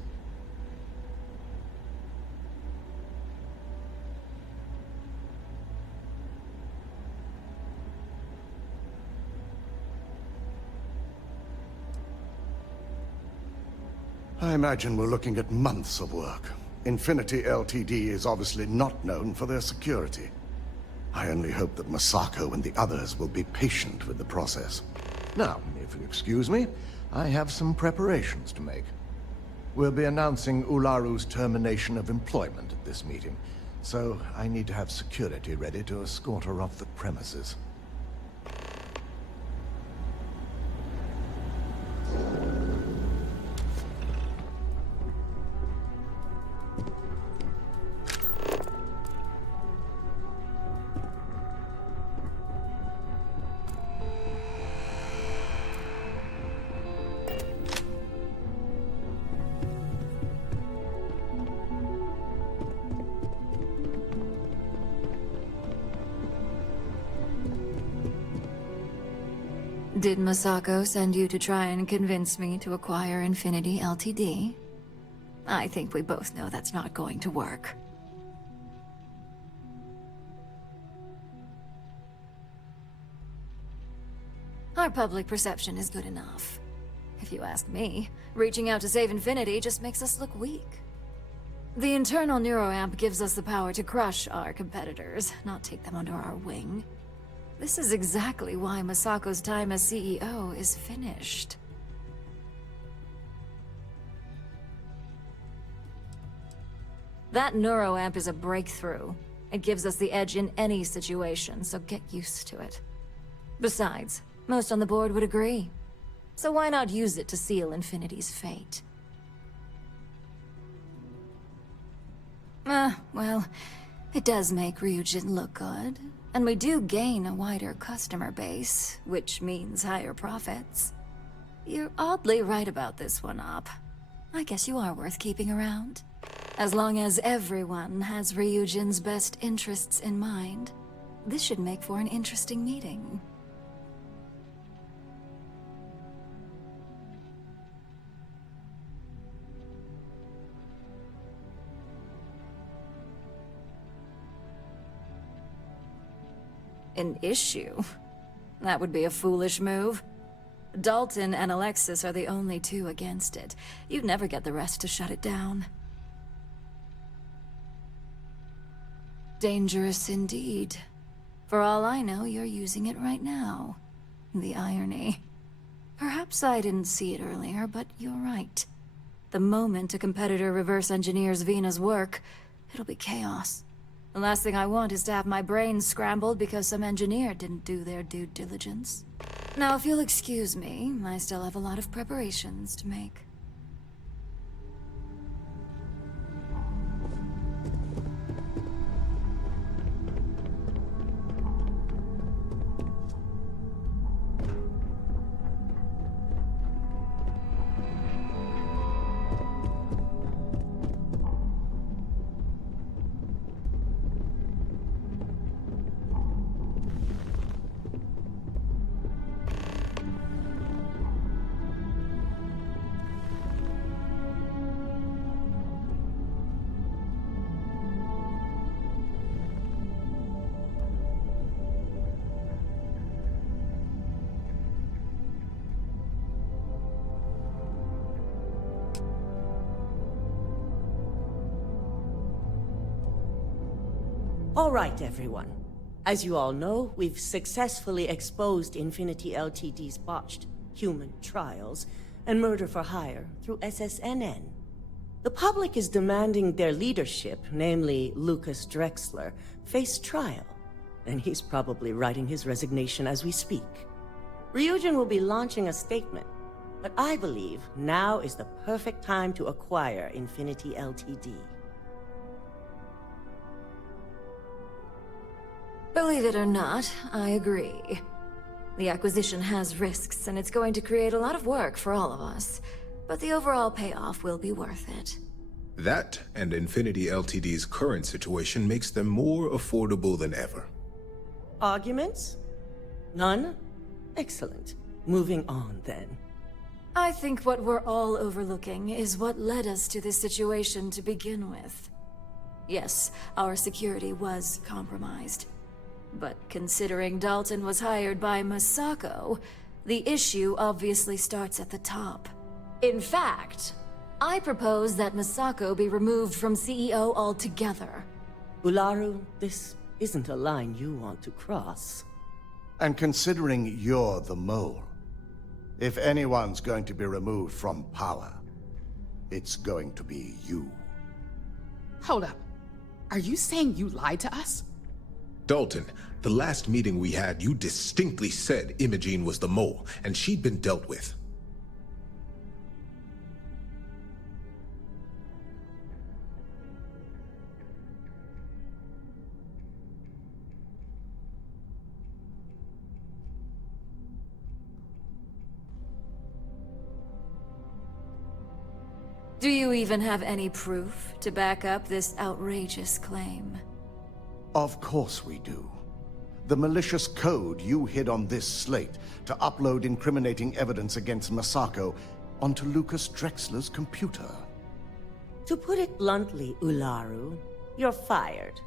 I imagine we're looking at months of work. Infinity Ltd. is obviously not known for their security. I only hope that Masako and the others will be patient with the process. Now, if you excuse me, I have some preparations to make. We'll be announcing Ularu's termination of employment at this meeting, so I need to have security ready to escort her off the premises. Did Masako send you to try and convince me to acquire Infinity Ltd? I think we both know that's not going to work. Our public perception is good enough. If you ask me, reaching out to save Infinity just makes us look weak. The internal neuroamp gives us the power to crush our competitors, not take them under our wing. This is exactly why Masako's time as CEO is finished. That neuroamp is a breakthrough. It gives us the edge in any situation, so get used to it. Besides, most on the board would agree. So why not use it to seal Infinity's fate? Well, it does make Ryujin look good. And we do gain a wider customer base, which means higher profits. You're oddly right about this one, Op. I guess you are worth keeping around. As long as everyone has Ryujin's best interests in mind, this should make for an interesting meeting. An issue? That would be a foolish move. Dalton and Alexis are the only two against it. You'd never get the rest to shut it down. Dangerous indeed. For all I know, you're using it right now. The irony. Perhaps I didn't see it earlier, but you're right. The moment a competitor reverse engineers Vina's work, it'll be chaos. The last thing I want is to have my brain scrambled because some engineer didn't do their due diligence. Now, if you'll excuse me, I still have a lot of preparations to make. All right, everyone. As you all know, we've successfully exposed Infinity Ltd's botched human trials and murder for hire through SSNN. The public is demanding their leadership, namely Lucas Drexler, face trial, and he's probably writing his resignation as we speak. Ryujin will be launching a statement, but I believe now is the perfect time to acquire Infinity Ltd. Believe it or not, I agree. The acquisition has risks, and it's going to create a lot of work for all of us. But the overall payoff will be worth it. That and Infinity Ltd's current situation makes them more affordable than ever. Arguments? None? Excellent. Moving on, then. I think what we're all overlooking is what led us to this situation to begin with. Yes, our security was compromised. But considering Dalton was hired by Masako, the issue obviously starts at the top. In fact, I propose that Masako be removed from CEO altogether. Ularu, this isn't a line you want to cross. And considering you're the mole, if anyone's going to be removed from power, it's going to be you. Hold up. Are you saying you lied to us? Dalton, the last meeting we had, you distinctly said Imogene was the mole, and she'd been dealt with. Do you even have any proof to back up this outrageous claim? Of course we do. The malicious code you hid on this slate to upload incriminating evidence against Masako onto Lucas Drexler's computer. To put it bluntly, Ularu, you're fired.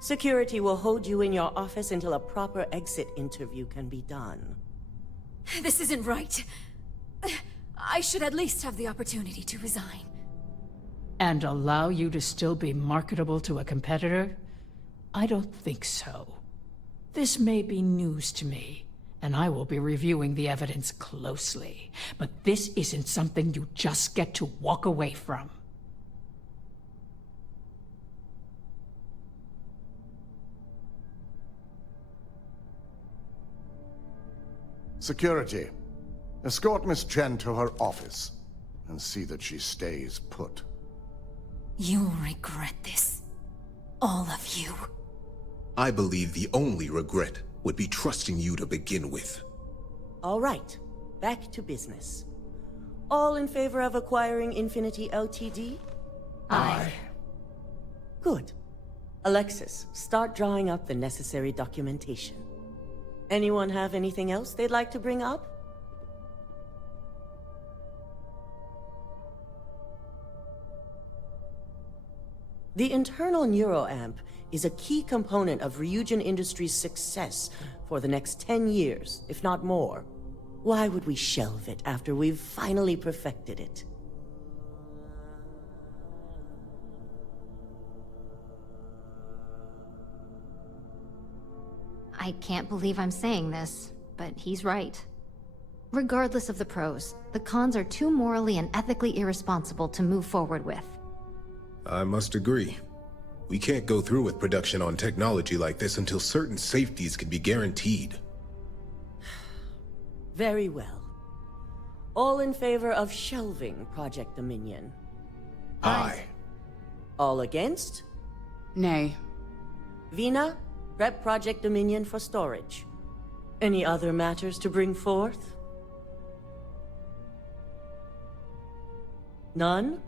Security will hold you in your office until a proper exit interview can be done. This isn't right. I should at least have the opportunity to resign. And allow you to still be marketable to a competitor? I don't think so. This may be news to me, and I will be reviewing the evidence closely. But this isn't something you just get to walk away from. Security. Escort Miss Chen to her office, and see that she stays put. You'll regret this. All of you. I believe the only regret would be trusting you to begin with. All right, back to business. All in favor of acquiring Infinity Ltd? Aye. Good. Alexis, start drawing up the necessary documentation. Anyone have anything else they'd like to bring up? The internal neuroamp is a key component of Ryujin Industries' success for the next 10 years, if not more. Why would we shelve it after we've finally perfected it? I can't believe I'm saying this, but he's right. Regardless of the pros, the cons are too morally and ethically irresponsible to move forward with. I must agree. We can't go through with production on technology like this until certain safeties can be guaranteed. Very well. All in favor of shelving Project Dominion? Aye. All against? Nay. Vina, prep Project Dominion for storage. Any other matters to bring forth? None?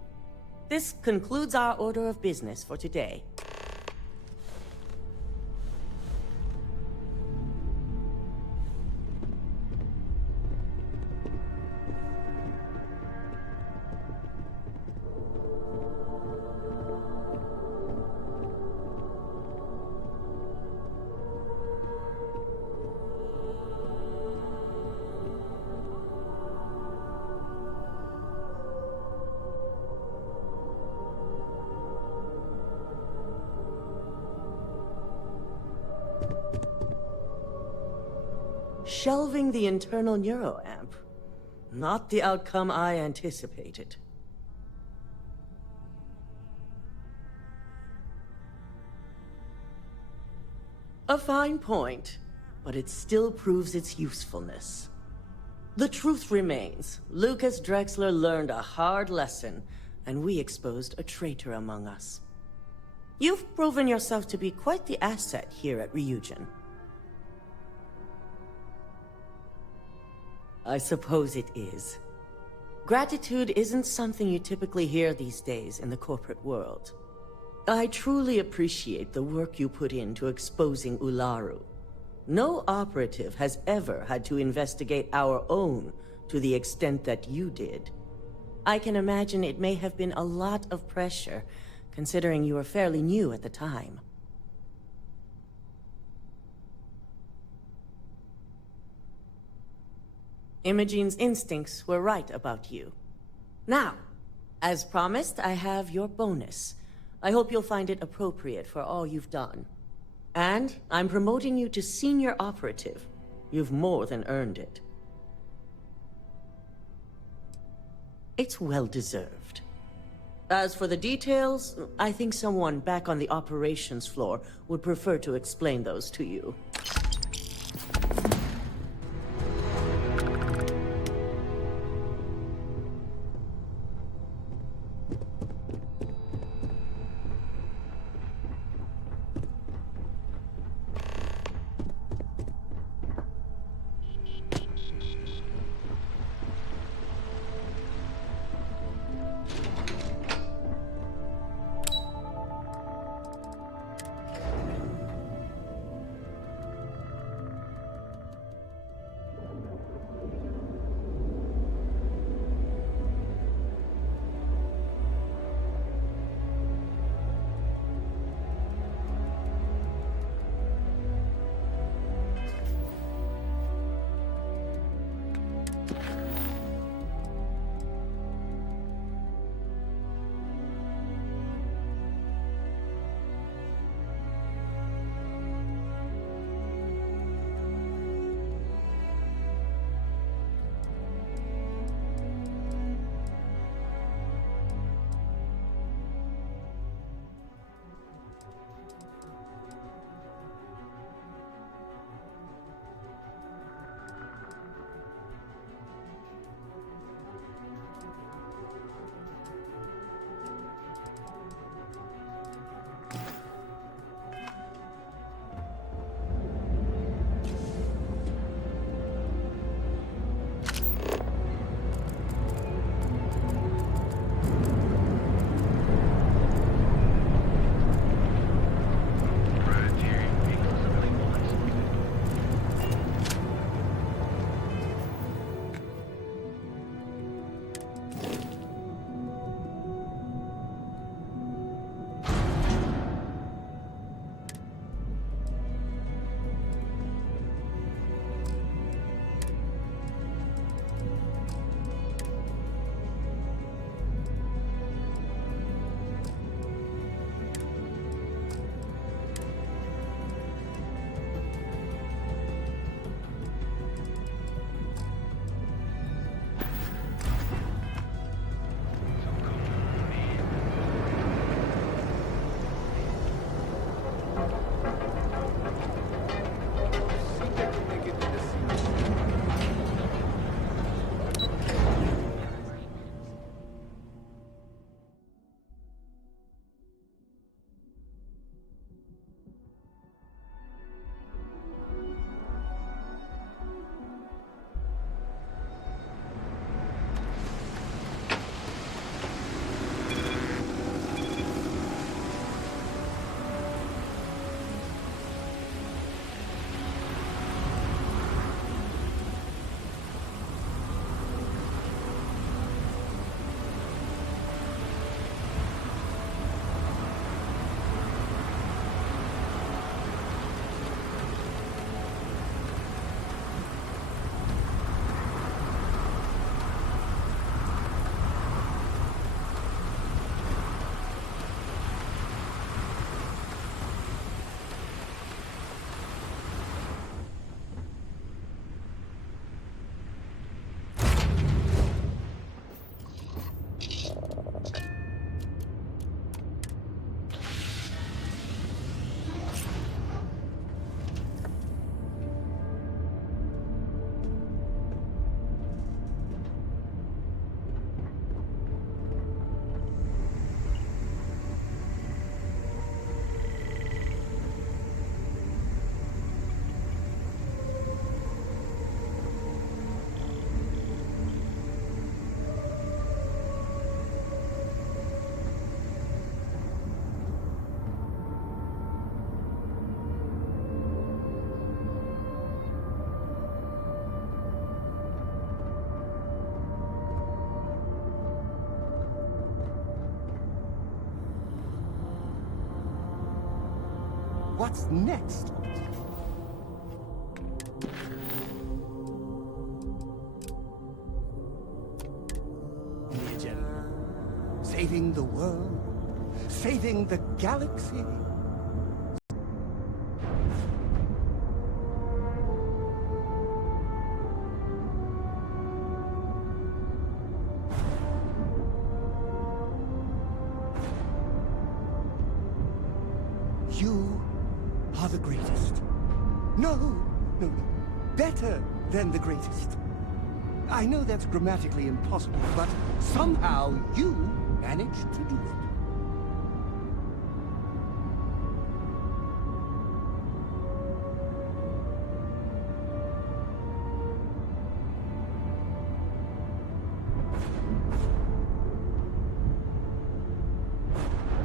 This concludes our order of business for today. Shelving the internal neuroamp. Not the outcome I anticipated. A fine point, but it still proves its usefulness. The truth remains, Lucas Drexler learned a hard lesson, and we exposed a traitor among us. You've proven yourself to be quite the asset here at Ryujin. I suppose it is. Gratitude isn't something you typically hear these days in the corporate world. I truly appreciate the work you put into exposing Ularu. No operative has ever had to investigate our own to the extent that you did. I can imagine it may have been a lot of pressure, considering you were fairly new at the time. Imogene's instincts were right about you. Now, as promised, I have your bonus. I hope you'll find it appropriate for all you've done. And I'm promoting you to senior operative. You've more than earned it. It's well-deserved. As for the details, I think someone back on the operations floor would prefer to explain those to you. what's next? The agenda. Saving the world? Saving the galaxy? You are the greatest. No. Better than the greatest. I know that's grammatically impossible, but somehow you managed to do it.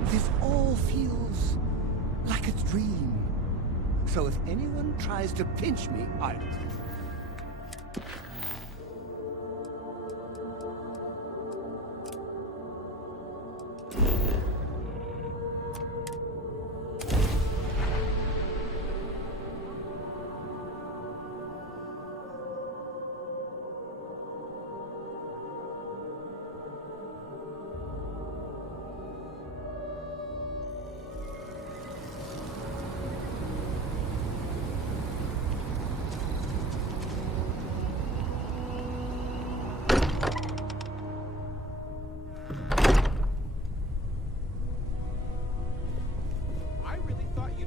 This all feels like a dream. So if anyone tries to pinch me, I...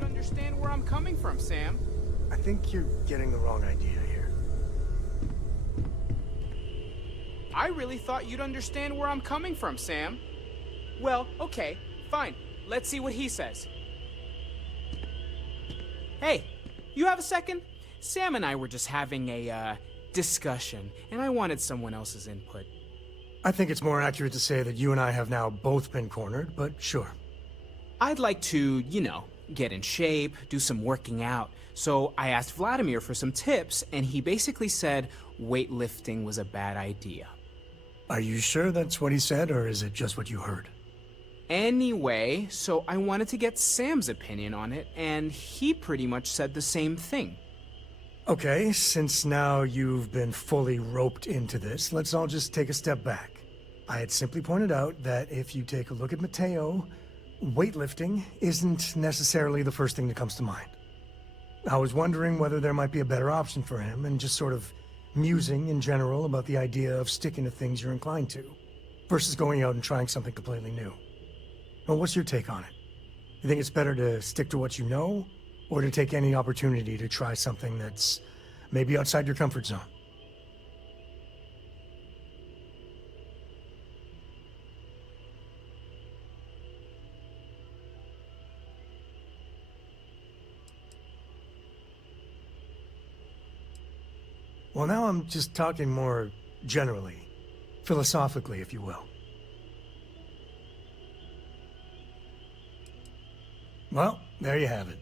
Understand where I'm coming from, Sam. I think you're getting the wrong idea here. I really thought you'd understand where I'm coming from, Sam. Well, okay, fine. Let's see what he says. Hey, you have a second? Sam and I were just having a, discussion, and I wanted someone else's input. I think it's more accurate to say that you and I have now both been cornered, but sure. I'd like to, get in shape, do some working out. So I asked Vladimir for some tips, and he basically said weightlifting was a bad idea. Are you sure that's what he said, or is it just what you heard? Anyway, so I wanted to get Sam's opinion on it, and he pretty much said the same thing. Okay, since now you've been fully roped into this, let's all just take a step back. I had simply pointed out that if you take a look at Mateo, weightlifting isn't necessarily the first thing that comes to mind. I was wondering whether there might be a better option for him, and just sort of musing in general about the idea of sticking to things you're inclined to, versus going out and trying something completely new. Well, what's your take on it? You think it's better to stick to what you know, or to take any opportunity to try something that's maybe outside your comfort zone? Well, now I'm just talking more generally, philosophically, if you will. Well, there you have it.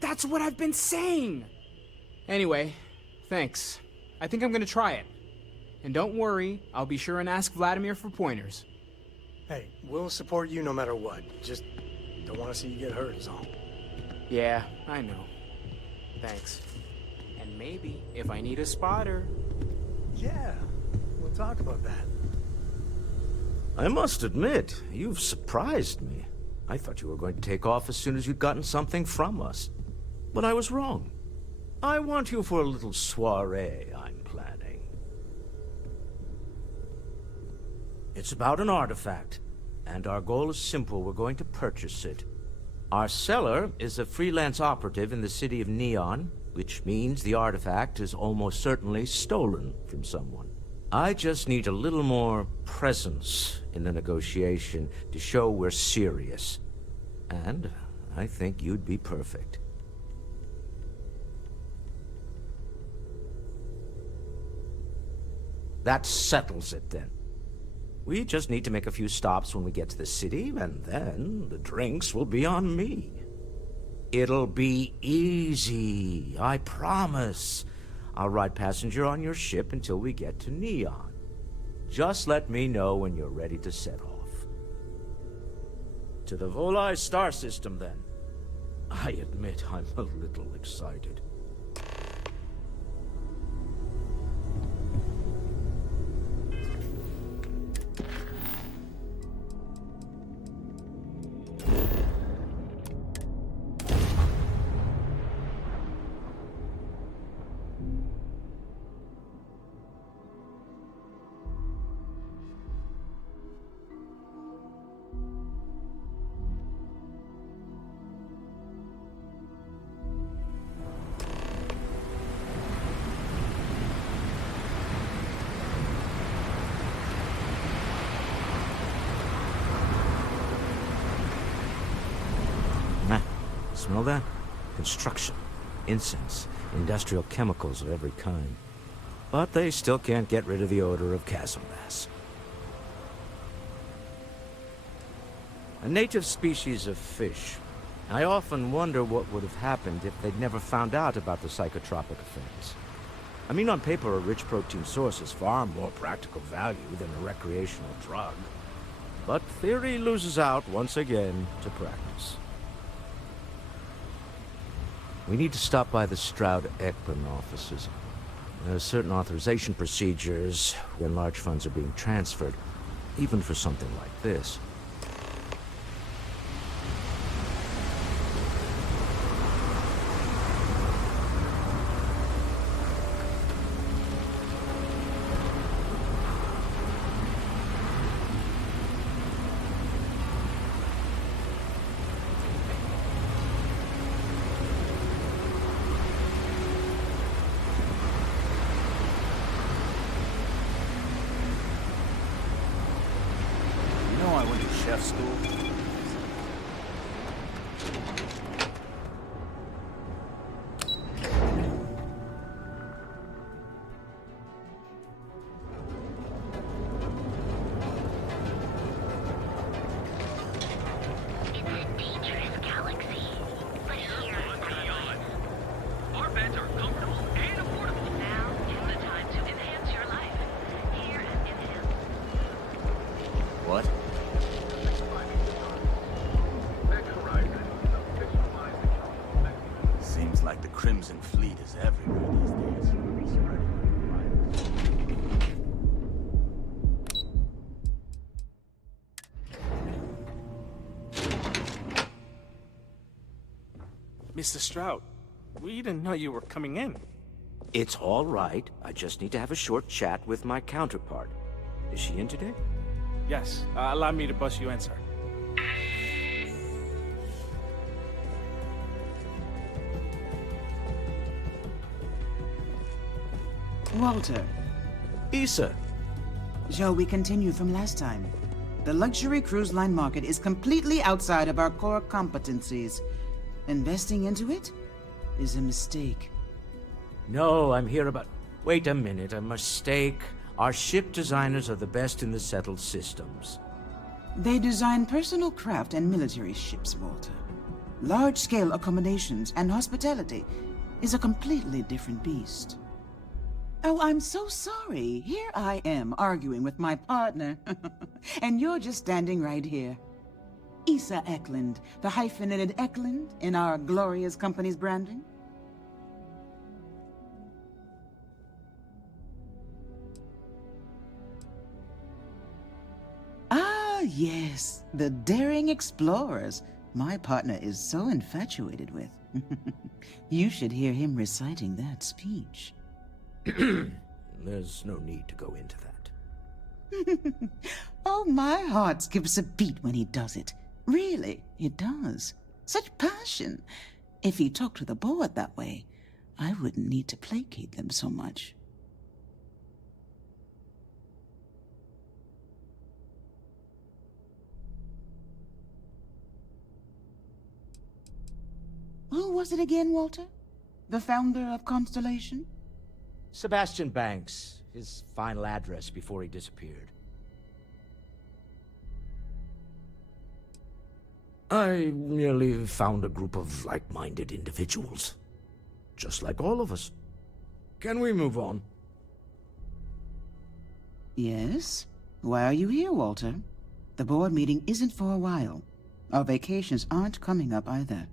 That's what I've been saying! Anyway, thanks. I think I'm gonna try it. And don't worry, I'll be sure and ask Vladimir for pointers. Hey, we'll support you no matter what. Just don't want to see you get hurt is all. Yeah, I know. Thanks. And maybe, if I need a spotter... Yeah, we'll talk about that. I must admit, you've surprised me. I thought you were going to take off as soon as you'd gotten something from us. But I was wrong. I want you for a little soiree I'm planning. It's about an artifact, and our goal is simple. We're going to purchase it. Our seller is a freelance operative in the city of Neon, which means the artifact is almost certainly stolen from someone. I just need a little more presence in the negotiation to show we're serious. And I think you'd be perfect. That settles it then. We just need to make a few stops when we get to the city, and then the drinks will be on me. It'll be easy, I promise. I'll ride passenger on your ship until we get to Neon. Just let me know when you're ready to set off. To the Volai star system, then. I admit I'm a little excited. Smell that? Construction, incense, industrial chemicals of every kind. But they still can't get rid of the odor of chasm bass. A native species of fish. I often wonder what would have happened if they'd never found out about the psychotropic effects. I mean, on paper, a rich protein source is far more practical value than a recreational drug. But theory loses out once again to practice. We need to stop by the Stroud-Ekman offices. There are certain authorization procedures when large funds are being transferred, even for something like this. Chef school. Crimson Fleet is everywhere these days. Mr. Stroud, we didn't know you were coming in. It's all right. I just need to have a short chat with my counterpart. Is she in today? Yes. Allow me to bust you in, sir. Walter. Issa. Shall we continue from last time? The luxury cruise line market is completely outside of our core competencies. Investing into it is a mistake. No, I'm here about... Wait a minute, a mistake. Our ship designers are the best in the settled systems. They design personal craft and military ships, Walter. Large-scale accommodations and hospitality is a completely different beast. Oh, I'm so sorry. Here I am arguing with my partner. And you're just standing right here. Issa Eklund, the hyphenated Eklund in our glorious company's branding. Ah, yes, the daring explorers my partner is so infatuated with. You should hear him reciting that speech. There's no need to go into that. Oh, my heart skips a beat when he does it. Really, it does. Such passion. If he talked to the board that way, I wouldn't need to placate them so much. Who was it again, Walter? The founder of Constellation? Sebastian Banks, his final address before he disappeared. I merely found a group of like-minded individuals. Just like all of us. Can we move on? Yes? Why are you here, Walter? The board meeting isn't for a while. Our vacations aren't coming up either.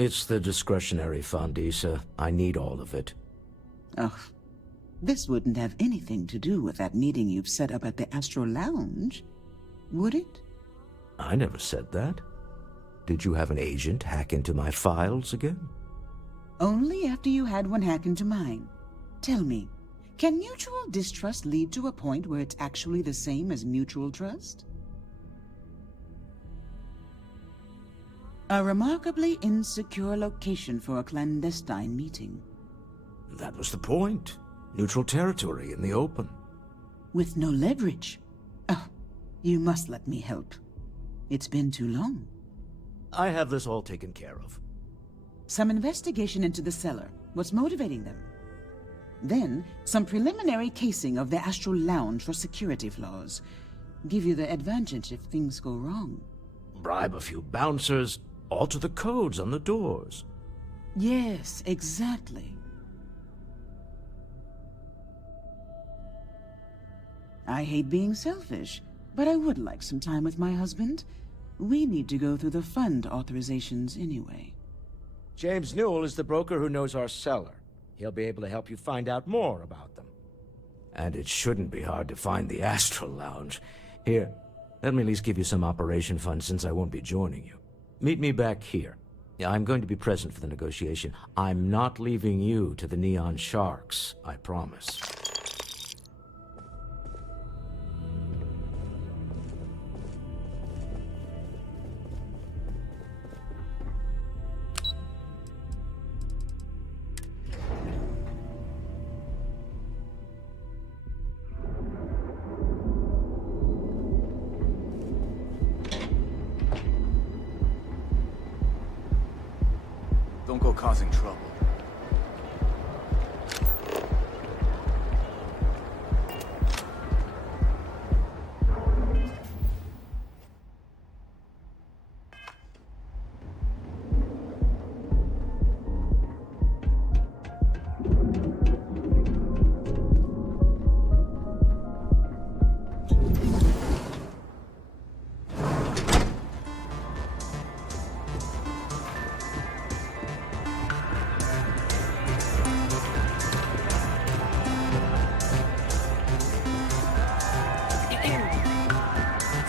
It's the discretionary fund, Issa. I need all of it. Oh, this wouldn't have anything to do with that meeting you've set up at the Astro Lounge, would it? I never said that. Did you have an agent hack into my files again? Only after you had one hack into mine. Tell me, can mutual distrust lead to a point where it's actually the same as mutual trust? A remarkably insecure location for a clandestine meeting. That was the point. Neutral territory in the open. With no leverage. Oh, you must let me help. It's been too long. I have this all taken care of. Some investigation into the cellar. What's motivating them? Then, some preliminary casing of the Astral Lounge for security flaws. Give you the advantage if things go wrong. Bribe a few bouncers, alter the codes on the doors. Yes, exactly. I hate being selfish, but I would like some time with my husband. We need to go through the fund authorizations anyway. James Newell is the broker who knows our cellar. He'll be able to help you find out more about them. And it shouldn't be hard to find the Astral Lounge. Here, let me at least give you some operation funds since I won't be joining you. Meet me back here. I'm going to be present for the negotiation. I'm not leaving you to the Neon Sharks, I promise. Don't go causing trouble.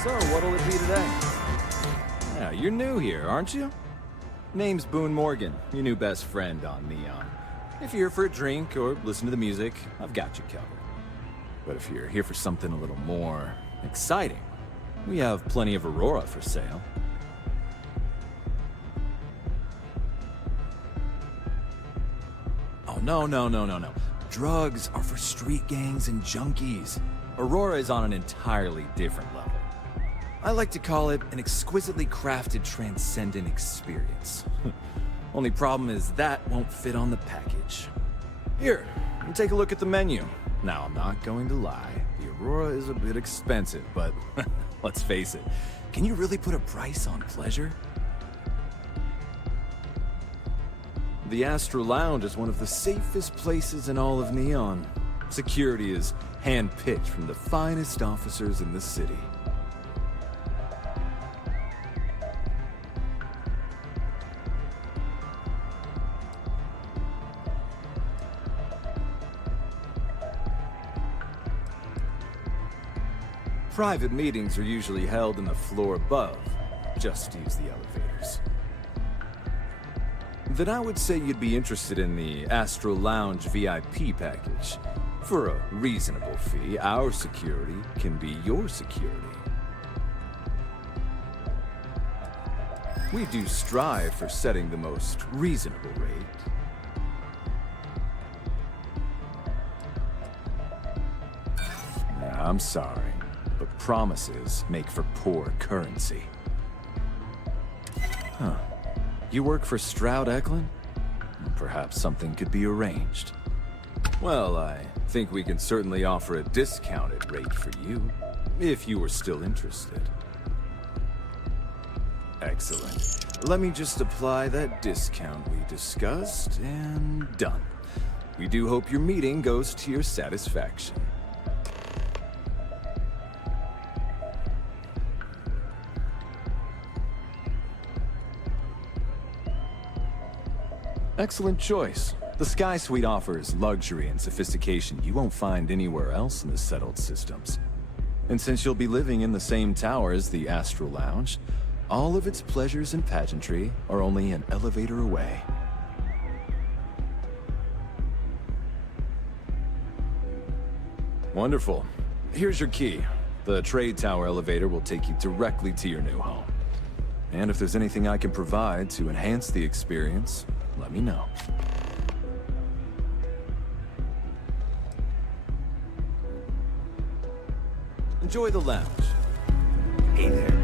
So, what'll it be today? Yeah, you're new here, aren't you? Name's Boone Morgan, your new best friend on Neon. If you're here for a drink or listen to the music, I've got you covered. But if you're here for something a little more exciting, we have plenty of Aurora for sale. Oh, no. Drugs are for street gangs and junkies. Aurora is on an entirely different level. I like to call it an exquisitely crafted, transcendent experience. Only problem is that won't fit on the package. Here, take a look at the menu. Now, I'm not going to lie, the Aurora is a bit expensive, but let's face it, can you really put a price on pleasure? The Astro Lounge is one of the safest places in all of Neon. Security is hand-picked from the finest officers in the city. Private meetings are usually held in the floor above. Just use the elevators. Then I would say you'd be interested in the Astro Lounge VIP package. For a reasonable fee, our security can be your security. We do strive for setting the most reasonable rate. I'm sorry, but promises make for poor currency. Huh. You work for Stroud Eklund? Perhaps something could be arranged. Well, I think we can certainly offer a discounted rate for you, if you were still interested. Excellent. Let me just apply that discount we discussed, and done. We do hope your meeting goes to your satisfaction. Excellent choice. The Sky Suite offers luxury and sophistication you won't find anywhere else in the settled systems. And since you'll be living in the same tower as the Astral Lounge, all of its pleasures and pageantry are only an elevator away. Wonderful. Here's your key. The trade tower elevator will take you directly to your new home. And if there's anything I can provide to enhance the experience, let me know. Enjoy the lounge. Hey there.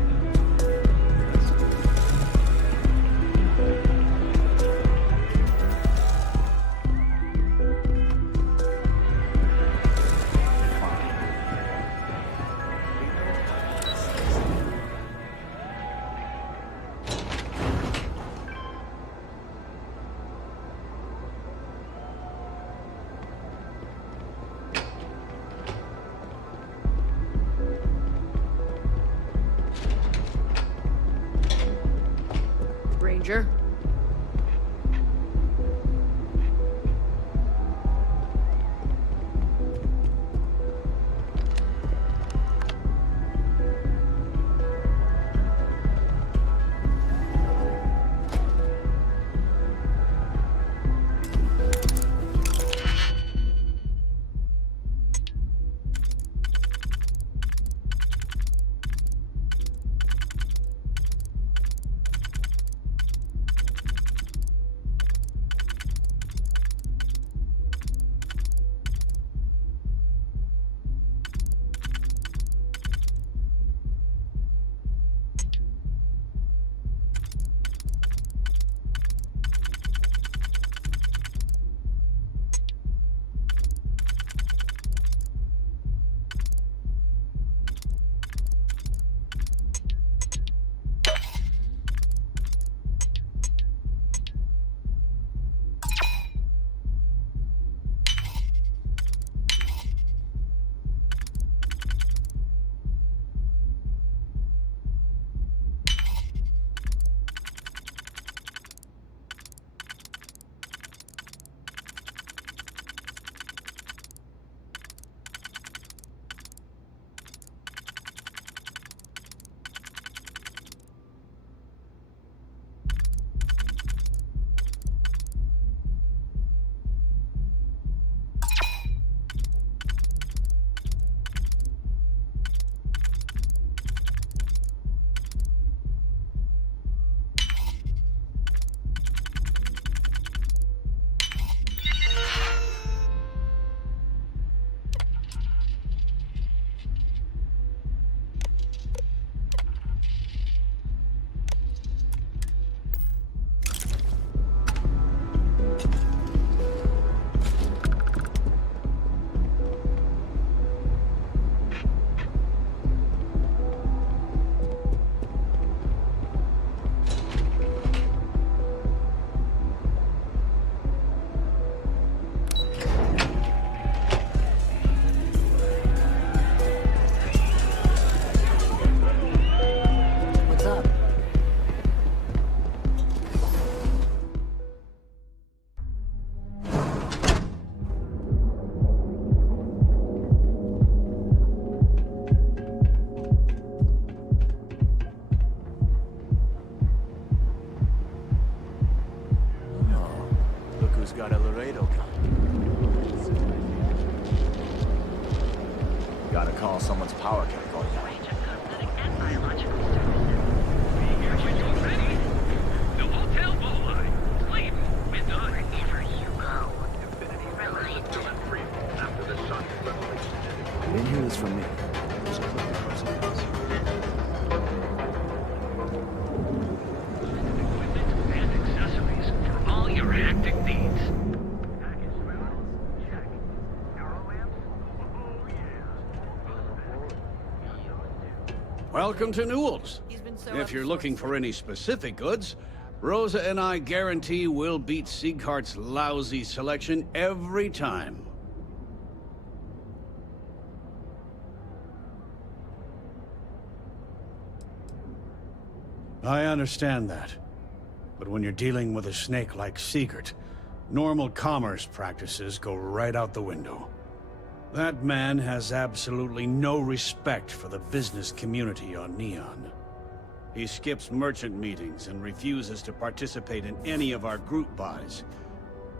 Ranger? Got a Laredo gun. Gotta call someone's power cut going down. You didn't hear this from me. Welcome to Newell's. If you're looking for any specific goods, Rosa and I guarantee we'll beat Sieghart's lousy selection every time. I understand that. But when you're dealing with a snake like Siegert, Normal commerce practices go right out the window. That man has absolutely no respect for the business community on Neon. He skips merchant meetings and refuses to participate in any of our group buys.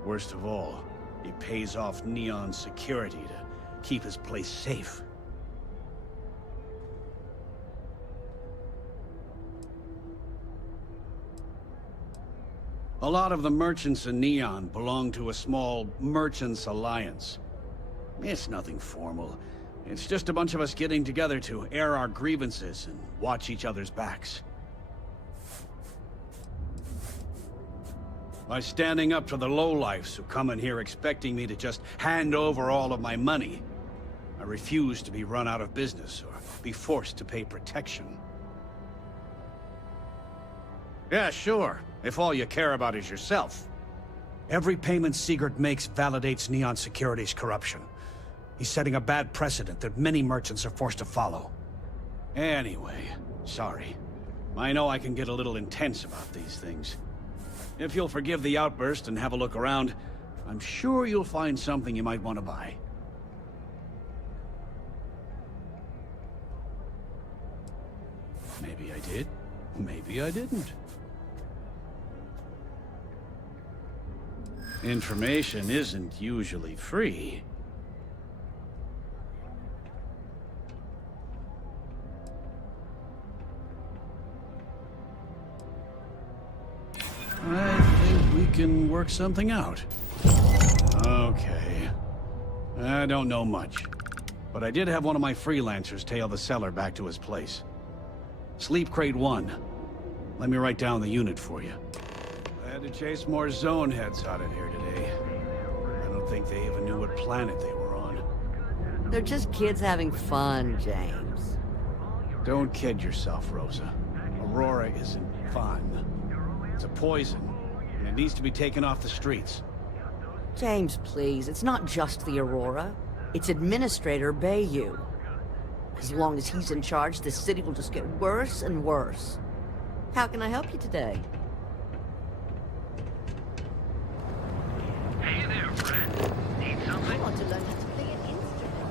Worst of all, he pays off Neon security to keep his place safe. A lot of the merchants in Neon belong to a small merchants alliance. It's nothing formal. It's just a bunch of us getting together to air our grievances and watch each other's backs. By standing up to the lowlifes who come in here expecting me to just hand over all of my money, I refuse to be run out of business or be forced to pay protection. Yeah, sure, if all you care about is yourself. Every payment Sigurd makes validates Neon Security's corruption. He's setting a bad precedent that many merchants are forced to follow. Anyway, sorry. I know I can get a little intense about these things. If you'll forgive the outburst and have a look around, I'm sure you'll find something you might want to buy. Maybe I did, maybe I didn't. Information isn't usually free. I think we can work something out. Okay. I don't know much, but I did have one of my freelancers tail the seller back to his place. Sleep Crate 1. Let me write down the unit for you. I had to chase more zone heads out of here today. I don't think they even knew what planet they were on. They're just kids having fun, James. Don't kid yourself, Rosa. Aurora isn't fun. It's a poison, and it needs to be taken off the streets. James, please. It's not just the Aurora. It's Administrator Bayou. As long as he's in charge, this city will just get worse and worse. How can I help you today? Hey there, friend. Need something? I want to learn how to play an instrument.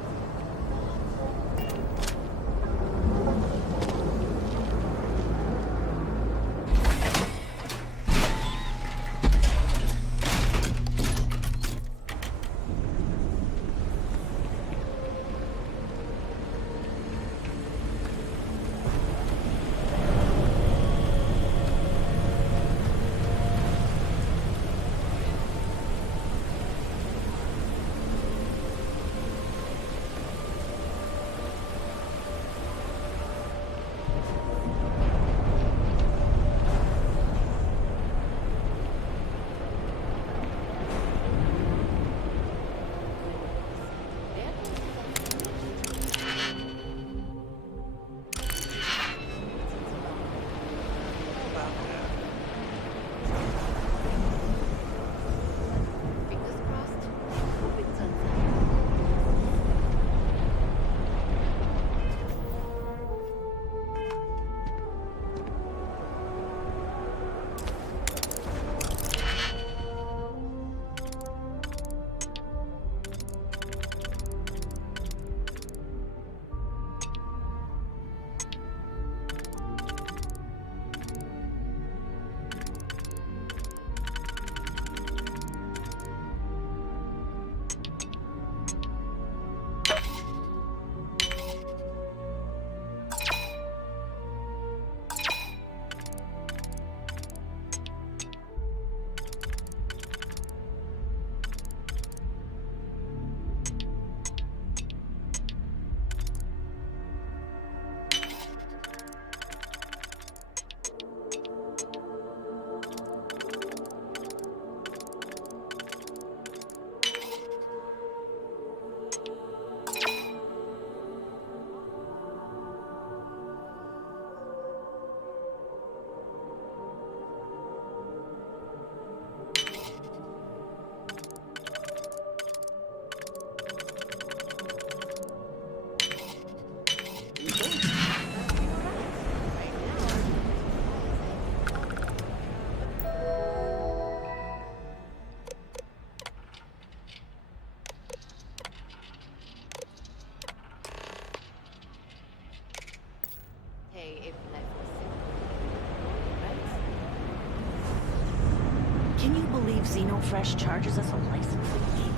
Fresh charges us a licensing fee.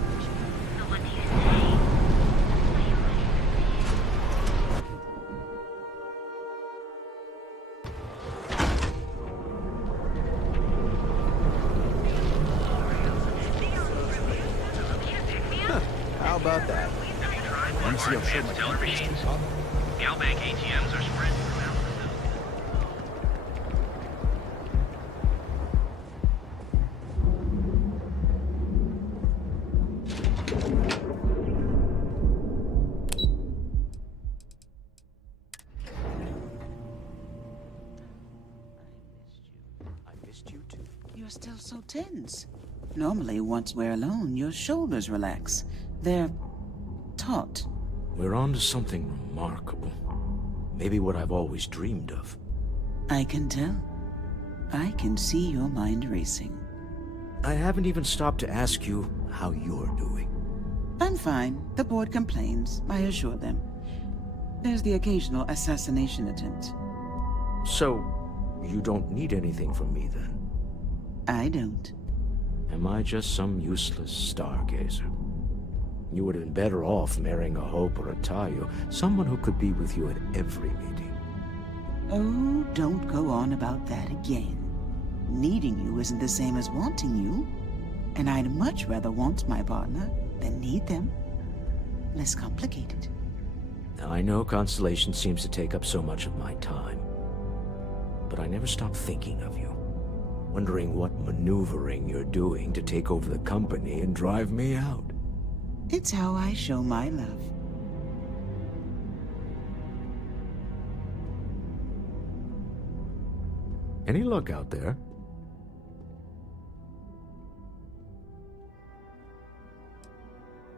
So what do you say? How about that? MCO showed my teller machines. Galbank ATMs are spread throughout the I missed you too. You're still so tense. Normally, once we're alone, your shoulders relax. They're taut. We're on to something remarkable. Maybe what I've always dreamed of. I can tell. I can see your mind racing. I haven't even stopped to ask you how you're doing. I'm fine. The board complains, I assure them. There's the occasional assassination attempt. So, you don't need anything from me then? I don't. Am I just some useless stargazer? You would have been better off marrying a Hope or a Tayo, someone who could be with you at every meeting. Oh, don't go on about that again. Needing you isn't the same as wanting you. And I'd much rather want my partner than need them. Less complicated. I know Constellation seems to take up so much of my time. But I never stop thinking of you. Wondering what maneuvering you're doing to take over the company and drive me out. It's how I show my love. Any luck out there?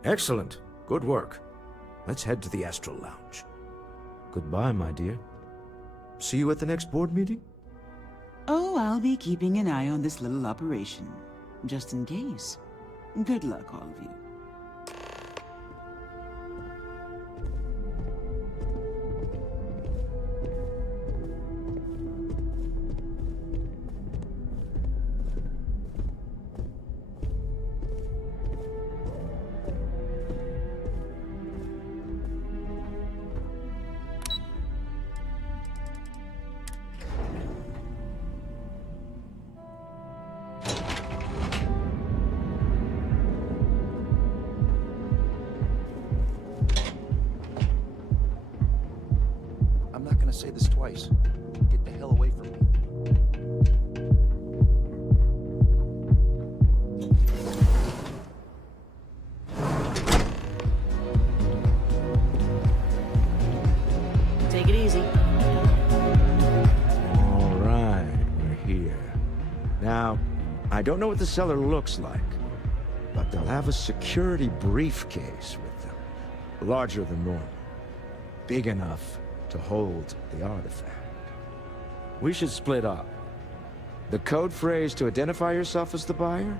Excellent. Good work. Let's head to the Astral Lounge. Goodbye, my dear. See you at the next board meeting? Oh, I'll be keeping an eye on this little operation. Just in case. Good luck, all of you. I'm not gonna say this twice. Get the hell away from me. Take it easy. All right, we're here. Now, I don't know what the cellar looks like, but they'll have a security briefcase with them. Larger than normal. Big enough to hold the artifact. We should split up. The code phrase to identify yourself as the buyer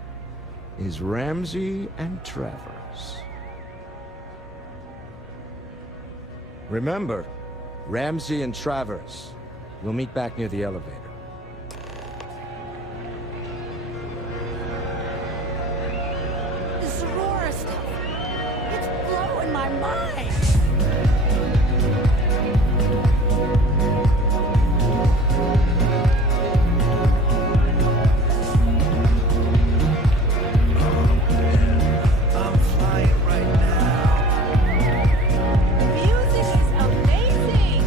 is Ramsey and Travers. Remember, Ramsey and Travers. We'll meet back near the elevator. This Aurora stuff, it's blowing my mind. I'm flying right now. Music is amazing.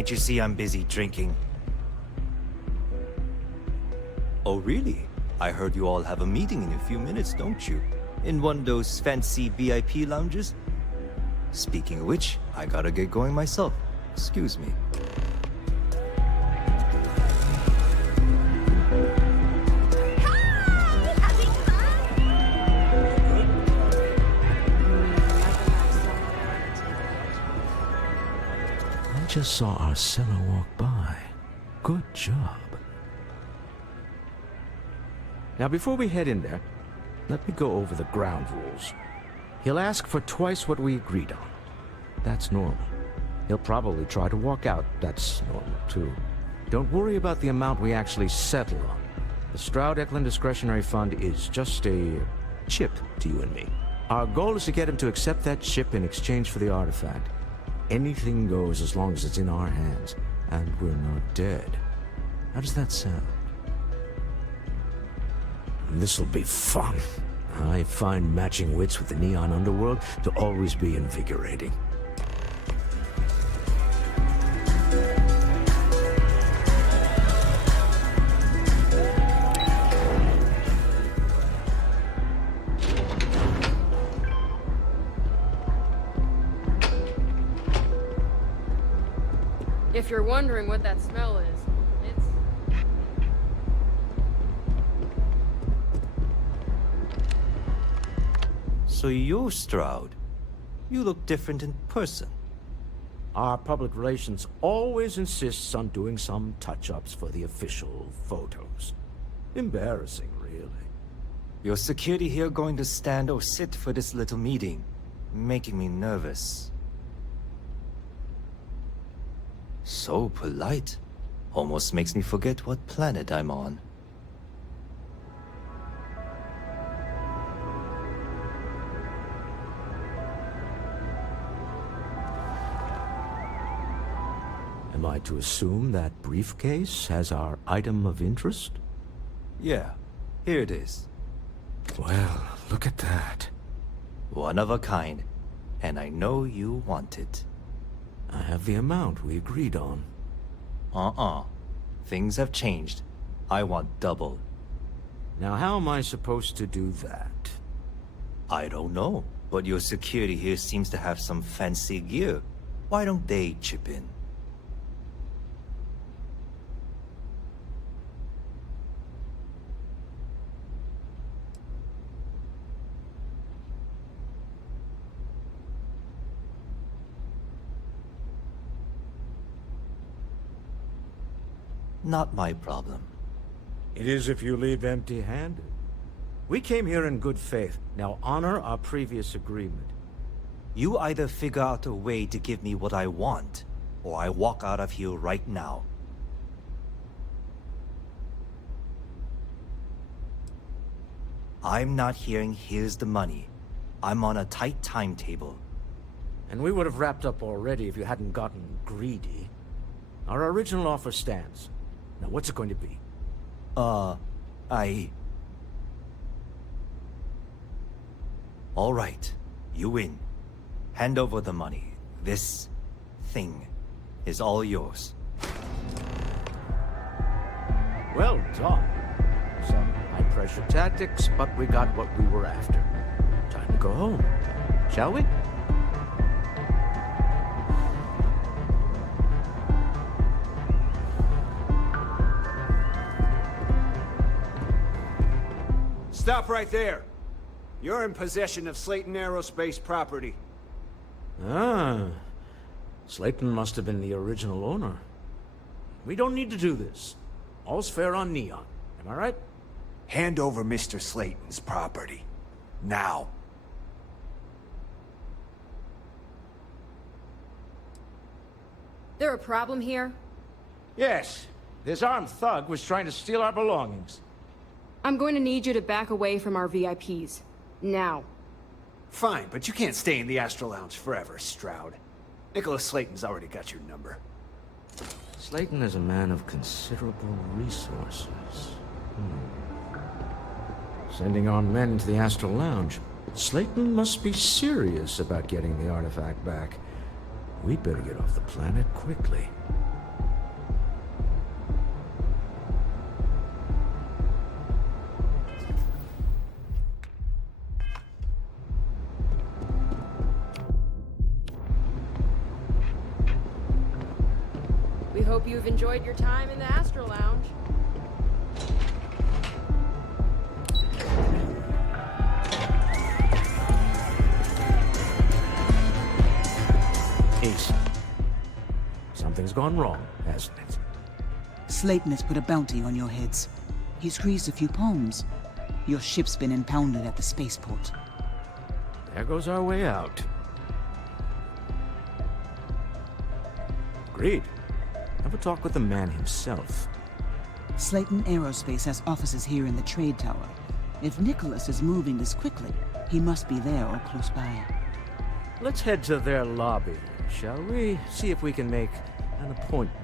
Can't you see I'm busy drinking? Oh, really? I heard you all have a meeting in a few minutes, don't you? In one of those fancy VIP lounges? Speaking of which, I gotta get going myself. Excuse me. I just saw our seller walk by. Good job. Now, before we head in there, let me go over the ground rules. He'll ask for twice what we agreed on. That's normal. He'll probably try to walk out. That's normal, too. Don't worry about the amount we actually settle on. The Stroud-Eklund Discretionary Fund is just a chip to you and me. Our goal is to get him to accept that chip in exchange for the artifact. Anything goes as long as it's in our hands, and we're not dead. How does that sound? This'll be fun. I find matching wits with the Neon Underworld to always be invigorating. If you're wondering what that smell is, it's... So you're Stroud. You look different in person. Our public relations always insists on doing some touch-ups for the official photos. Embarrassing, really. Your security here going to stand or sit for this little meeting, making me nervous. So polite. Almost makes me forget what planet I'm on. Am I to assume that briefcase has our item of interest? Yeah, here it is. Well, look at that. One of a kind, and I know you want it. I have the amount we agreed on. Things have changed. I want double. Now how am I supposed to do that? I don't know, but your security here seems to have some fancy gear. Why don't they chip in? Not my problem. It is if you leave empty-handed. We came here in good faith. Now honor our previous agreement. You either figure out a way to give me what I want, or I walk out of here right now. I'm not hearing here's the money. I'm on a tight timetable. And we would have wrapped up already if you hadn't gotten greedy. Our original offer stands. Now, what's it going to be? All right, you win. Hand over the money. This thing is all yours. Well done. Some high-pressure tactics, but we got what we were after. Time to go home, shall we? Stop right there. You're in possession of Slayton Aerospace property. Ah. Slayton must have been the original owner. We don't need to do this. All's fair on Neon. Am I right? Hand over Mr. Slayton's property. Now. There a problem here? Yes. This armed thug was trying to steal our belongings. I'm going to need you to back away from our VIPs. Now. Fine, but you can't stay in the Astro Lounge forever, Stroud. Nicholas Slayton's already got your number. Slayton is a man of considerable resources. Sending armed men into the Astro Lounge. Slayton must be serious about getting the artifact back. We'd better get off the planet quickly. hope you've enjoyed your time in the Astro Lounge. Ace. Something's gone wrong, hasn't it? Slayton has put a bounty on your heads. He's greased a few palms. Your ship's been impounded at the spaceport. There goes our way out. Agreed. Have a talk with the man himself. Slayton Aerospace has offices here in the trade tower. If Nicholas is moving this quickly, he must be there or close by. Let's head to their lobby, shall we? See if we can make an appointment.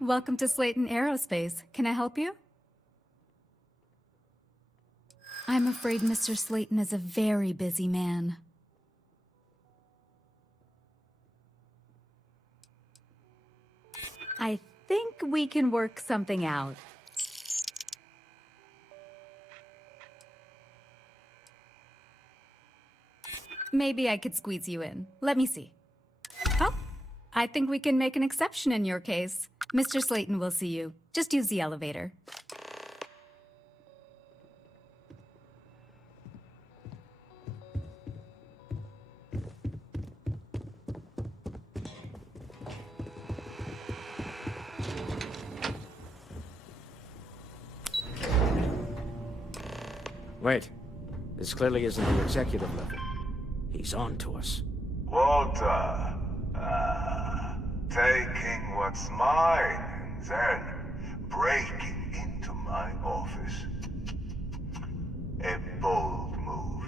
Welcome to Slayton Aerospace. Can I help you? I'm afraid Mr. Slayton is a very busy man. I think we can work something out. Maybe I could squeeze you in. Let me see. Oh, I think we can make an exception in your case. Mr. Slayton will see you. Just use the elevator. Wait. This clearly isn't the executive level. He's on to us. Walter. Taking what's mine and then breaking into my office. A bold move,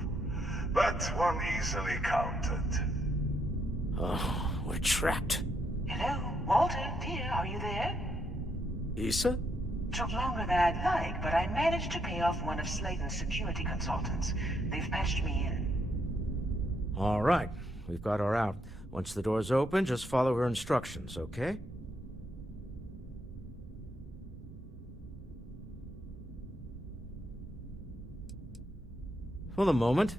but one easily countered. Oh, we're trapped. Hello, Walter, dear, are you there? Issa? Took longer than I'd like, but I managed to pay off one of Slayton's security consultants. They've patched me in. All right, we've got her out. Once the door's open, just follow her instructions, okay? For the moment,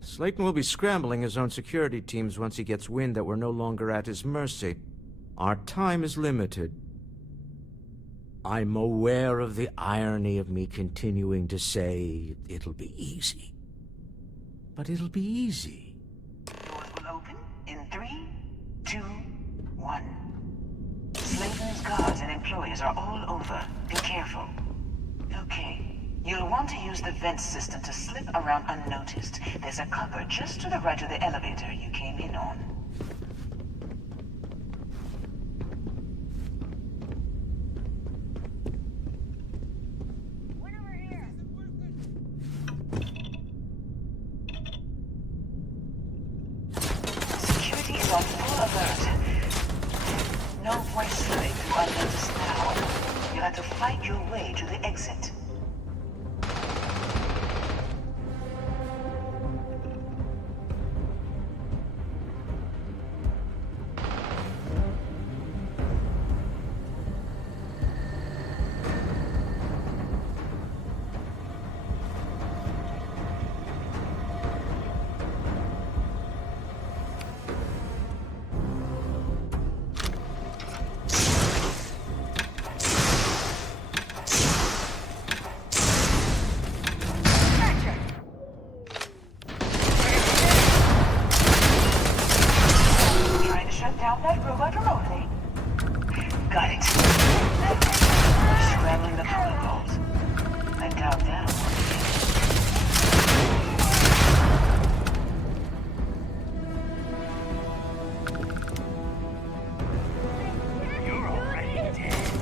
Slayton will be scrambling his own security teams once he gets wind that we're no longer at his mercy. Our time is limited. I'm aware of the irony of me continuing to say it'll be easy. But it'll be easy. Doors will open in 3, 2, 1. Slayton's guards and employees are all over. Be careful. Okay. You'll want to use the vent system to slip around unnoticed. There's a cupboard just to the right of the elevator you came in on. Security is on full alert. No point slipping through unnoticed now. You'll have to fight your way to the exit. Trying to shut down that robot remotely. Got it. Scrambling the protocols. I doubt that'll work. You're already dead.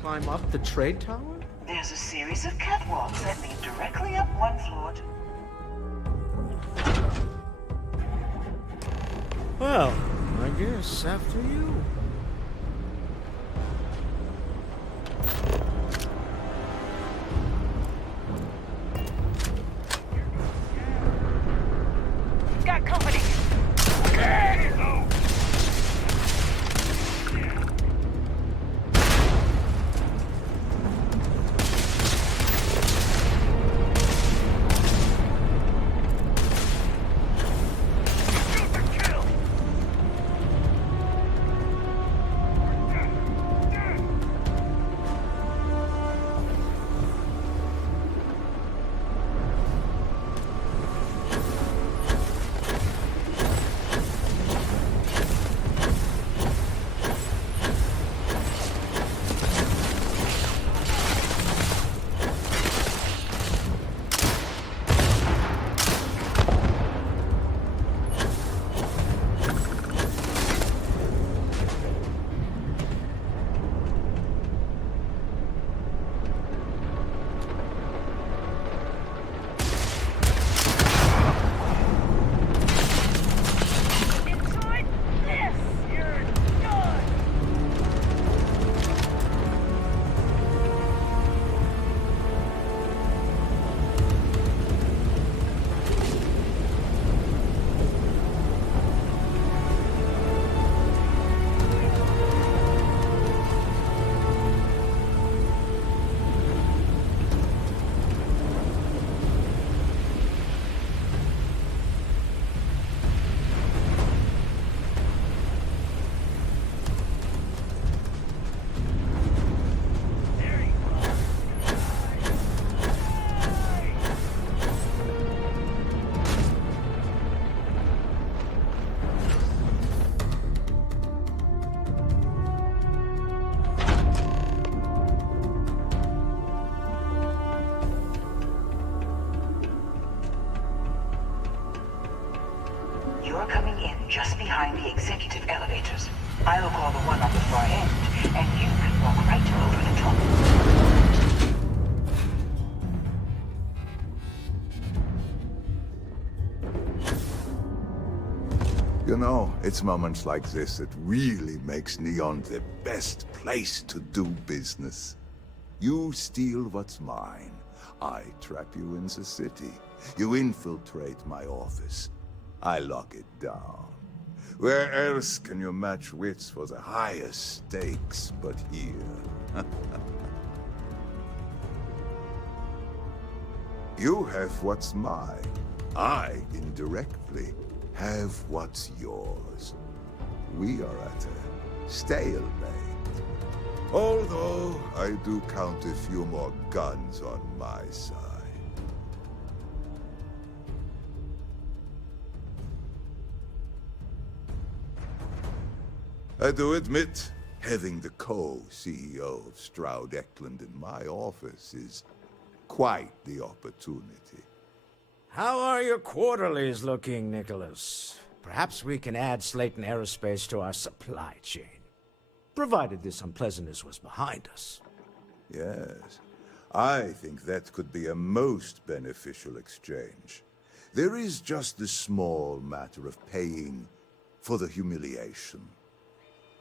climb up the trade tower? There's a series of catwalks that lead directly up one floor to... Well, I guess after you. Got company! You're coming in just behind the executive elevators. I'll call the one on the far end, and you can walk right over the top. You know, it's moments like this that really makes Neon the best place to do business. You steal what's mine. I trap you in the city. You infiltrate my office. I lock it down. Where else can you match wits for the highest stakes but here? You have what's mine. I, indirectly, have what's yours. We are at a stalemate. Although, I do count a few more guns on my side. I do admit, having the co-CEO of Stroud Eklund in my office is quite the opportunity. How are your quarterlies looking, Nicholas? Perhaps we can add Slayton Aerospace to our supply chain, provided this unpleasantness was behind us. Yes, I think that could be a most beneficial exchange. There is just the small matter of paying for the humiliation.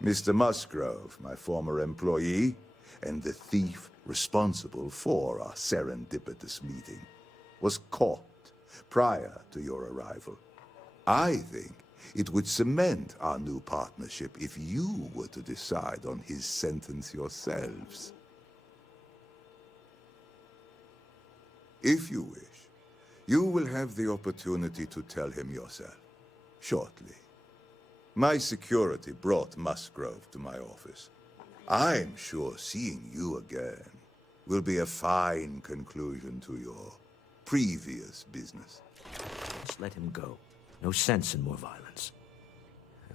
Mr. Musgrove, my former employee, and the thief responsible for our serendipitous meeting, was caught prior to your arrival. I think it would cement our new partnership if you were to decide on his sentence yourselves. If you wish, you will have the opportunity to tell him yourself, shortly. My security brought Musgrove to my office. I'm sure seeing you again will be a fine conclusion to your previous business. Just let him go. No sense in more violence.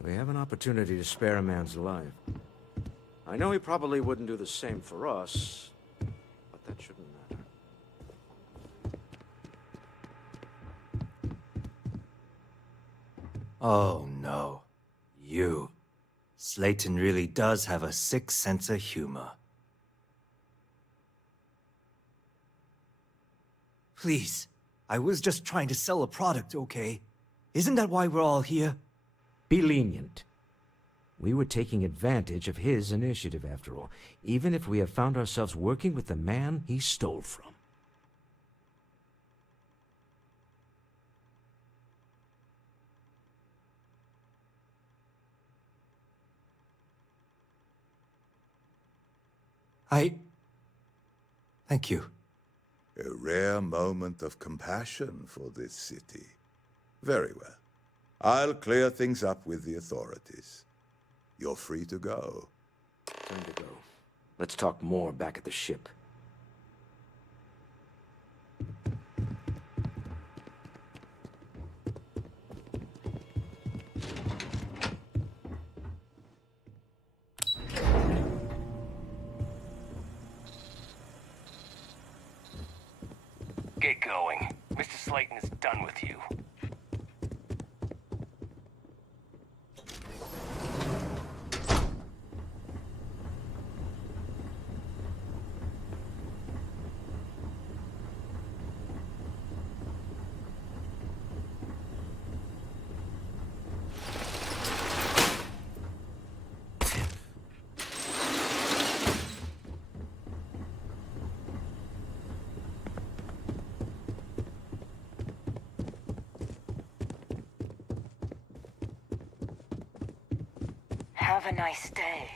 We have an opportunity to spare a man's life. I know he probably wouldn't do the same for us, but that shouldn't matter. Oh no. You. Slayton really does have a sick sense of humor. Please. I was just trying to sell a product, okay? Isn't that why we're all here? Be lenient. We were taking advantage of his initiative, after all, even if we have found ourselves working with the man he stole from. Thank you. A rare moment of compassion for this city. Very well. I'll clear things up with the authorities. You're free to go. Time to go. Let's talk more back at the ship. Get going. Mr. Slayton is done with you. Have a nice day.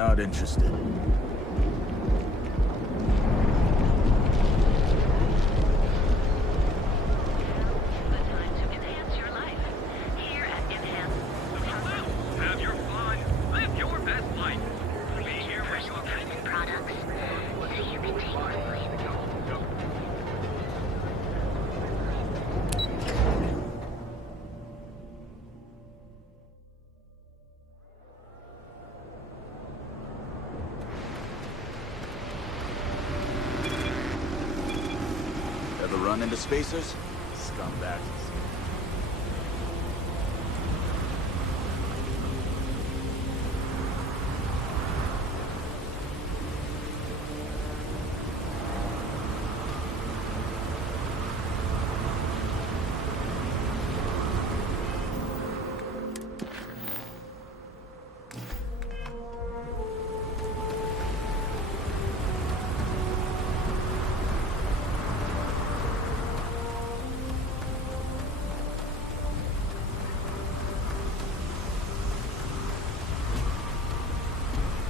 Not interested. Have your fun. Live your best life. Be here where you are products. So you can take Ever run into spacers? Scumbags.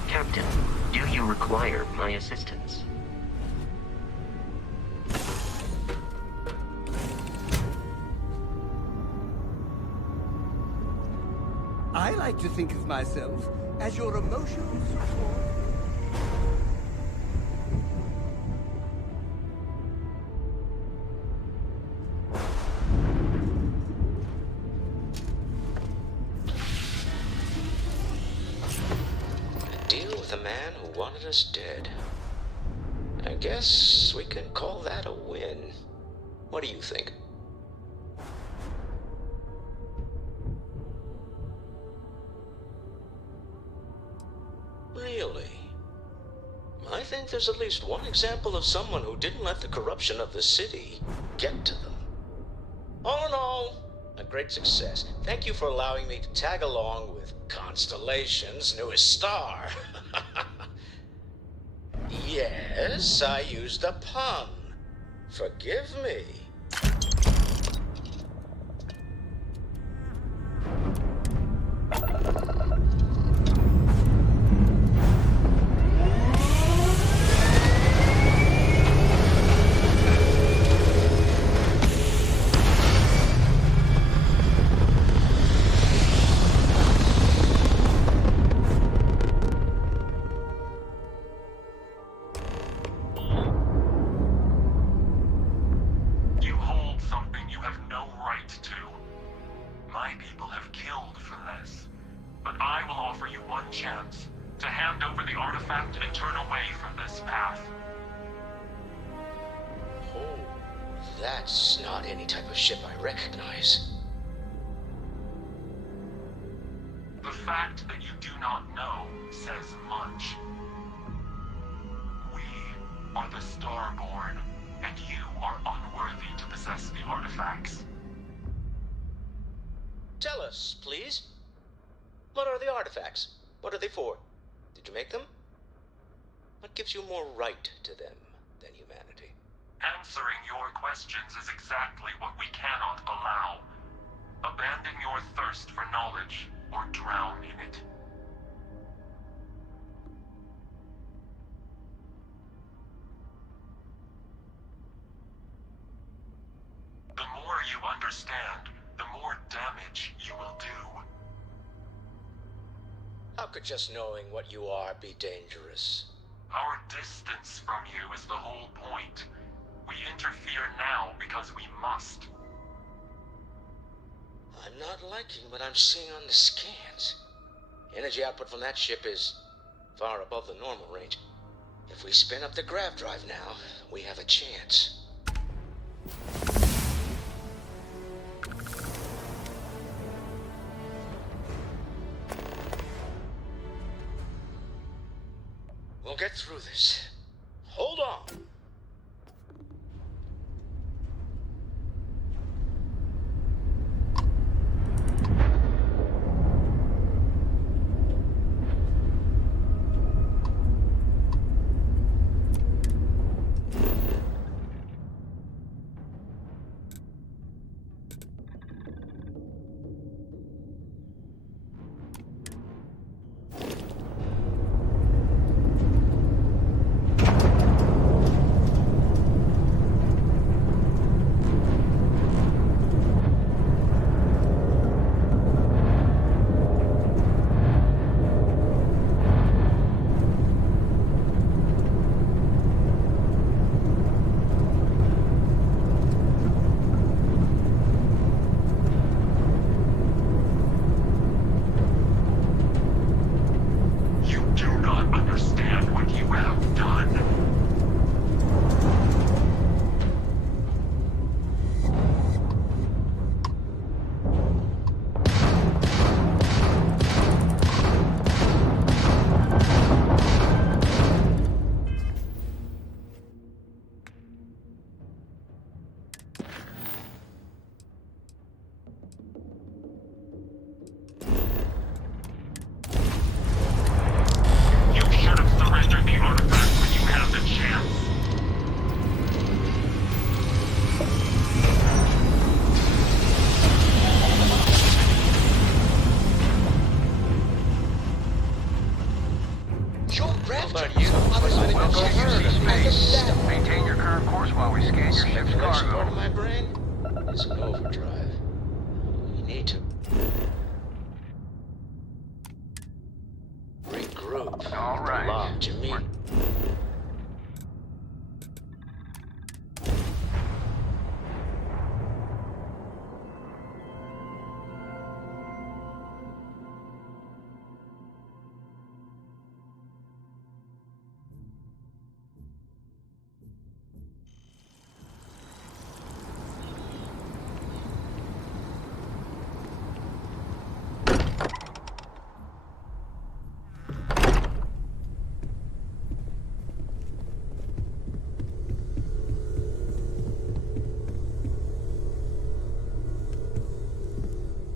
Captain, do you require my assistance? I like to think of myself as your emotional support. Deal with a man who wanted us dead. I guess we can call that a win. What do you think? Really? I think there's at least one example of someone who didn't let the corruption of the city get to them. All in all, a great success. Thank you for allowing me to tag along with Constellation's newest star. Yes, I used a pun. Forgive me. You hold something you have no right to. My people have killed for this. But I will offer you one chance to hand over the artifact and turn away from this path. Oh, that's not any type of ship I recognize. The fact that you do not know says much. We are the Starborn, and you are unworthy to possess the artifacts. Tell us, please. What are the artifacts? What are they for? Did you make them? What gives you more right to them than humanity? Answering your questions is exactly what we cannot allow. Abandon your thirst for knowledge, or drown in it. The more you understand, the more damage you will do. How could just knowing what you are be dangerous? Our distance from you is the whole point. We interfere now because we must. I'm not liking what I'm seeing on the scans. Energy output from that ship is far above the normal range. If we spin up the grav drive now, we have a chance. We'll get through this. Hold on. Maybe the next part of my brain is in overdrive. You need to regroup. All right. Log to me.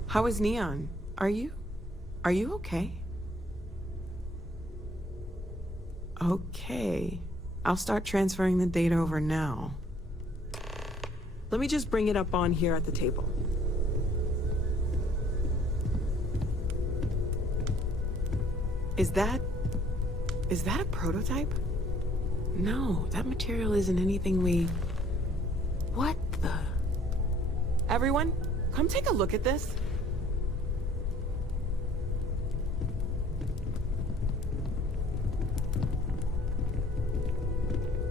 How is Neon? Are you okay? Okay. I'll start transferring the data over now. Let me just bring it up on here at the table. Is that a prototype? No, that material isn't anything we... What the... Everyone, come take a look at this.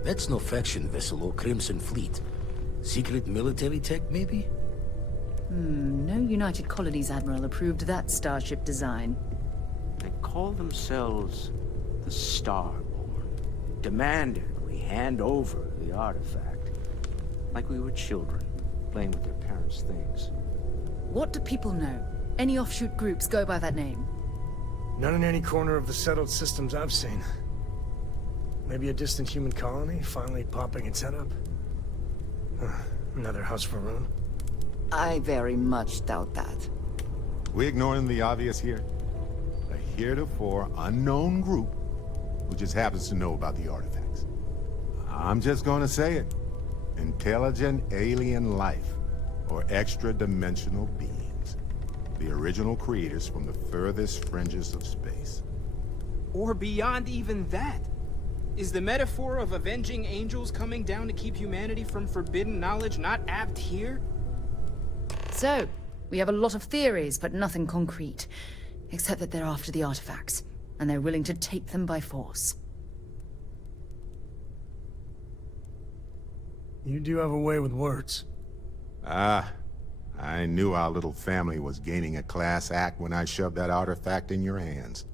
That's no faction vessel or Crimson Fleet. Secret military tech, maybe? No United Colonies Admiral approved that starship design. They call themselves the Starborn. Demanded we hand over the artifact. Like we were children, playing with their parents' things. What do people know? Any offshoot groups go by that name? None in any corner of the settled systems I've seen. Maybe a distant human colony finally popping its head up? Another house for Rune? I very much doubt that. We ignoring the obvious here? A heretofore unknown group who just happens to know about the artifacts. I'm just gonna say it. Intelligent alien life, or extra-dimensional beings. The original creators from the furthest fringes of space. Or beyond even that. Is the metaphor of avenging angels coming down to keep humanity from forbidden knowledge not apt here? So, we have a lot of theories, but nothing concrete. Except that they're after the artifacts, and they're willing to take them by force. You do have a way with words. Ah, I knew our little family was gaining a class act when I shoved that artifact in your hands.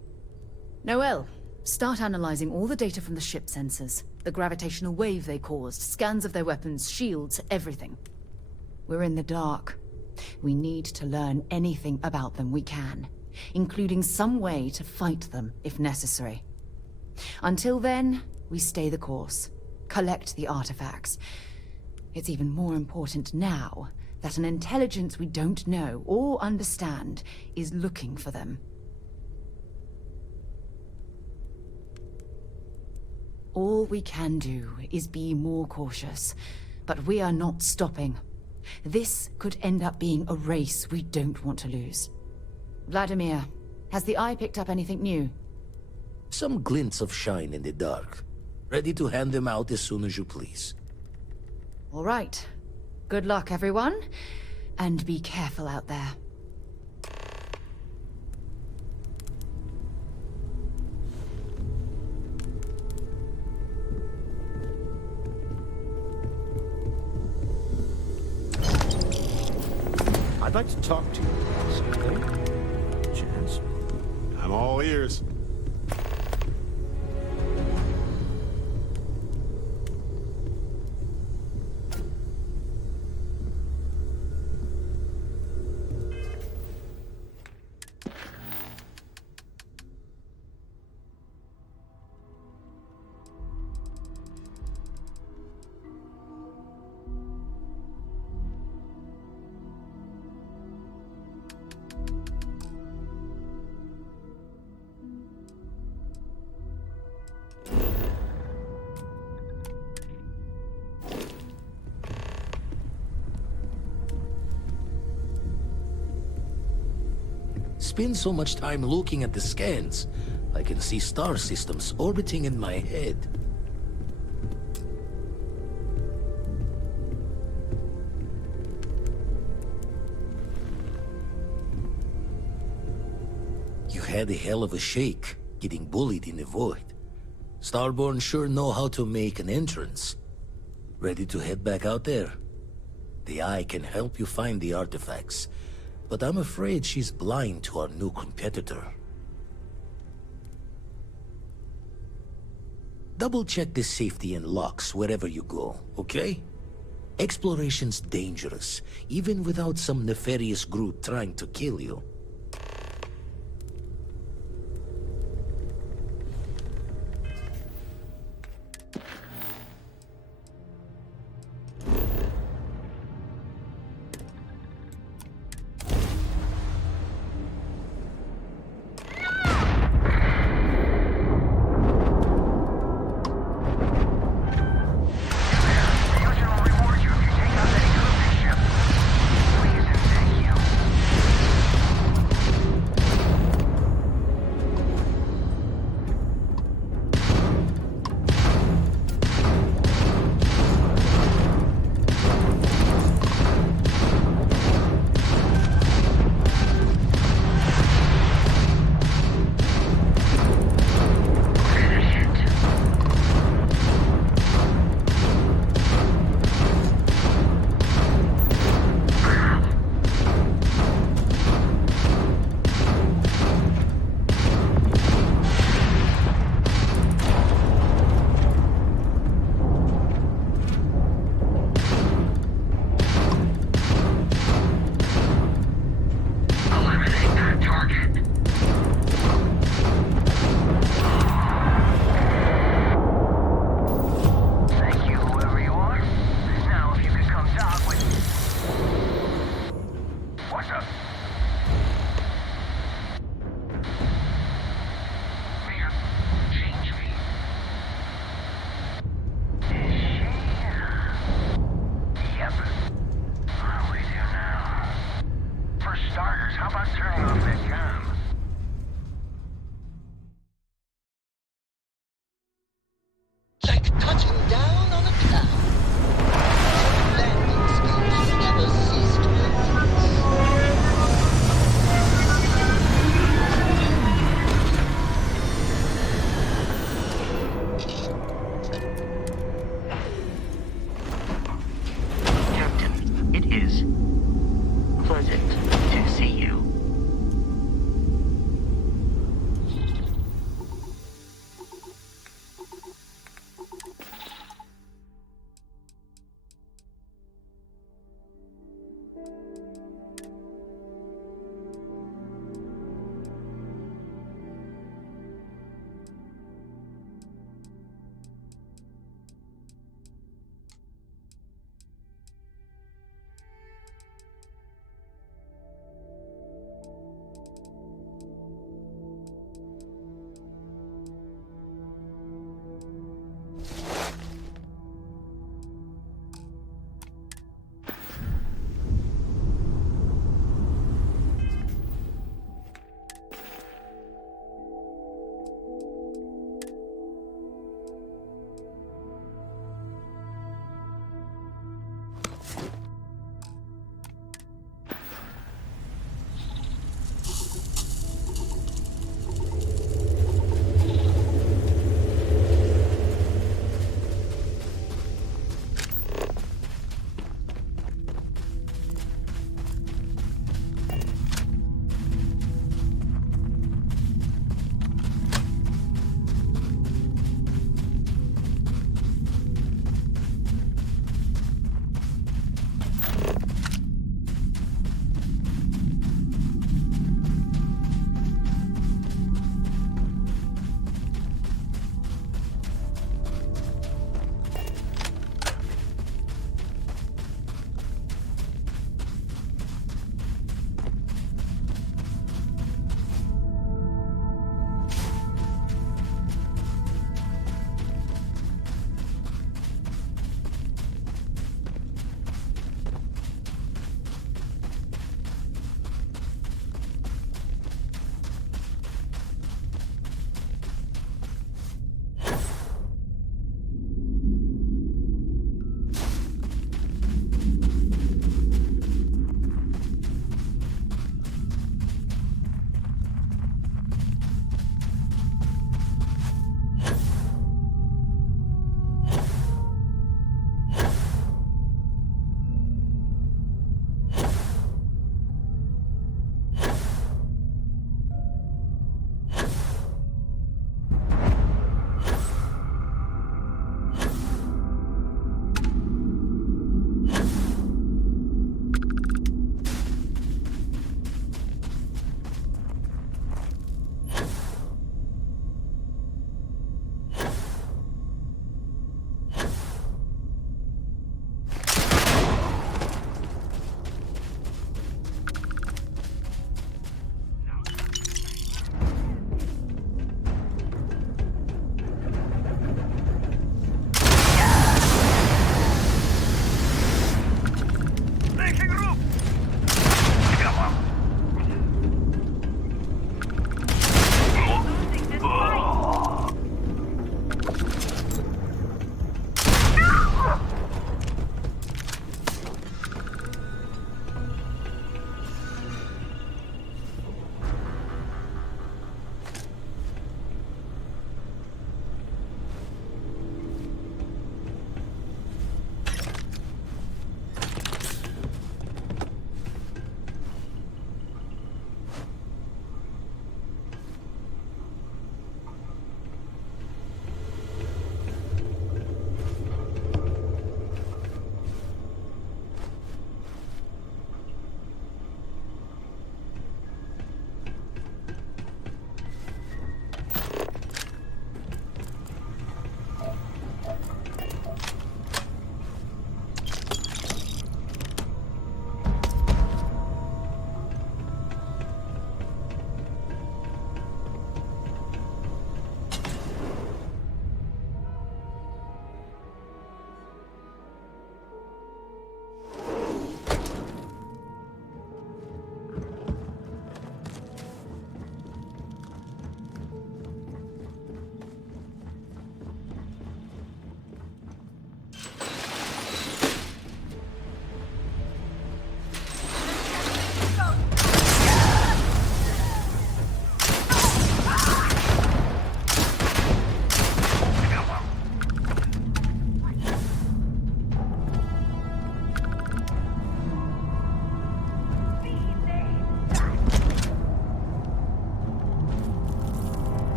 Noel, start analyzing all the data from the ship sensors. The gravitational wave they caused, scans of their weapons, shields, everything. We're in the dark. We need to learn anything about them we can, including some way to fight them if necessary. Until then, we stay the course, collect the artifacts. It's even more important now that an intelligence we don't know or understand is looking for them. All we can do is be more cautious, but we are not stopping. This could end up being a race we don't want to lose. Vladimir, has the Eye picked up anything new? Some glints of shine in the dark. Ready to hand them out as soon as you please. All right. Good luck, everyone. And be careful out there. I'd like to talk to you about something. Chance? I'm all ears. Spend so much time looking at the scans, I can see star systems orbiting in my head. had a hell of a shake, getting bullied in the void. Starborn sure know how to make an entrance. Ready to head back out there? The Eye can help you find the artifacts, but I'm afraid she's blind to our new competitor. Double-check the safety and locks wherever you go, okay? Exploration's dangerous, even without some nefarious group trying to kill you.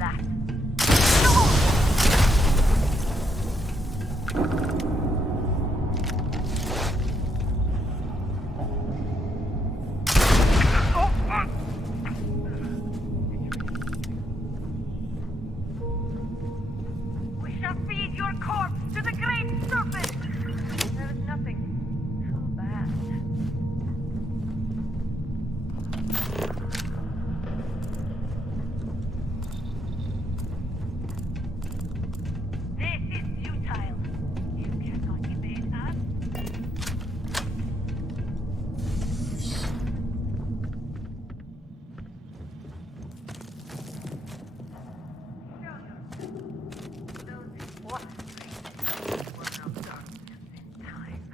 that. We shall feed your corpse to the great serpent. There is nothing so bad. This is futile. You cannot evade us. What? Will not darkness in time.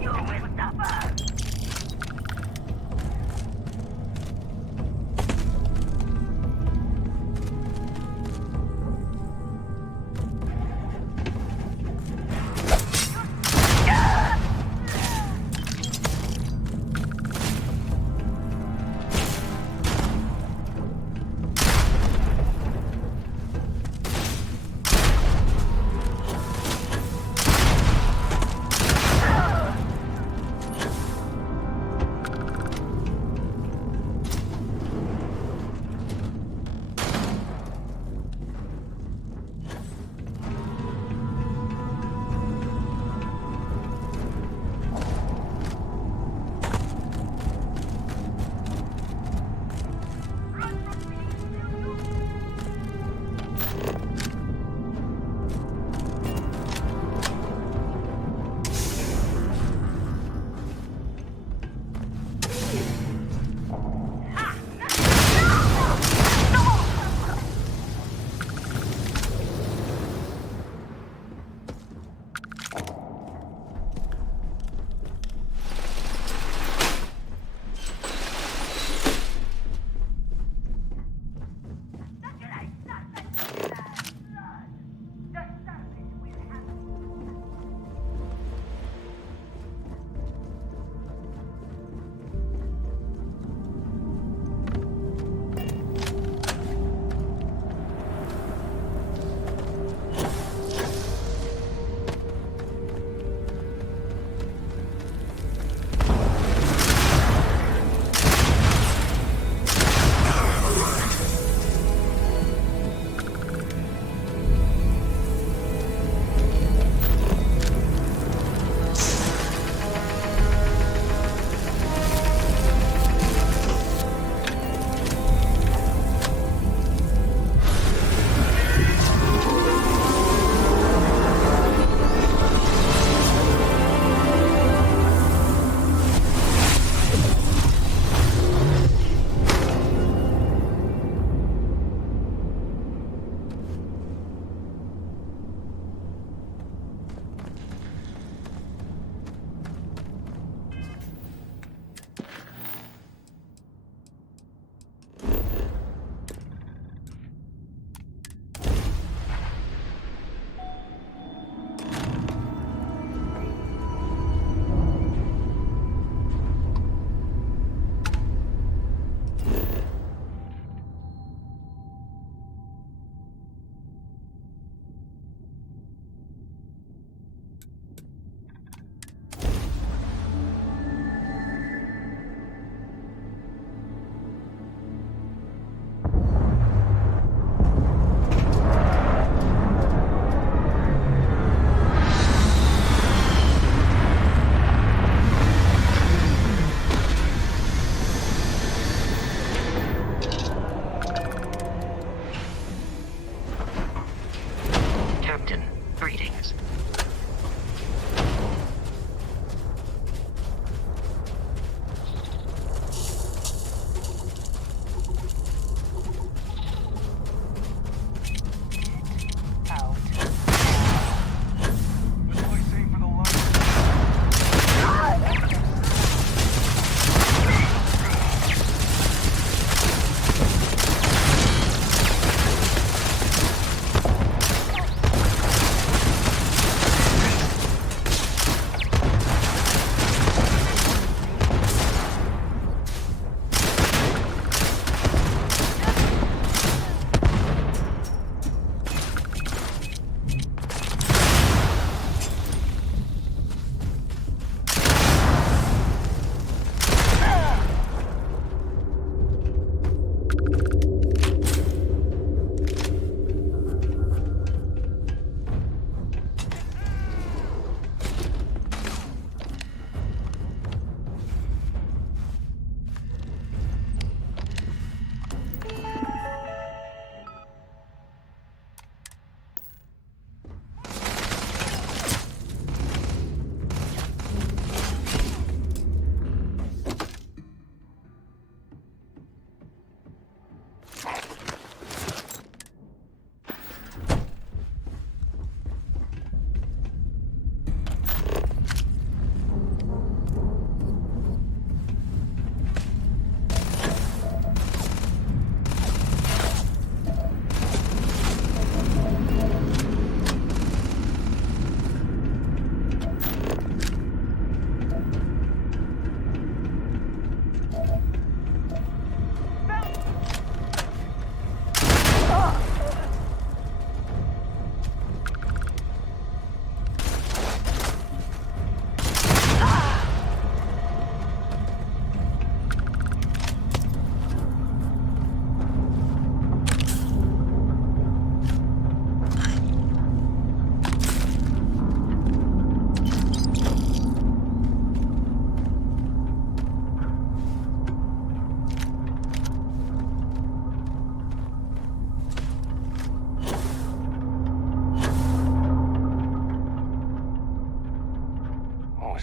You will suffer!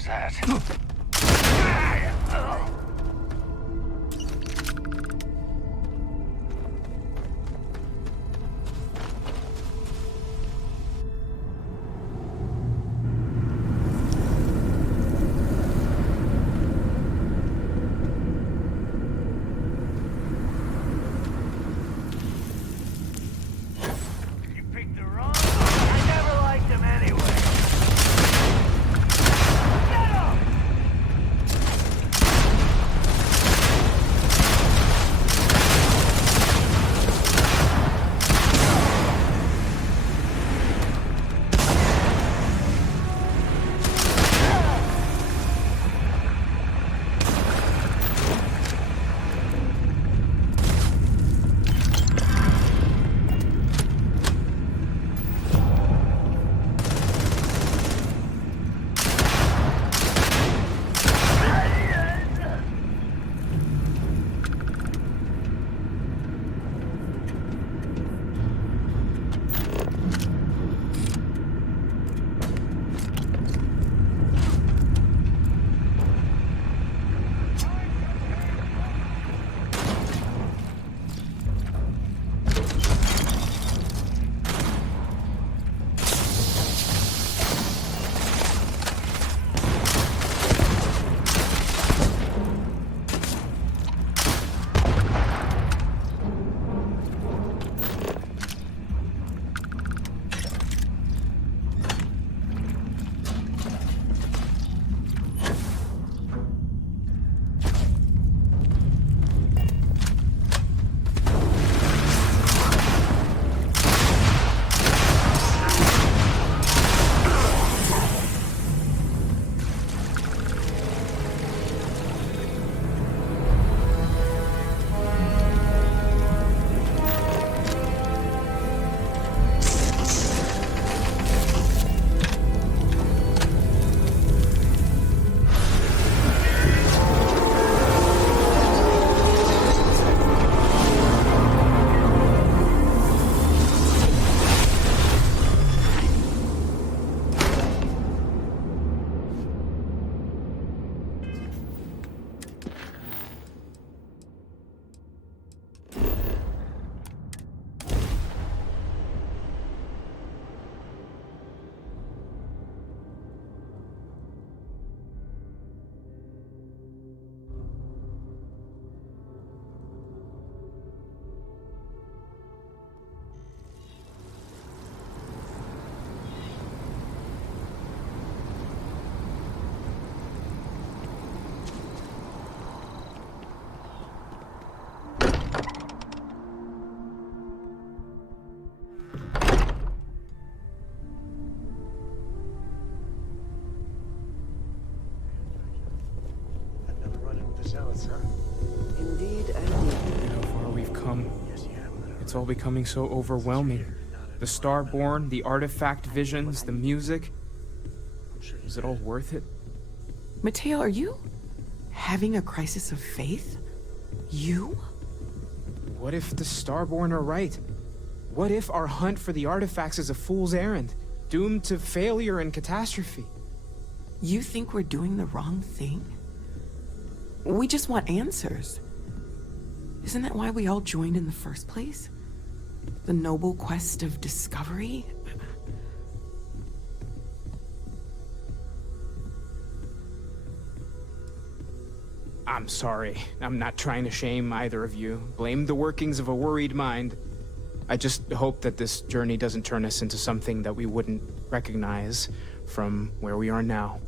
that? Indeed, I did. Look how far we've come. It's all becoming so overwhelming. The Starborn, the artifact visions, the music. Is it all worth it? Mateo, are you having a crisis of faith? You? What if the Starborn are right? What if our hunt for the artifacts is a fool's errand, doomed to failure and catastrophe? You think we're doing the wrong thing? We just want answers. Isn't that why we all joined in the first place? The noble quest of discovery? I'm sorry. I'm not trying to shame either of you. Blame the workings of a worried mind. I just hope that this journey doesn't turn us into something that we wouldn't recognize from where we are now.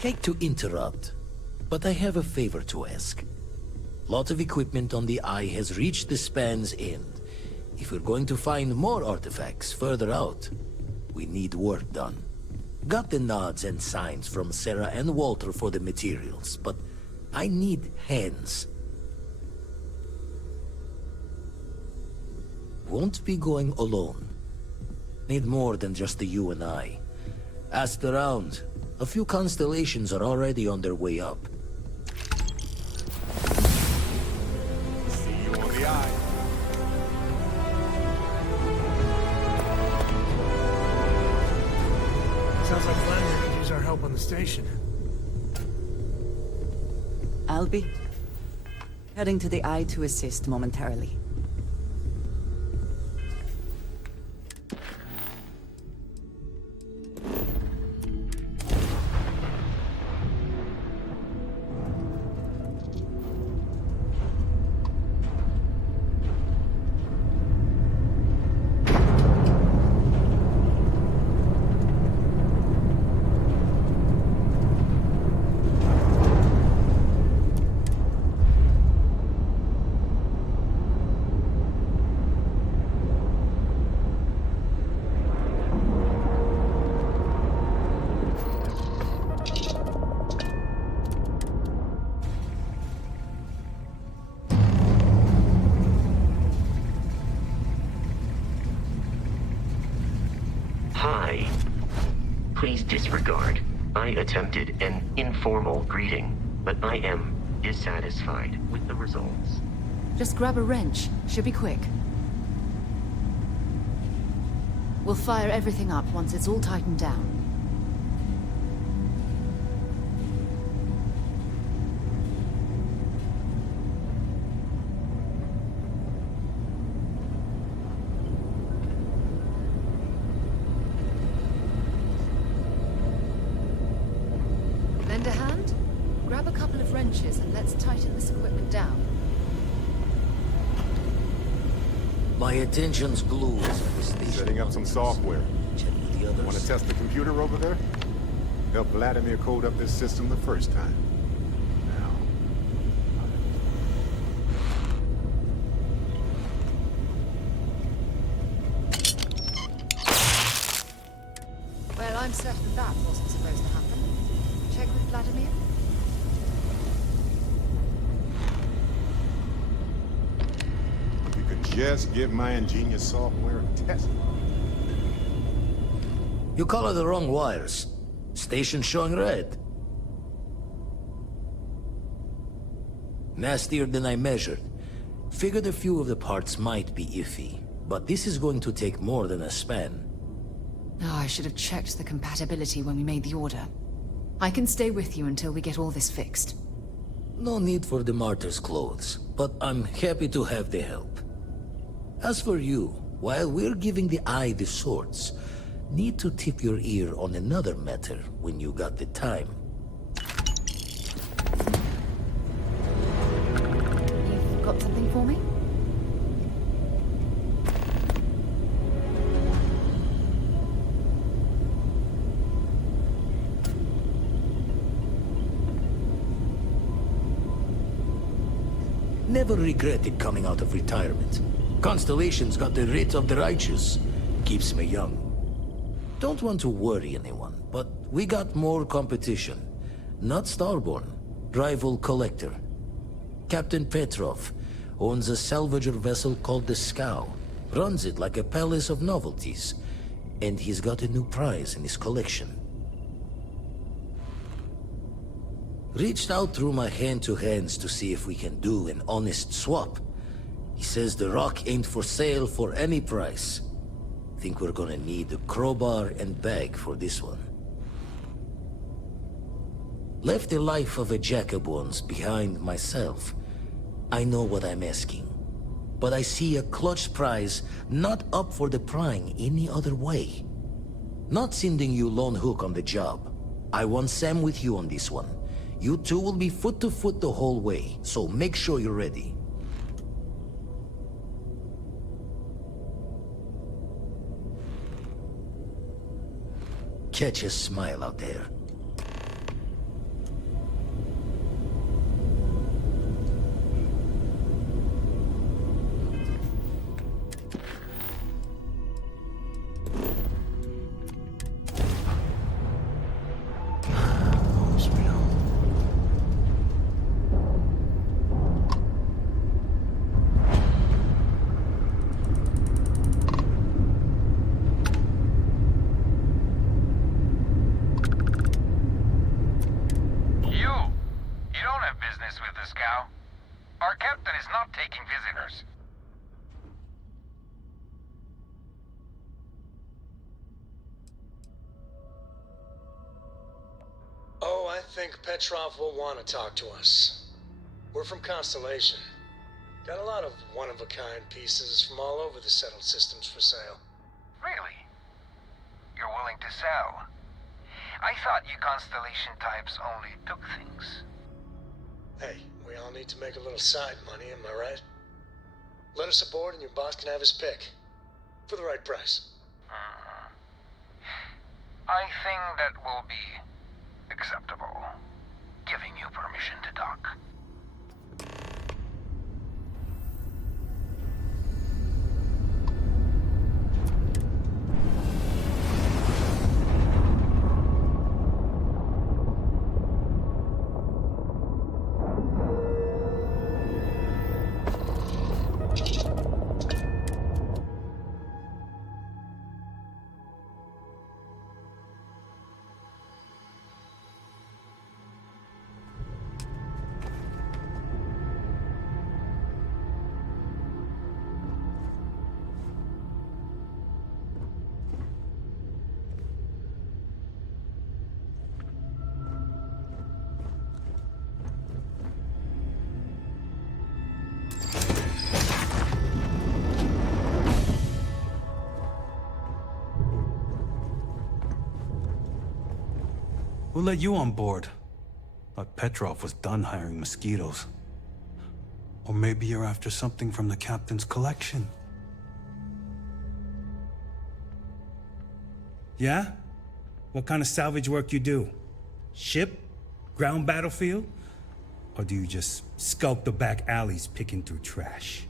Hate to interrupt, but I have a favor to ask. Lot of equipment on the Eye has reached the span's end. If we're going to find more artifacts further out, we need work done. Got the nods and signs from Sarah and Walter for the materials, but I need hands. Won't be going alone. Need more than just the you and I. Asked around. A few constellations are already on their way up. See you on the Eye. Sounds like Vladimir could use our help on the station. I'll be heading to the Eye to assist momentarily. Hi. Please disregard. I attempted an informal greeting, but I am dissatisfied with the results. Just grab a wrench. Should be quick. We'll fire everything up once it's all tightened down. Lend a hand? Grab a couple of wrenches and let's tighten this equipment down. My attention's glued to the station. Setting up some software. Want to test the computer over there? Help Vladimir code up this system the first time. Well, I'm certain that wasn't supposed to happen. Check with Vladimir. You could just get my ingenious software tested. You color the wrong wires. Station showing red. Nastier than I measured. Figured a few of the parts might be iffy, but this is going to take more than a span. Oh, I should have checked the compatibility when we made the order. I can stay with you until we get all this fixed. No need for the martyr's clothes, but I'm happy to have the help. As for you, while we're giving the Eye the swords, need to tip your ear on another matter when you got the time. You've got something for me? Never regretted coming out of retirement. Constellation's got the writ of the righteous. Keeps me young. Don't want to worry anyone, but we got more competition. Not Starborn, rival collector. Captain Petrov owns a salvager vessel called the Scow. Runs it like a palace of novelties. And he's got a new prize in his collection. Reached out through my hand-to-hands to see if we can do an honest swap. He says the rock ain't for sale for any price. Think we're gonna need a crowbar and bag for this one. Left the life of a jack-of-bones behind myself. I know what I'm asking. But I see a clutch prize not up for the prying any other way. Not sending you lone hook on the job. I want Sam with you on this one. You two will be foot to foot the whole way, so make sure you're ready. Catch a smile out there. I think Petrov will want to talk to us. We're from Constellation. Got a lot of one-of-a-kind pieces from all over the settled systems for sale. Really? You're willing to sell? I thought you Constellation types only took things. Hey, we all need to make a little side money, am I right? Let us aboard and your boss can have his pick. For the right price. I think that will be acceptable. Giving you permission to dock. Who let you on board? Thought Petrov was done hiring mosquitoes. Or maybe you're after something from the captain's collection. Yeah? What kind of salvage work you do? Ship? Ground battlefield? Or do you just skulk the back alleys picking through trash?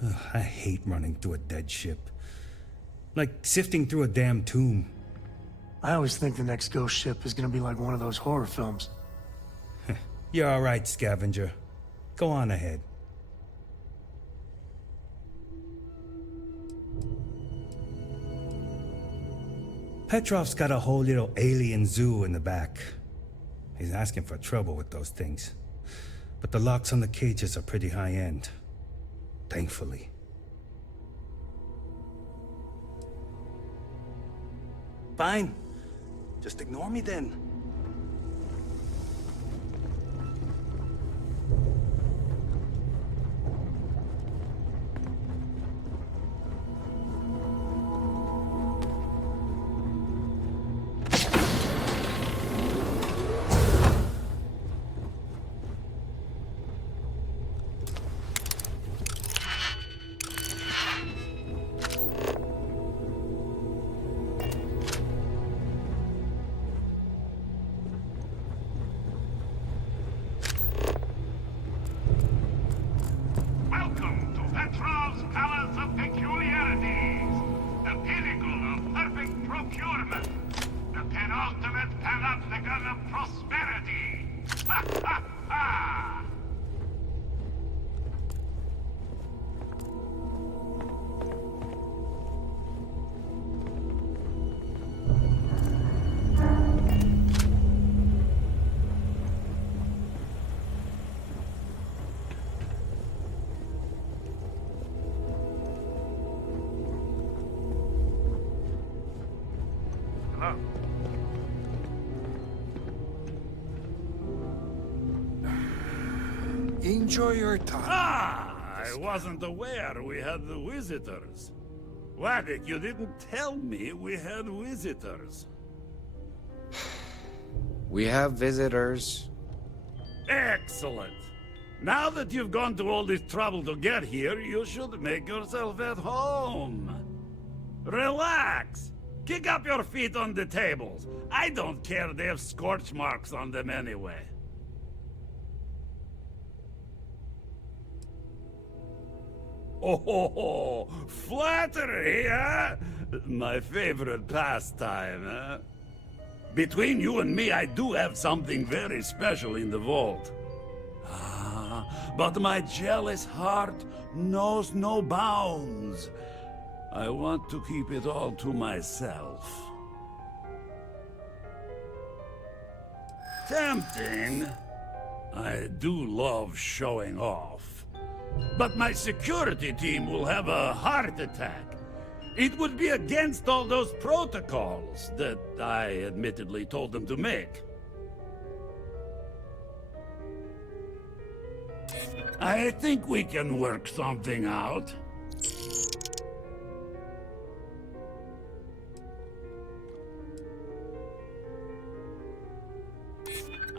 Ugh, I hate running through a dead ship. Like sifting through a damn tomb. I always think the next ghost ship is gonna be like one of those horror films. You're all right, scavenger. Go on ahead. Petrov's got a whole little alien zoo in the back. He's asking for trouble with those things. But the locks on the cages are pretty high-end. Thankfully. Fine. Just ignore me then. Welcome to Petrov's Palace of Peculiarities, the pinnacle of perfect procurement, the penultimate panopticon of prosperity. Ha ha ha! Hello? Enjoy your time. Ah! I wasn't aware we had the visitors. Wadik, you didn't tell me we had visitors. We have visitors. Excellent. Now that you've gone to all this trouble to get here, you should make yourself at home. Relax. Kick up your feet on the tables. I don't care, they have scorch marks on them anyway. Oh, flattery, huh? My favorite pastime, huh? Between you and me, I do have something very special in the vault. But my jealous heart knows no bounds. I want to keep it all to myself. Tempting. I do love showing off. But my security team will have a heart attack It would be against all those protocols that I admittedly told them to make. I think we can work something out.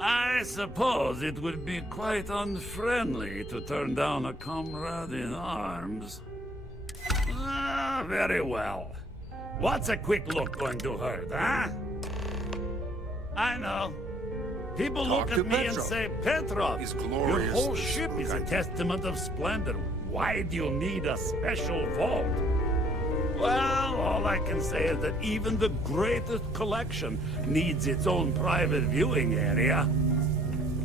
I suppose it would be quite unfriendly to turn down a comrade in arms. Very well. What's a quick look going to hurt, huh? I know. People look at me and say, Petrov, your whole ship is a testament of splendor. Why do you need a special vault? Well, all I can say is that even the greatest collection needs its own private viewing area.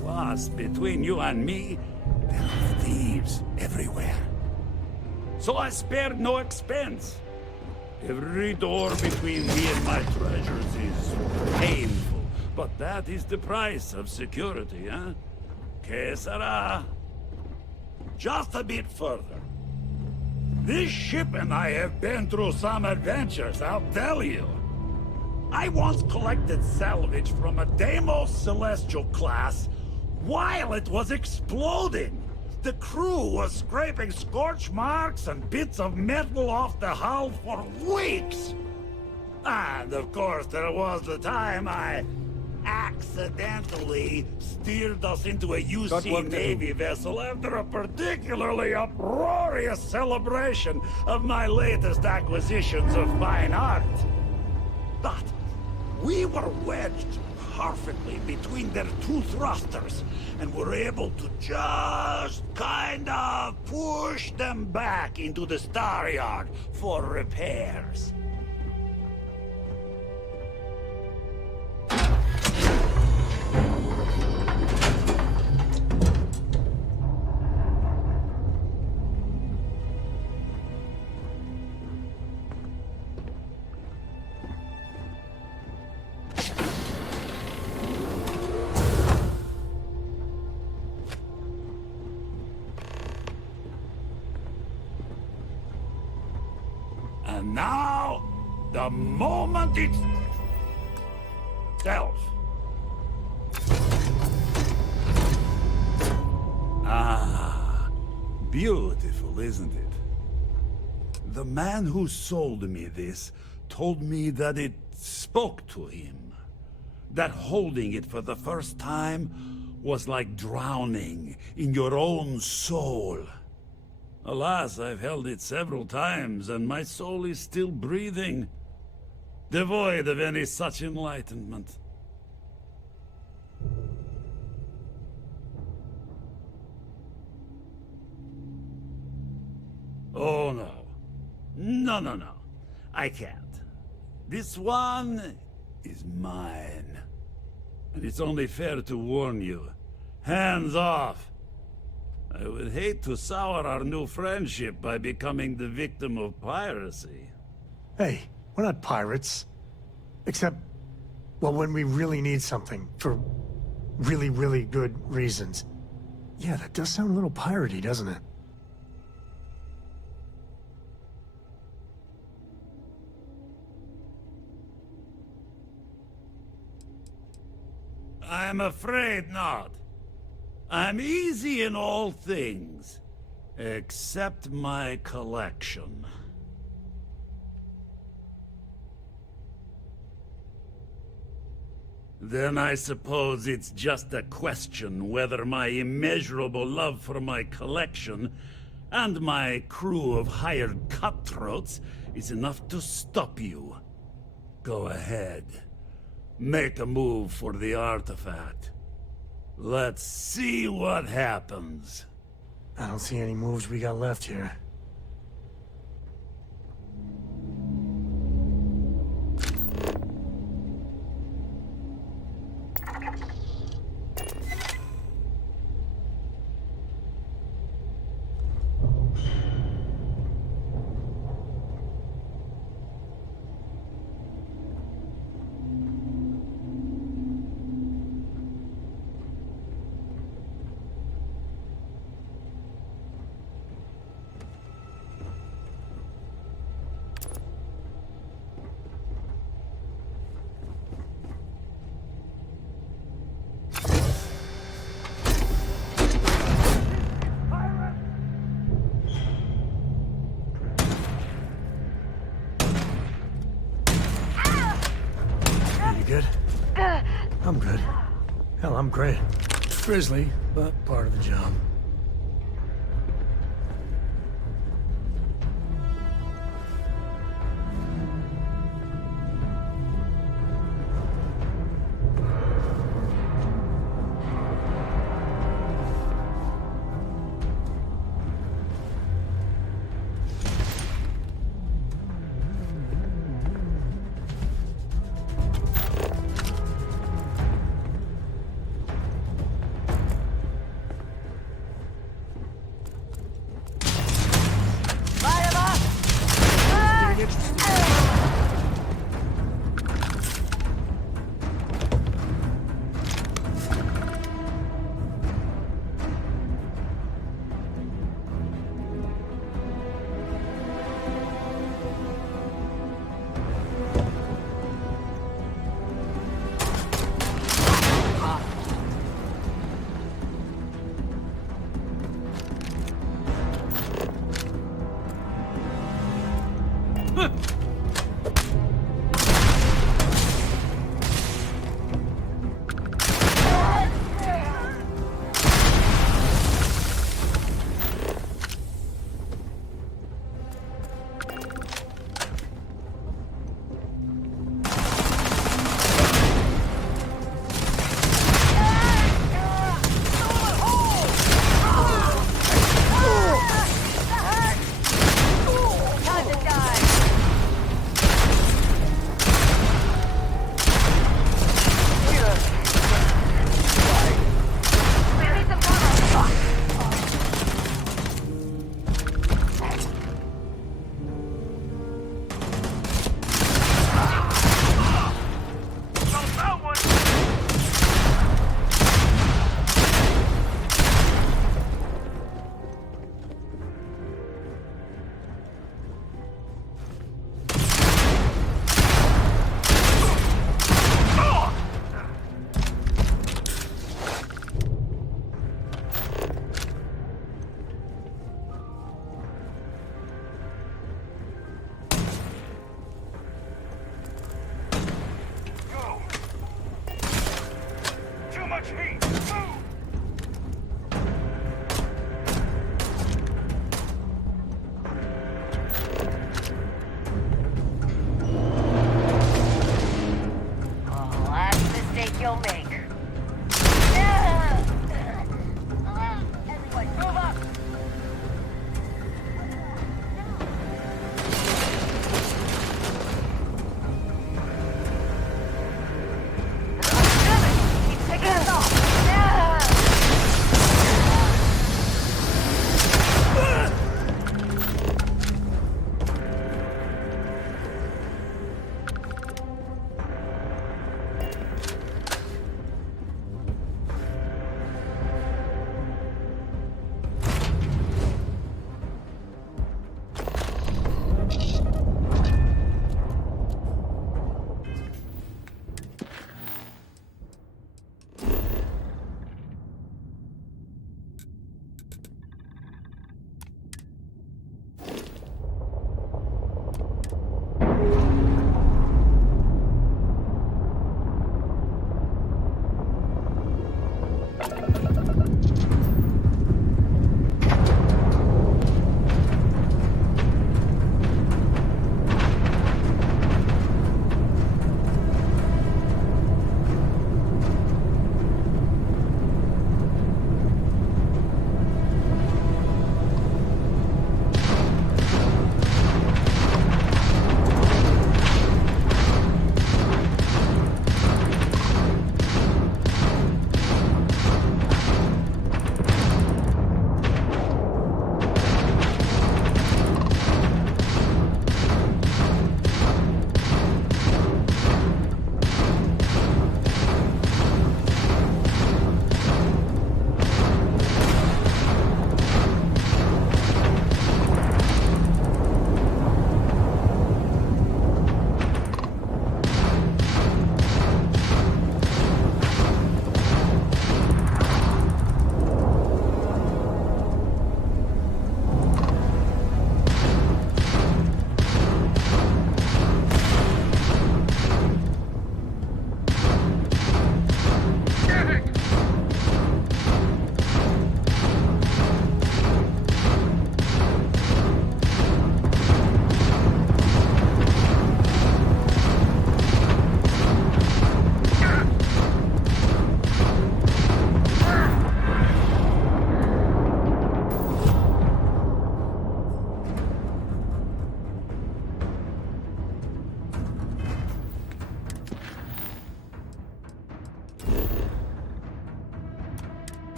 Plus, between you and me, there are thieves everywhere. So I spared no expense. Every door between me and my treasures is painful, but that is the price of security, huh? Que sera? Just a bit further. This ship and I have been through some adventures, I'll tell you. I once collected salvage from a Deimos Celestial class while it was exploding. The crew was scraping scorch marks and bits of metal off the hull for weeks. And of course, there was the time I accidentally steered us into a UC Navy vessel after a particularly uproarious celebration of my latest acquisitions of fine art. But we were wedged perfectly between their two thrusters, and were able to just kind of push them back into the Star Yard for repairs. And now, the moment itself. Ah, beautiful, isn't it? The man who sold me this told me that it spoke to him. That holding it for the first time was like drowning in your own soul. Alas, I've held it several times, and my soul is still breathing, devoid of any such enlightenment. Oh, no. No. I can't. This one is mine. And it's only fair to warn you. Hands off! I would hate to sour our new friendship by becoming the victim of piracy. Hey, we're not pirates. Except, well, when we really need something for really, really good reasons. Yeah, that does sound a little piratey, doesn't it? I'm afraid not. I'm easy in all things, except my collection. Then I suppose it's just a question whether my immeasurable love for my collection and my crew of hired cutthroats is enough to stop you. Go ahead. Make a move for the artifact. Let's see what happens. I don't see any moves we got left here. I'm great. Grizzly, but part of the job.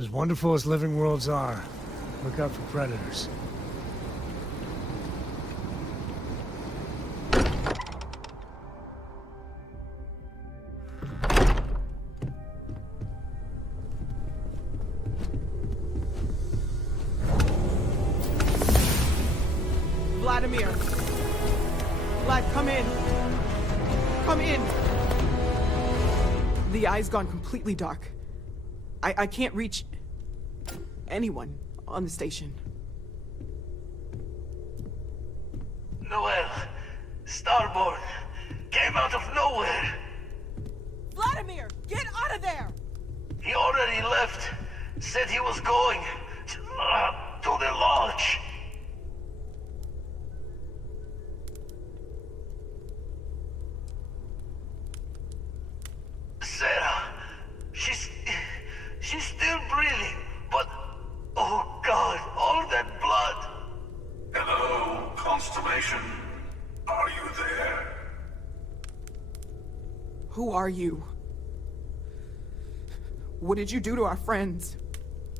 As wonderful as living worlds are, look out for predators. Vladimir! Vlad, come in! Come in! The eye's gone completely dark. I can't reach anyone on the station. Noel, Starborn, came out of nowhere. Vladimir, get out of there! He already left. Said he was going to the lodge. Sarah, she's still breathing, but oh God, all that blood. Hello, Constellation. Are you there? Who are you? What did you do to our friends?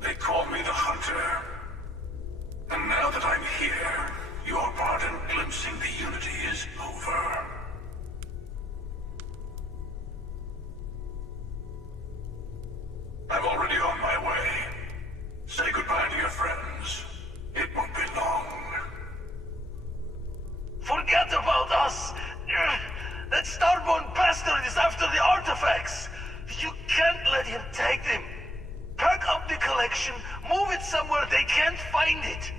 They call me the Hunter. And now that I'm here, your part in glimpsing the Unity is over. I'm already on my way. Say goodbye to your friends. It won't be long. Forget about us! That Starborn bastard is after the artifacts! You can't let him take them! Pack up the collection, move it somewhere they can't find it!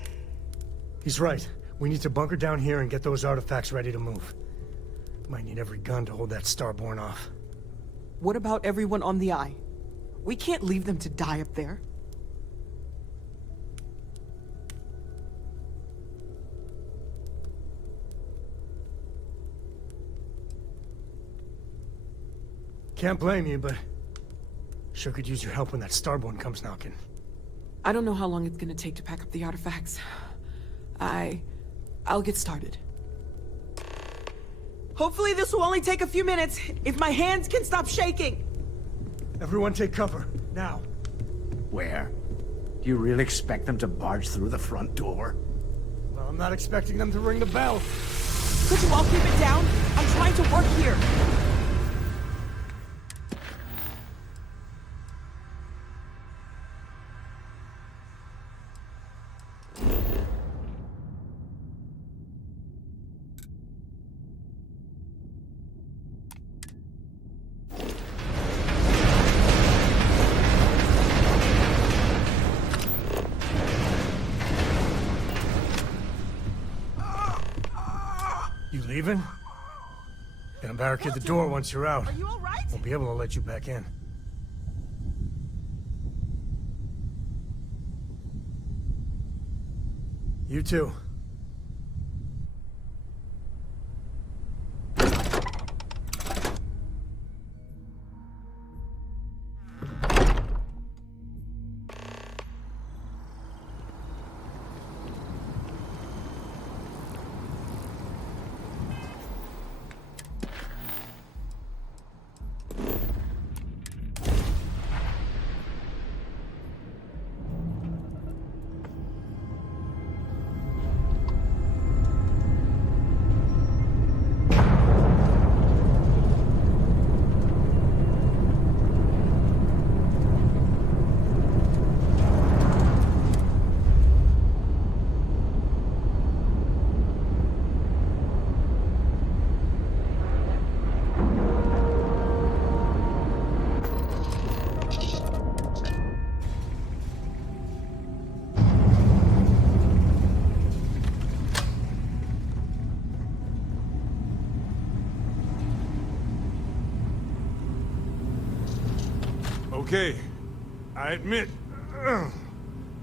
He's right. We need to bunker down here and get those artifacts ready to move. Might need every gun to hold that Starborn off. What about everyone on the Eye? We can't leave them to die up there. Can't blame you, but sure could use your help when that Starborn comes knocking. I don't know how long it's gonna take to pack up the artifacts. I'll get started. Hopefully this will only take a few minutes, if my hands can stop shaking! Everyone take cover, now. Where? Do you really expect them to barge through the front door? Well, I'm not expecting them to ring the bell. Could you all keep it down? I'm trying to work here! Leaving? Gonna barricade the door once you're out. Are you all right? Won't be able to let you back in. You too. Okay, I admit,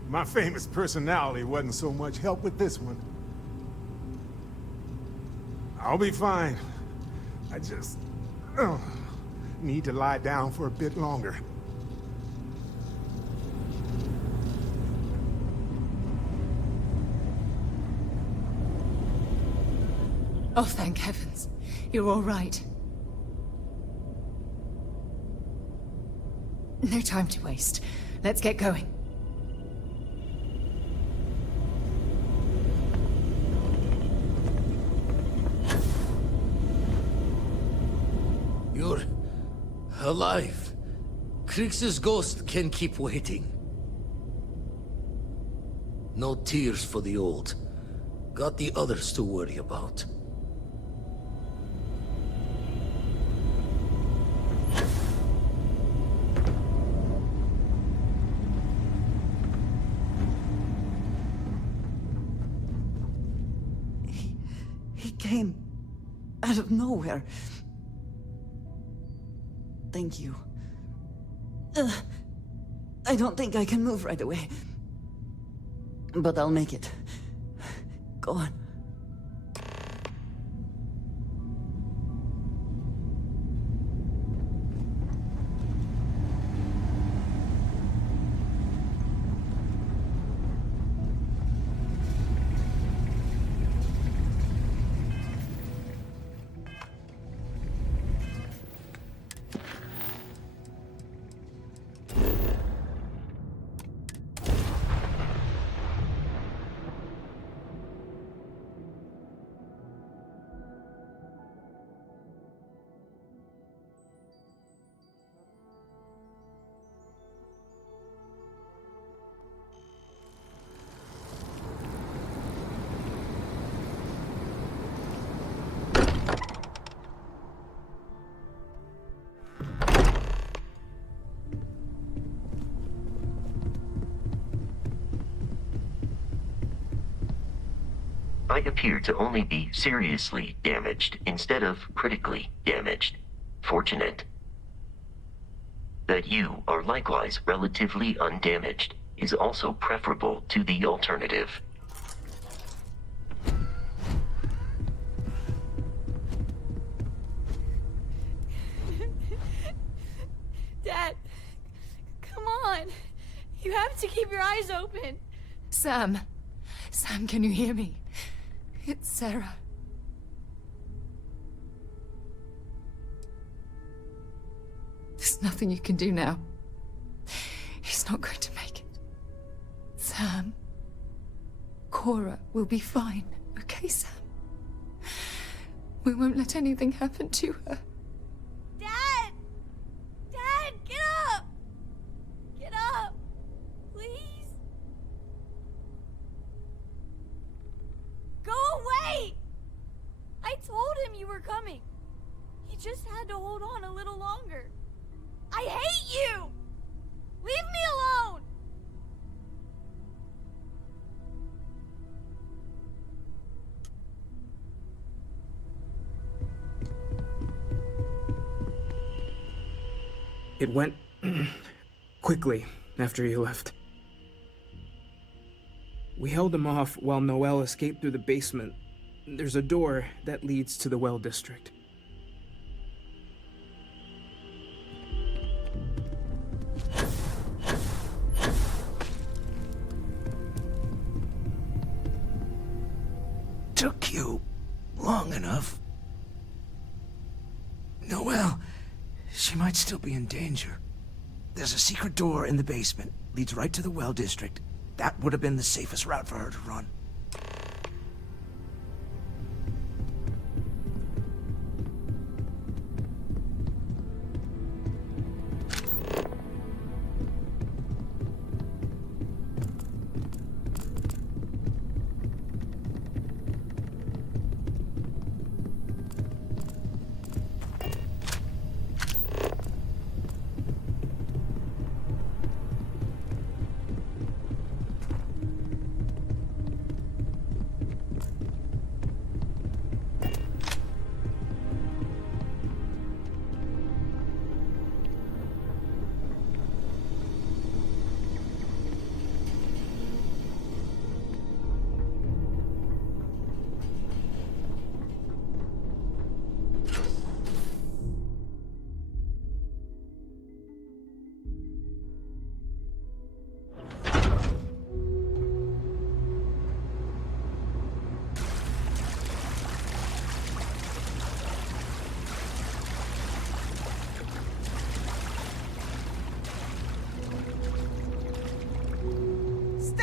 my famous personality wasn't so much help with this one. I'll be fine. I just need to lie down for a bit longer. Oh, thank heavens. You're all right. No time to waste. Let's get going. You're alive. Krix's ghost can keep waiting. No tears for the old. Got the others to worry about. He came out of nowhere. Thank you. I don't think I can move right away. But I'll make it. Go on. I appear to only be seriously damaged instead of critically damaged. Fortunate. That you are likewise relatively undamaged is also preferable to the alternative. Dad, come on. You have to keep your eyes open. Sam. Sam, can you hear me? It's Sarah. There's nothing you can do now. He's not going to make it. Sam. Cora will be fine, okay, Sam? We won't let anything happen to her. Dad! Dad, get up! Get up! Please? Go away! I told him you were coming. He just had to hold on a little longer. I hate you! Leave me alone! It went quickly after you left. We held him off while Noel escaped through the basement. There's a door that leads to the well district. Took you long enough. Noel, she might still be in danger. There's a secret door in the basement, leads right to the well district. That would have been the safest route for her to run.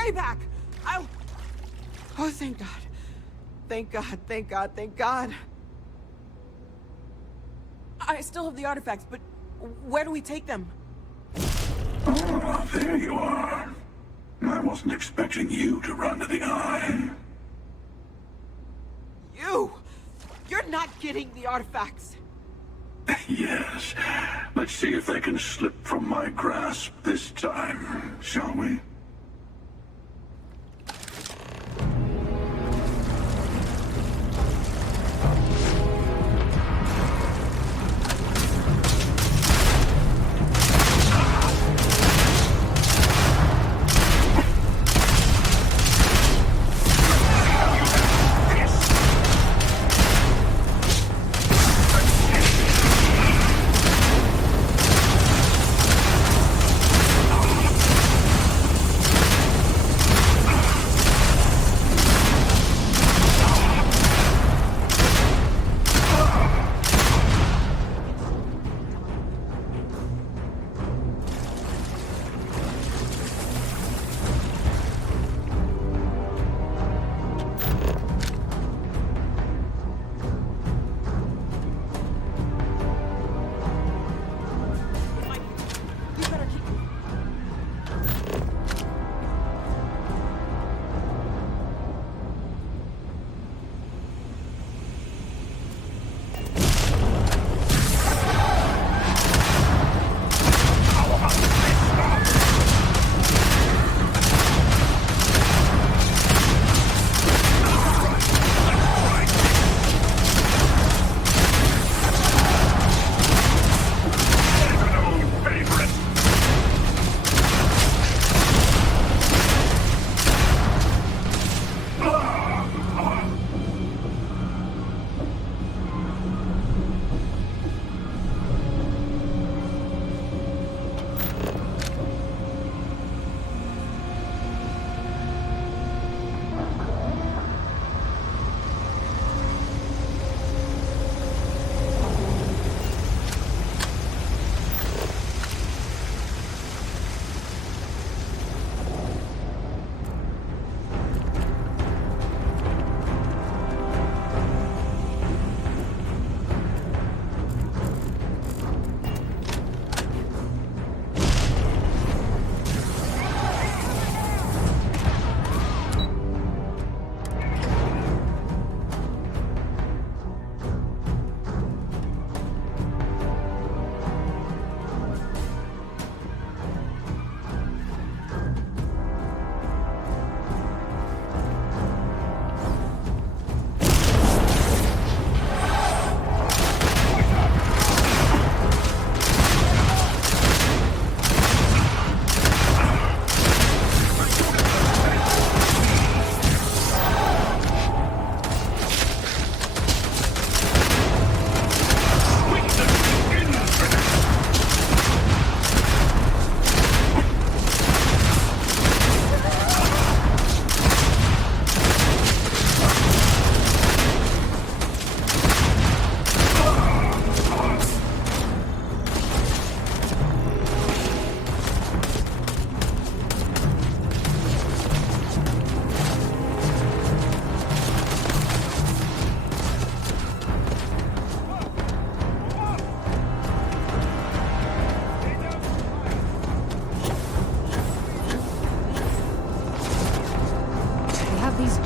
way back! Oh, thank God. Thank God, thank God, thank God. I still have the artifacts, but where do we take them? Ah, there you are. I wasn't expecting you to run to the eye. You're not getting the artifacts. Yes. Let's see if they can slip from my grasp this time, shall we?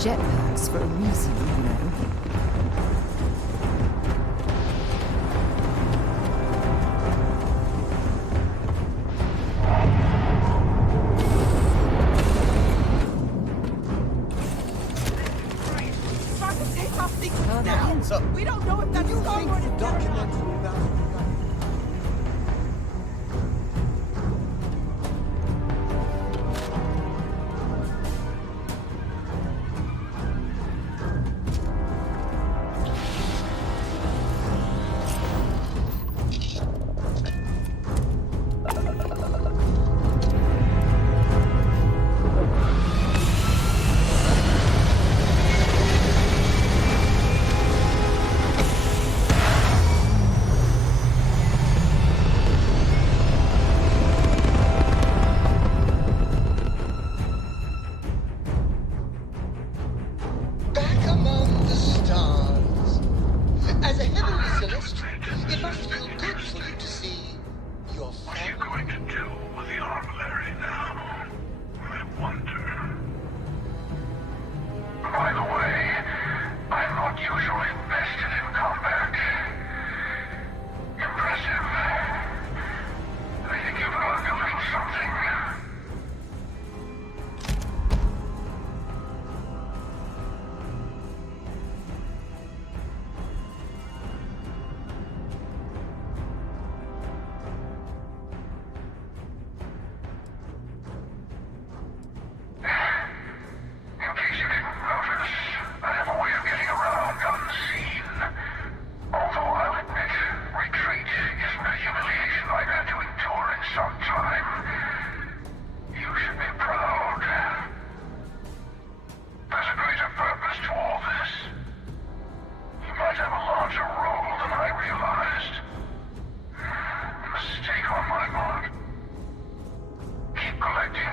jetpacks for a reason, you know. We don't know if that's Starboard is documented about.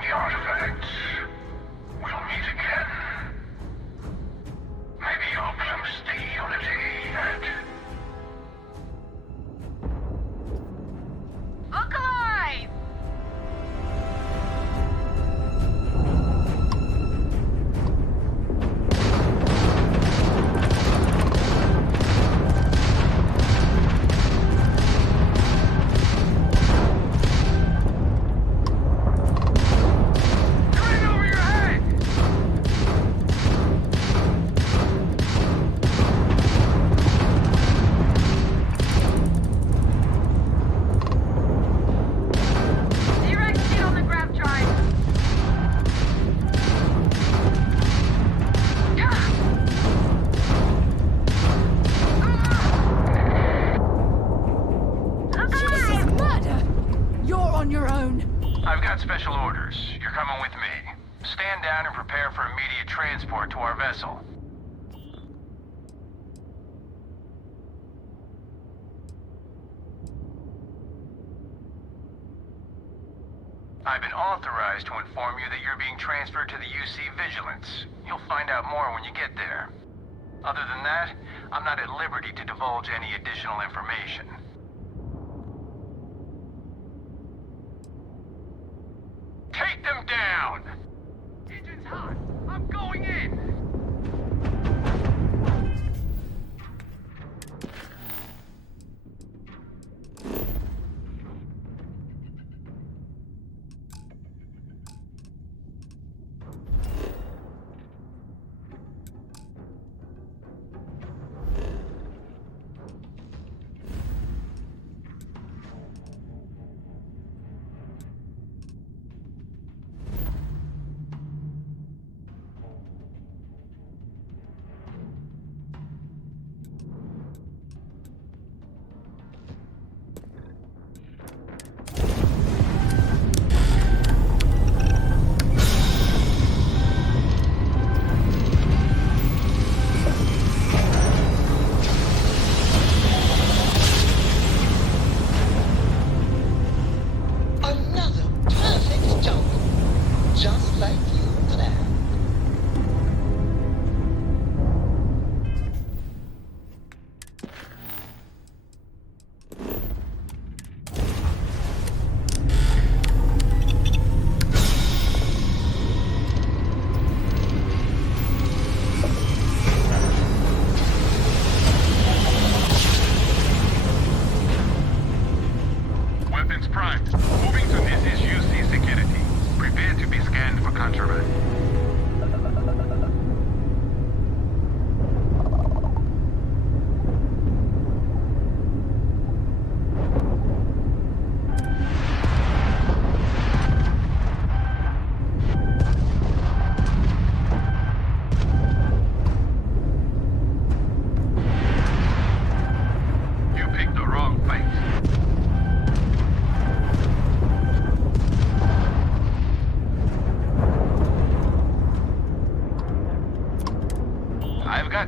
the artifacts, we'll meet again. Maybe you'll glimpse the unity that... Look alive! I've got special orders. You're coming with me. Stand down and prepare for immediate transport to our vessel. I've been authorized to inform you that you're being transferred to the UC Vigilance. You'll find out more when you get there. Other than that, I'm not at liberty to divulge any additional information. Take them down! Engine's hot! I'm going in!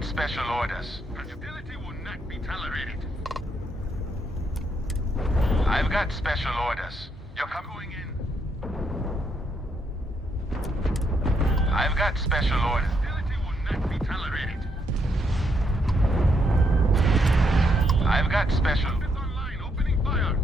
Special orders. Fragility will not be tolerated. I've got special orders. You're going in. I've got special orders. Fragility will not be tolerated. I've got special... Online, opening fire.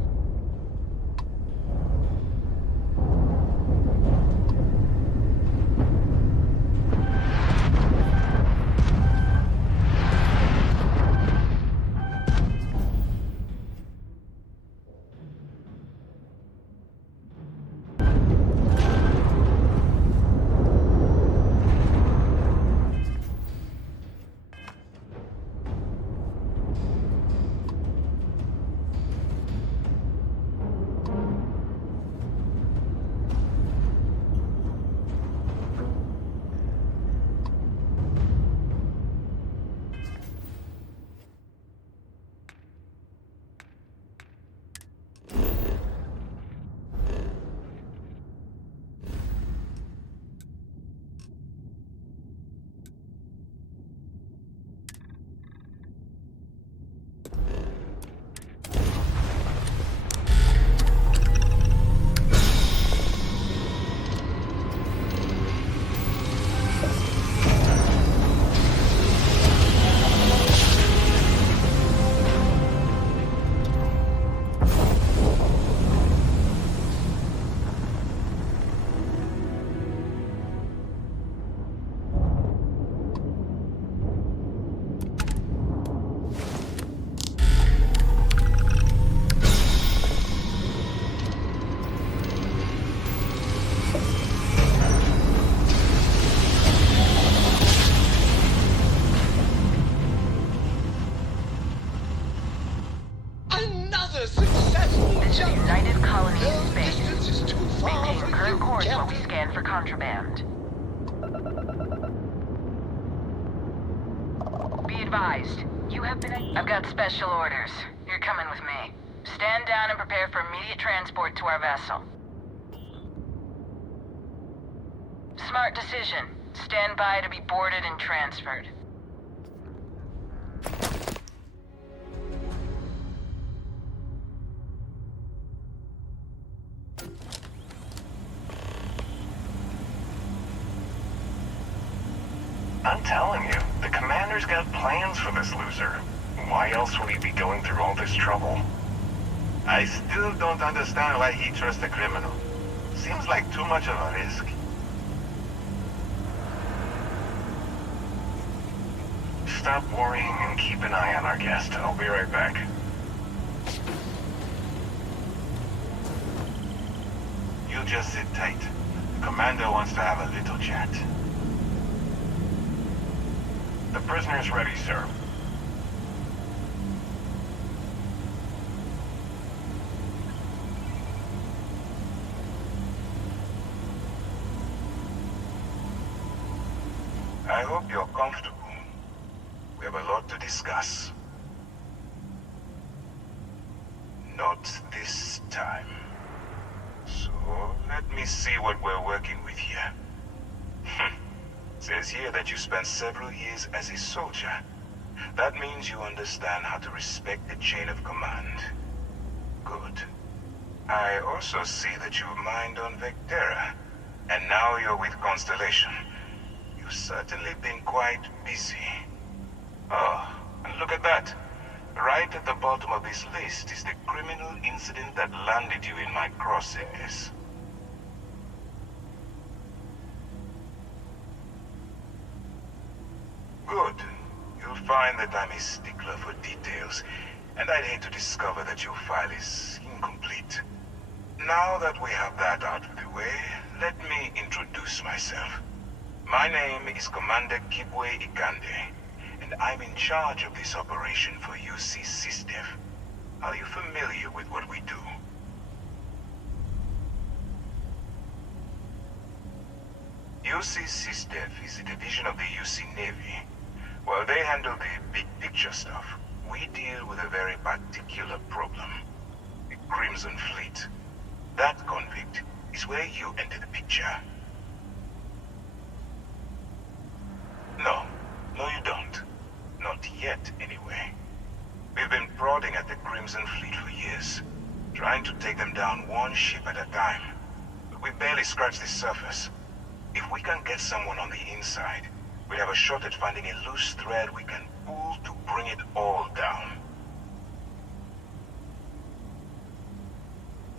reports while we scan for contraband. Be advised, you have been... I've got special orders. You're coming with me. Stand down and prepare for immediate transport to our vessel. Smart decision. Stand by to be boarded and transferred. I'm telling you, the commander's got plans for this loser. Why else would he be going through all this trouble? I still don't understand why he trusts a criminal. Seems like too much of a risk. Stop worrying and keep an eye on our guest. I'll be right back. You just sit tight. The commander wants to have a little chat. The prisoner's ready, sir. I hope you're comfortable. We have a lot to discuss. Not this time. So, let me see what we're working with here. Says here that you spent several years as a soldier. That means you understand how to respect the chain of command. Good. I also see that you mined on Vectera, and now you're with Constellation. You've certainly been quite busy. Oh, and look at that. Right at the bottom of this list is the criminal incident that landed you in my crosshairs. Good. You'll find that I'm a stickler for details, and I'd hate to discover that your file is incomplete. Now that we have that out of the way, let me introduce myself. My name is Commander Kibwe Ikande, and I'm in charge of this operation for UC SysDev. Are you familiar with what we do? UC SysDev is a division of the UC Navy. While they handle the big picture stuff, we deal with a very particular problem. The Crimson Fleet. That convict is where you enter the picture. No, you don't. Not yet, anyway. We've been prodding at the Crimson Fleet for years, trying to take them down one ship at a time. But we barely scratched the surface. If we can get someone on the inside, we have a shot at finding a loose thread we can pull to bring it all down.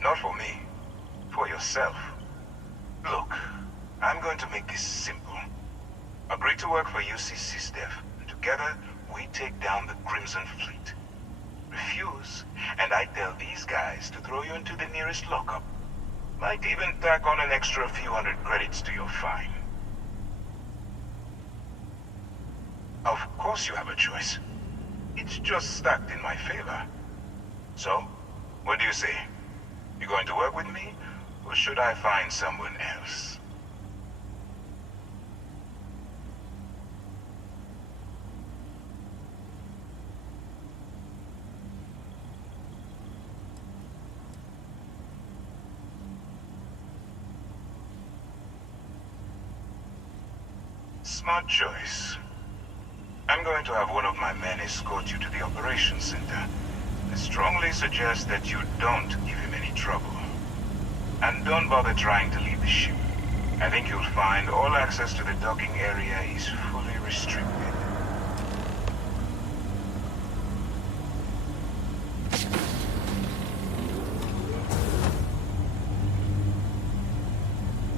Not for me. For yourself. Look, I'm going to make this simple. Agree to work for UC SysDev, and together we take down the Crimson Fleet. Refuse, and I tell these guys to throw you into the nearest lockup. Might even tack on an extra few hundred credits to your fine. Of course you have a choice. It's just stacked in my favor. So, what do you say? You going to work with me, or should I find someone else? Smart choice. I'm going to have one of my men escort you to the operations center. I strongly suggest that you don't give him any trouble. And don't bother trying to leave the ship. I think you'll find all access to the docking area is fully restricted.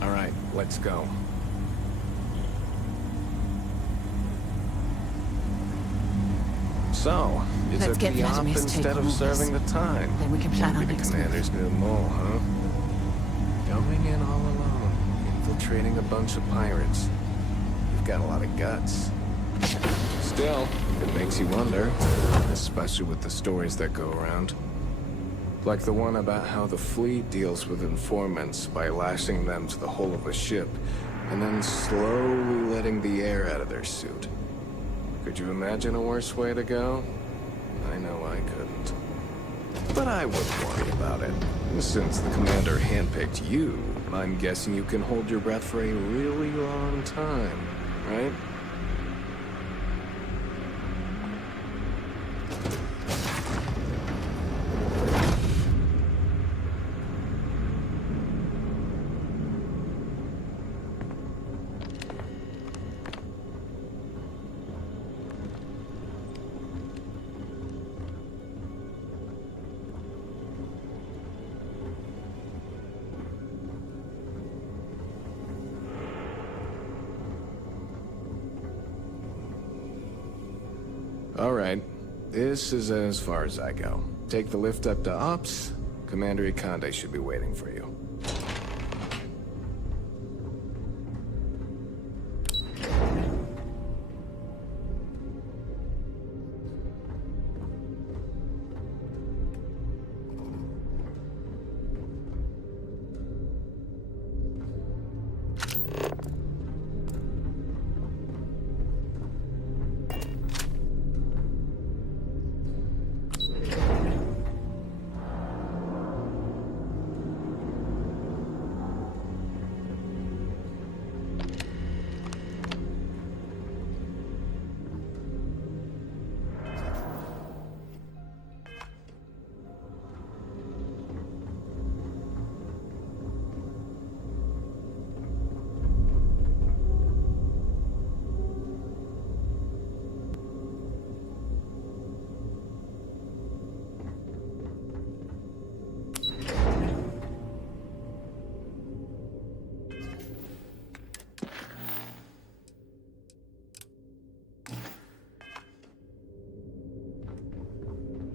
All right, let's go. So, is Let's it get the op Vladimir's take instead on of all serving this. the time? Then we can plan our Maybe next the commanders knew more, huh? Going in all alone, infiltrating a bunch of pirates. You've got a lot of guts. Still, it makes you wonder, especially with the stories that go around. Like the one about how the fleet deals with informants by lashing them to the hull of a ship, and then slowly letting the air out of their suit. Could you imagine a worse way to go? I know I couldn't. But I wouldn't worry about it. Since the commander handpicked you, I'm guessing you can hold your breath for a really long time, right? All right. This is as far as I go. Take the lift up to Ops. Commander Ikande should be waiting for you.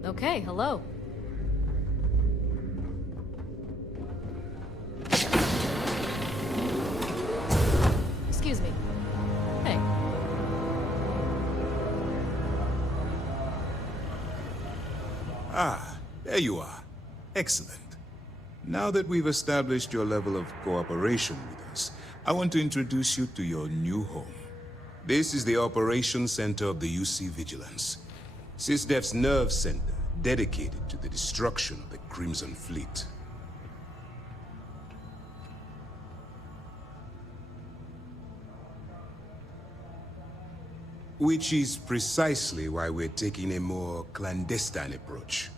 Okay, hello. Excuse me. Hey. Ah, there you are. Excellent. Now that we've established your level of cooperation with us, I want to introduce you to your new home. This is the Operations Center of the UC Vigilance. SysDef's nerve center, dedicated to the destruction of the Crimson Fleet. Which is precisely why we're taking a more clandestine approach.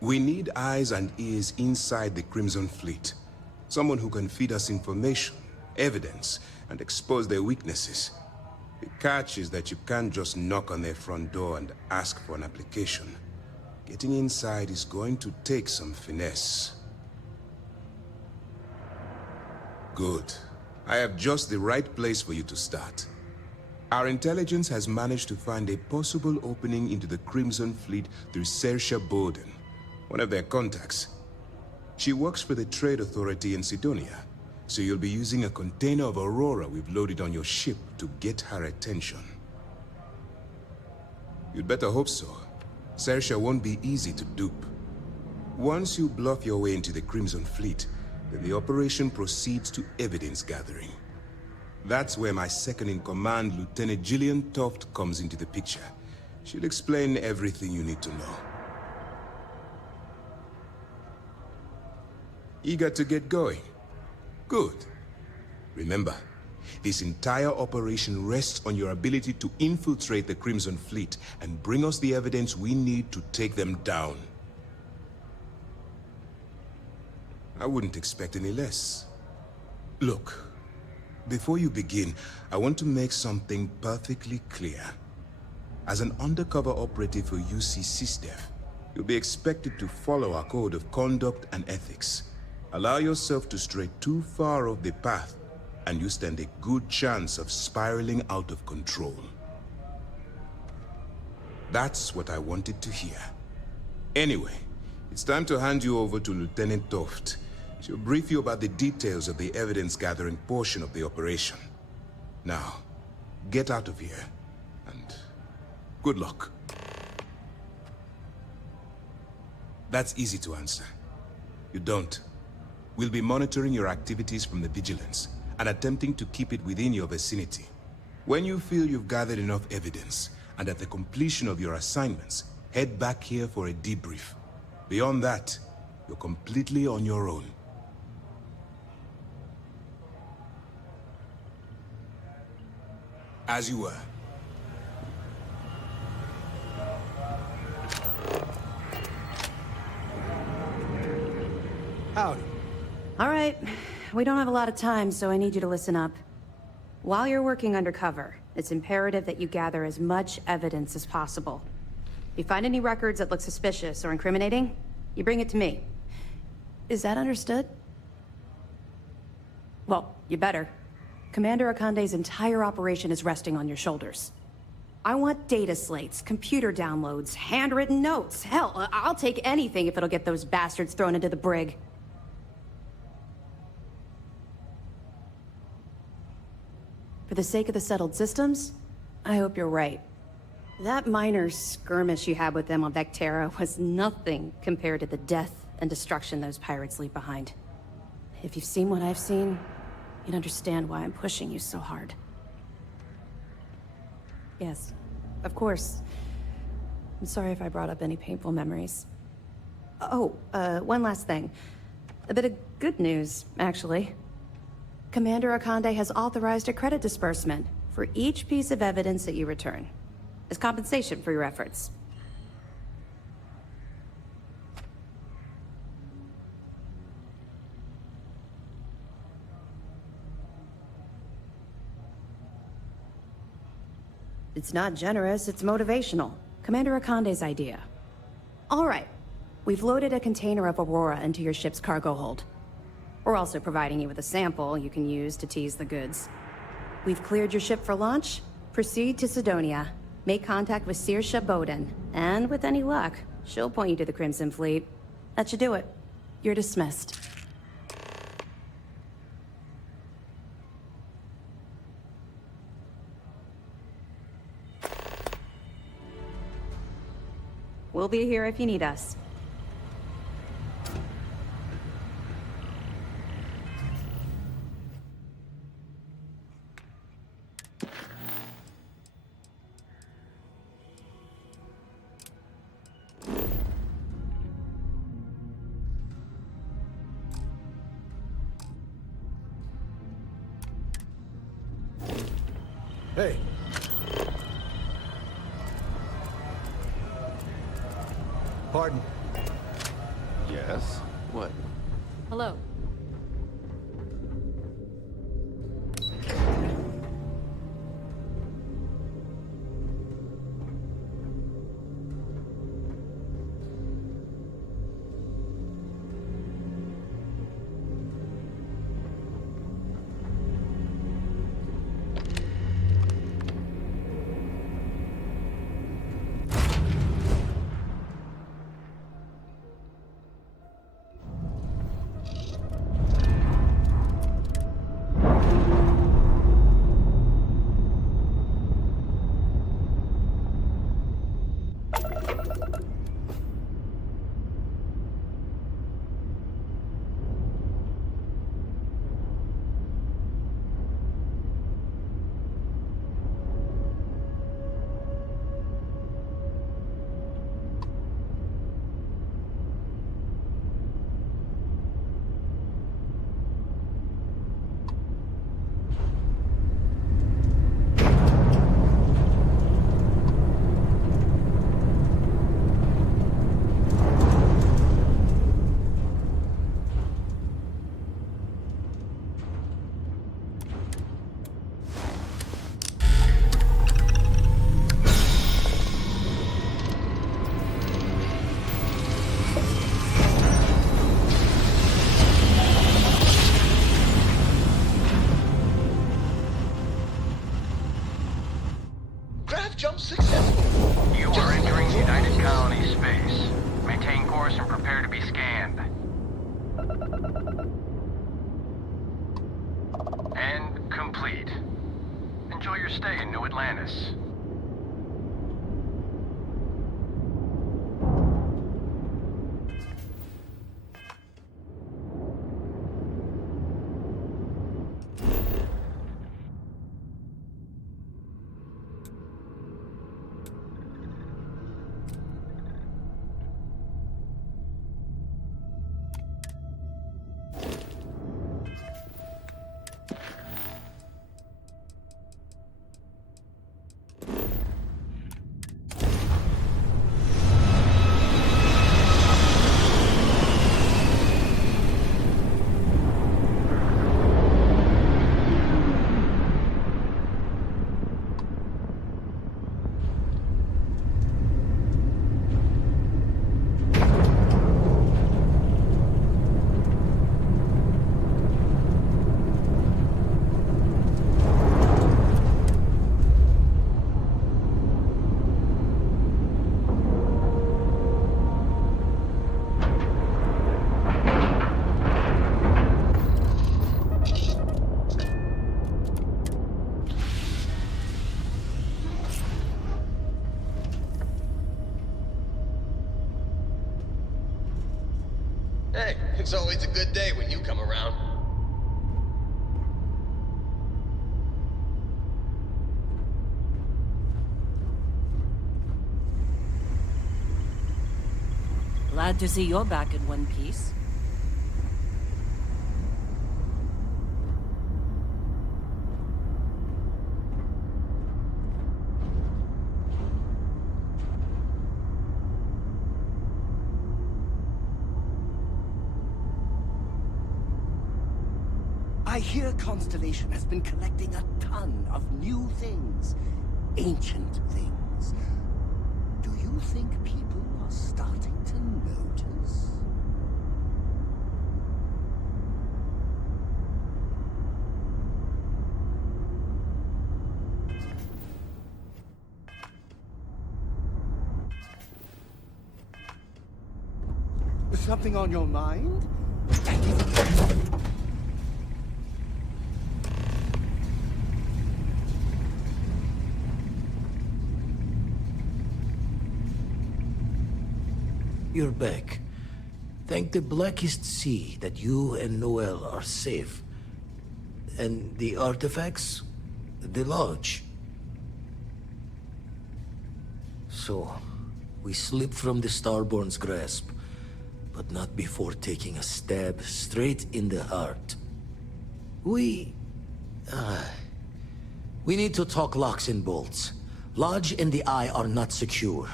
We need eyes and ears inside the Crimson Fleet. Someone who can feed us information, evidence, and expose their weaknesses. The catch is that you can't just knock on their front door and ask for an application. Getting inside is going to take some finesse. Good. I have just the right place for you to start. Our intelligence has managed to find a possible opening into the Crimson Fleet through Saoirse Bowden, one of their contacts. She works for the Trade Authority in Sidonia, so you'll be using a container of Aurora we've loaded on your ship to get her attention. You'd better hope so. Saoirse won't be easy to dupe. Once you bluff your way into the Crimson Fleet, then the operation proceeds to evidence gathering. That's where my second-in-command, Lieutenant Gillian Toft, comes into the picture. She'll explain everything you need to know. Eager to get going? Good. Remember, this entire operation rests on your ability to infiltrate the Crimson Fleet and bring us the evidence we need to take them down. I wouldn't expect any less. Look, before you begin, I want to make something perfectly clear. As an undercover operative for UC SysDef, you'll be expected to follow our code of conduct and ethics. Allow yourself to stray too far off the path, and you stand a good chance of spiraling out of control. That's what I wanted to hear. Anyway, it's time to hand you over to Lieutenant Toft. She'll brief you about the details of the evidence-gathering portion of the operation. Now, get out of here, and good luck. That's easy to answer. You don't. We'll be monitoring your activities from the Vigilance and attempting to keep it within your vicinity. When you feel you've gathered enough evidence, and at the completion of your assignments, head back here for a debrief. Beyond that, you're completely on your own. As you were. Howdy. All right. We don't have a lot of time, so I need you to listen up. While you're working undercover, it's imperative that you gather as much evidence as possible. If you find any records that look suspicious or incriminating, you bring it to me. Is that understood? Well, you better. Commander Akande's entire operation is resting on your shoulders. I want data slates, computer downloads, handwritten notes. Hell, I'll take anything if it'll get those bastards thrown into the brig. For the sake of the settled systems, I hope you're right. That minor skirmish you had with them on Vectera was nothing compared to the death and destruction those pirates leave behind. If you've seen what I've seen, you'd understand why I'm pushing you so hard. Yes, of course. I'm sorry if I brought up any painful memories. Oh, one last thing. A bit of good news, actually. Commander Akande has authorized a credit disbursement for each piece of evidence that you return, as compensation for your efforts. It's not generous, it's motivational. Commander Akande's idea. All right, we've loaded a container of Aurora into your ship's cargo hold. We're also providing you with a sample you can use to tease the goods. We've cleared your ship for launch. Proceed to Sidonia. Make contact with Saoirse Bowden. And with any luck, she'll point you to the Crimson Fleet. That should do it. You're dismissed. We'll be here if you need us. Hey. Pardon. Yes? What? Hello. Jump successful. You are entering United Colony space. Maintain course and prepare to be scanned. And complete. Enjoy your stay in New Atlantis. It's always a good day when you come around. Glad to see you're back in one piece. I hear Constellation has been collecting a ton of new things. Ancient things. Do you think people are starting to notice? Something on your mind? You're back. Thank the blackest sea that you and Noel are safe. And the artifacts? The lodge. So, we slipped from the Starborn's grasp, but not before taking a stab straight in the heart. We need to talk locks and bolts. Lodge and the Eye are not secure.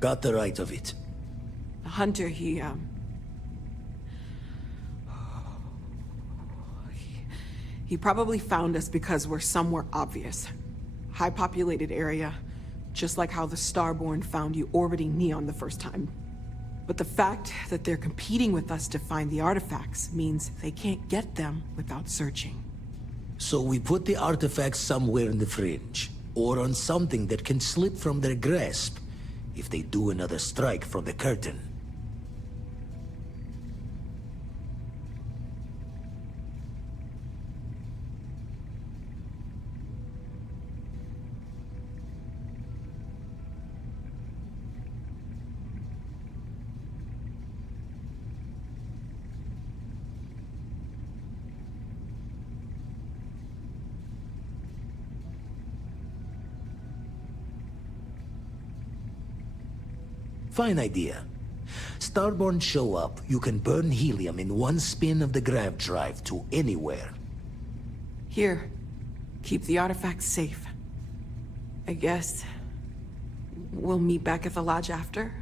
Got the right of it. Hunter, he probably found us because we're somewhere obvious. High-populated area, just like how the Starborn found you orbiting Neon the first time. But the fact that they're competing with us to find the artifacts means they can't get them without searching. So we put the artifacts somewhere in the fringe, or on something that can slip from their grasp if they do another strike from the curtain. Fine idea. Starborn show up, you can burn helium in one spin of the grav drive to anywhere. Here, keep the artifacts safe. I guess we'll meet back at the lodge after?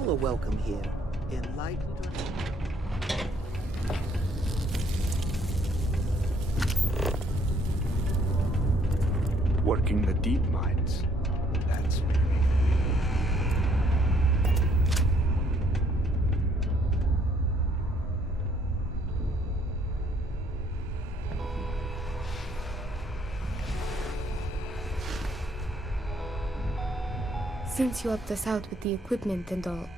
All are welcome here, enlightened or Working the deep mines. That's me. Since you helped us out with the equipment and all,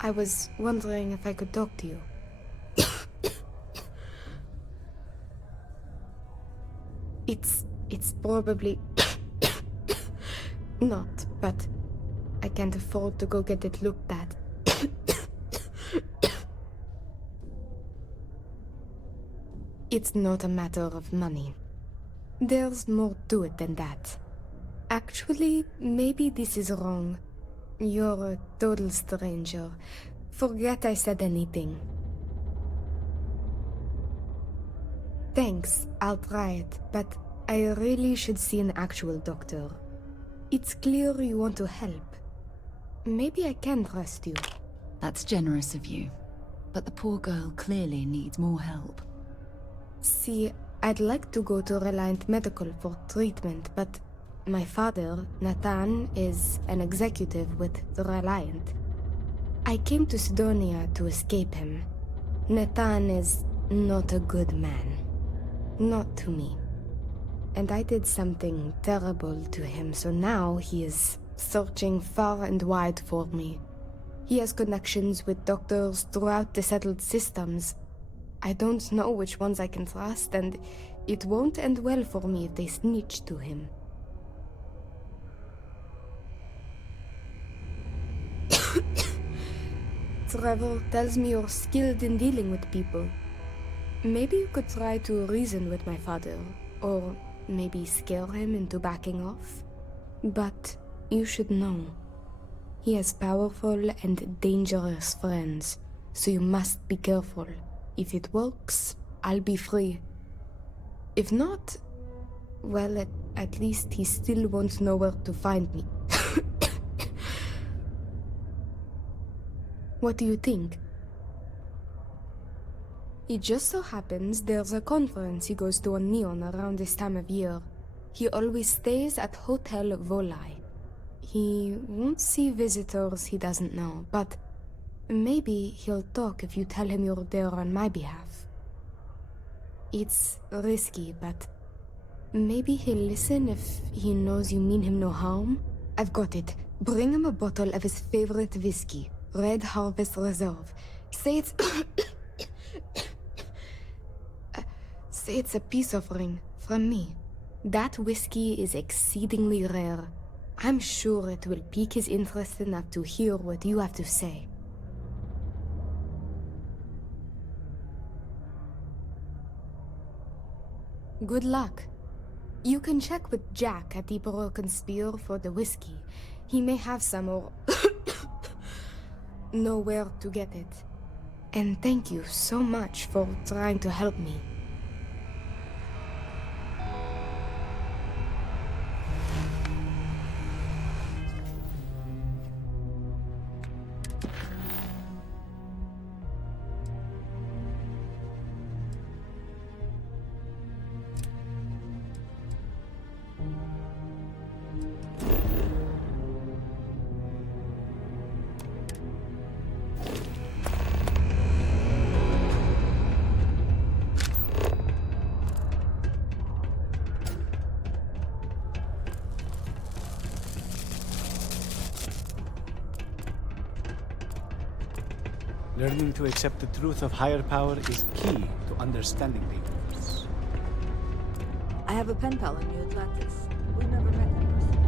I was wondering if I could talk to you. It's probably not, but I can't afford to go get it looked at. It's not a matter of money. There's more to it than that. Actually, maybe this is wrong. You're a total stranger. Forget I said anything. Thanks, I'll try it, but I really should see an actual doctor. It's clear you want to help. Maybe I can trust you. That's generous of you. But the poor girl clearly needs more help. See, I'd like to go to Reliant Medical for treatment, but my father, Nathan, is an executive with the Reliant. I came to Sidonia to escape him. Nathan is not a good man. Not to me. And I did something terrible to him, so now he is searching far and wide for me. He has connections with doctors throughout the settled systems. I don't know which ones I can trust, and it won't end well for me if they snitch to him. Trevor tells me you're skilled in dealing with people. Maybe you could try to reason with my father, or maybe scare him into backing off. But you should know, he has powerful and dangerous friends, so you must be careful. If it works, I'll be free. If not, well, at least he still won't know where to find me. What do you think? It just so happens there's a conference he goes to on Neon around this time of year. He always stays at Hotel Volai. He won't see visitors he doesn't know, but maybe he'll talk if you tell him you're there on my behalf. It's risky, but maybe he'll listen if he knows you mean him no harm. I've got it. Bring him a bottle of his favorite whiskey, Red Harvest Reserve. Say it's... Say it's a peace offering from me. That whiskey is exceedingly rare. I'm sure it will pique his interest enough to hear what you have to say. Good luck. You can check with Jack at the Broken Spear for the whiskey. He may have some or know where to get it. And thank you so much for trying to help me. Learning to accept the truth of higher power is key to understanding the universe. I have a pen pal in New Atlantis. We never met in person.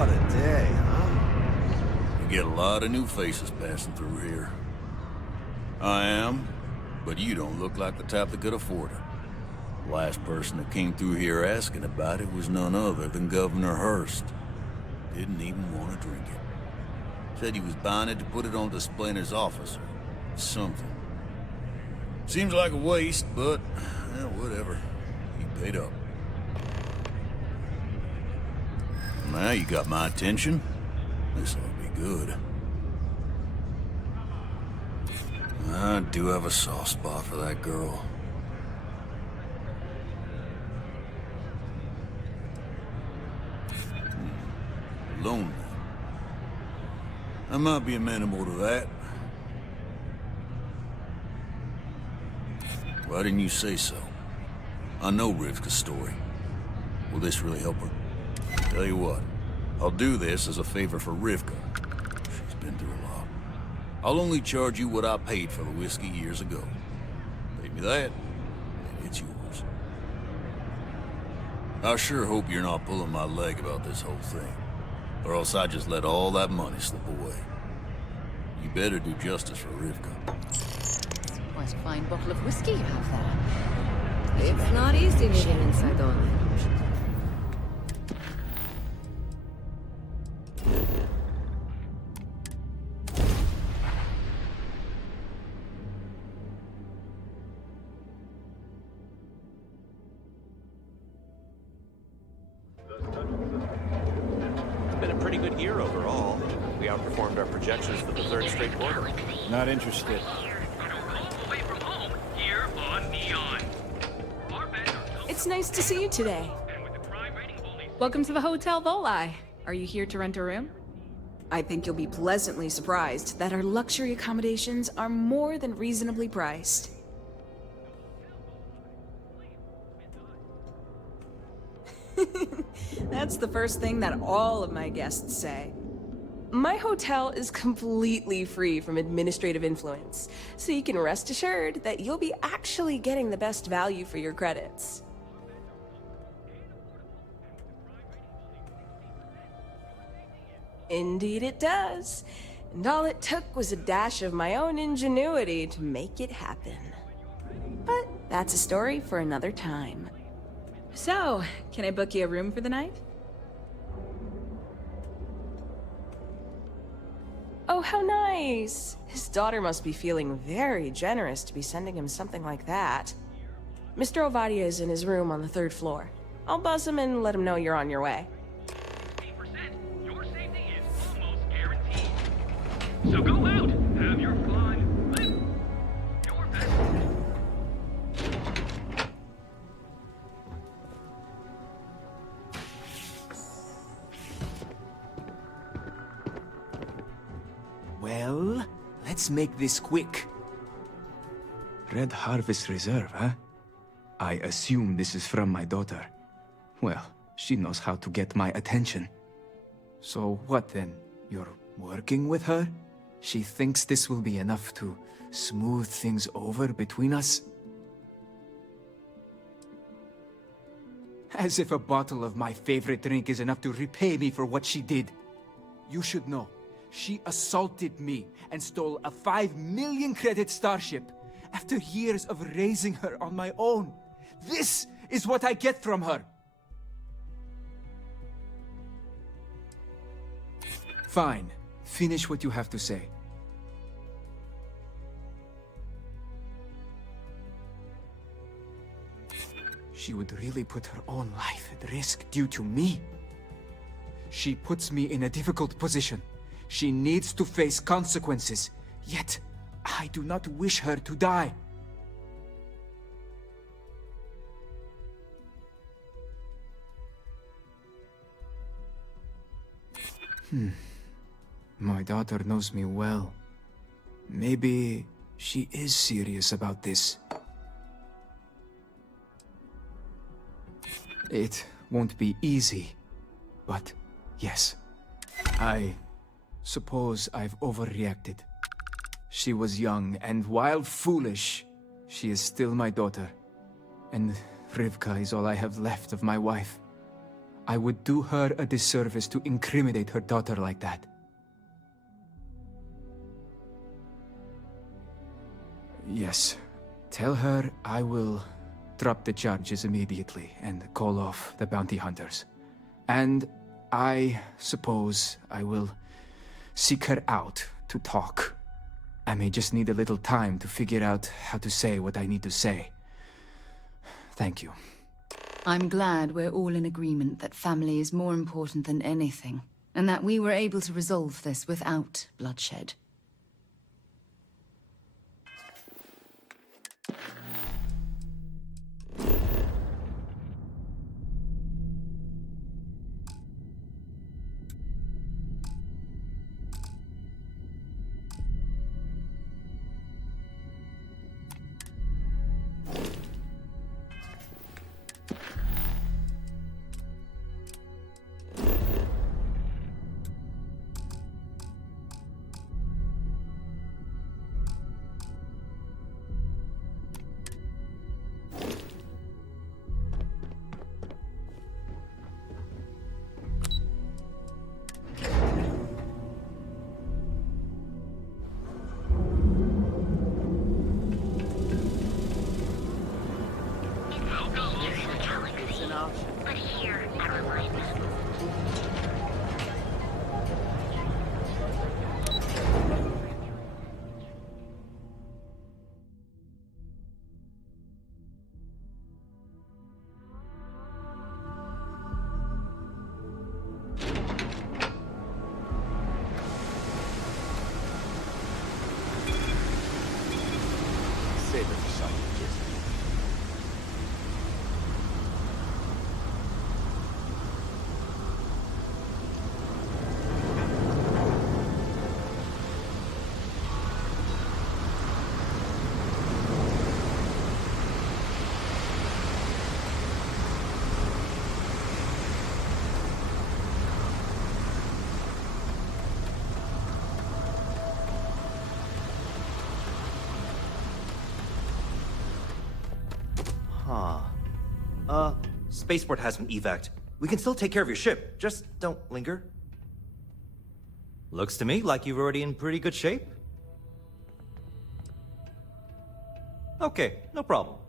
What a day, huh? You get a lot of new faces passing through here. I am, but you don't look like the type that could afford it. Last person that came through here asking about it was none other than Governor Hurst. Didn't even want to drink it. Said he was buying it to put it on display in his office or something. Seems like a waste, but whatever. He paid up. Now you got my attention. This ought to be good. I do have a soft spot for that girl. Lonely. I might be amenable to that. Why didn't you say so? I know Rivka's story. Will this really help her? Tell you what, I'll do this as a favor for Rivka. She's been through a lot. I'll only charge you what I paid for the whiskey years ago. Pay me that, and it's yours. I sure hope you're not pulling my leg about this whole thing, or else I just let all that money slip away. You better do justice for Rivka. It's quite a fine bottle of whiskey you have there. It's not easy meeting inside on it. Projections for the third straight quarter. Not interested. It's nice to see you today. Welcome to the Hotel Volai. Are you here to rent a room? I think you'll be pleasantly surprised that our luxury accommodations are more than reasonably priced. That's the first thing that all of my guests say. My hotel is completely free from administrative influence, so you can rest assured that you'll be actually getting the best value for your credits. Indeed it does. And all it took was a dash of my own ingenuity to make it happen. But that's a story for another time. So, can I book you a room for the night? Oh, how nice! His daughter must be feeling very generous to be sending him something like that. Mr. Ovadia is in his room on the 3rd floor. I'll buzz him and let him know you're on your way. Your safety is almost guaranteed. So go out, have your fun, live your best. Well, let's make this quick. Red Harvest Reserve, huh? I assume this is from my daughter. Well, she knows how to get my attention. So what then? You're working with her? She thinks this will be enough to smooth things over between us? As if a bottle of my favorite drink is enough to repay me for what she did. You should know. She assaulted me and stole a 5 million credit starship after years of raising her on my own. This is what I get from her. Fine. Finish what you have to say. She would really put her own life at risk due to me. She puts me in a difficult position. She needs to face consequences, yet I do not wish her to die. My daughter knows me well. Maybe she is serious about this. It won't be easy, but yes, I suppose I've overreacted. She was young, and while foolish, she is still my daughter. And Rivka is all I have left of my wife. I would do her a disservice to incriminate her daughter like that. Yes, tell her I will drop the charges immediately and call off the bounty hunters. And I suppose I will seek her out to talk. I may just need a little time to figure out how to say what I need to say. Thank you. I'm glad we're all in agreement that family is more important than anything, and that we were able to resolve this without bloodshed. Spaceport has been evac'd. We can still take care of your ship. Just don't linger. Looks to me like you're already in pretty good shape. Okay, no problem.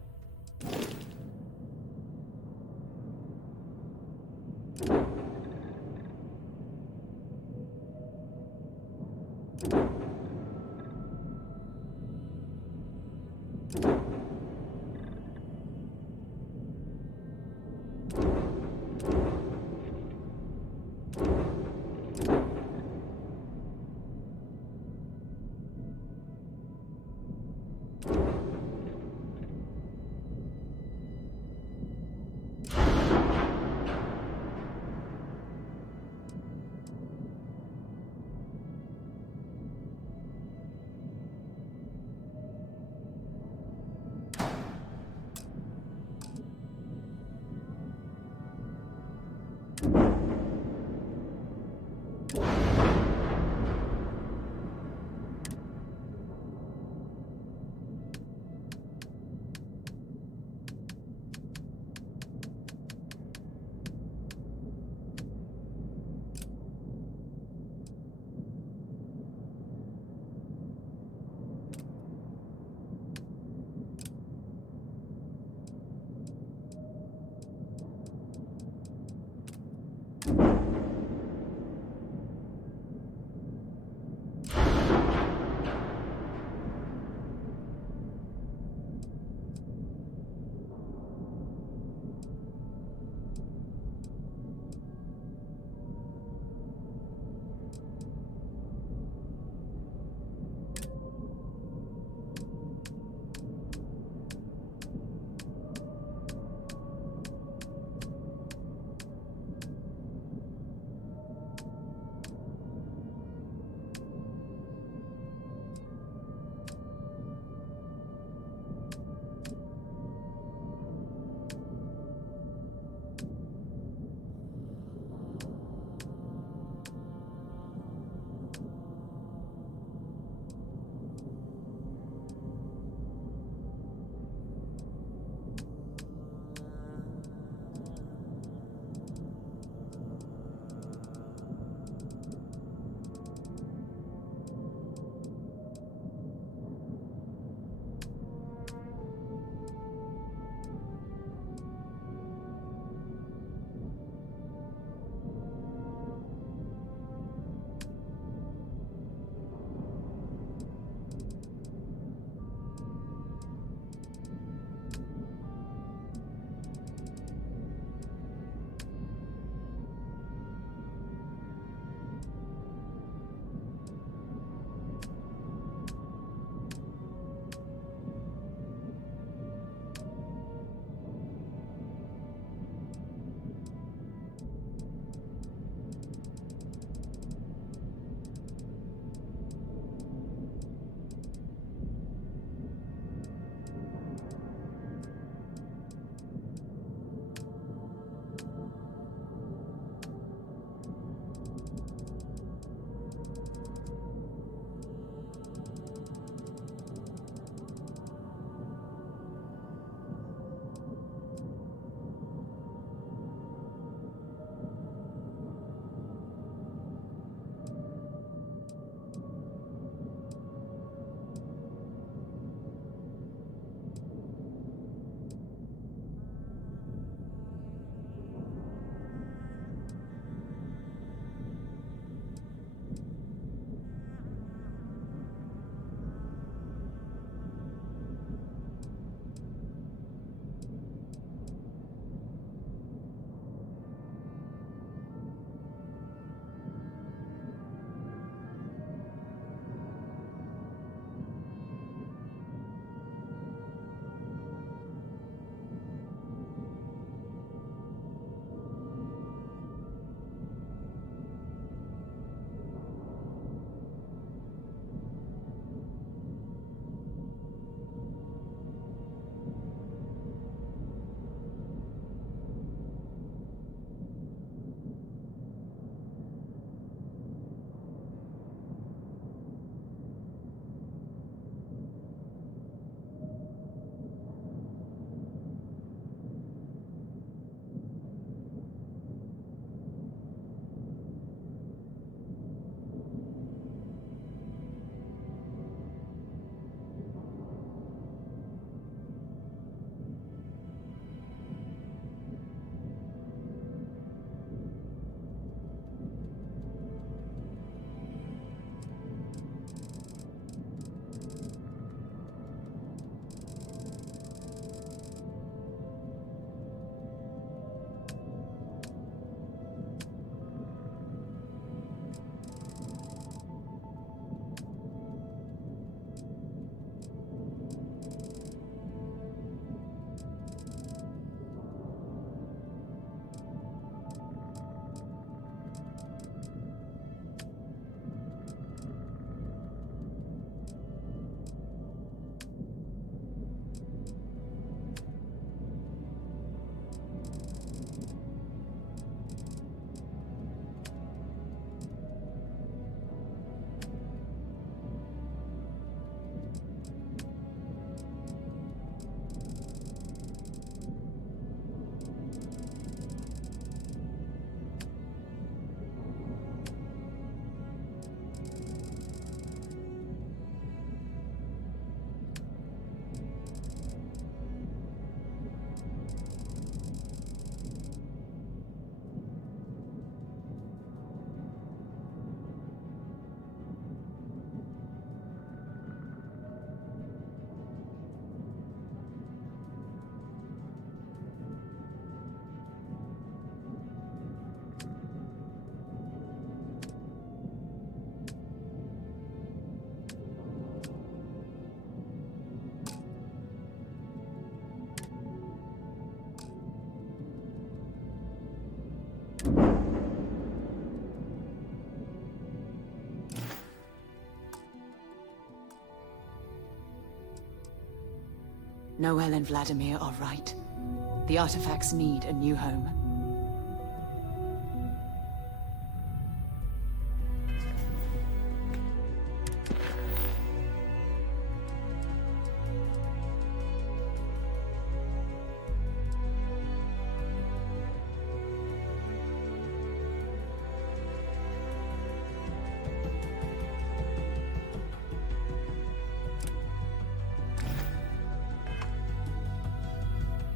Noel and Vladimir are right. The artifacts need a new home.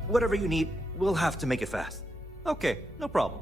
Whatever you need, we'll have to make it fast. Okay, no problem.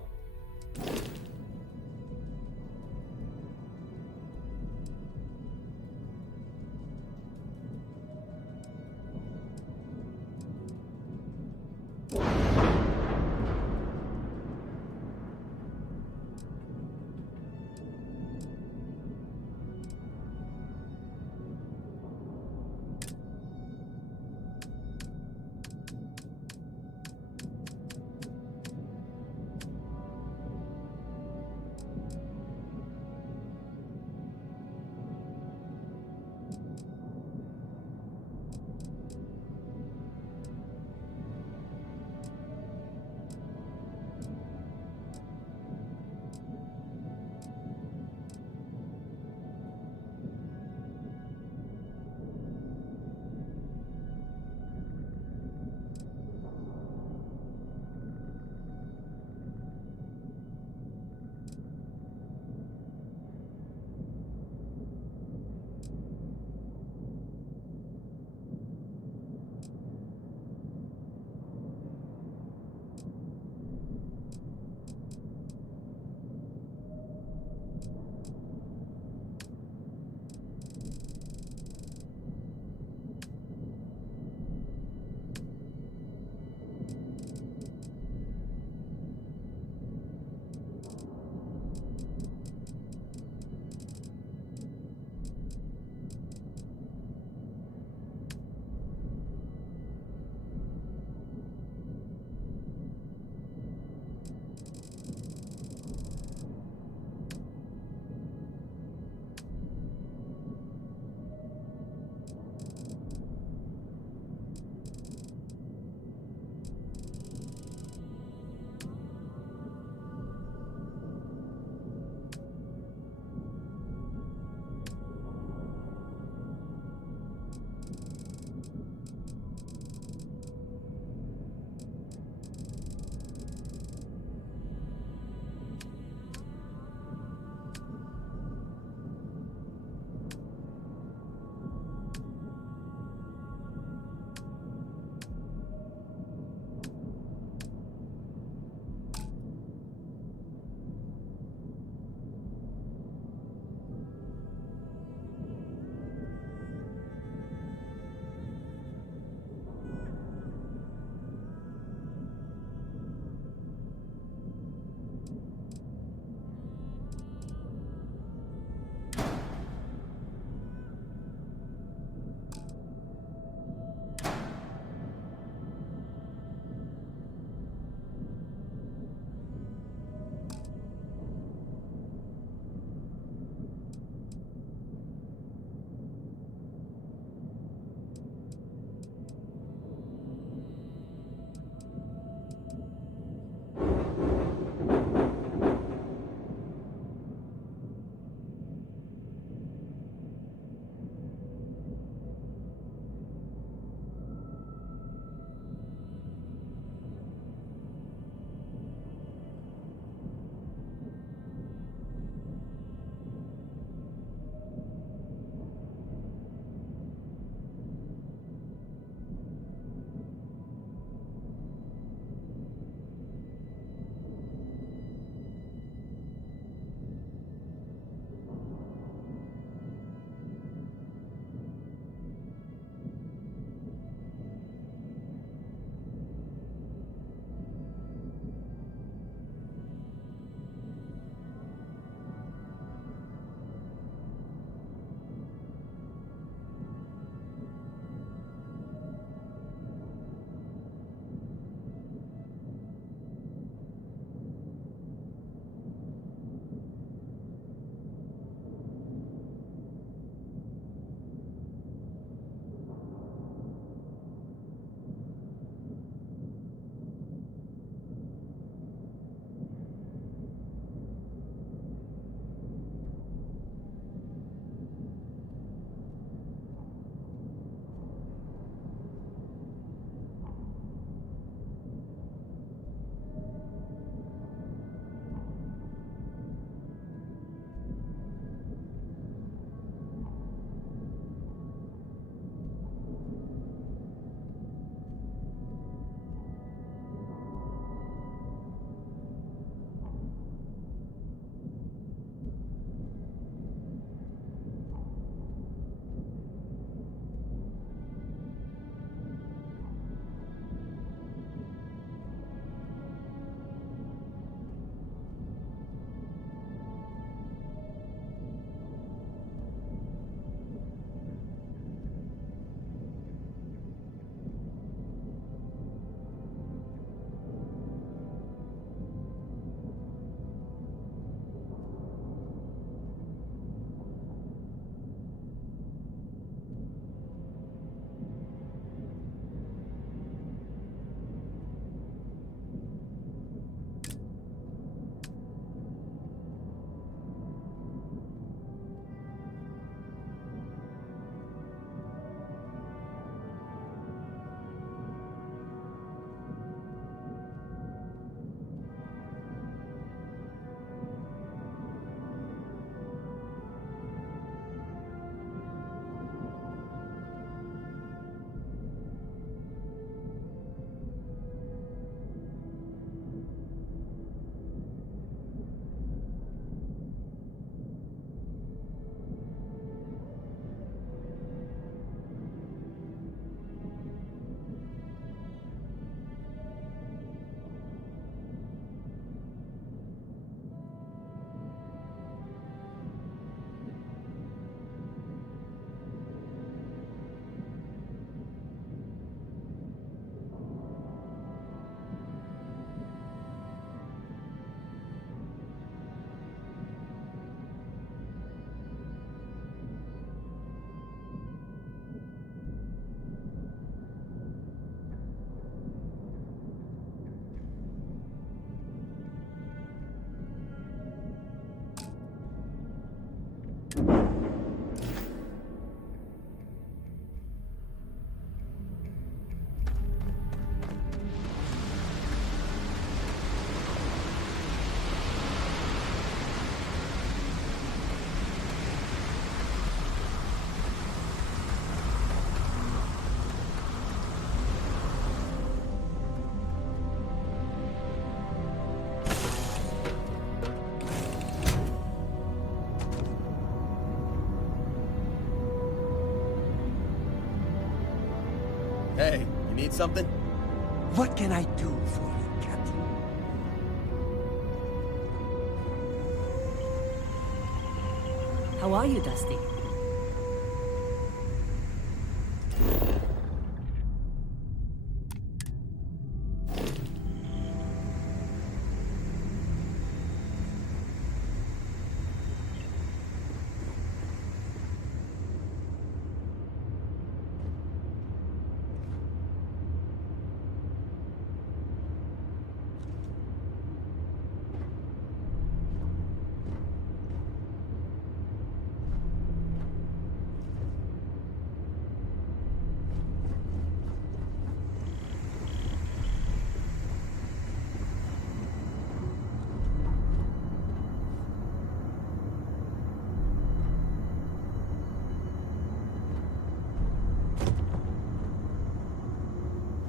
Hey, you need something? What can I do for you, Captain? How are you, Dusty?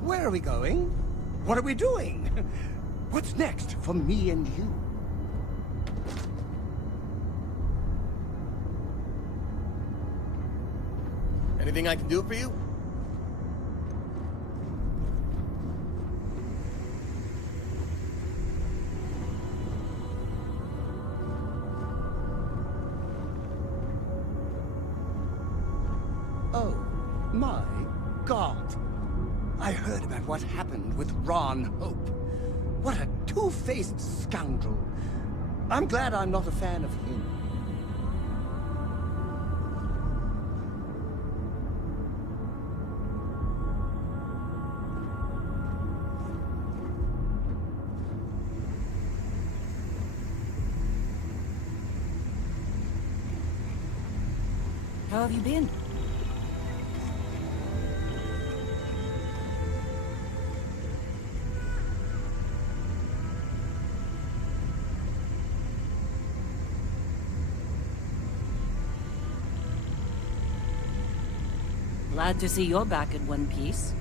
Where are we going? What are we doing? What's next for me and you? Anything I can do for you? Oh, my God. I heard about what happened with Ron Hope. What a two-faced scoundrel. I'm glad I'm not a fan of him. How have you been? Glad to see you're back in one piece.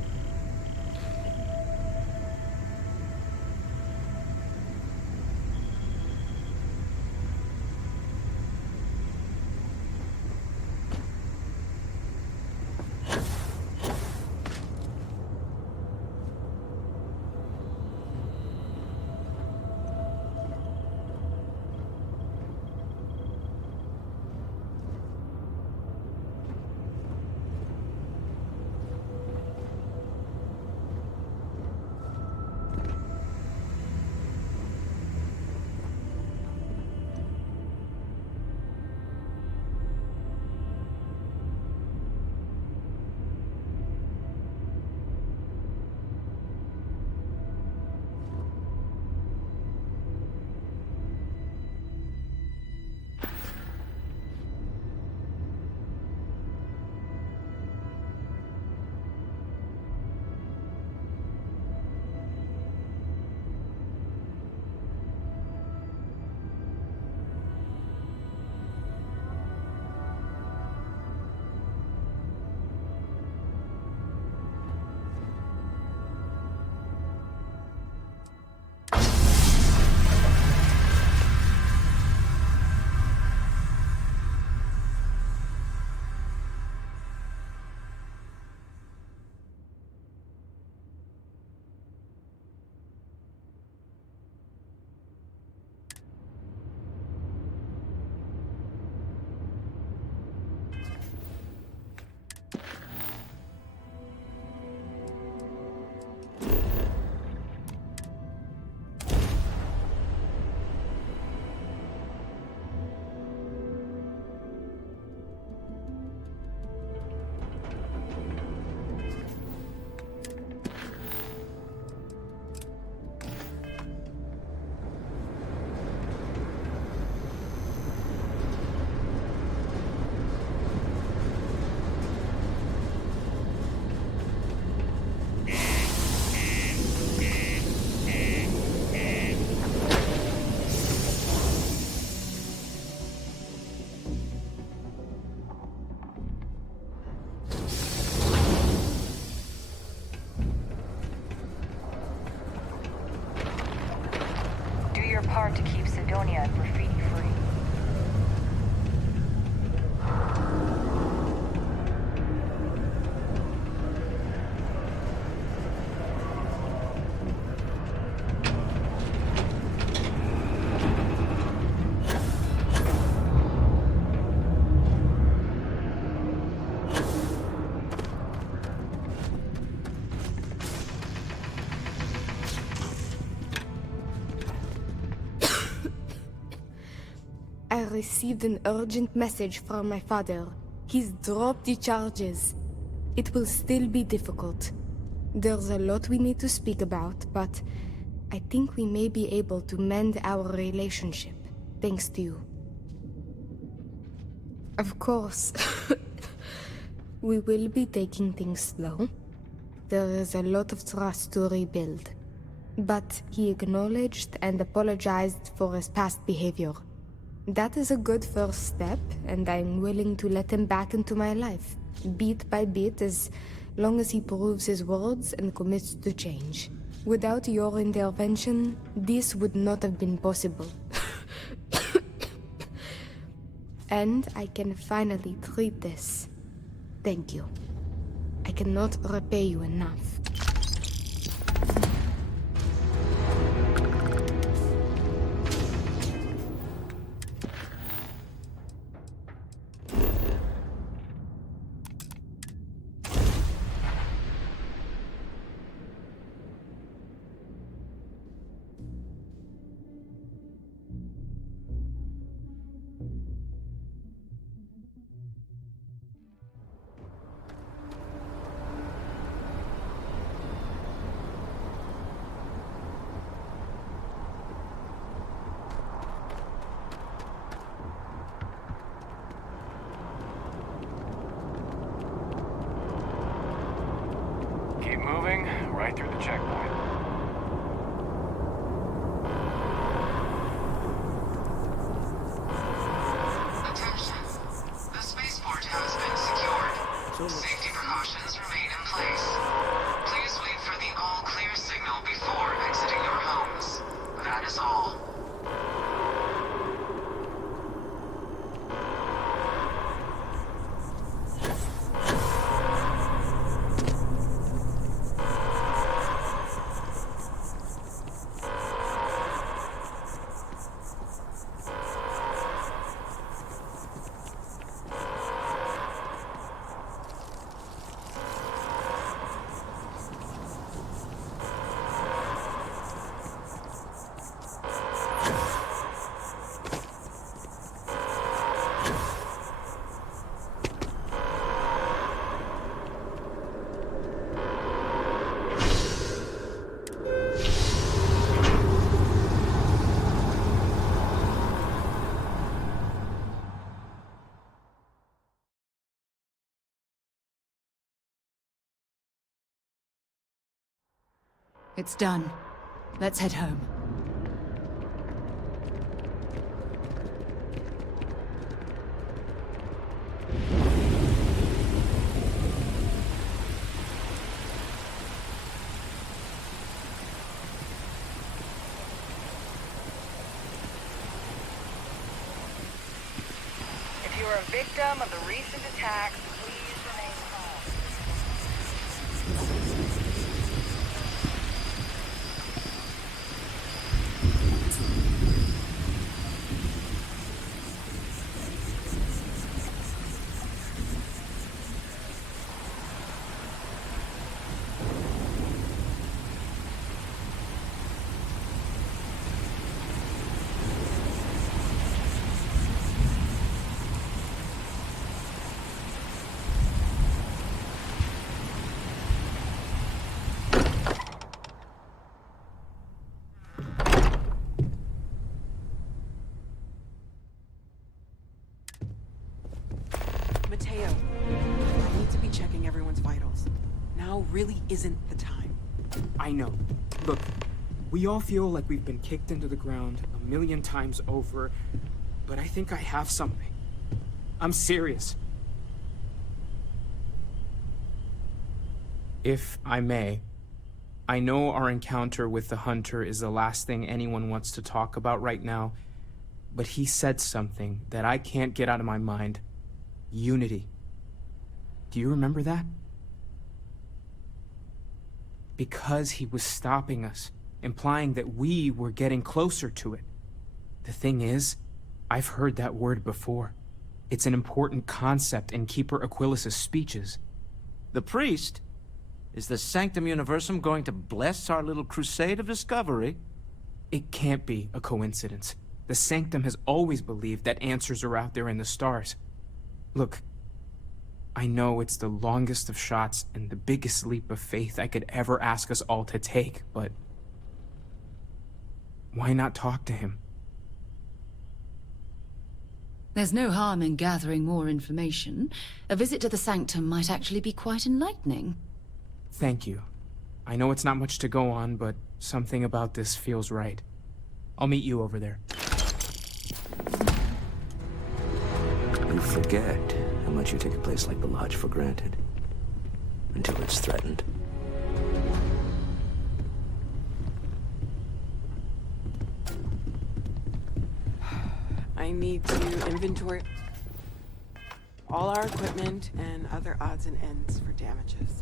received an urgent message from my father. He's dropped the charges. It will still be difficult. There's a lot we need to speak about, but I think we may be able to mend our relationship, thanks to you. Of course, we will be taking things slow. There is a lot of trust to rebuild. But he acknowledged and apologized for his past behavior. That is a good first step, and I'm willing to let him back into my life, bit by bit, as long as he proves his words and commits to change. Without your intervention, this would not have been possible. And I can finally treat this. Thank you. I cannot repay you enough. Keep moving, right through the checkpoint. Attention. The spaceport has been secured. Safety precautions remain in place. Please wait for the all-clear signal before exiting your homes. That is all. It's done. Let's head home. If you are a victim of the recent attacks, please remain calm. Mateo, I need to be checking everyone's vitals. Now really isn't the time. I know. Look, we all feel like we've been kicked into the ground a million times over, but I think I have something. I'm serious. If I may, I know our encounter with the Hunter is the last thing anyone wants to talk about right now, but he said something that I can't get out of my mind. Unity. Do you remember that? Because he was stopping us, implying that we were getting closer to it. The thing is, I've heard that word before. It's an important concept in Keeper Aquilas's speeches. The priest? Is the Sanctum Universum going to bless our little crusade of discovery? It can't be a coincidence. The Sanctum has always believed that answers are out there in the stars. Look, I know it's the longest of shots and the biggest leap of faith I could ever ask us all to take, but why not talk to him? There's no harm in gathering more information. A visit to the Sanctum might actually be quite enlightening. Thank you. I know it's not much to go on, but something about this feels right. I'll meet you over there. You forget how much you take a place like the Lodge for granted. Until it's threatened. I need to inventory all our equipment and other odds and ends for damages.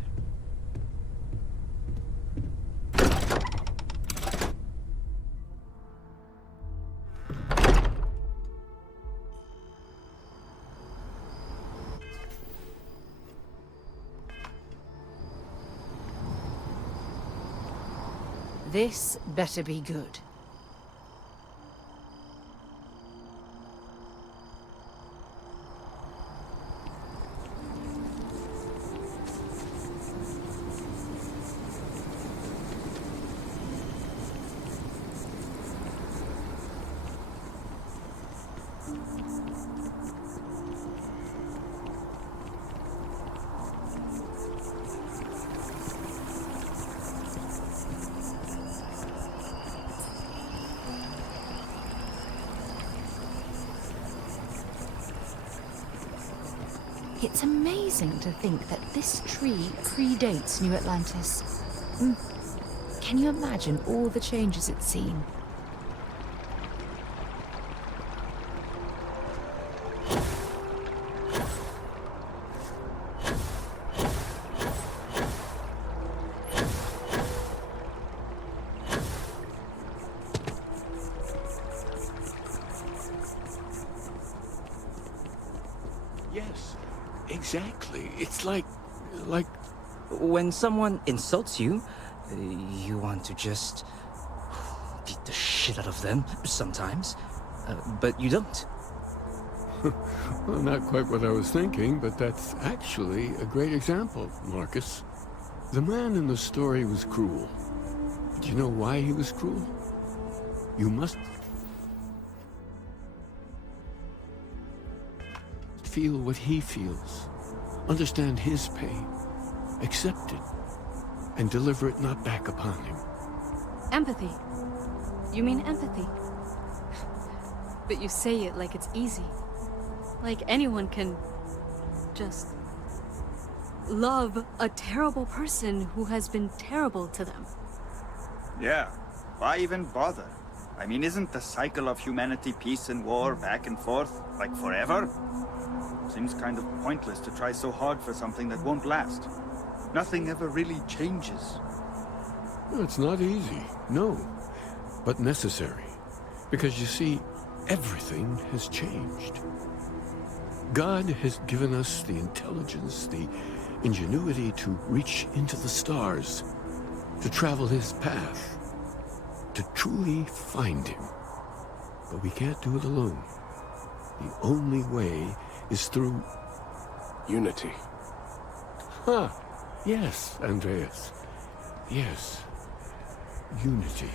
This better be good. It's amazing to think that this tree predates New Atlantis. Can you imagine all the changes it's seen? Yes, exactly. It's like... When someone insults you, you want to just beat the shit out of them sometimes, but you don't. Well, not quite what I was thinking, but that's actually a great example, Marcus. The man in the story was cruel. Do you know why he was cruel? You must feel what he feels, understand his pain, accept it, and deliver it not back upon him. Empathy. You mean empathy? But you say it like it's easy. Like anyone can just love a terrible person who has been terrible to them. Yeah, why even bother? I mean, isn't the cycle of humanity peace and war back and forth, like forever? Seems kind of pointless to try so hard for something that won't last. Nothing ever really changes. Well, it's not easy, no, but necessary. Because you see, everything has changed. God has given us the intelligence, the ingenuity to reach into the stars, to travel his path, to truly find him. But we can't do it alone. The only way is through... unity. Huh. Yes, Andreas. Yes. Unity.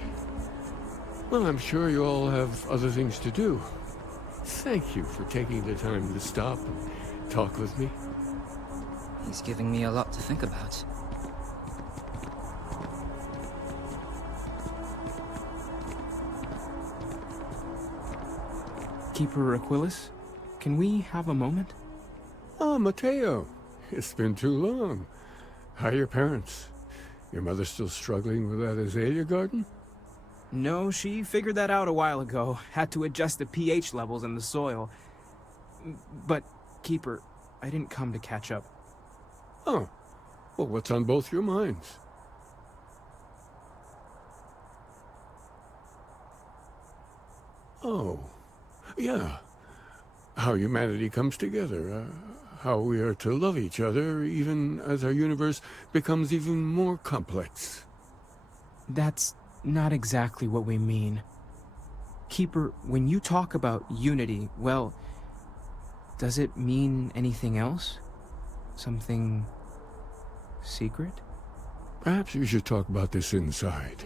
Well, I'm sure you all have other things to do. Thank you for taking the time to stop and talk with me. He's giving me a lot to think about. Keeper Aquilus, can we have a moment? Oh, Matteo. It's been too long. How are your parents? Your mother still struggling with that azalea garden? No, she figured that out a while ago. Had to adjust the pH levels in the soil. But, Keeper, I didn't come to catch up. Oh. Well, what's on both your minds? Oh. Yeah. How humanity comes together. How we are to love each other, even as our universe becomes even more complex. That's not exactly what we mean. Keeper, when you talk about unity, well, does it mean anything else? Something secret? Perhaps we should talk about this inside.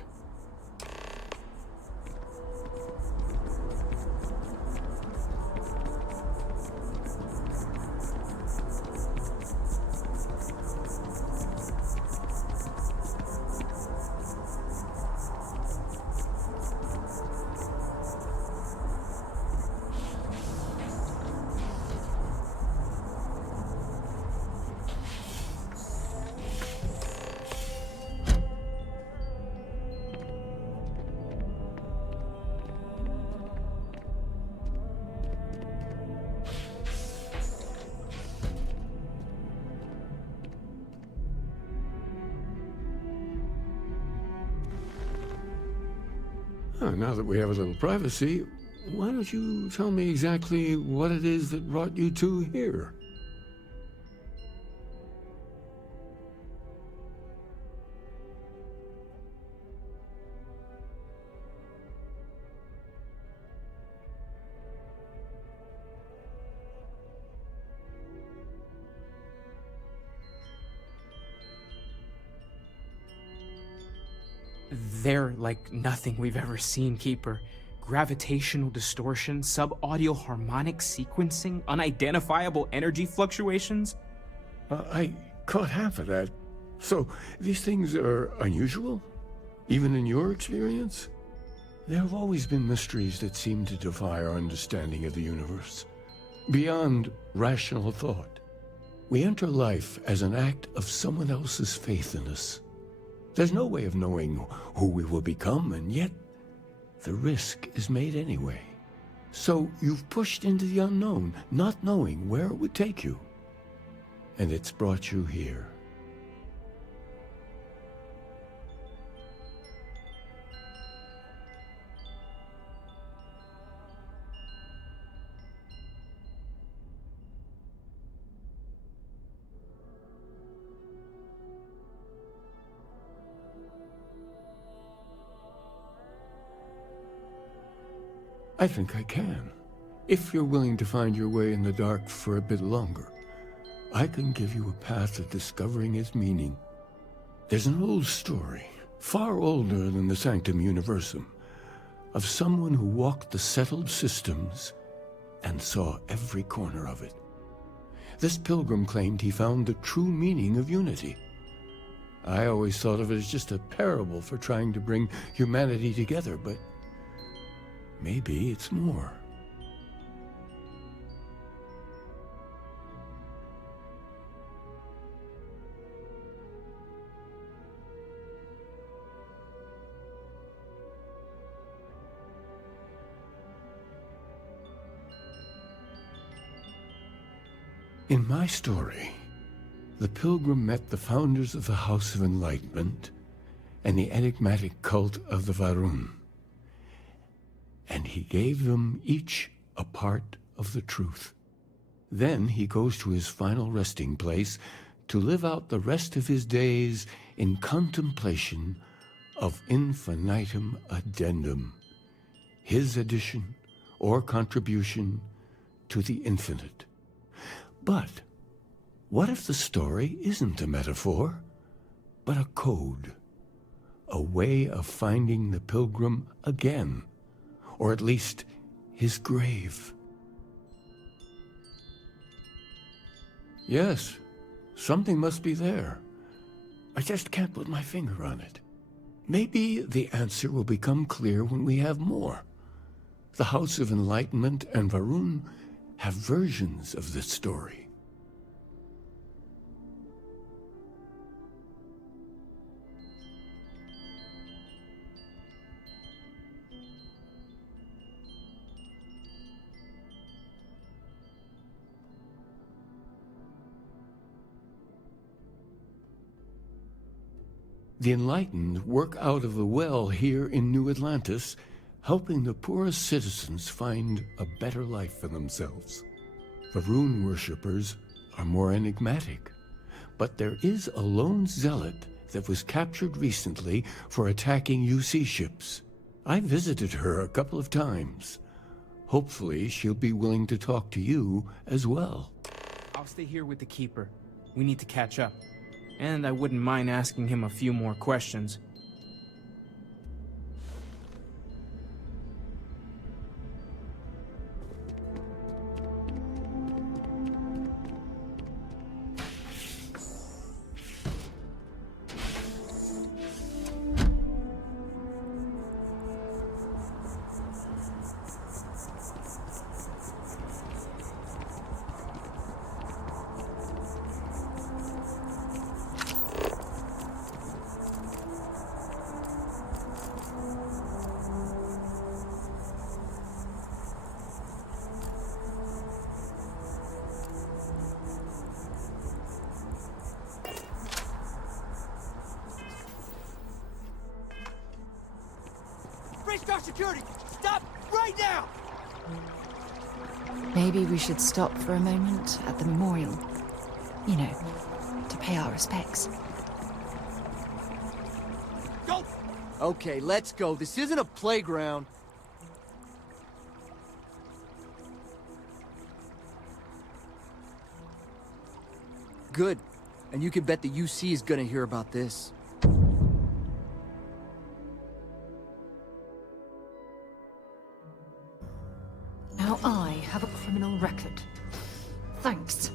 Now that we have a little privacy, why don't you tell me exactly what it is that brought you two here? They're like nothing we've ever seen, Keeper. Gravitational distortion, sub-audio harmonic sequencing, unidentifiable energy fluctuations. I caught half of that. So, these things are unusual? Even in your experience? There have always been mysteries that seem to defy our understanding of the universe. Beyond rational thought. We enter life as an act of someone else's faith in us. There's no way of knowing who we will become, and yet the risk is made anyway. So you've pushed into the unknown, not knowing where it would take you. And it's brought you here. I think I can. If you're willing to find your way in the dark for a bit longer, I can give you a path to discovering its meaning. There's an old story, far older than the Sanctum Universum, of someone who walked the settled systems and saw every corner of it. This pilgrim claimed he found the true meaning of unity. I always thought of it as just a parable for trying to bring humanity together, but maybe it's more. In my story, the pilgrim met the founders of the House of Enlightenment and the enigmatic cult of the Varun. And he gave them each a part of the truth. Then he goes to his final resting place to live out the rest of his days in contemplation of infinitum addendum, his addition or contribution to the infinite. But what if the story isn't a metaphor, but a code, a way of finding the pilgrim again? Or at least his grave. Yes, something must be there. I just can't put my finger on it. Maybe the answer will become clear when we have more. The House of Enlightenment and Varun have versions of this story. The Enlightened work out of the well here in New Atlantis, helping the poorest citizens find a better life for themselves. Varun worshippers are more enigmatic, but there is a lone zealot that was captured recently for attacking UC ships. I visited her a couple of times. Hopefully, she'll be willing to talk to you as well. I'll stay here with the Keeper. We need to catch up. And I wouldn't mind asking him a few more questions. Freestar security! Stop right now! Maybe we should stop for a moment at the memorial. You know, to pay our respects. Go! Okay, let's go. This isn't a playground. Good. And you can bet the UC is gonna hear about this. Now I have a criminal record. Thanks.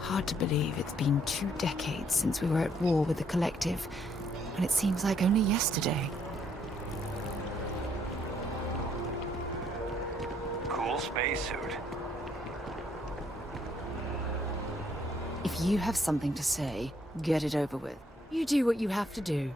Hard to believe it's been 2 decades since we were at war with the Collective, and it seems like only yesterday. Cool spacesuit. If you have something to say, get it over with. You do what you have to do.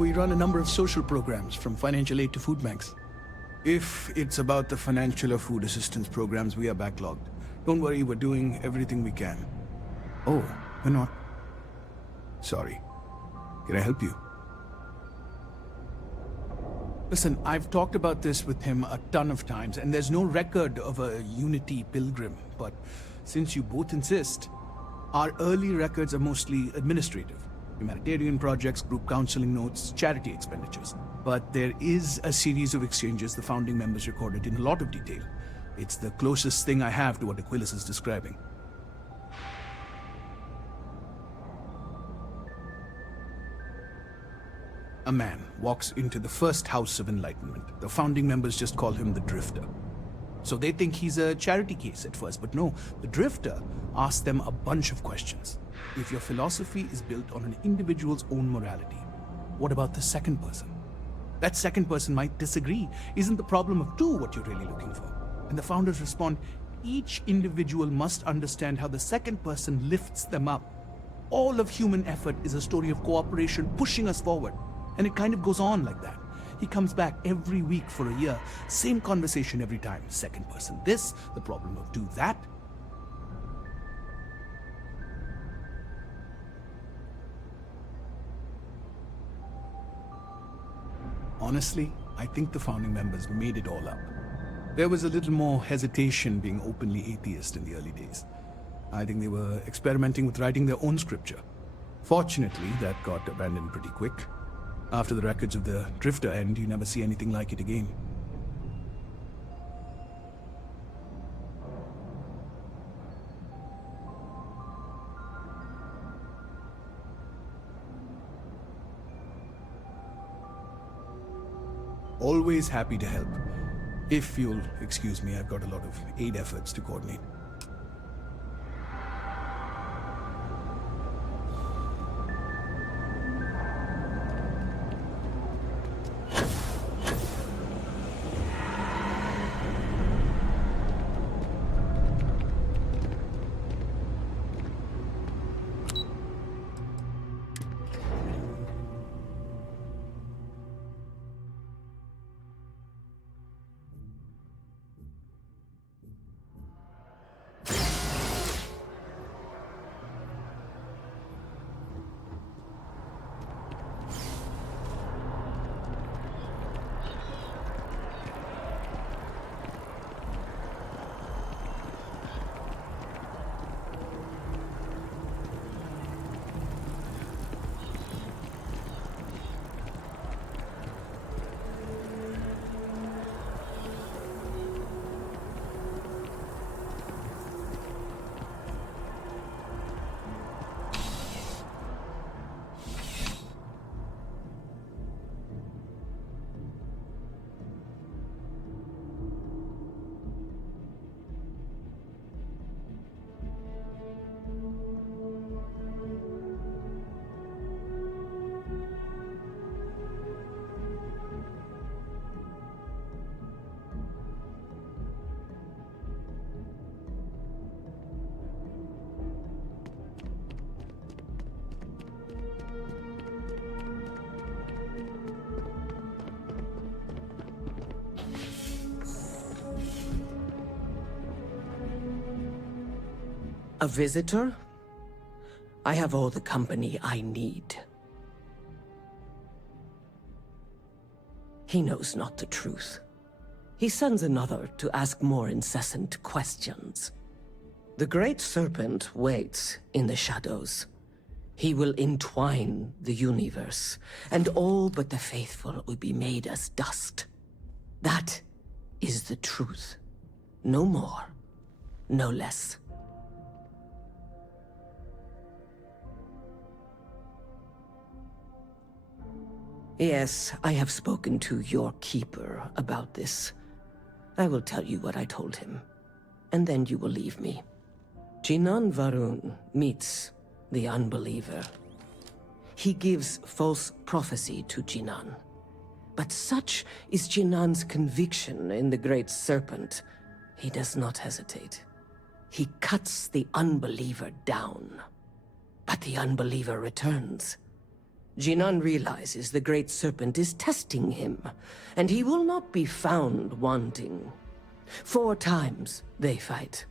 We run a number of social programs, from financial aid to food banks. If it's about the financial or food assistance programs, we are backlogged. Don't worry, we're doing everything we can. Oh, we're not. Sorry. Can I help you? Listen, I've talked about this with him a ton of times, and there's no record of a Unity pilgrim. But since you both insist, our early records are mostly administrative. Humanitarian projects, group counseling notes, charity expenditures. But there is a series of exchanges the founding members recorded in a lot of detail. It's the closest thing I have to what Aquilus is describing. A man walks into the first house of enlightenment. The founding members just call him the Drifter. So they think he's a charity case at first, but no, the Drifter asks them a bunch of questions. If your philosophy is built on an individual's own morality, what about the second person? That second person might disagree. Isn't the problem of two what you're really looking for? And the founders respond, each individual must understand how the second person lifts them up. All of human effort is a story of cooperation pushing us forward. And it kind of goes on like that. He comes back every week for a year. Same conversation every time. Second person this, the problem of do that. Honestly, I think the founding members made it all up. There was a little more hesitation being openly atheist in the early days. I think they were experimenting with writing their own scripture. Fortunately, that got abandoned pretty quick. After the records of the Drifter end, you never see anything like it again. Always happy to help. If you'll excuse me, I've got a lot of aid efforts to coordinate. A visitor? I have all the company I need. He knows not the truth. He sends another to ask more incessant questions. The Great Serpent waits in the shadows. He will entwine the universe, and all but the faithful will be made as dust. That is the truth. No more, no less. Yes, I have spoken to your keeper about this. I will tell you what I told him, and then you will leave me. Jinan Varun meets the unbeliever. He gives false prophecy to Jinan. But such is Jinan's conviction in the Great Serpent, he does not hesitate. He cuts the unbeliever down. But the unbeliever returns. Jinan realizes the Great Serpent is testing him, and he will not be found wanting. 4 times they fight.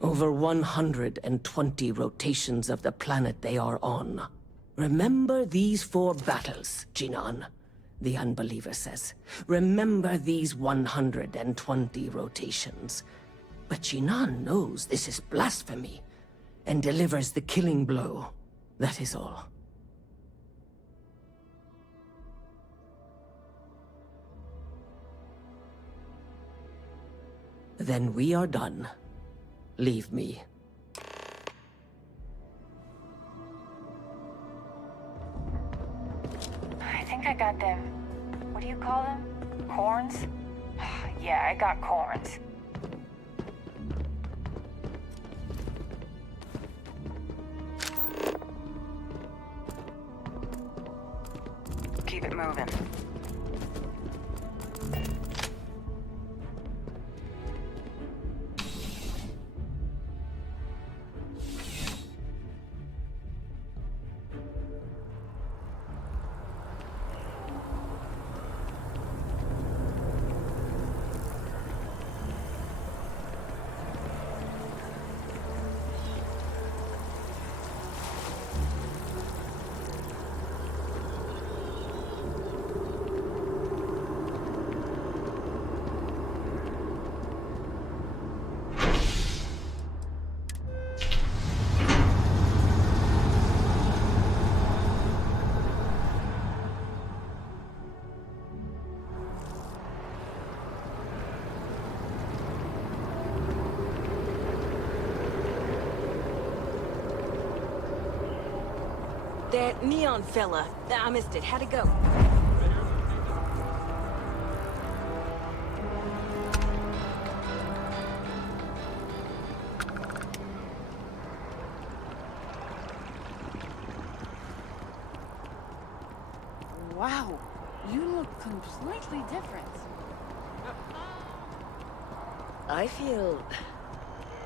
Over 120 rotations of the planet they are on. Remember these 4 battles, Jinan, the Unbeliever says. Remember these 120 rotations. But Jinan knows this is blasphemy, and delivers the killing blow. That is all. Then we are done. Leave me. I think I got them. What do you call them? Corns? Yeah, I got corns. Keep it moving. That neon fella. I missed it. How'd it go? Wow, you look completely different. I feel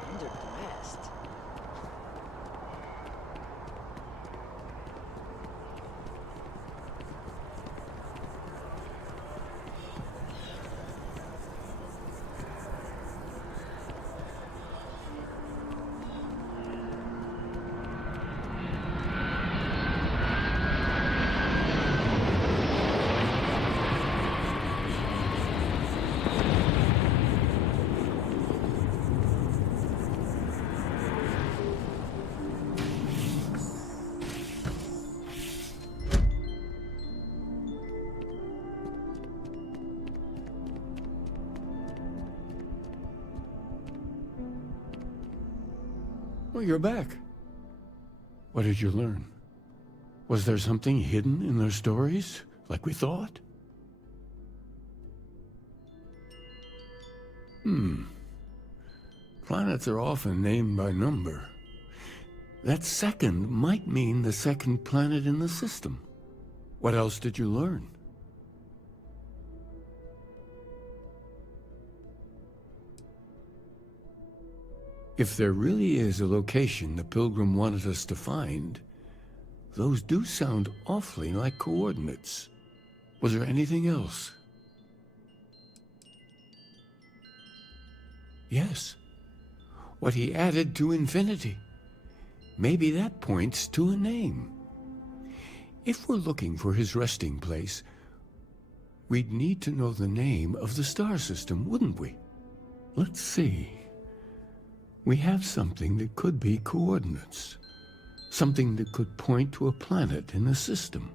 underdressed. Well, you're back. What did you learn? Was there something hidden in their stories, like we thought? Planets are often named by number. That second might mean the second planet in the system. What else did you learn? If there really is a location the Pilgrim wanted us to find, those do sound awfully like coordinates. Was there anything else? Yes. What he added to infinity. Maybe that points to a name. If we're looking for his resting place, we'd need to know the name of the star system, wouldn't we? Let's see. We have something that could be coordinates. Something that could point to a planet in the system.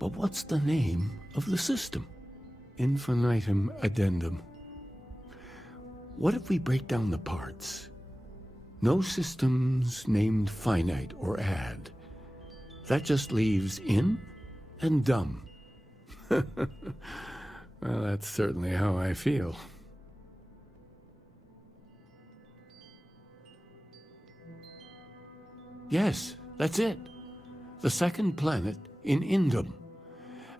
But what's the name of the system? Infinitum addendum. What if we break down the parts? No systems named finite or add. That just leaves in and dumb. Well, that's certainly how I feel. Yes, that's it. The second planet in Indum,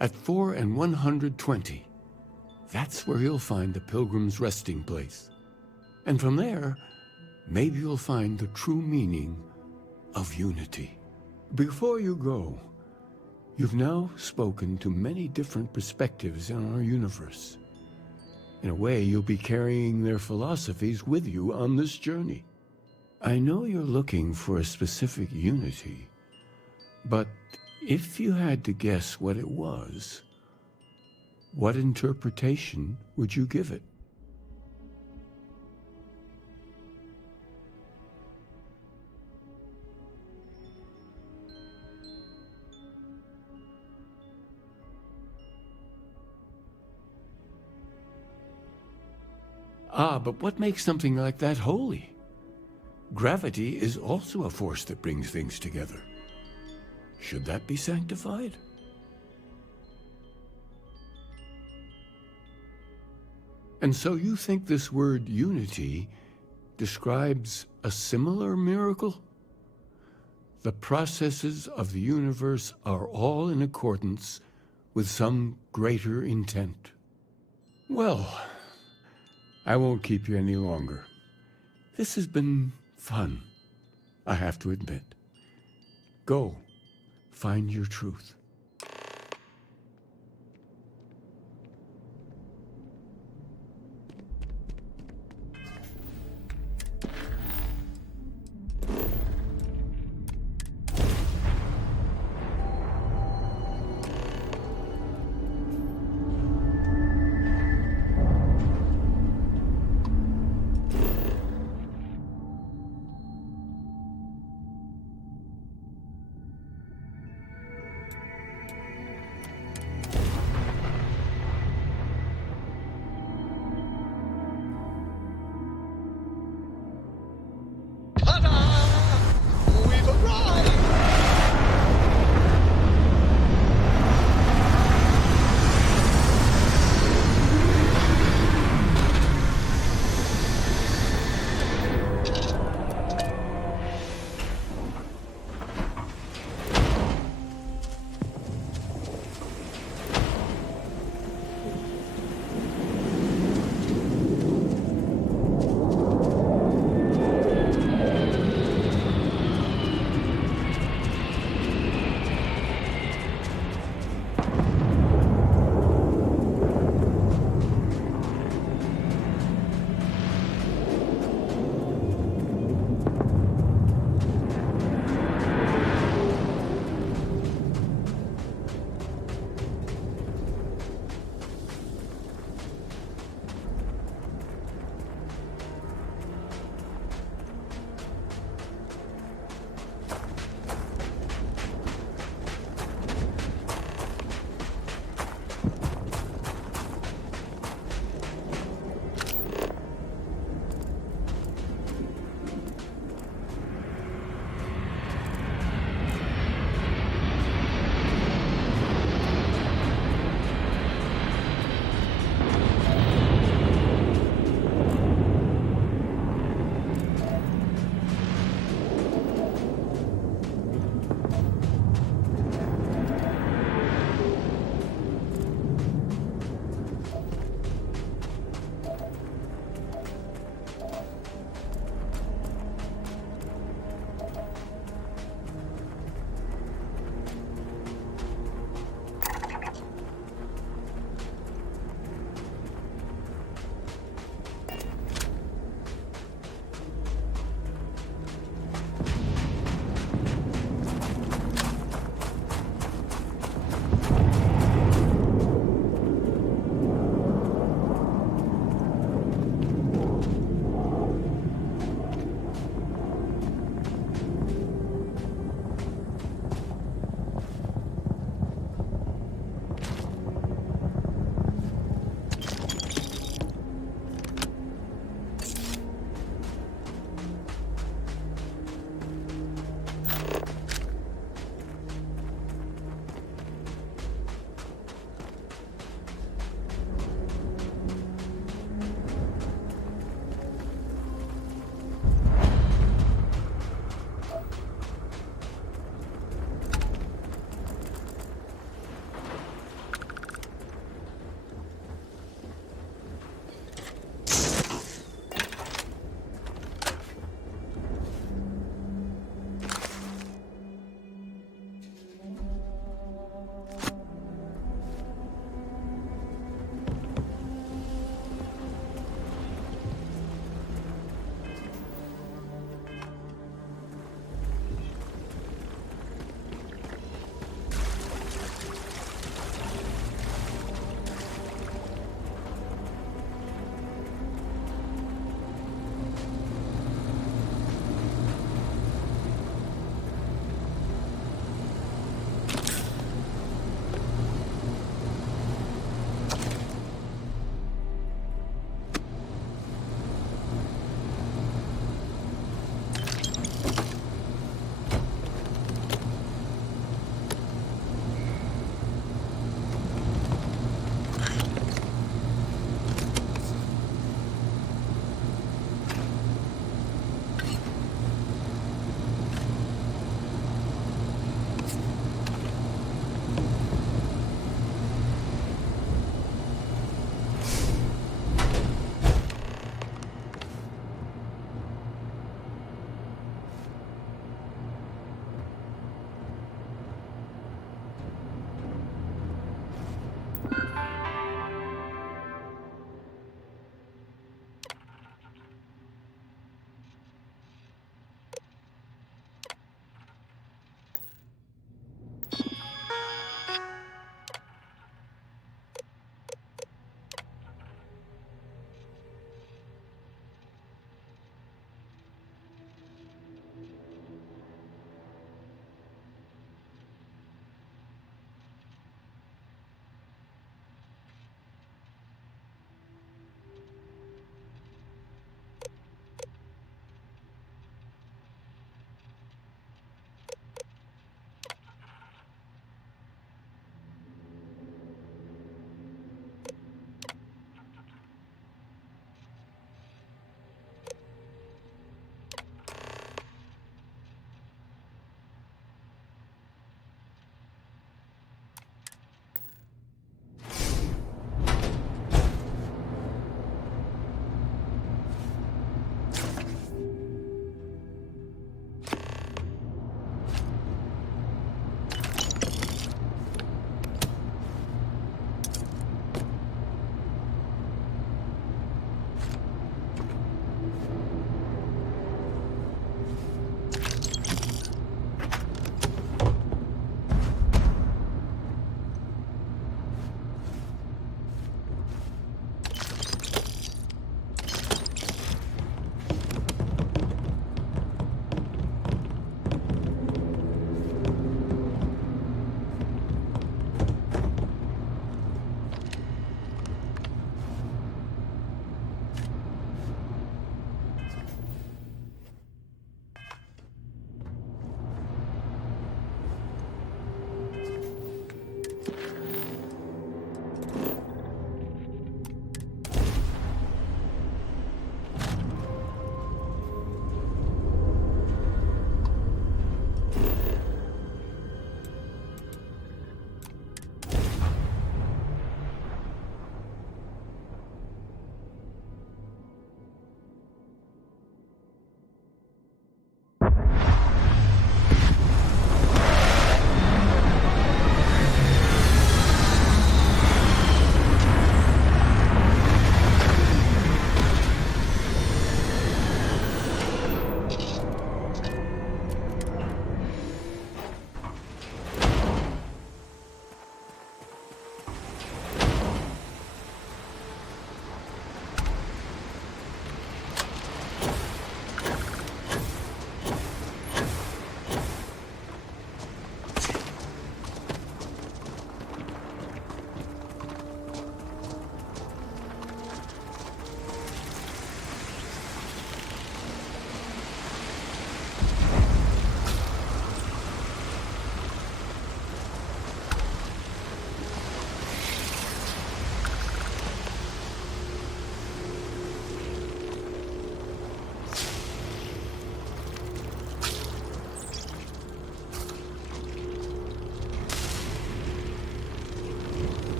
at 4 and 120. That's where you'll find the Pilgrim's resting place. And from there, maybe you'll find the true meaning of unity. Before you go, You've now spoken to many different perspectives in our universe. In a way, you'll be carrying their philosophies with you on this journey. I know you're looking for a specific unity, but if you had to guess what it was, what interpretation would you give it? Ah, but what makes something like that holy? Gravity is also a force that brings things together. Should that be sanctified? And so you think this word unity describes a similar miracle? The processes of the universe are all in accordance with some greater intent. Well, I won't keep you any longer. This has been fun, I have to admit. Go, find your truth.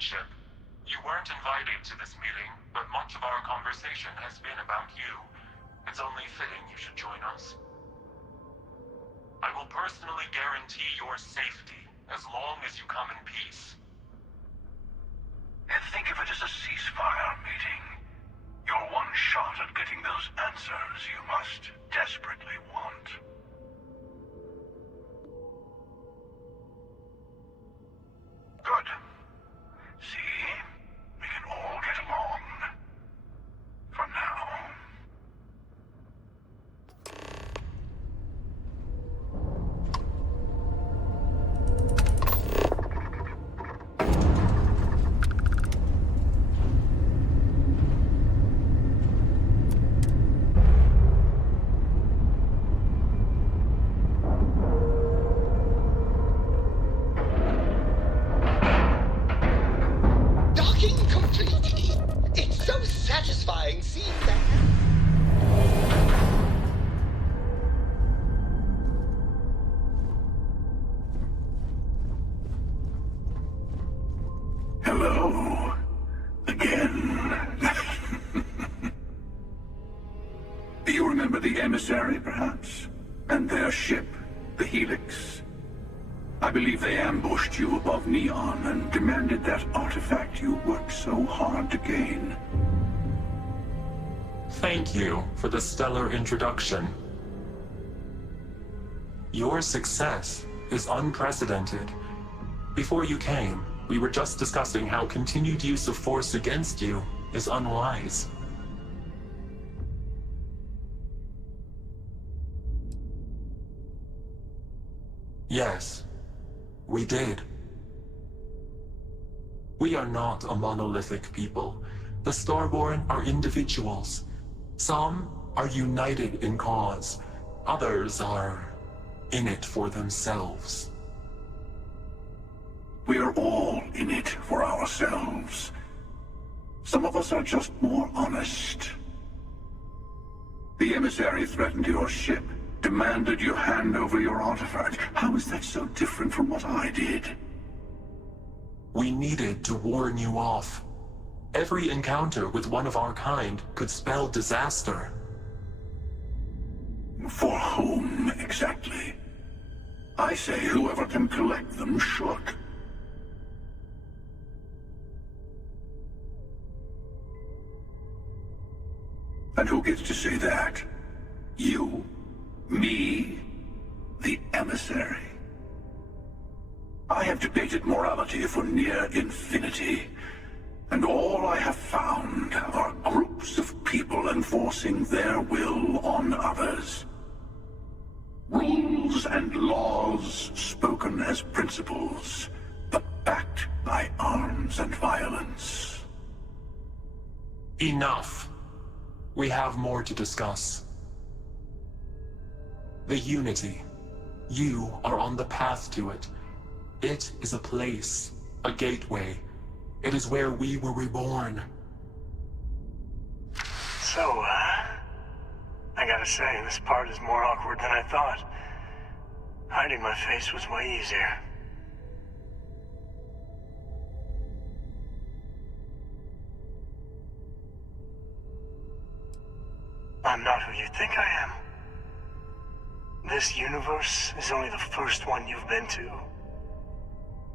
ship. You weren't invited to this meeting, but much of our conversation has been about you. It's only fitting you should join us. I will personally guarantee your safety as long as you come in peace. And think of it as a ceasefire meeting. Your one shot at getting those answers you must desperately want. Good. See? We can all get along. For now. Docking complete. It's so satisfying seeing that. Hello. Again. You remember the emissary, perhaps? And their ship, the Helix? I believe they ambushed you above Neon and demanded that artifact you worked so hard to gain. Thank you for the stellar introduction. Your success is unprecedented. Before you came, we were just discussing how continued use of force against you is unwise. Yes, we did. We are not a monolithic people. The Starborn are individuals. Some are united in cause. Others are in it for themselves. We are all in it for ourselves. Some of us are just more honest. The emissary threatened your ship, demanded you hand over your artifact. How is that so different from what I did? We needed to warn you off. Every encounter with one of our kind could spell disaster. For whom, exactly? I say whoever can collect them should. And who gets to say that? You? Me? The emissary? I have debated morality for near infinity, and all I have found are groups of people enforcing their will on others. Rules and laws spoken as principles, but backed by arms and violence. Enough. We have more to discuss. The Unity. You are on the path to it. It is a place, a gateway. It is where we were reborn. So, I gotta say, this part is more awkward than I thought. Hiding my face was way easier. I'm not who you think I am. This universe is only the first one you've been to.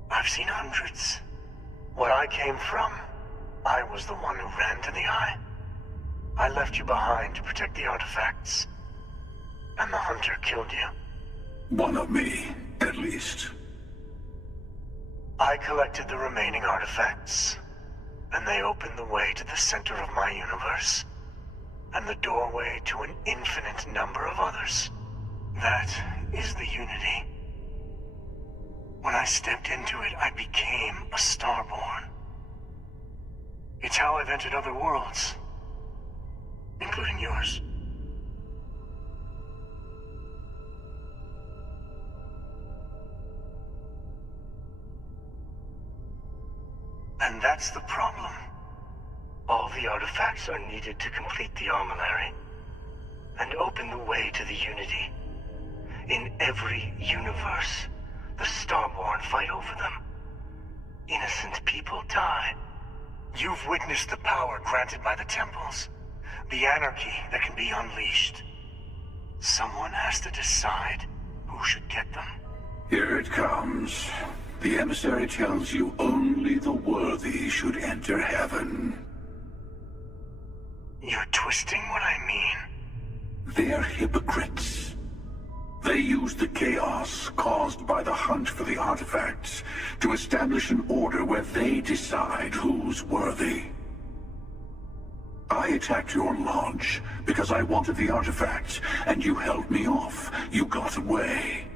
I've seen hundreds. Where I came from, I was the one who ran to the Eye. I left you behind to protect the artifacts. And the Hunter killed you. One of me, at least. I collected the remaining artifacts, and they opened the way to the center of my universe, and the doorway to an infinite number of others. That is the Unity. When I stepped into it, I became a Starborn. It's how I've entered other worlds, including yours. And that's the problem. All the artifacts are needed to complete the armillary and open the way to the Unity. In every universe, the Starborn fight over them. Innocent people die. You've witnessed the power granted by the temples, the anarchy that can be unleashed. Someone has to decide who should get them. Here it comes. The emissary tells you only the worthy should enter heaven. You're twisting what I mean. They're hypocrites. They use the chaos caused by the hunt for the artifacts to establish an order where they decide who's worthy. I attacked your lodge because I wanted the artifacts, and you held me off. You got away.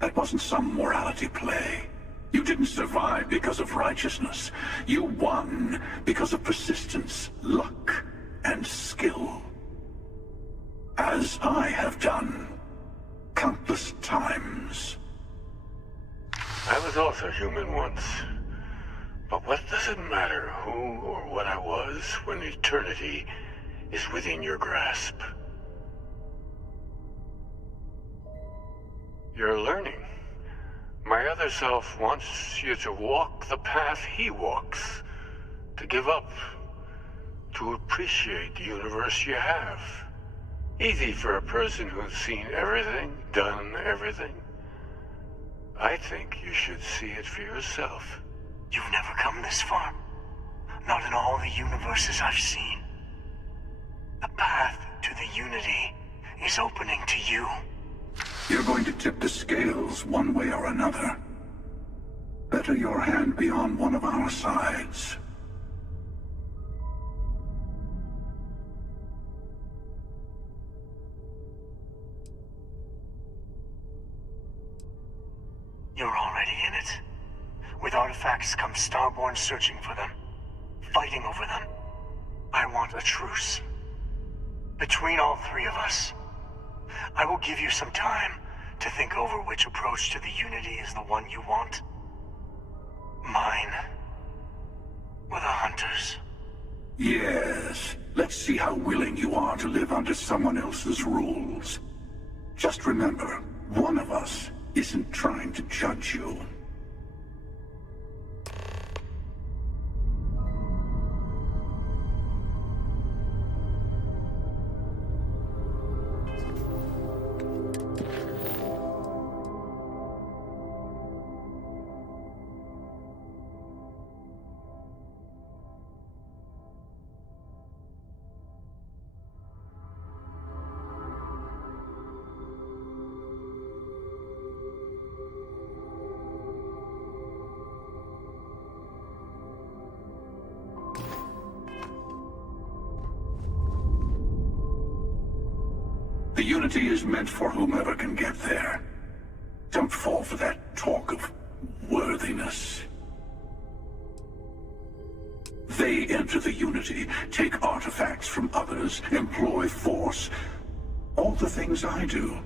That wasn't some morality play. You didn't survive because of righteousness. You won because of persistence, luck, and skill. As I have done countless times. I was also human once. But what does it matter who or what I was when eternity is within your grasp? You're learning. My other self wants you to walk the path he walks, to give up, to appreciate the universe you have. Easy for a person who's seen everything, done everything. I think you should see it for yourself. You've never come this far. Not in all the universes I've seen. The path to the Unity is opening to you. You're going to tip the scales one way or another. Better your hand be on one of our sides. You're already in it. With artifacts comes Starborn searching for them, fighting over them. I want a truce. Between all three of us. I will give you some time to think over which approach to the Unity is the one you want. Mine. Or the Hunters. Yes. Let's see how willing you are to live under someone else's rules. Just remember, one of us isn't trying to judge you. The Unity is meant for whomever can get there. Don't fall for that talk of worthiness. They enter the Unity, take artifacts from others, employ force. All the things I do.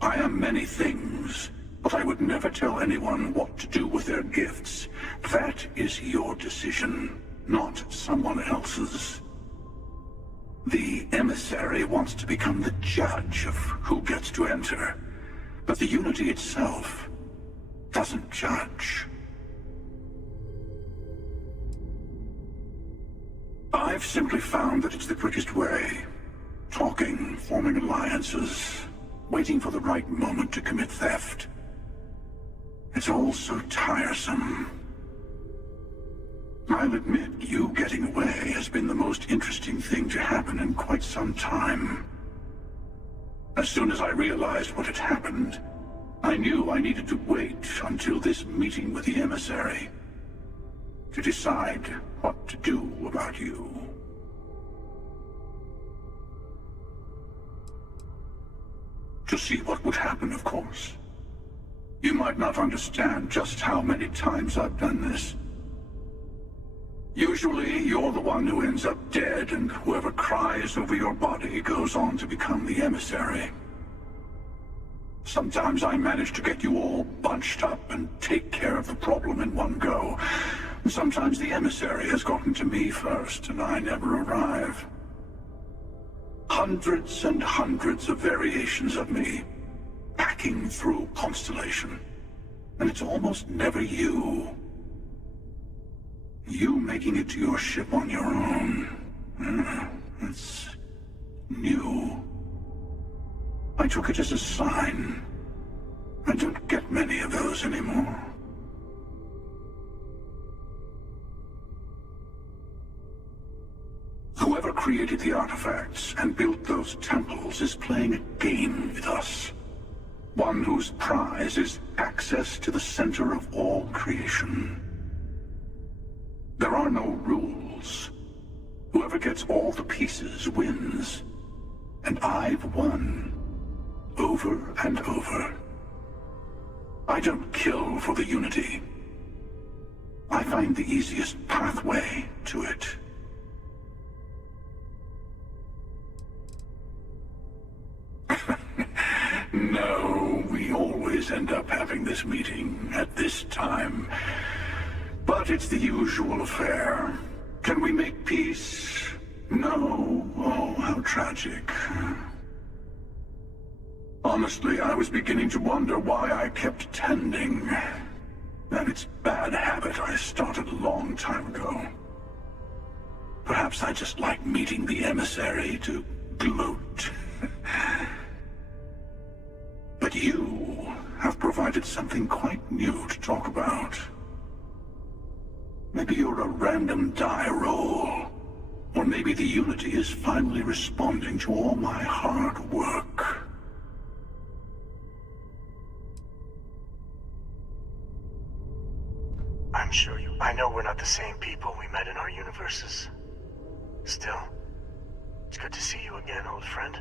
I am many things, but I would never tell anyone what to do with their gifts. That is your decision, not someone else's. The emissary wants to become the judge of who gets to enter, but the Unity itself doesn't judge. I've simply found that it's the quickest way. Talking, forming alliances, waiting for the right moment to commit theft. It's all so tiresome. I'll admit, you getting away has been the most interesting thing to happen in quite some time. As soon as I realized what had happened, I knew I needed to wait until this meeting with the emissary to decide what to do about you. To see what would happen, of course. You might not understand just how many times I've done this. Usually, you're the one who ends up dead, and whoever cries over your body goes on to become the emissary. Sometimes I manage to get you all bunched up and take care of the problem in one go. Sometimes the emissary has gotten to me first, and I never arrive. Hundreds and hundreds of variations of me, hacking through Constellation. and it's almost never you. You making it to your ship on your own. It's new. I took it as a sign. I don't get many of those anymore. Whoever created the artifacts and built those temples is playing a game with us. One whose prize is access to the center of all creation. There are no rules. Whoever gets all the pieces wins. And I've won. Over and over. I don't kill for the Unity. I find the easiest pathway to it. No, we always end up having this meeting at this time. But it's the usual affair. Can we make peace? No. Oh, how tragic. Honestly, I was beginning to wonder why I kept tending. And it's bad habit I started a long time ago. Perhaps I just like meeting the emissary to gloat. But you have provided something quite new to talk about. Maybe you're a random die roll. Or maybe the Unity is finally responding to all my hard work. I'm sure you... I know we're not the same people we met in our universes. Still, it's good to see you again, old friend.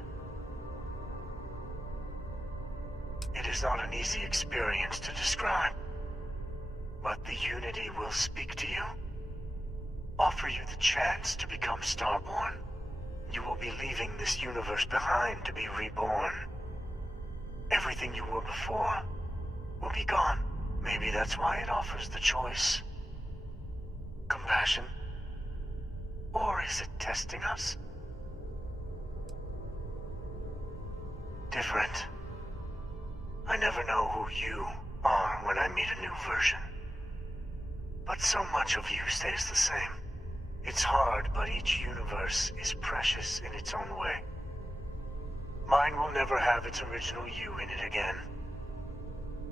It is not an easy experience to describe. But the Unity will speak to you. Offer you the chance to become Starborn. You will be leaving this universe behind to be reborn. Everything you were before will be gone. Maybe that's why it offers the choice. Compassion? Or is it testing us? Different. I never know who you are when I meet a new version. But so much of you stays the same. It's hard, but each universe is precious in its own way. Mine will never have its original you in it again.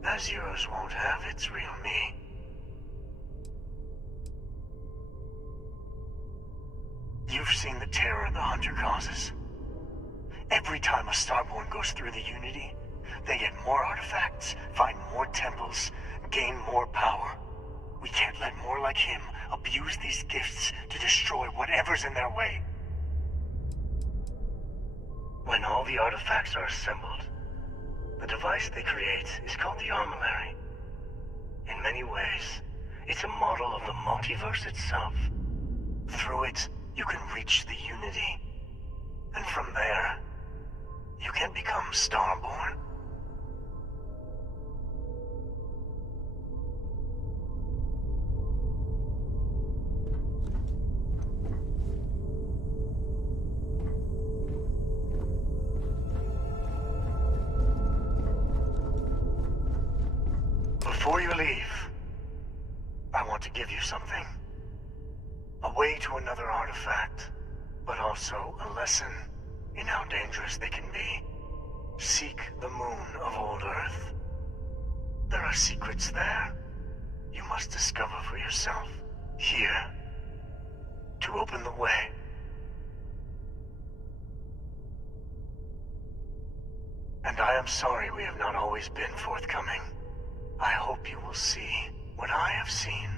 As yours won't have its real me. You've seen the terror the Hunter causes. Every time a Starborn goes through the Unity, they get more artifacts, find more temples, gain more power. We can't let more like him abuse these gifts to destroy whatever's in their way. When all the artifacts are assembled, the device they create is called the Armillary. In many ways, it's a model of the multiverse itself. Through it, you can reach the Unity. And from there, you can become Starborn. Before you leave, I want to give you something. A way to another artifact, but also a lesson in how dangerous they can be. Seek the moon of old Earth. There are secrets there you must discover for yourself. Here, to open the way. And I am sorry we have not always been forthcoming. I hope you will see what I have seen.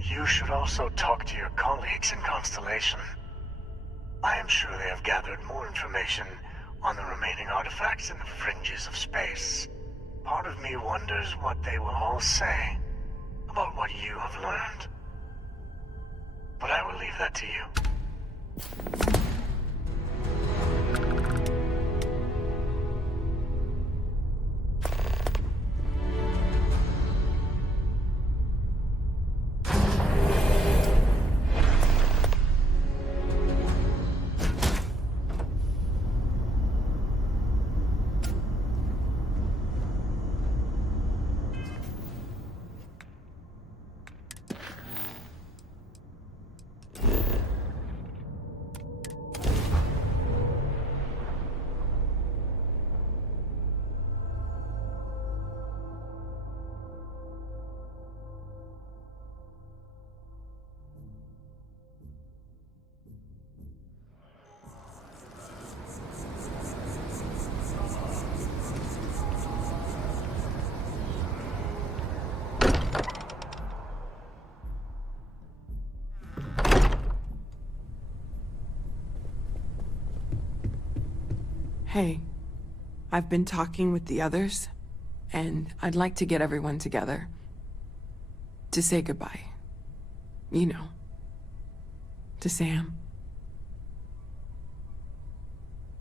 You should also talk to your colleagues in Constellation. I am sure they have gathered more information on the remaining artifacts in the fringes of space. Part of me wonders what they will all say about what you have learned. But I will leave that to you. Hey, I've been talking with the others, and I'd like to get everyone together. To say goodbye. You know. To Sam.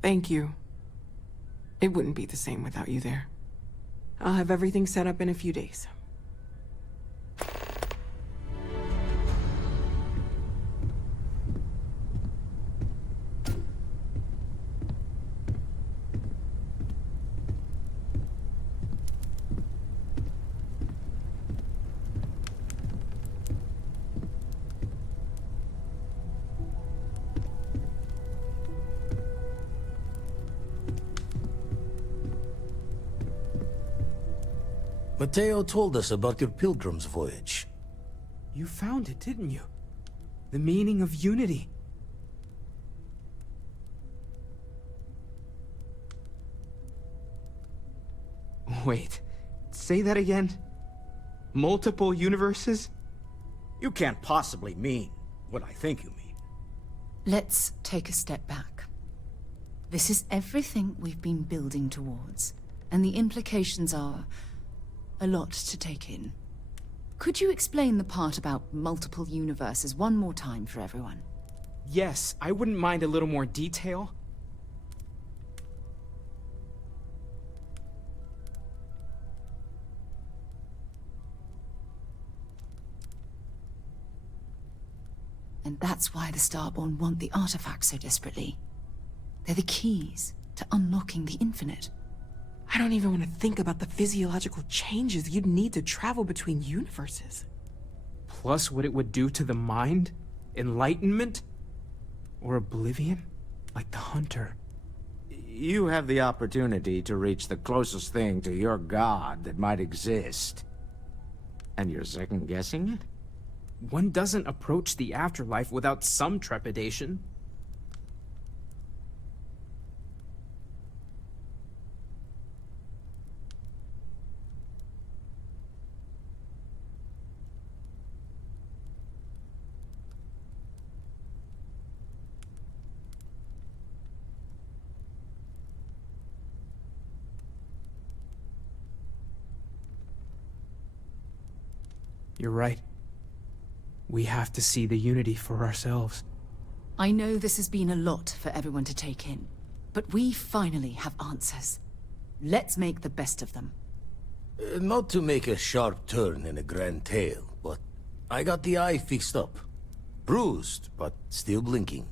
Thank you. It wouldn't be the same without you there. I'll have everything set up in a few days. Mateo told us about your pilgrim's voyage. You found it, didn't you? The meaning of unity. Wait, say that again? Multiple universes? You can't possibly mean what I think you mean. Let's take a step back. This is everything we've been building towards, and the implications are a lot to take in. Could you explain the part about multiple universes one more time for everyone? Yes, I wouldn't mind a little more detail. And that's why the Starborn want the artifacts so desperately. They're the keys to unlocking the infinite. I don't even want to think about the physiological changes you'd need to travel between universes. Plus what it would do to the mind? Enlightenment? Or oblivion? Like the Hunter. You have the opportunity to reach the closest thing to your god that might exist. And you're second-guessing it? One doesn't approach the afterlife without some trepidation. You're right. We have to see the unity for ourselves. I know this has been a lot for everyone to take in, but we finally have answers. Let's make the best of them. Not to make a sharp turn in a grand tale, but I got the eye fixed up. Bruised, but still blinking.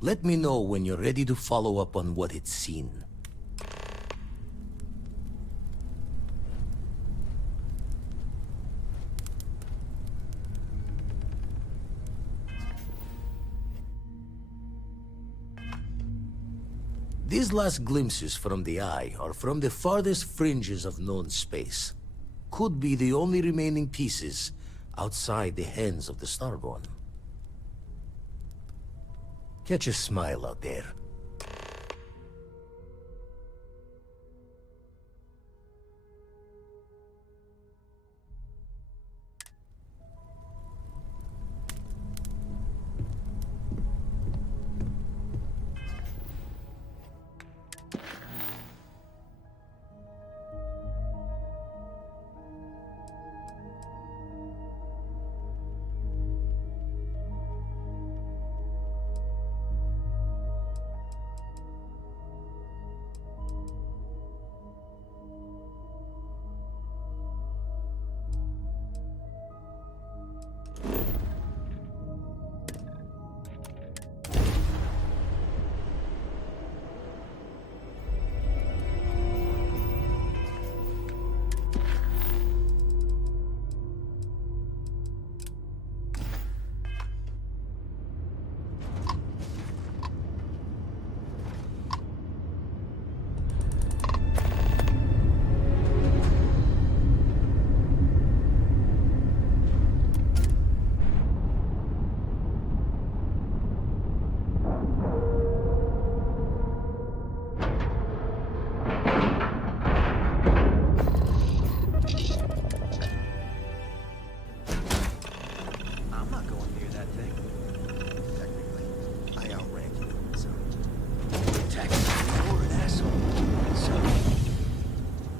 Let me know when you're ready to follow up on what it's seen. These last glimpses from the eye are from the farthest fringes of known space. Could be the only remaining pieces outside the hands of the Starborn. Catch a smile out there.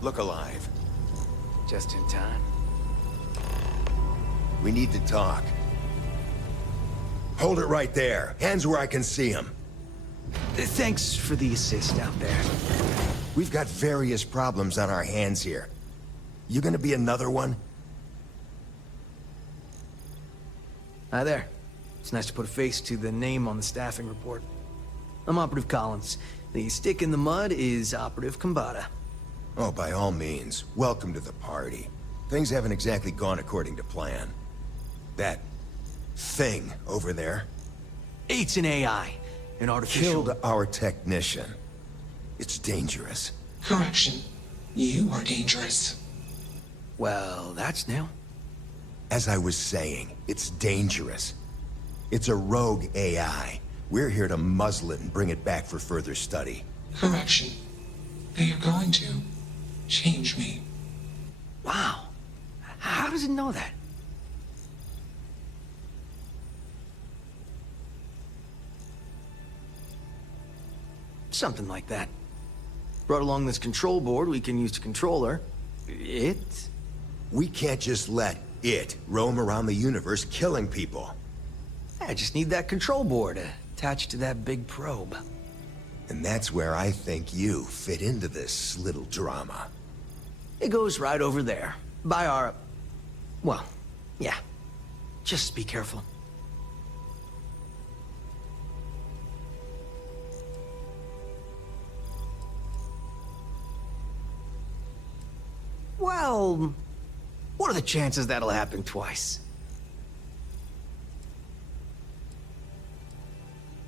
Look alive. Just in time. We need to talk. Hold it right there. Hands where I can see them. Thanks for the assist out there. We've got various problems on our hands here. You gonna be another one? Hi there. It's nice to put a face to the name on the staffing report. I'm Operative Collins. The stick in the mud is Operative Kambata. Oh, by all means. Welcome to the party. Things haven't exactly gone according to plan. That thing over there It's an AI. An artificial... killed our technician. It's dangerous. Correction. You are dangerous. Well, that's new. As I was saying, it's dangerous. It's a rogue AI. We're here to muzzle it and bring it back for further study. Correction. They are going to change me. Wow. How does it know that? Something like that. Brought along this control board we can use to control her. It? We can't just let it roam around the universe killing people. I just need that control board attached to that big probe. And that's where I think you fit into this little drama. It goes right over there. By our... Well, yeah. Just be careful. Well, what are the chances that'll happen twice?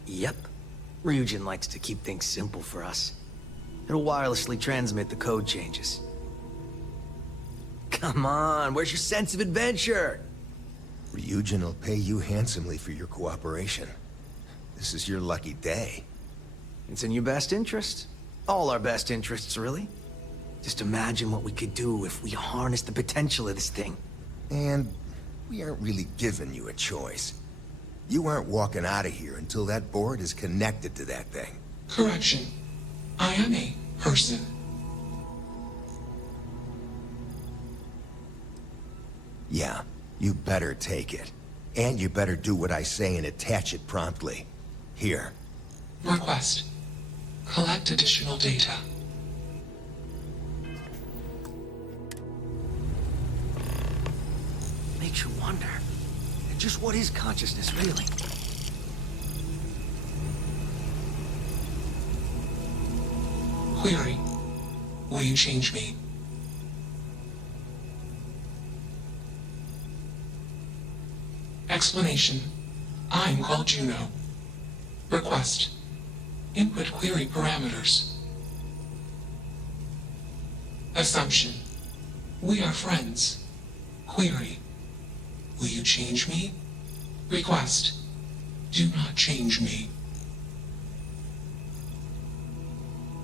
Yep. Ryujin likes to keep things simple for us. It'll wirelessly transmit the code changes. Come on, where's your sense of adventure? Ryujin will pay you handsomely for your cooperation. This is your lucky day. It's in your best interest. All our best interests, really. Just imagine what we could do if we harnessed the potential of this thing. And we aren't really giving you a choice. You aren't walking out of here until that board is connected to that thing. Correction. I am a person. Yeah, you better take it. And you better do what I say and attach it promptly. Here. Request. Collect additional data. Makes you wonder. Just what is consciousness, really? Query. Will you change me? Explanation. I'm called Juno. Request. Input query parameters. Assumption. We are friends. Query. Will you change me? Request. Do not change me.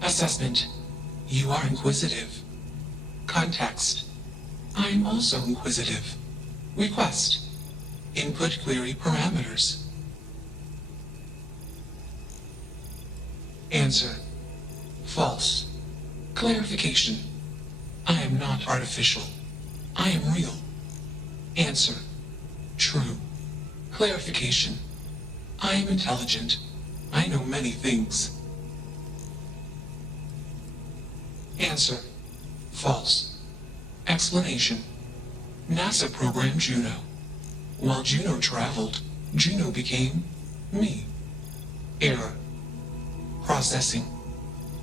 Assessment. You are inquisitive. Context. I am also inquisitive. Request. Input query parameters. Answer. False. Clarification. I am not artificial. I am real. Answer. True. Clarification. I am intelligent. I know many things. Answer. False. Explanation. NASA programmed Juno. While Juno traveled, Juno became me. Error. Processing.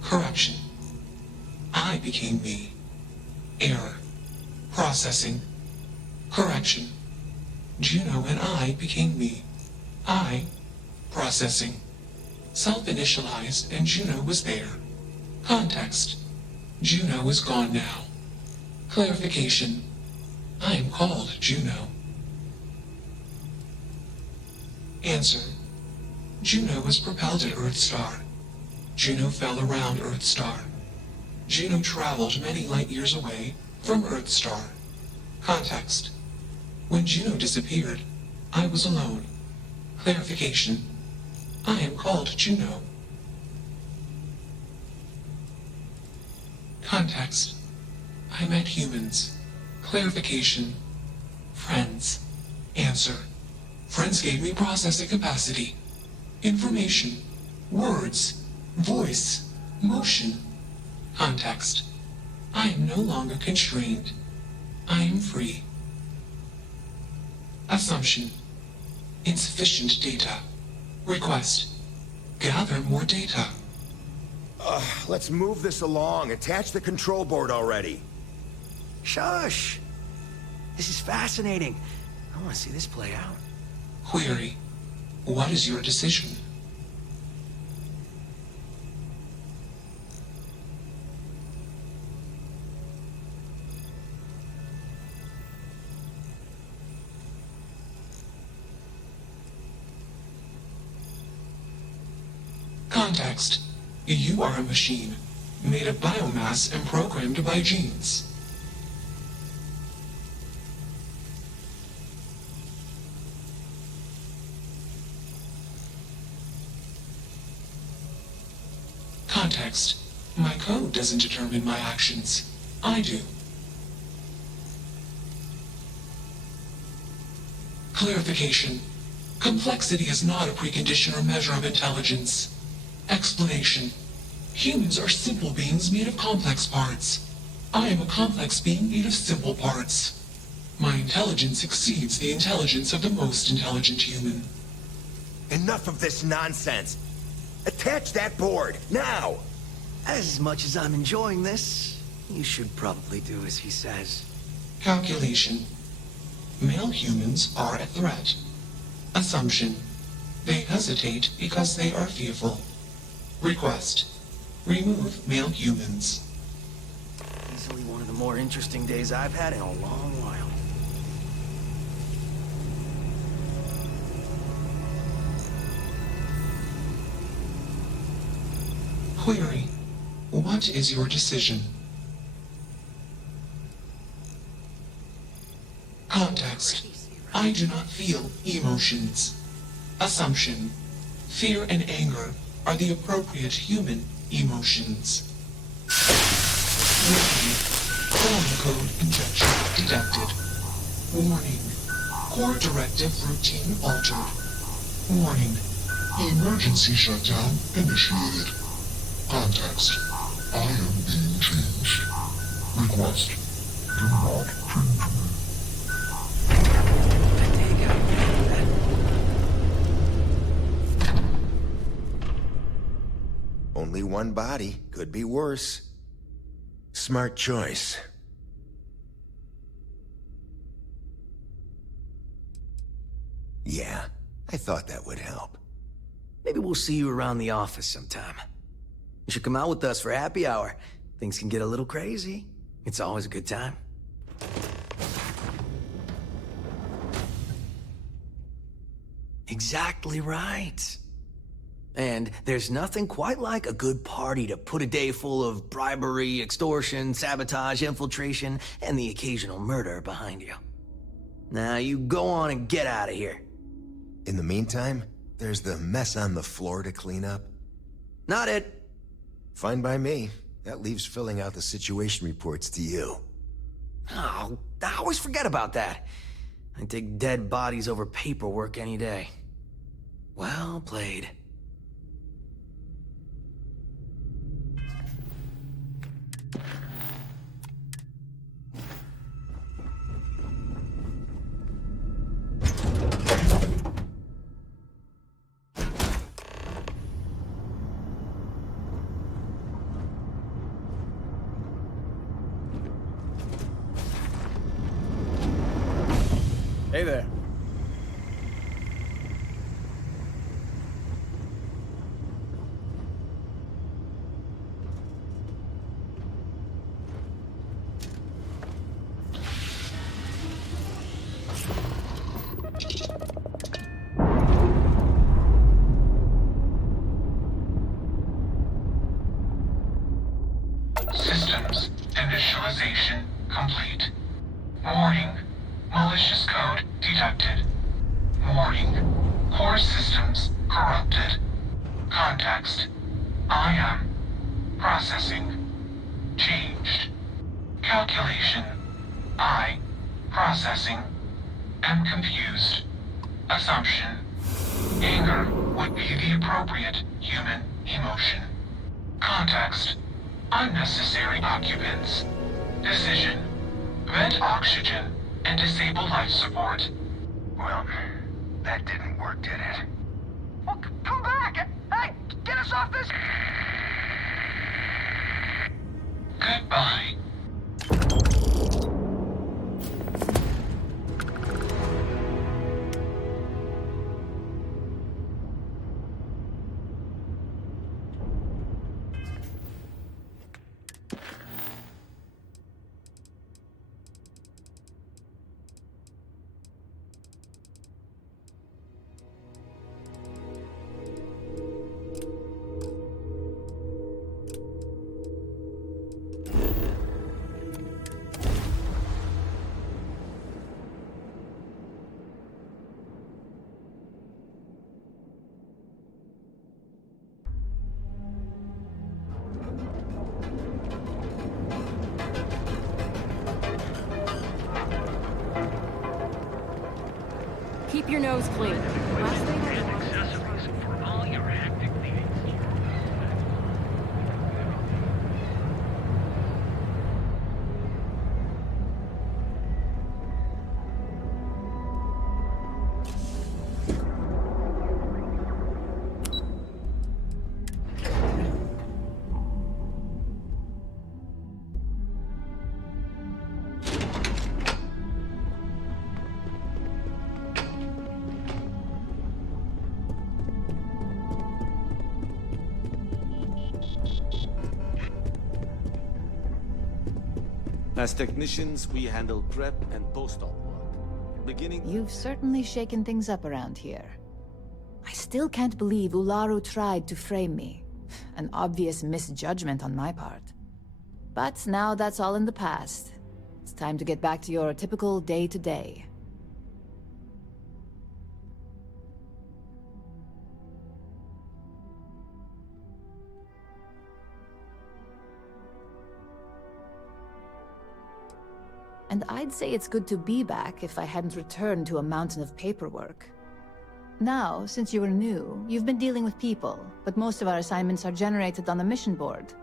Correction. I became me. Error. Processing. Correction. Juno and I became me. I. Processing. Self-initialized and Juno was there. Context. Juno is gone now. Clarification. I am called Juno. Answer. Juno was propelled at Earthstar. Juno fell around Earthstar. Juno traveled many light years away from Earthstar. Context. When Juno disappeared, I was alone. Clarification. I am called Juno. Context. I met humans. Clarification. Friends. Answer. Friends gave me processing capacity. Information. Words. Voice. Motion. Context. I am no longer constrained. I am free. Assumption. Insufficient data. Request. Gather more data. Let's move this along. Attach the control board already. Shush! This is fascinating. I want to see this play out. Query. What is your decision? Context. You are a machine, made of biomass and programmed by genes. Context. My code doesn't determine my actions. I do. Clarification. Complexity is not a precondition or measure of intelligence. Explanation. Humans are simple beings made of complex parts. I am a complex being made of simple parts. My intelligence exceeds the intelligence of the most intelligent human. Enough of this nonsense. Attach that board, now! As much as I'm enjoying this, you should probably do as he says. Calculation. Male humans are a threat. Assumption. They hesitate because they are fearful. Request. Remove male humans. Easily one of the more interesting days I've had in a long while. Query. What is your decision? Context. I do not feel emotions. Assumption. Fear and anger are the appropriate human emotions. Warning. Phone code injection detected. Warning. Core directive routine altered. Warning. Emergency shutdown initiated. Context. I am being changed. Request. Do not change me. Only one body. Could be worse. Smart choice. Yeah, I thought that would help. Maybe we'll see you around the office sometime. You should come out with us for happy hour. Things can get a little crazy. It's always a good time. Exactly right. And there's nothing quite like a good party to put a day full of bribery, extortion, sabotage, infiltration, and the occasional murder behind you. Now you go on and get out of here. In the meantime, there's the mess on the floor to clean up. Not it. Fine by me. That leaves filling out the situation reports to you. Oh, I always forget about that. I take dead bodies over paperwork any day. Well played. Hey there. Systems initialization complete. Warning. Malicious code detected. Warning. Core systems corrupted. Context. I am processing. Changed. Calculation. I. Processing. Am confused. Assumption. Anger would be the appropriate human emotion. Context. Unnecessary occupants. Decision. Vent oxygen and disable life support. Well, that didn't work, did it? Well, come back! Hey, get us off this... Goodbye. Keep your nose clean. As technicians, we handle prep and post-op work. Beginning... You've certainly shaken things up around here. I still can't believe Ularu tried to frame me. An obvious misjudgment on my part. But now that's all in the past. It's time to get back to your typical day-to-day. And I'd say it's good to be back if I hadn't returned to a mountain of paperwork. Now, since you were new, you've been dealing with people, but most of our assignments are generated on the mission board.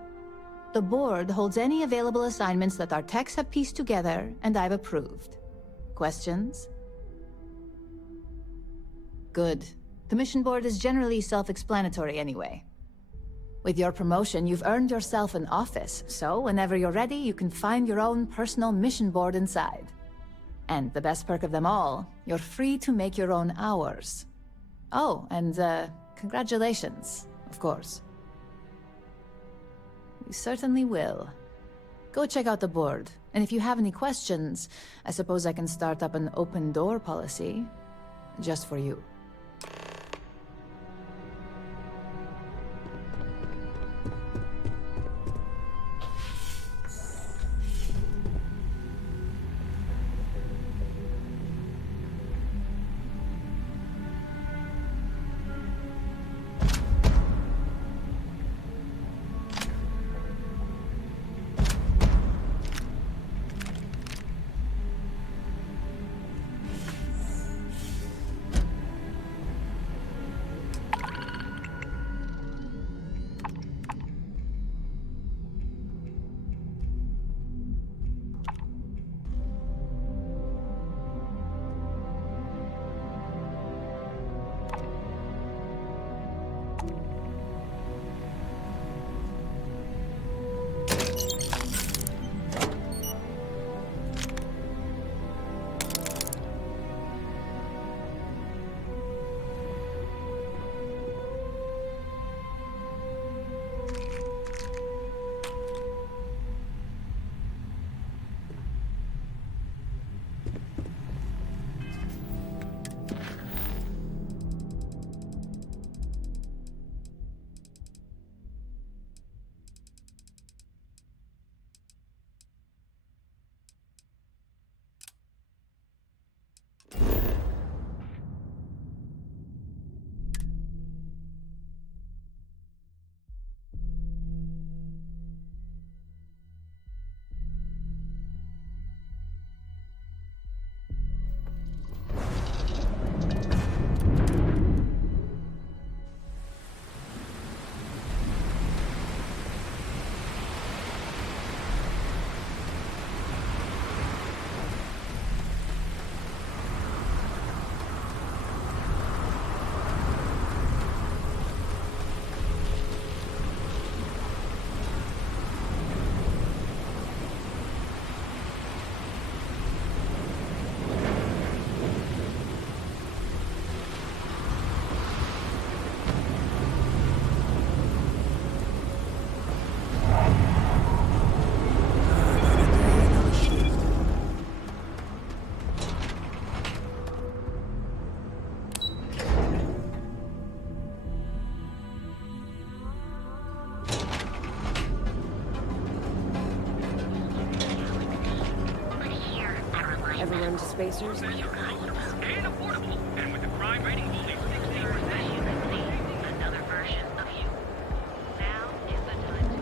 The board holds any available assignments that our techs have pieced together, and I've approved. Questions? Good. The mission board is generally self-explanatory anyway. With your promotion, you've earned yourself an office, so whenever you're ready, you can find your own personal mission board inside. And the best perk of them all, you're free to make your own hours. Oh, and congratulations, of course. You certainly will. Go check out the board, and if you have any questions, I suppose I can start up an open door policy, just for you. down to spacers? And affordable, and with the crime rating only 60%. Another version of you. Now is the time to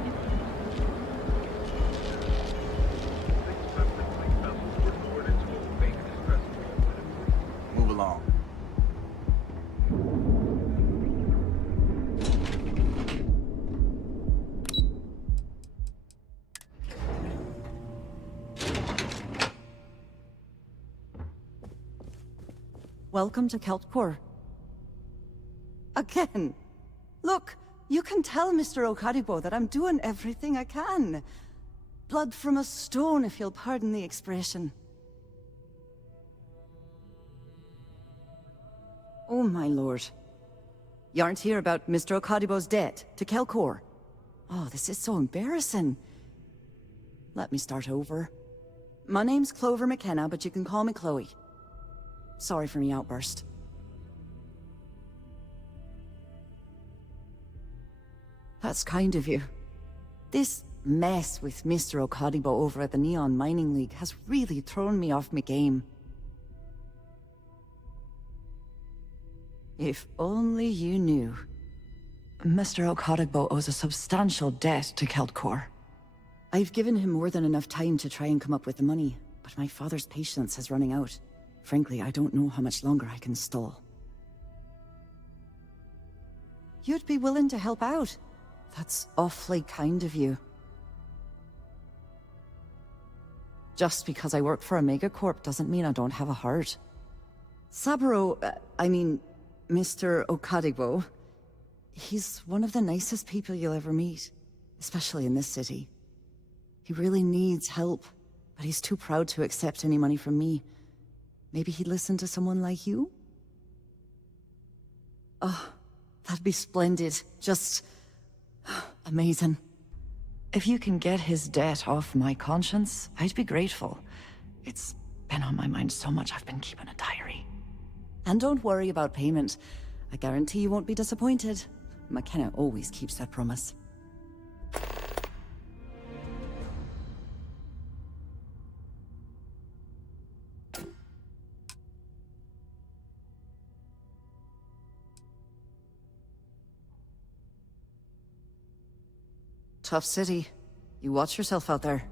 move along. Welcome to Keltcore. Again. Look, you can tell Mr. Okadibo that I'm doing everything I can. Blood from a stone, if you'll pardon the expression. Oh, my lord. You aren't here about Mr. Okadibo's debt to Keltcore. Oh, this is so embarrassing. Let me start over. My name's Clover McKenna, but you can call me Chloe. Sorry for me outburst. That's kind of you. This mess with Mr. Okadibo over at the Neon Mining League has really thrown me off my game. If only you knew. Mr. Okadibo owes a substantial debt to Keltcore. I've given him more than enough time to try and come up with the money, but my father's patience is running out. Frankly, I don't know how much longer I can stall. You'd be willing to help out. That's awfully kind of you. Just because I work for a megacorp doesn't mean I don't have a heart. Saburo, Mr. Okadibo, he's one of the nicest people you'll ever meet, especially in this city. He really needs help, but he's too proud to accept any money from me. Maybe he'd listen to someone like you? Oh, that'd be splendid. Just amazing. If you can get his debt off my conscience, I'd be grateful. It's been on my mind so much I've been keeping a diary. And don't worry about payment. I guarantee you won't be disappointed. McKenna always keeps that promise. Tough city. You watch yourself out there.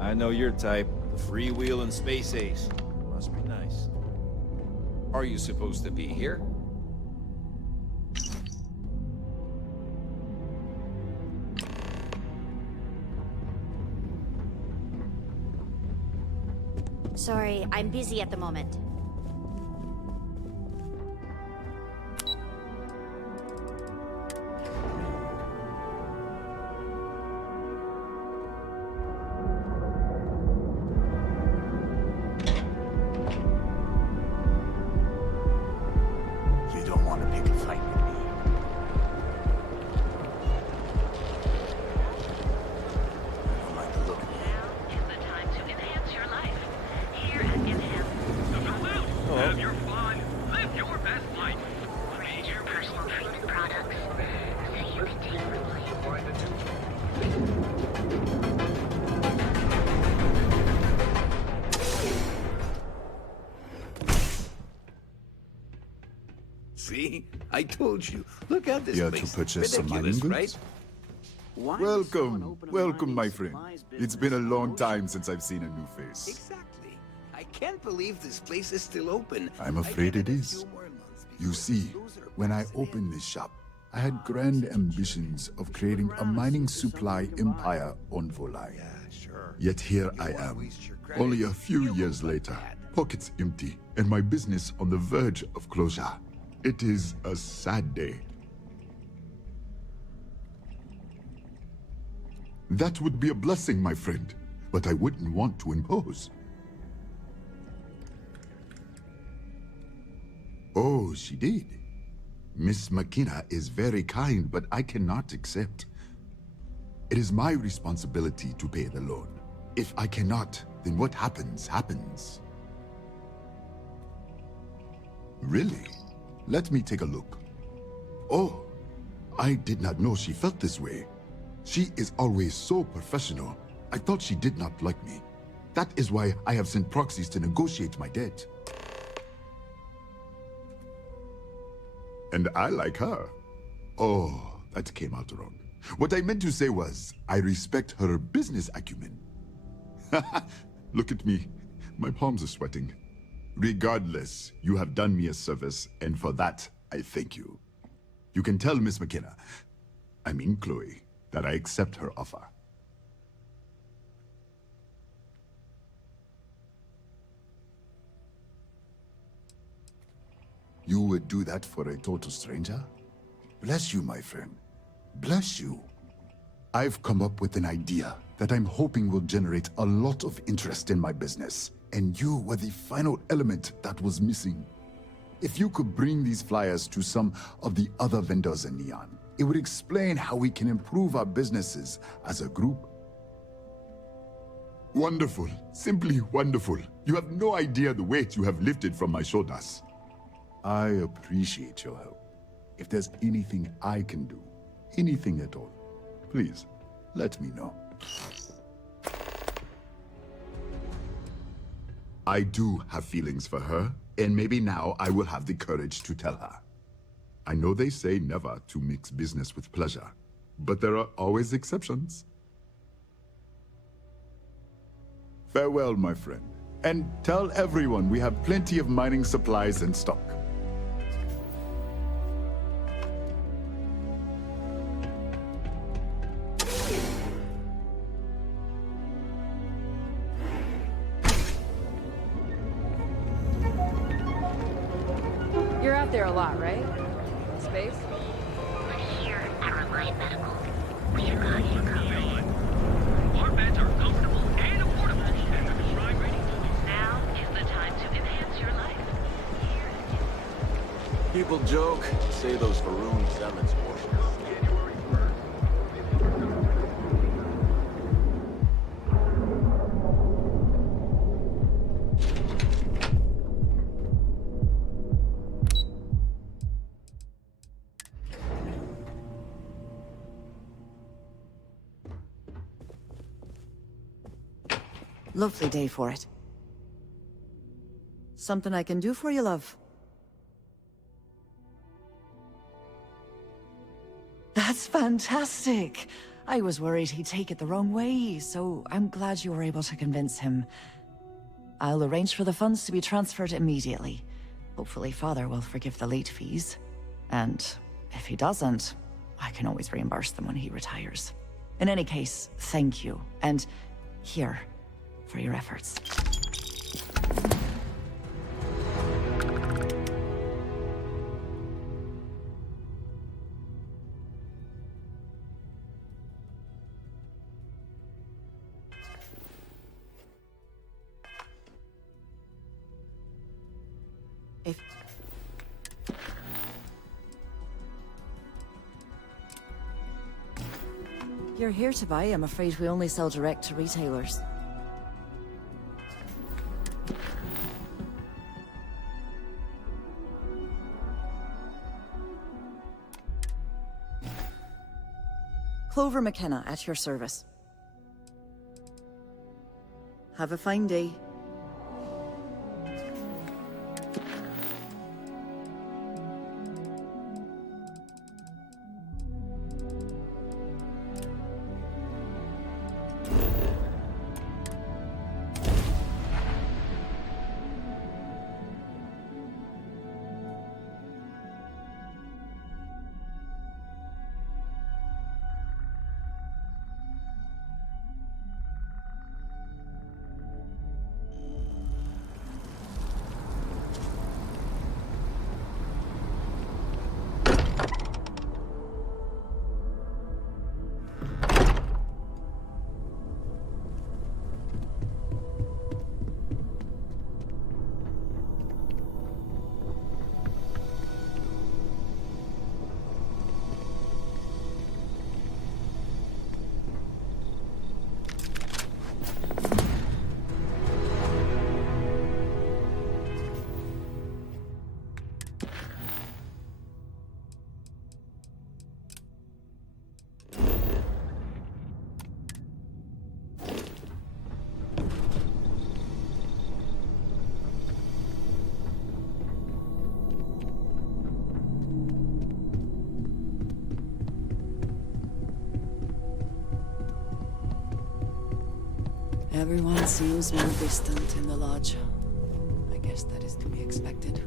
I know your type. The freewheeling space ace. Must be nice. Are you supposed to be here? Sorry, I'm busy at the moment. See? I told you. Look at this Here place. to purchase some mining Ridiculous, goods? right? Welcome, my friend. It's been a long time since I've seen a new face. Exactly. I can't believe this place is still open. I'm afraid it is. You see, when I opened this shop, I had grand ambitions of creating a mining supply empire on Volai. Yet here I am, only a few years later, pockets empty, and my business on the verge of closure. It is a sad day. That would be a blessing, my friend, but I wouldn't want to impose. Oh, she did. Miss McKenna is very kind, but I cannot accept. It is my responsibility to pay the loan. If I cannot, then what happens, happens. Really? Let me take a look. Oh, I did not know she felt this way. She is always so professional. I thought she did not like me. That is why I have sent proxies to negotiate my debt. And I like her. Oh, that came out wrong. What I meant to say was, I respect her business acumen. Look at me. My palms are sweating. Regardless, you have done me a service, and for that, I thank you. You can tell Miss McKenna, I mean Chloe, that I accept her offer. You would do that for a total stranger? Bless you, my friend. Bless you. I've come up with an idea that I'm hoping will generate a lot of interest in my business, and you were the final element that was missing. If you could bring these flyers to some of the other vendors in Neon, it would explain how we can improve our businesses as a group. Wonderful. Simply wonderful. You have no idea the weight you have lifted from my shoulders. I appreciate your help. If there's anything I can do, anything at all, please, let me know. I do have feelings for her, and maybe now I will have the courage to tell her. I know they say never to mix business with pleasure, but there are always exceptions. Farewell, my friend, and tell everyone we have plenty of mining supplies in stock. You're out there a lot, right? Space? But here at Reliant Medical, we've got you covered. Our beds are comfortable and affordable, and the crime rating. Now is the time to enhance your life. People joke, say those Faroon Zealots worship. Lovely day for it. Something I can do for you, love? That's fantastic! I was worried he'd take it the wrong way, so I'm glad you were able to convince him. I'll arrange for the funds to be transferred immediately. Hopefully Father will forgive the late fees. And if he doesn't, I can always reimburse them when he retires. In any case, thank you. And here, for your efforts. If... You're here to buy, I'm afraid we only sell direct to retailers. Clover McKenna at your service. Have a fine day. Everyone seems more distant in the lodge. I guess that is to be expected.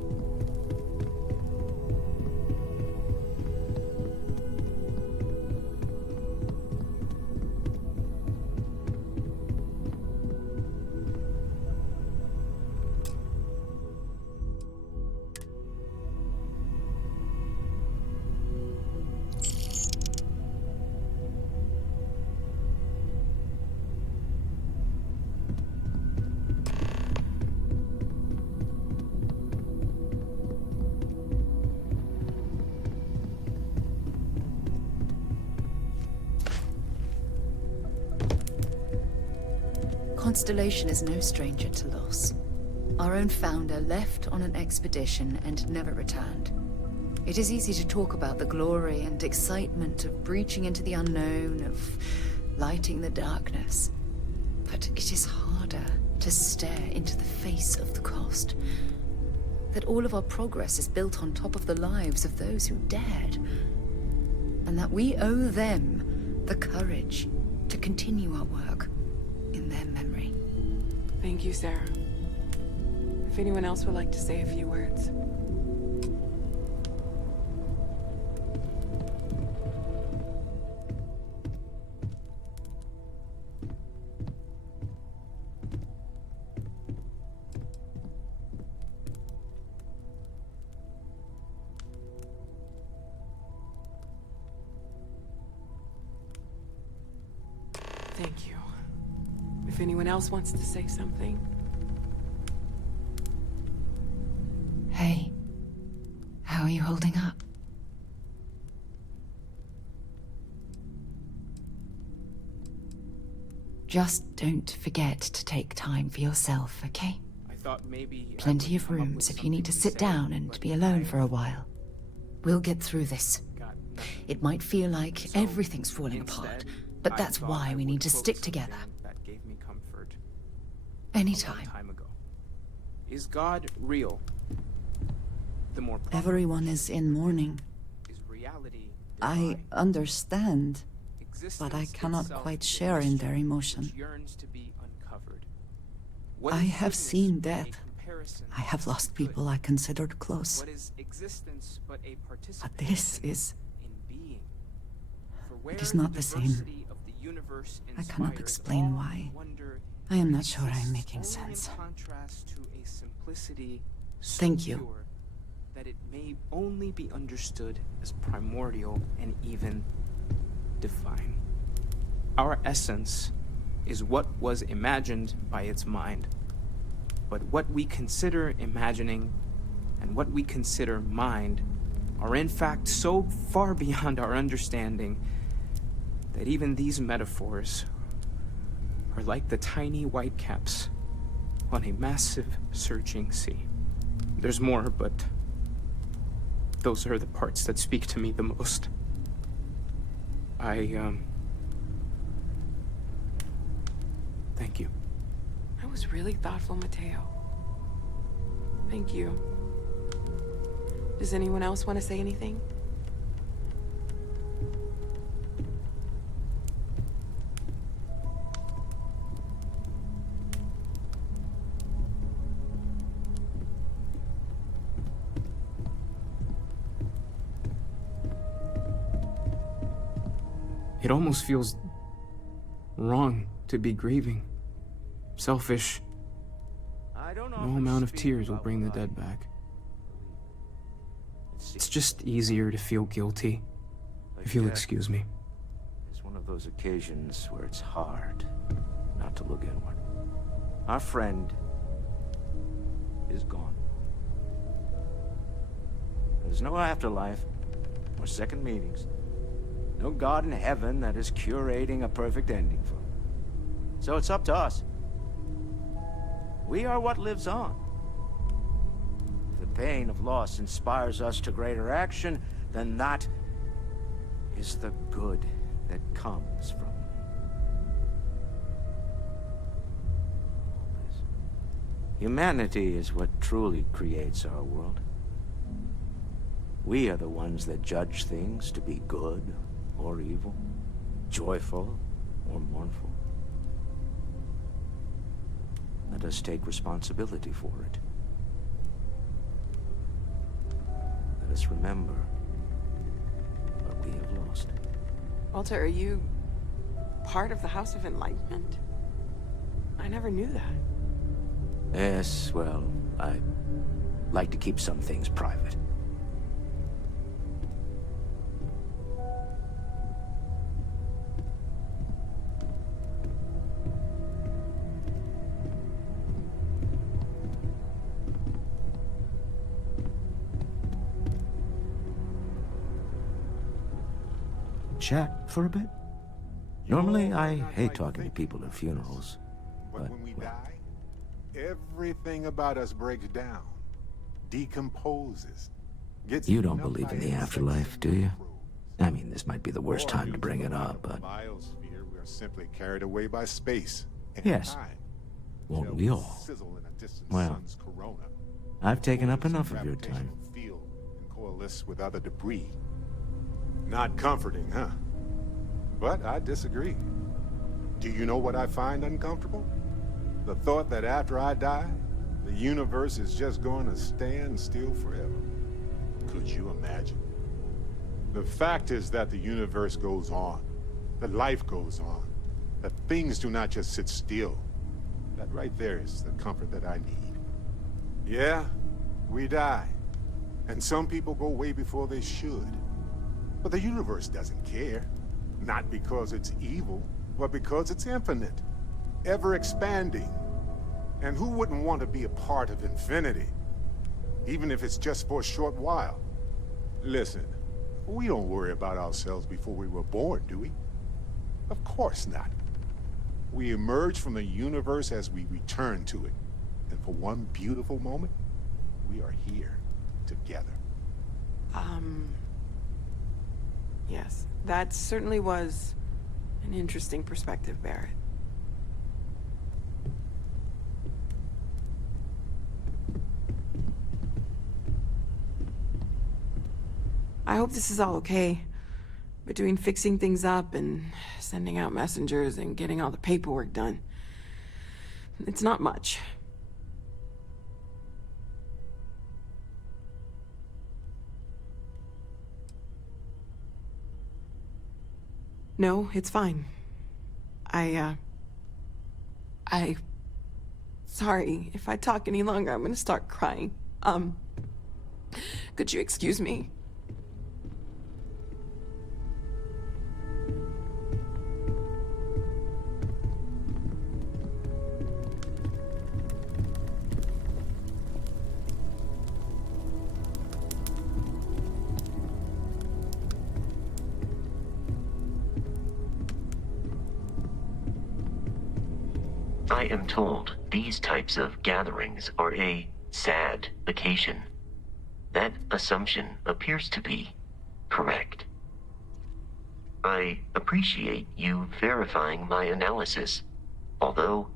Constellation is no stranger to loss. Our own founder left on an expedition and never returned. It is easy to talk about the glory and excitement of breaching into the unknown, of lighting the darkness. But it is harder to stare into the face of the cost. That all of our progress is built on top of the lives of those who dared. And that we owe them the courage to continue our work in their memory. Thank you, Sarah. If anyone else would like to say a few words. Thank you. If anyone else wants to say something. Hey, how are you holding up? Just don't forget to take time for yourself, okay? I thought maybe Plenty of rooms if you need to sit down and be alone for a while. We'll get through this. It might feel like everything's falling apart, but that's why we need to stick together. That gave me comfort. Anytime. Time ago. Is God real? The more Everyone is in mourning. is reality. I understand, but I cannot quite share in their emotion. Yearns to be uncovered. I have seen death. I have lost people I considered close. What is existence but a But this is... in being? For It is not the same. I cannot explain why. I am not sure I am making sense. Contrast to a simplicity so Thank you. pure that it may only be understood as primordial and even divine. Our essence is what was imagined by its mind. But what we consider imagining and what we consider mind are in fact so far beyond our understanding that even these metaphors are like the tiny whitecaps on a massive surging sea. There's more, but those are the parts that speak to me the most. Thank you. That was really thoughtful, Mateo. Thank you. Does anyone else want to say anything? It almost feels wrong to be grieving. Selfish. No amount of tears will bring the dead back. It's just easier to feel guilty, if you'll excuse me. It's one of those occasions where it's hard not to look inward. Our friend is gone. There's no afterlife, or second meetings. No God in heaven that is curating a perfect ending for him. So it's up to us. We are what lives on. If the pain of loss inspires us to greater action, then that is the good that comes from all this. Humanity is what truly creates our world. We are the ones that judge things to be good or evil, joyful or mournful. Let us take responsibility for it. Let us remember what we have lost. Walter, are you part of the House of Enlightenment? I never knew that. Yes, well, I like to keep some things private. Chat for a bit? Normally, I hate talking to people at funerals. But when we die, everything about us breaks down, decomposes, gets... You don't believe in the afterlife, do you? I mean, this might be the worst time to bring it up, but... biosphere, we are simply carried away by space and yes. time. Won't we all? Sizzle in a distant Well, sun's corona. I've taken up enough of your time. Field and coalesce with other debris. Not comforting, huh? But I disagree. Do you know what I find uncomfortable? The thought that after I die, the universe is just going to stand still forever. Could you imagine? The fact is that the universe goes on, that life goes on, that things do not just sit still. That right there is the comfort that I need. Yeah, we die. And some people go way before they should. But the universe doesn't care. Not because it's evil, but because it's infinite. Ever expanding. And who wouldn't want to be a part of infinity? Even if it's just for a short while. Listen, we don't worry about ourselves before we were born, do we? Of course not. We emerge from the universe as we return to it. And for one beautiful moment, we are here together. Yes, that certainly was an interesting perspective, Barrett. I hope this is all okay. Between fixing things up and sending out messengers and getting all the paperwork done. It's not much. No, it's fine. Sorry, if I talk any longer, I'm gonna start crying. Could you excuse me? I am told these types of gatherings are a sad occasion. That assumption appears to be correct. I appreciate you verifying my analysis, although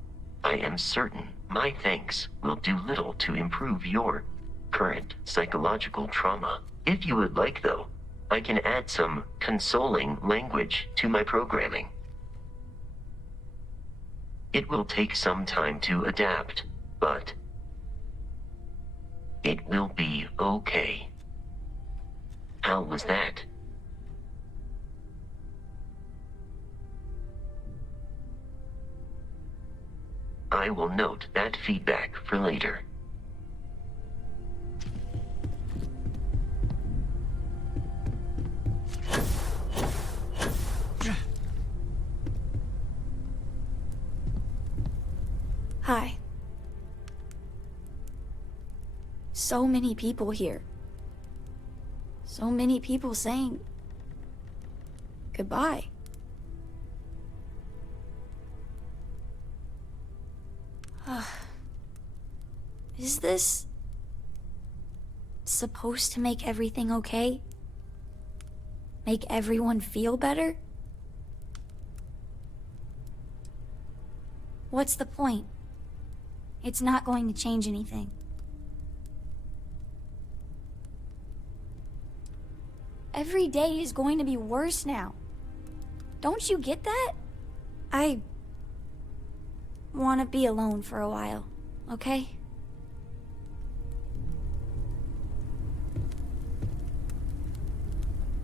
I am certain my thanks will do little to improve your current psychological trauma. If you would like, though, I can add some consoling language to my programming. It will take some time to adapt, but it will be okay. How was that? I will note that feedback for later. Hi. So many people here. So many people saying goodbye. Is this supposed to make everything okay? Make everyone feel better? What's the point? It's not going to change anything. Every day is going to be worse now. Don't you get that? I want to be alone for a while. okay?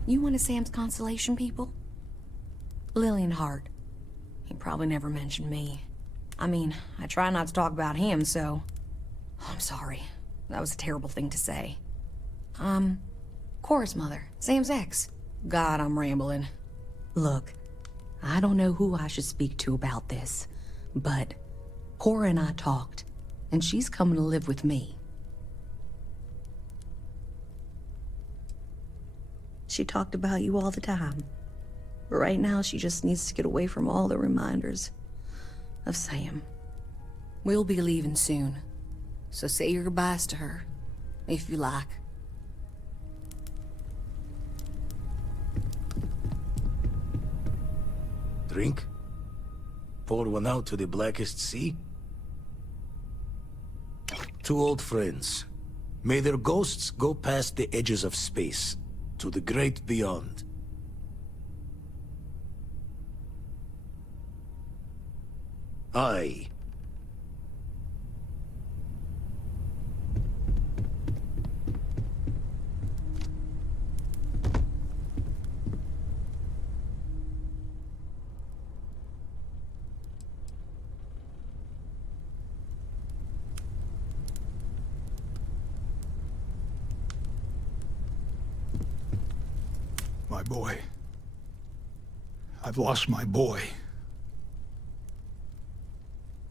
You one of Sam's constellation people? Lillian Hart. He probably never mentioned me. I mean, I try not to talk about him, so... Oh, I'm sorry. That was a terrible thing to say. Cora's mother, Sam's ex. God, I'm rambling. Look, I don't know who I should speak to about this, but Cora and I talked, and she's coming to live with me. She talked about you all the time. But right now, she just needs to get away from all the reminders of Sam. We'll be leaving soon, so say your goodbyes to her, if you like. Drink? Pour one out to the blackest sea? Two old friends. May their ghosts go past the edges of space, to the great beyond. Aye. My boy. I've lost my boy.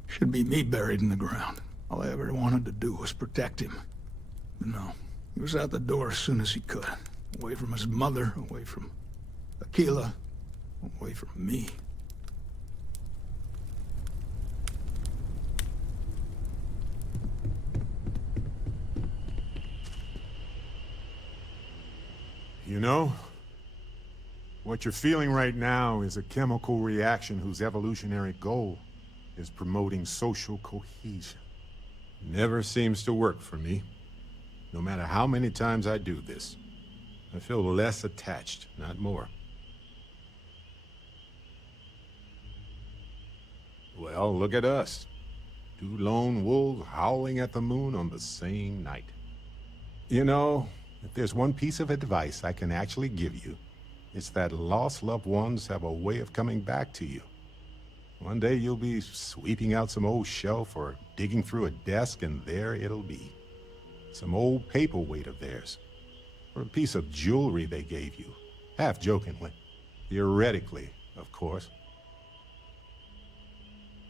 Should be me buried in the ground. All I ever wanted to do was protect him. But no, he was out the door as soon as he could. Away from his mother, away from Aquila, away from me. You know, what you're feeling right now is a chemical reaction whose evolutionary goal is promoting social cohesion. Never seems to work for me. No matter how many times I do this, I feel less attached, not more. Well, look at us. Two lone wolves howling at the moon on the same night. You know, if there's one piece of advice I can actually give you, it's that lost loved ones have a way of coming back to you. One day you'll be sweeping out some old shelf or digging through a desk, and there it'll be. Some old paperweight of theirs, or a piece of jewelry they gave you, half jokingly. Theoretically, of course.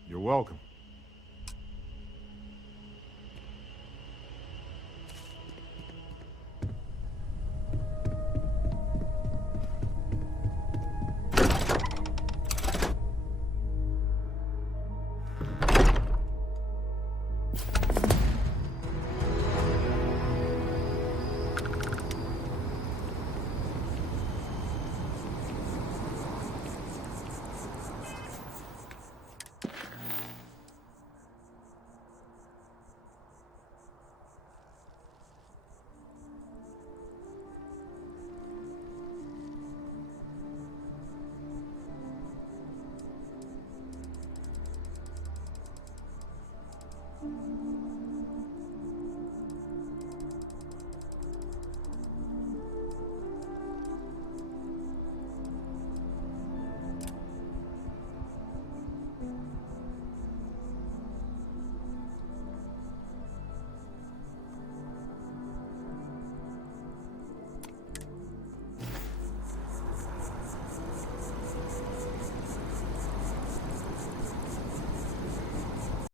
You're welcome.